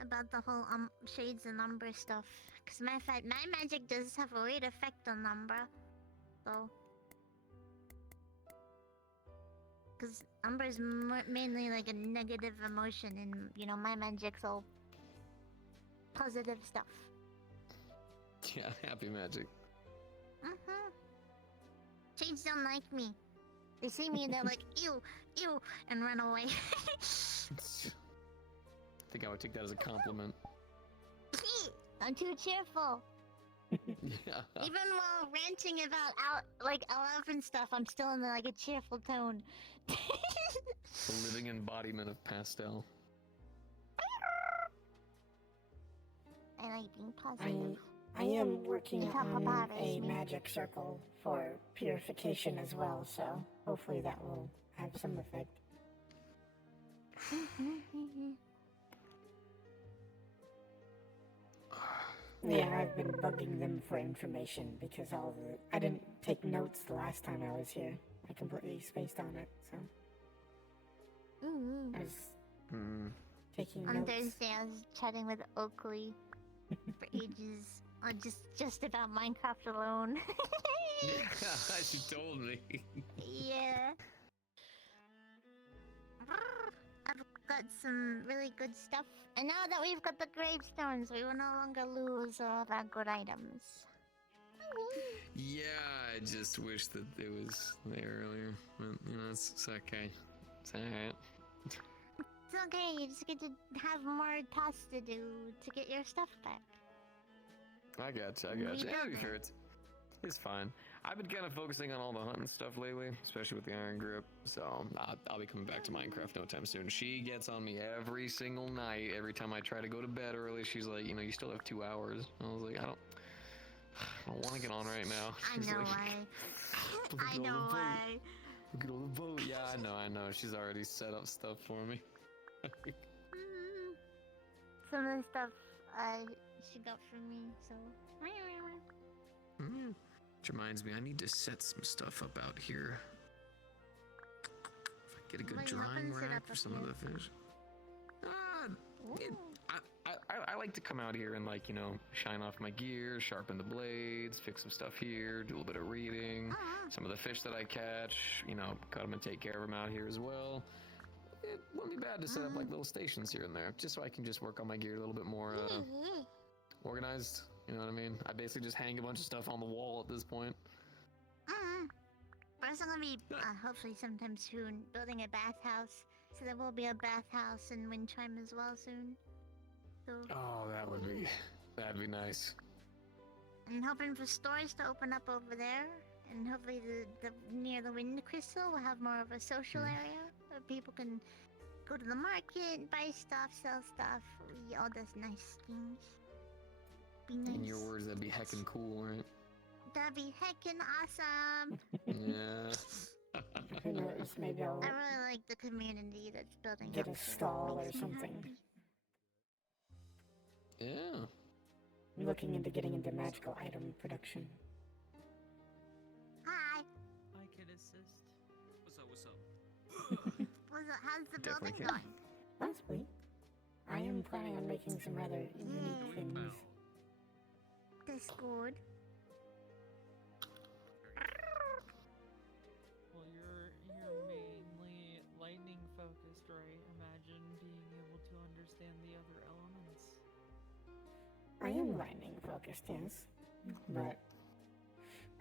about the whole shades and umbra stuff. Cause matter of fact, my magic does have a weird effect on umbra, so. Cause umbra is mainly like a negative emotion, and you know my magic's all positive stuff. Yeah, happy magic. Shades don't like me. They see me and they're like, ew, ew, and run away. I think I would take that as a compliment. I'm too cheerful. Yeah. Even while ranting about elephant stuff, I'm still in like a cheerful tone. The living embodiment of pastel. I like being positive. I am working Talk on about a it. magic circle for purification as well, so hopefully that will have some effect. Yeah, I've been bugging them for information because I didn't take notes the last time I was here. I completely spaced on it, so. I was taking On notes. Thursday, I was chatting with Oakley for ages. Just about Minecraft alone. Yeah, she told me. Yeah. I've got some really good stuff. And now that we've got the gravestones, we will no longer lose all of our good items. Yeah, I just wish that it was there earlier. But, you know, it's okay. It's alright. It's okay, you just get to have more tasks to do to get your stuff back. I got you. Yeah, to be fair, it's fine. I've been kind of focusing on all the hunting stuff lately, especially with the Iron Grip, so I'll be coming back to Minecraft no time soon. She gets on me every single night. Every time I try to go to bed early, she's like, you know, you still have 2 hours. I was like, I don't want to get on right now. I She's know like, why. I know why. Look at all the boat. Yeah, I know. She's already set up stuff for me. Some of the stuff she got from me, so. Which reminds me, I need to set some stuff up out here. If I get a good What happens drying set rack up for up some of here? the fish. I like to come out here and, like, you know, shine off my gear, sharpen the blades, fix some stuff here, do a little bit of reading. Some of the fish that I catch, you know, cut them and take care of them out here as well. It wouldn't be bad to set up like little stations here and there, just so I can just work on my gear a little bit more organized. You know what I mean? I basically just hang a bunch of stuff on the wall at this point. But I'm gonna be hopefully sometime soon building a bathhouse. So so there will be a bathhouse in Windchime as well soon. So. Oh, that'd be nice. I'm hoping for stores to open up over there, and hopefully the near the wind crystal will have more of a social area where people can go to the market, buy stuff, sell stuff, all those nice things. Be nice. In your words, that'd be heckin' cool, right? That'd be heckin' awesome. Yeah. Who knows? Maybe I'll I really like the community that's building get up. a stall or something. Yeah. I'm looking into getting into magical item production. Hi. I can assist. What's up? How's the Definitely building can. going? Possibly. I am planning on making some rather unique things. That's good. Well, you're mainly lightning focused, right? Imagine being able to understand the other elements. I am lightning focused, yes. But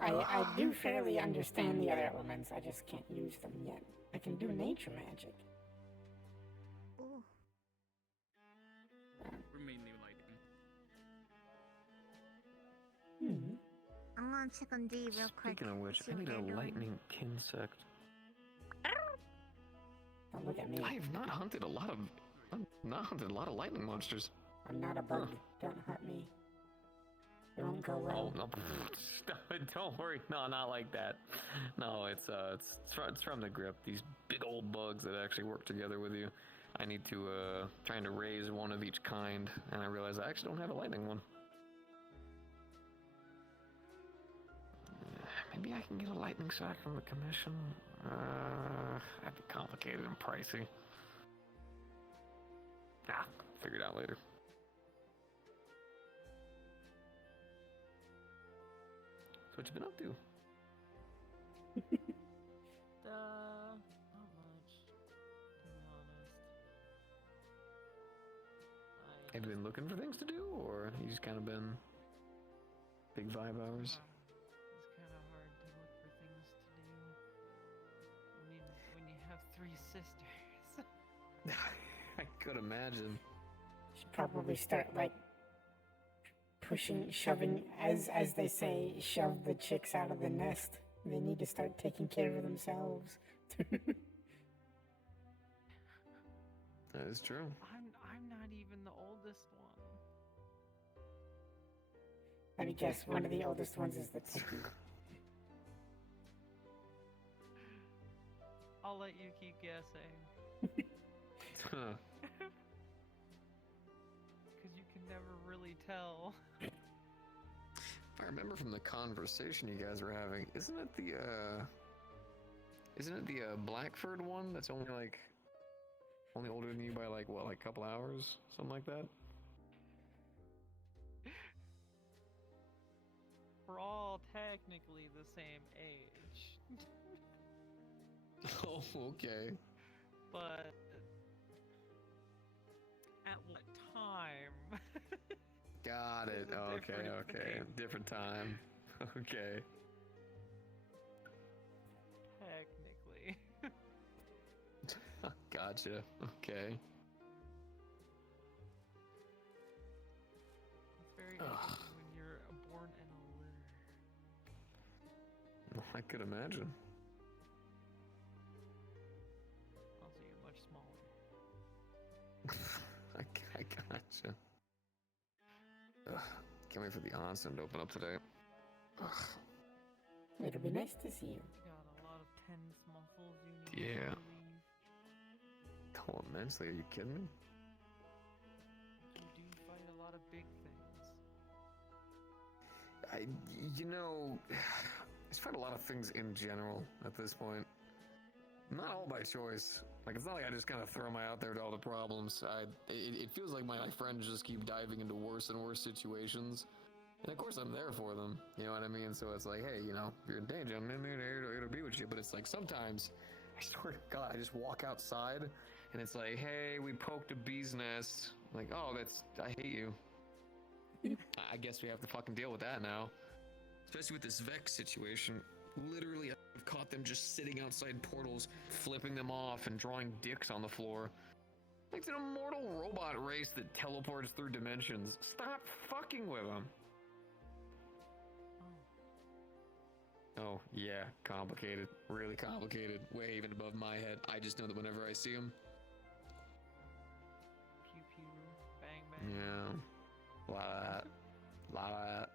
I do fairly understand the other elements, I just can't use them yet. I can do nature magic. Ooh. We're mainly lightning. I'm gonna check on D real quick. Speaking of which, see I what need they're a doing. lightning insect. Don't look at me. I have not hunted a lot of lightning monsters. I'm not a bug. Don't hurt me. It won't go well. Oh no! Don't worry. No, not like that. No, it's from the grip. These big old bugs that actually work together with you. I need to trying to raise one of each kind, and I realize I actually don't have a lightning one. Maybe I can get a lightning sack from the commission. That'd be complicated and pricey. Figure it out later. So what you been up to? Not much, to be honest. Have you been looking for things to do, or you just kind of been big vibe hours? It's kind of hard to look for things to do when you have 3 sisters. I could imagine. Should probably start like pushing, shoving, as they say, shove the chicks out of the nest. They need to start taking care of themselves. That is true. I'm not even the oldest one. Let me guess, one of the oldest ones is the Tiki. I'll let you keep guessing. Huh. Because you can never really tell. If I remember from the conversation you guys were having, isn't it the Blackford one that's only older than you by like a couple hours, something like that? We're all technically the same age. Oh, okay. But at what time? Got it. There's a Okay, difference okay. between- Different time. Okay. Technically. Gotcha. Okay. It's very interesting when you're born in a litter. I could imagine. Also, you're much smaller. I gotcha. Ugh, can't wait for the onsen to open up today. Ugh. It'll be nice to see you. Got a lot of tense muscles you need Yeah. to relieve. Oh, immensely. Are you kidding me? You do fight a lot of big things. I just find a lot of things in general at this point. Not all by choice. Like, it's not like I just kind of throw my out there to all the problems. It feels like my friends just keep diving into worse and worse situations. And of course I'm there for them, you know what I mean? So it's like, hey, if you're in danger, I'm here to be with you. But it's like, sometimes, I swear to God, I just walk outside, and it's like, hey, we poked a bee's nest. I'm like, oh, I hate you. I guess we have to fucking deal with that now. Especially with this Vex situation. Literally, I've caught them just sitting outside portals, flipping them off and drawing dicks on the floor. It's an immortal robot race that teleports through dimensions. Stop fucking with them. Oh, yeah, complicated. Really complicated. Way even above my head. I just know that whenever I see them. Pew pew, bang bang. Yeah. Lot of that. Lot of that.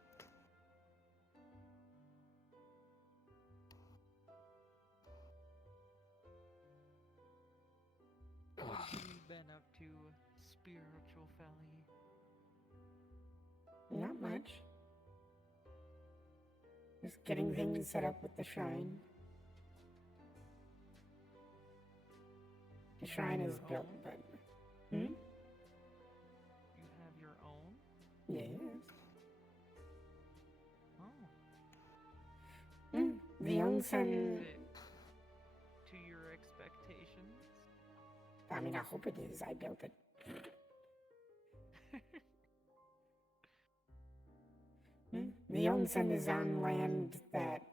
What have you been up to, spiritual felly? Not much. Just getting things set up with the shrine. The shrine is built, but... Hmm? You have your own? Yes. Oh. The onsen... Is it to your expectations? I mean, I hope it is. I built it. The onsen is on land that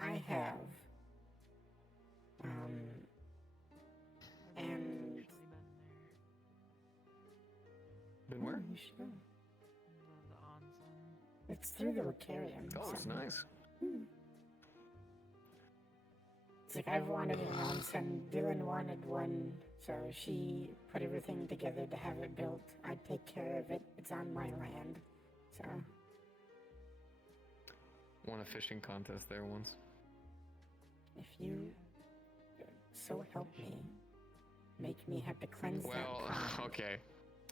I have. And... Been where? You should go. The onsen. It's through the Ricarium. Oh, it's nice. It's like I've wanted an onsen, Dylan wanted one, so she put everything together to have it built. I take care of it. It's on my land, so... Won a fishing contest there once. If you so help me, make me have to cleanse that pond, okay.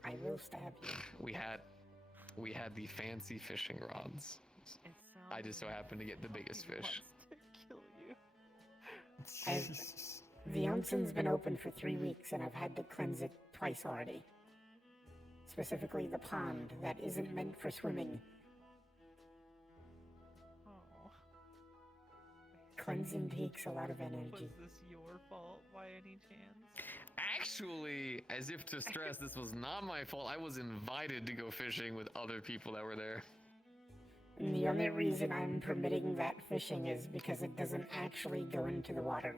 I will stab you. We had the fancy fishing rods. I just so happened to get the biggest fish. Kill you. The onsen's been open for 3 weeks and I've had to cleanse it twice already. Specifically the pond that isn't meant for swimming. Oh. Cleansing takes a lot of energy. Was this your fault by any chance? Actually, as if to stress, this was not my fault. I was invited to go fishing with other people that were there. And the only reason I'm permitting that fishing is because it doesn't actually go into the water.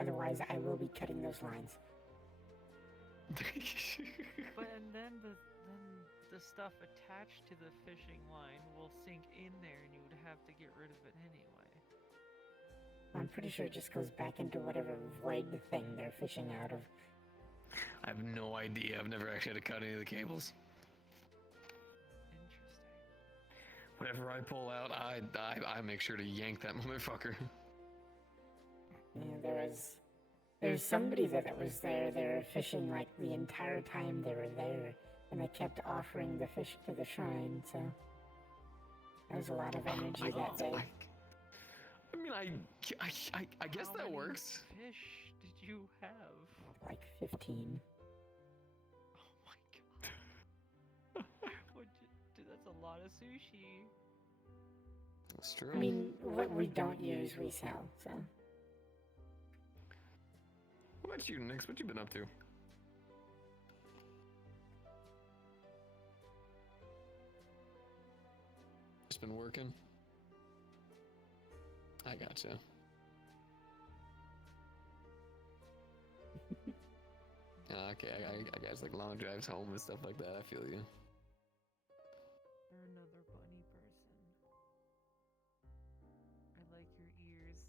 Otherwise, I will be cutting those lines. But and then the stuff attached to the fishing line will sink in there and you would have to get rid of it anyway. I'm pretty sure it just goes back into whatever void thing they're fishing out of. I have no idea. I've never actually had to cut any of the cables. Interesting. Whatever I pull out, I make sure to yank that motherfucker. Yeah, there's somebody that was there. They were fishing like the entire time they were there, and they kept offering the fish to the shrine. So that was a lot of energy that day. I mean, I guess that works. How many fish did you have? Like 15. Oh my god. Dude, that's a lot of sushi. That's true. I mean, what we don't use, we sell, so. What about you, Nix? What you been up to? Just been working? I gotcha. Okay, I guess like long drives home and stuff like that. I feel you. You're another bunny person. I like your ears.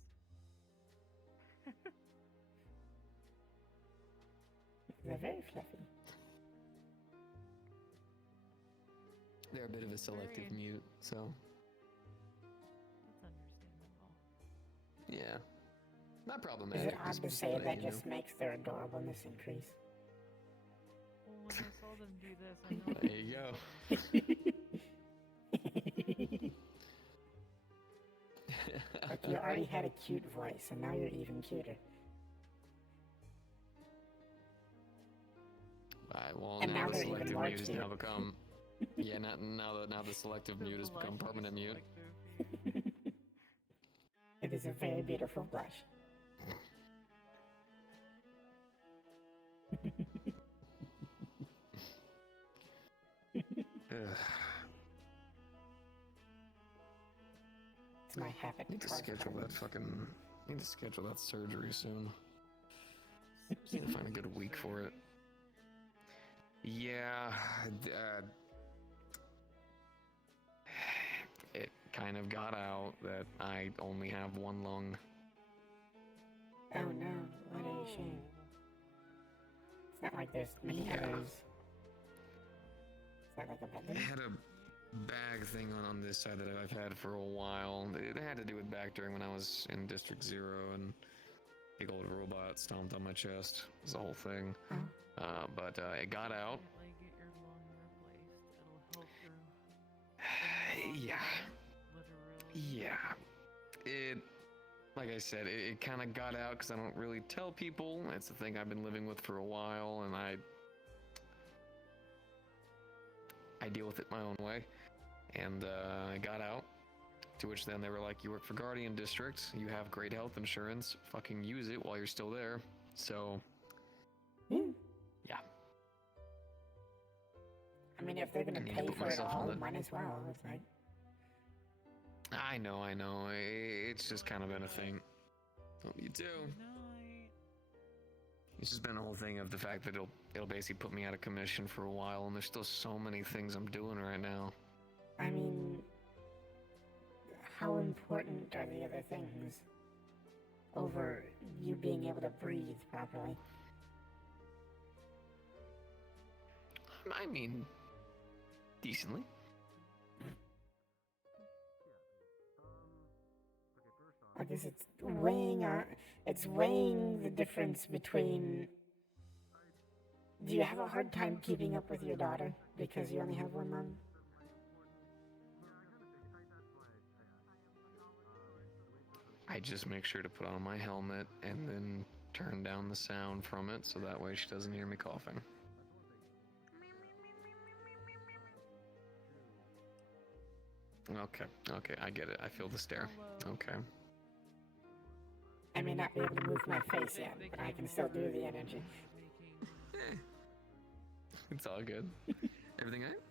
They're very fluffy. They're a bit of a selective mute, so. That's understandable. Yeah. Not Is problematic. it odd to say that just makes their adorableness increase? Well, when I saw them do this, I know. There you go. Like you already had a cute voice, and now you're even cuter. Alright, well, And now now the they're even selective more mute has cute. now become. Yeah, now the selective mute has become permanent mute. It is a very beautiful blush. It's my habit. Need to schedule that fucking. Need to schedule that surgery soon. Just need to find a good week for it. Yeah, it kind of got out that I only have one lung. Oh no, what a shame. It's not like there's many others. Is that like a I bed? had a bag thing on this side that I've had for a while. It had to do with back during when I was in District 0 and big old robot stomped on my chest. It was the whole thing. But it got out. Yeah. Yeah. It, like I said, it kind of got out because I don't really tell people. It's a thing I've been living with for a while, and I deal with it my own way. And I got out, to which then they were like, you work for Guardian District, you have great health insurance, fucking use it while you're still there. So, yeah. I mean, if they're gonna pay for it all, might as well. It's like... I know. It's just kind of been a thing. Hope you do. It's just been a whole thing of the fact that it'll basically put me out of commission for a while, and there's still so many things I'm doing right now. I mean, how important are the other things over you being able to breathe properly? I mean, decently. I guess it's weighing the difference between. Do you have a hard time keeping up with your daughter because you only have one mom? I just make sure to put on my helmet and then turn down the sound from it so that way she doesn't hear me coughing. Okay, I get it. I feel the stare. Okay. I may not be able to move my face yet, but I can still do the energy. It's all good. Everything right?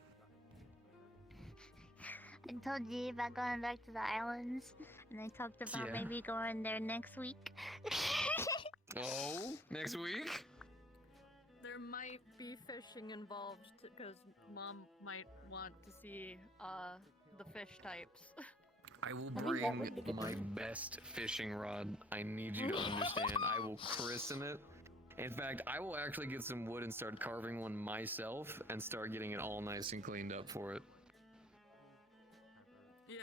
I told you about going back to the islands, and I talked about maybe going there next week. Oh, next week? There might be fishing involved because Mom might want to see the fish types. I will bring my best fishing rod. I need you to understand. I will christen it. In fact, I will actually get some wood and start carving one myself and start getting it all nice and cleaned up for it. Yeah,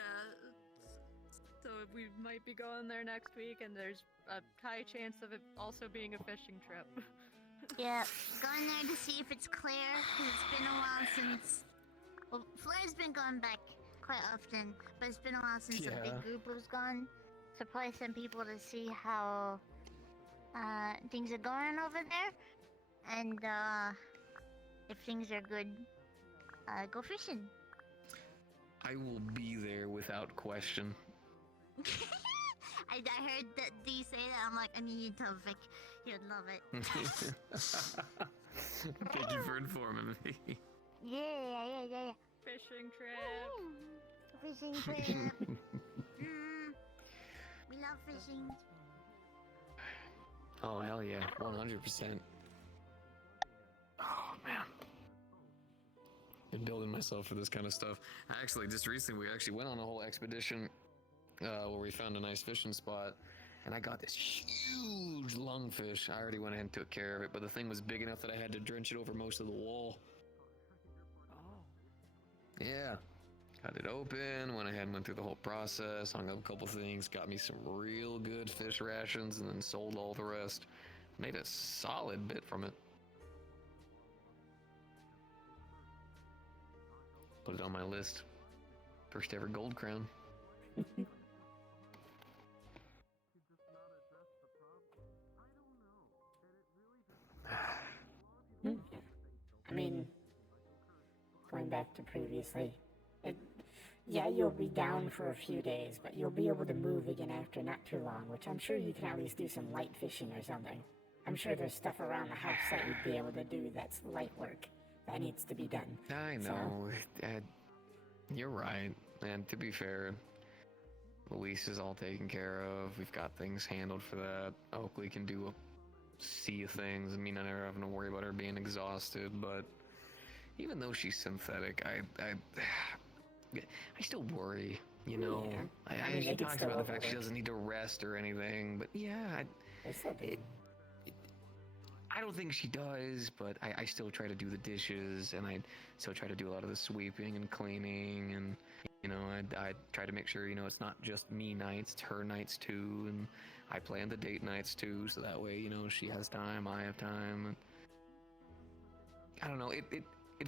so we might be going there next week, and there's a high chance of it also being a fishing trip. Yeah, going there to see if it's clear, because it's been a while since... Well, Flair's been going back quite often, but it's been a while since a big group was gone. So probably send people to see how things are going over there, and if things are good, go fishing. I will be there without question. I heard that you say that. I'm like, I need you to tell Vic. He would love it. Thank you for informing me. Yeah. Fishing trip. Fishing trip. We love fishing. Oh, hell yeah. 100%. Oh, man. Been building myself for this kind of stuff. Actually, just recently, we actually went on a whole expedition where we found a nice fishing spot, and I got this huge lungfish. I already went ahead and took care of it, but the thing was big enough that I had to drench it over most of the wall. Yeah. Cut it open, went ahead and went through the whole process, hung up a couple things, got me some real good fish rations, and then sold all the rest. Made a solid bit from it. Put it on my list. First ever gold crown. I mean, going back to previously, yeah, you'll be down for a few days, but you'll be able to move again after not too long, which I'm sure you can at least do some light fishing or something. I'm sure there's stuff around the house that you'd be able to do that's light work that needs to be done. I know. You're right. And to be fair, Luis is all taken care of. We've got things handled for that. Oakley can do a sea of things. I mean, I never having to worry about her being exhausted, but even though she's synthetic, I still worry, you know. Yeah. I mean, she talks about the fact she doesn't need to rest or anything, but yeah, I don't think she does, but I still try to do the dishes, and I still try to do a lot of the sweeping and cleaning, and you know, I try to make sure, you know, it's not just me nights, it's her nights too, and I plan the date nights too, so that way, you know, she has time, I have time. And I don't know, it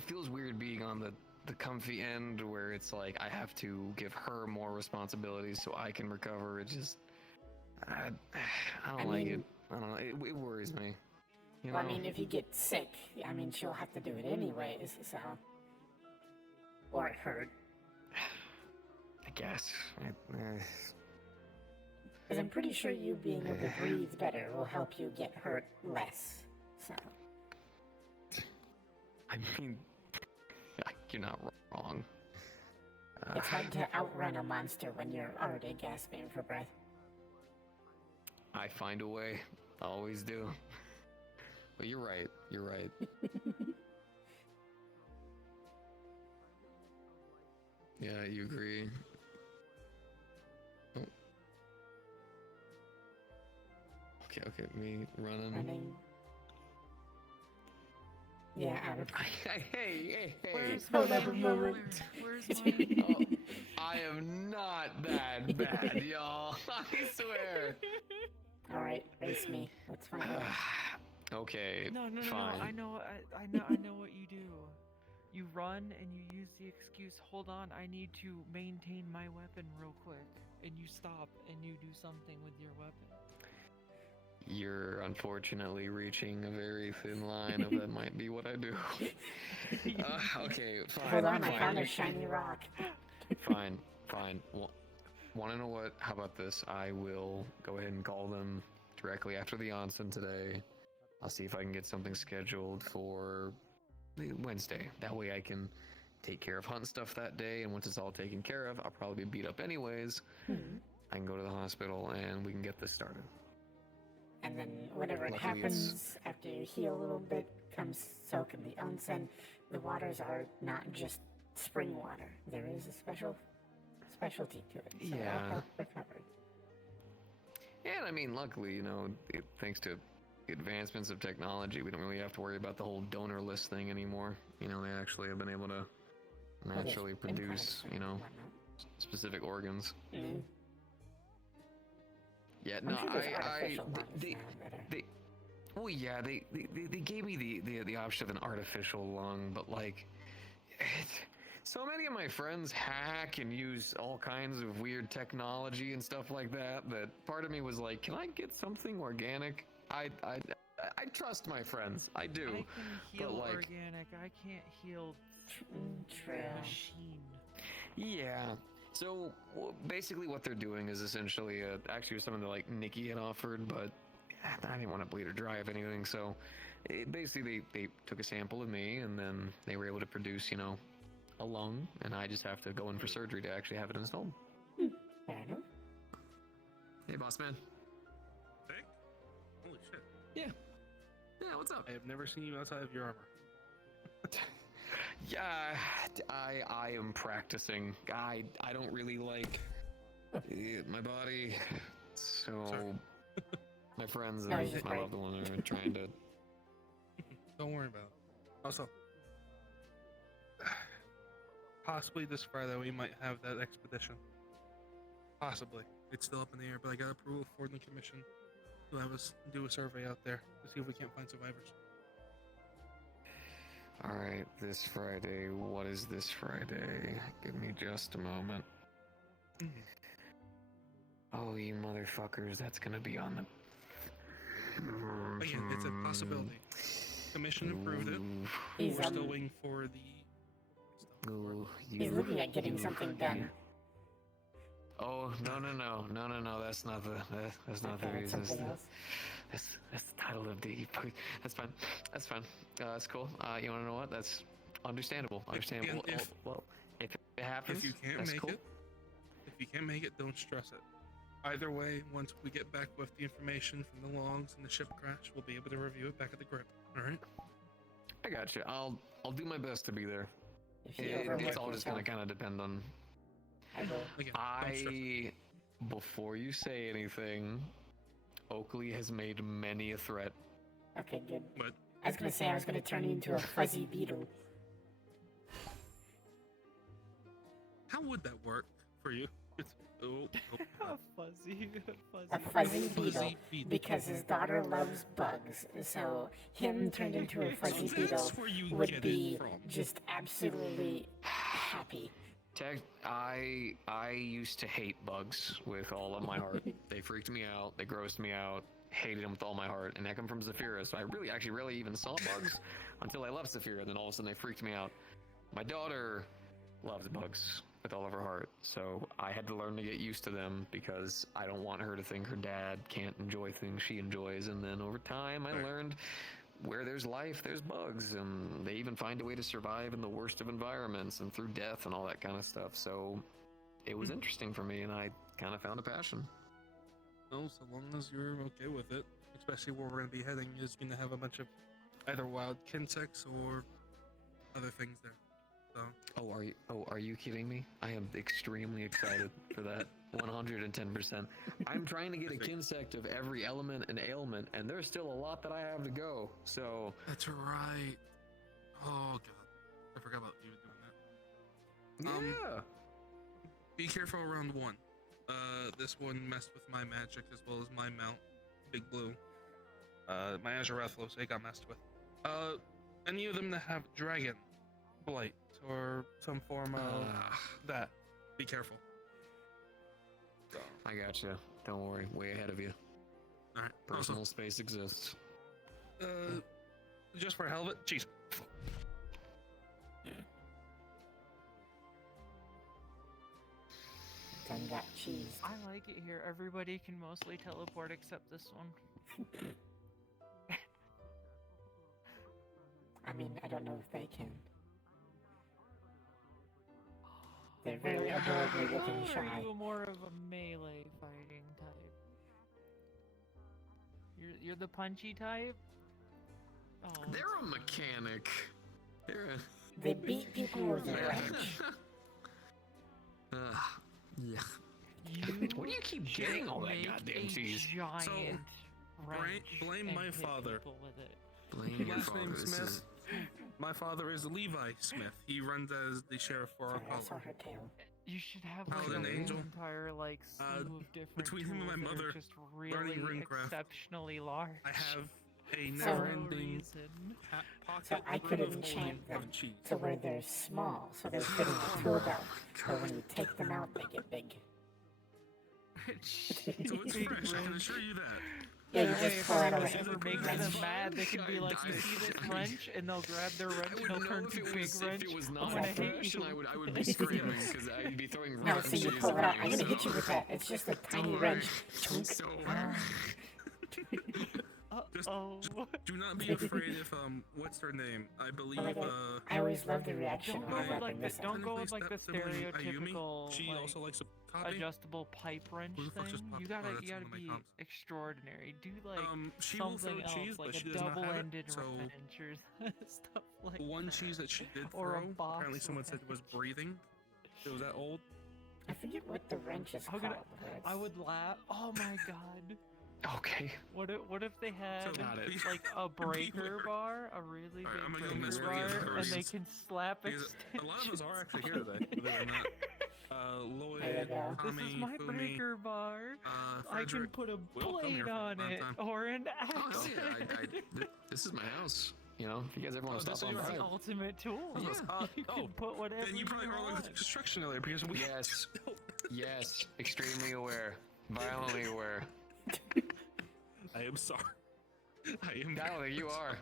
feels weird being on the comfy end where it's like I have to give her more responsibilities so I can recover. It just, I don't like it. I don't know, it worries me. You know? Well, I mean, if you get sick, I mean, she'll have to do it anyways, so. Or it hurt. I guess. Because I'm pretty sure you being able to breathe better will help you get hurt less, so. I mean, you're not wrong. It's hard to outrun a monster when you're already gasping for breath. I find a way. I always do. But you're right. You're right. Yeah, you agree. Oh. Okay, me running. Yeah, out of. Hey. Where's my moment? Where's my... Oh, I am not that bad, y'all. I swear. Alright, race me. Let's find out. Okay, No, fine. I know what you do. You run and you use the excuse, hold on, I need to maintain my weapon real quick. And you stop and you do something with your weapon. You're unfortunately reaching a very thin line of that might be what I do. Okay, fine. Hold on, I found a shiny rock. Fine. Well, wanna know what? How about this? I will go ahead and call them directly after the onsen today. I'll see if I can get something scheduled for Wednesday. That way I can take care of hunt stuff that day, and once it's all taken care of, I'll probably be beat up anyways. I can go to the hospital and we can get this started. And then whenever it happens, after you heal a little bit, come soak in the onsen. The waters are not just spring water. There is a specialty to it. So Yeah. I'll help recover. And I mean, luckily, you know, thanks to advancements of technology, we don't really have to worry about the whole donor list thing anymore. You know, they actually have been able to naturally produce, you know, specific organs. Mm-hmm. Yeah, I'm no, sure there's artificial ones now that are- well, yeah, they gave me the option of an artificial lung, but like, so many of my friends hack and use all kinds of weird technology and stuff like that. That part of me was like, can I get something organic? I trust my friends, I do. I can heal but like, organic. I can't heal machine. Yeah. So basically, what they're doing is essentially actually something that like Nikki had offered, but I didn't want to bleed her dry of anything. So basically, they took a sample of me, and then they were able to produce, you know, a lung, and I just have to go in for surgery to actually have it installed. Fair enough. Hey, boss man. Hey? Holy shit. Yeah. Yeah, what's up? I have never seen you outside of your armor. Yeah, I am practicing. I don't really like my body, so my friends and my loved ones are trying to. Don't worry about it. Also, possibly this Friday we might have that expedition. Possibly. It's still up in the air, but I got approval for the commission to have us do a survey out there to see if we can't find survivors. Alright, this Friday. What is this Friday? Give me just a moment. Oh, you motherfuckers, that's gonna be on the... Again, it's a possibility. Commission approved it. We're still waiting for the... He's looking at getting something done. Oh, no, that's not the reason. That's the title of the... That's fine. That's cool. You wanna know what? That's understandable. If Well, if it happens, if you can't that's make cool. it, if you can't make it, don't stress it. Either way, once we get back with the information from the logs and the ship crash, we'll be able to review it back at the grip. All right? I got you. I'll do my best to be there. you It's all just gonna kind of depend on. Again, Before you say anything, Oakley has made many a threat. Okay, good. But I was gonna say I was gonna turn you into a fuzzy beetle. how would that work for you? A fuzzy A fuzzy beetle, because his daughter loves bugs. So him turned into a fuzzy beetle would be just absolutely happy. I used to hate bugs with all of my heart. They freaked me out. They grossed me out. Hated them with all my heart. And I come from Zephyra, so I actually rarely even saw bugs until I left Zephyra. And then all of a sudden they freaked me out. My daughter loves bugs with all of her heart, so I had to learn to get used to them because I don't want her to think her dad can't enjoy things she enjoys. And then over time I learned where there's life, there's bugs, and they even find a way to survive in the worst of environments and through death and all that kind of stuff. So it was interesting for me, and I kind of found a passion. Well, so long as you're okay with it, especially where we're going to be heading is going to have a bunch of either wild insects or other things there. So. Are you kidding me? I am extremely excited for that. 110%. I'm trying to get a kinsect of every element and ailment, and there's still a lot that I have to go. So That's right. Oh god, I forgot about you doing that. Yeah. Be careful around one. This one messed with my magic as well as my mount, Big Blue. My Azurathlos, they got messed with. Any of them that have dragon blight or some form of that, be careful. I gotcha. Don't worry, way ahead of you. All right. Personal space exists. Just for hell of it, cheese. Done got cheese. I like it here. Everybody can mostly teleport except this one. I mean, I don't know if they can. They're very adorably looking Or shy. are you more of a melee fighting type? You're the punchy type? Oh, They're a mechanic. They beat people with a wrench. Yeah. What do you keep getting all that goddamn cheese? So, blame my father. Blame your Last father. name This Smith. is- My father is Levi Smith. He runs as the sheriff for our I saw colony. her tail. You should have Oh, like an an angel? entire like slew of different between him and my tools that are mother, just learning really runecraft. exceptionally large. I have a So- never-ending pocket So I could full of enchant them cheese. to where they're small, so they're fitting the tool belt. But when you take them out, they get big. So it's fresh, I can assure you that. Yeah, you That way, just if pull out a anyone wrench. ever makes them mad, they can be like, "You see this wrench?" And they'll grab their wrench and they'll turn to big wrench. If it was I'm not gonna hit fresh, you. I would be screaming because I'd be throwing No, rocks so you and pull it out. I'm cheese gonna hit you at with that. It's just a tiny wrench. Chunk. So, Oh. do not be afraid if what's her name? I believe I always love the reaction Don't when I go with weapon like this the, out. don't go with like the Sibling Ayumi, stereotypical she like, also likes a copy. adjustable pipe wrench Who the fuck thing. just popped- You oh, gotta that's you gotta one of my be comps. extraordinary. Do like She will something throw else, cheese, like but a she does not have it, double-ended so wrench or stuff like one that. cheese that she did Or a throw, box apparently someone said was breathing. It was that old. I forget what the wrench is I'm called. gonna- but it's- I would laugh. Oh my god. Okay. What if they had Got it. like a breaker bar, a really big Alright, I'm gonna go breaker mess with bar, the and they Koreans. can slap it. Because a lot of us are actually here today, believe it or not. Lloyd, There you go. This Tommy, is my Fumi, breaker bar. I can Frederick. put a We'll come blade here from on time to it time. or an Oh, axe. yeah, this is my house. You know, if you guys ever want to this stop is on your by. The ultimate tool. Yeah. You can put whatever Then you probably were want. like the construction earlier because we. Yes. Yes. Extremely aware. Violently aware. I am sorry. I am. I don't think you are.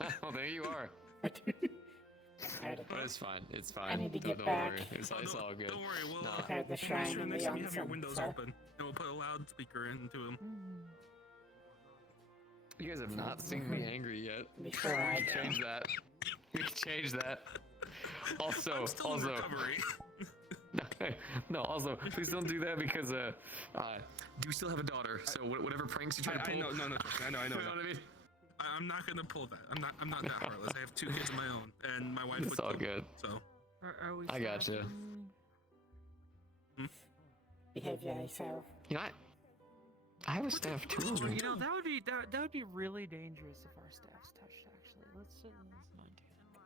I don't think you are. Alright, But it's fine. It's fine. I need to get Don't back. worry. It's all good. Don't worry, we'll Nah. Prepare the make shrine sure and next the time you have your onsen, windows so- open, and we'll put a loudspeaker into them. You guys have not seen me angry yet. Before I We can change that. We can change that. Also, I'm still in recovery. Hey, no, also, please don't do that because do still have a daughter, so whatever pranks you try to pull. I know, no, trust me, I know. You know what I mean? I'm not gonna pull that. I'm not that heartless. I have 2 kids of my own, and my wife It's would all kill me, good. So. Are we I gotcha. Behave yourself. You know, I have a staff too. You know, that would be really dangerous if our staff's touched. Actually, let's not do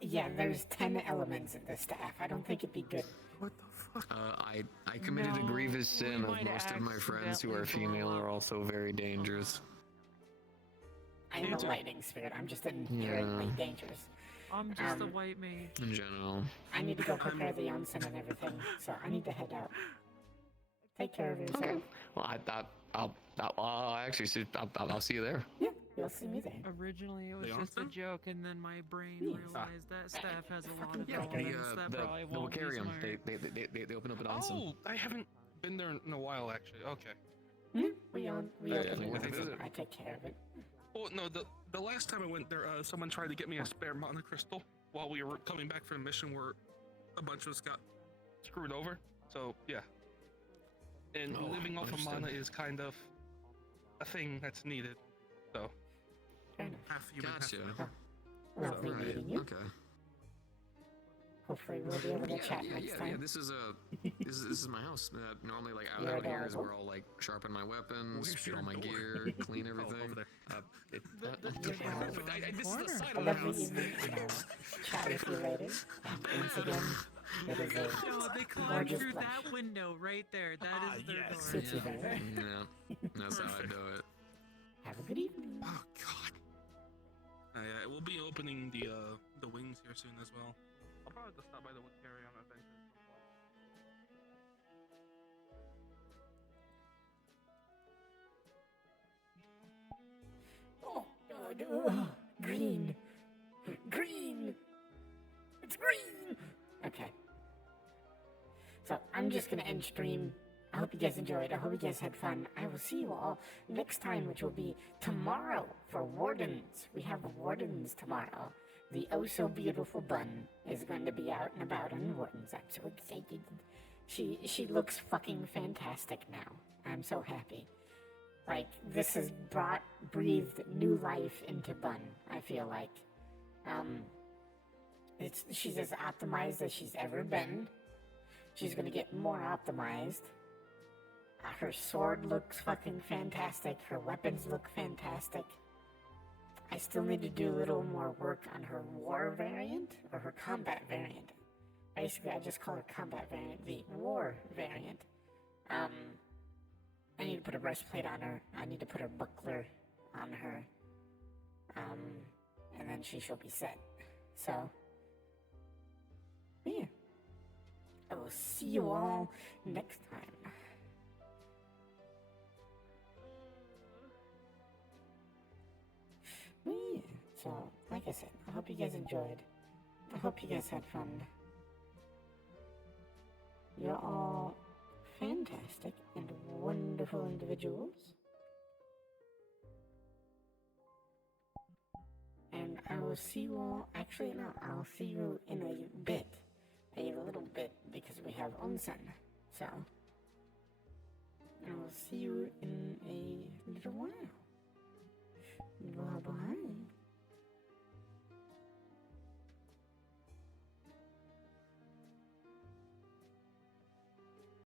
that. Yeah, there's 10 elements in the staff. I don't think it'd be good. What the fuck? I committed a grievous sin of might most of my friends who are accidentally female blow are also very dangerous. I am a lightning spirit. I'm just inherently dangerous. I'm just a white mage. In general. I need to go prepare the onsen and everything, so I need to head out. Take care of yourself. Okay. Well, I'll actually see. I'll see you there. Yeah, you'll see me there. Originally, it was The just a onsen? joke, and then my brain Yes. realized that staff has a lot of Yeah, elements that probably the won't be Wicarium. smart. They open up an onsen. Oh, I haven't been there in a while, actually. Okay. We open Yeah, it. with a visit. I take care of it. Well, no, the last time I went there, someone tried to get me a spare mana crystal while we were coming back from a mission where a bunch of us got screwed over. So, yeah. And living off of mana is kind of a thing that's needed. So, half human, half Gotcha. divine. Lovely Right. meeting you. Okay. Hopefully we'll be able to chat next Yeah. time. This is my house. Normally, like out You're here is adorable. where I'll like sharpen my weapons, Where's get all your my door? gear, clean Oh, everything. over there. This is the side A of the lovely house. evening, and I'll chat with you later. And once again, it is No, a they climbed gorgeous through pleasure. that window right there. That is their door. Suits you very well. Yeah, that's how I do it. Have a good evening. Oh, God. Yeah, we'll be opening the wings here soon as well. I'll probably just stop by the Wicarium eventually. Oh, God. Green. Green. It's green. Okay. So I'm just gonna end stream. I hope you guys enjoyed. I hope you guys had fun. I will see you all next time, which will be tomorrow for Wardens. We have Wardens tomorrow. The oh so beautiful Bun is going to be out and about on Wardens. I'm so excited. She looks fucking fantastic now. I'm so happy. Like, this has breathed new life into Bun, I feel like. She's as optimized as she's ever been. She's gonna get more optimized. Her sword looks fucking fantastic. Her weapons look fantastic. I still need to do a little more work on her war variant, or her combat variant. Basically, I just call her combat variant, the war variant. I need to put a breastplate on her. I need to put a buckler on her. And then she shall be set. So, yeah. I will see you all next time. Yeah. So, like I said, I hope you guys enjoyed. I hope you guys had fun. You're all fantastic and wonderful individuals. And I will see you all, actually no, I'll see you in a bit. A little bit, because we have onsen. So, I will see you in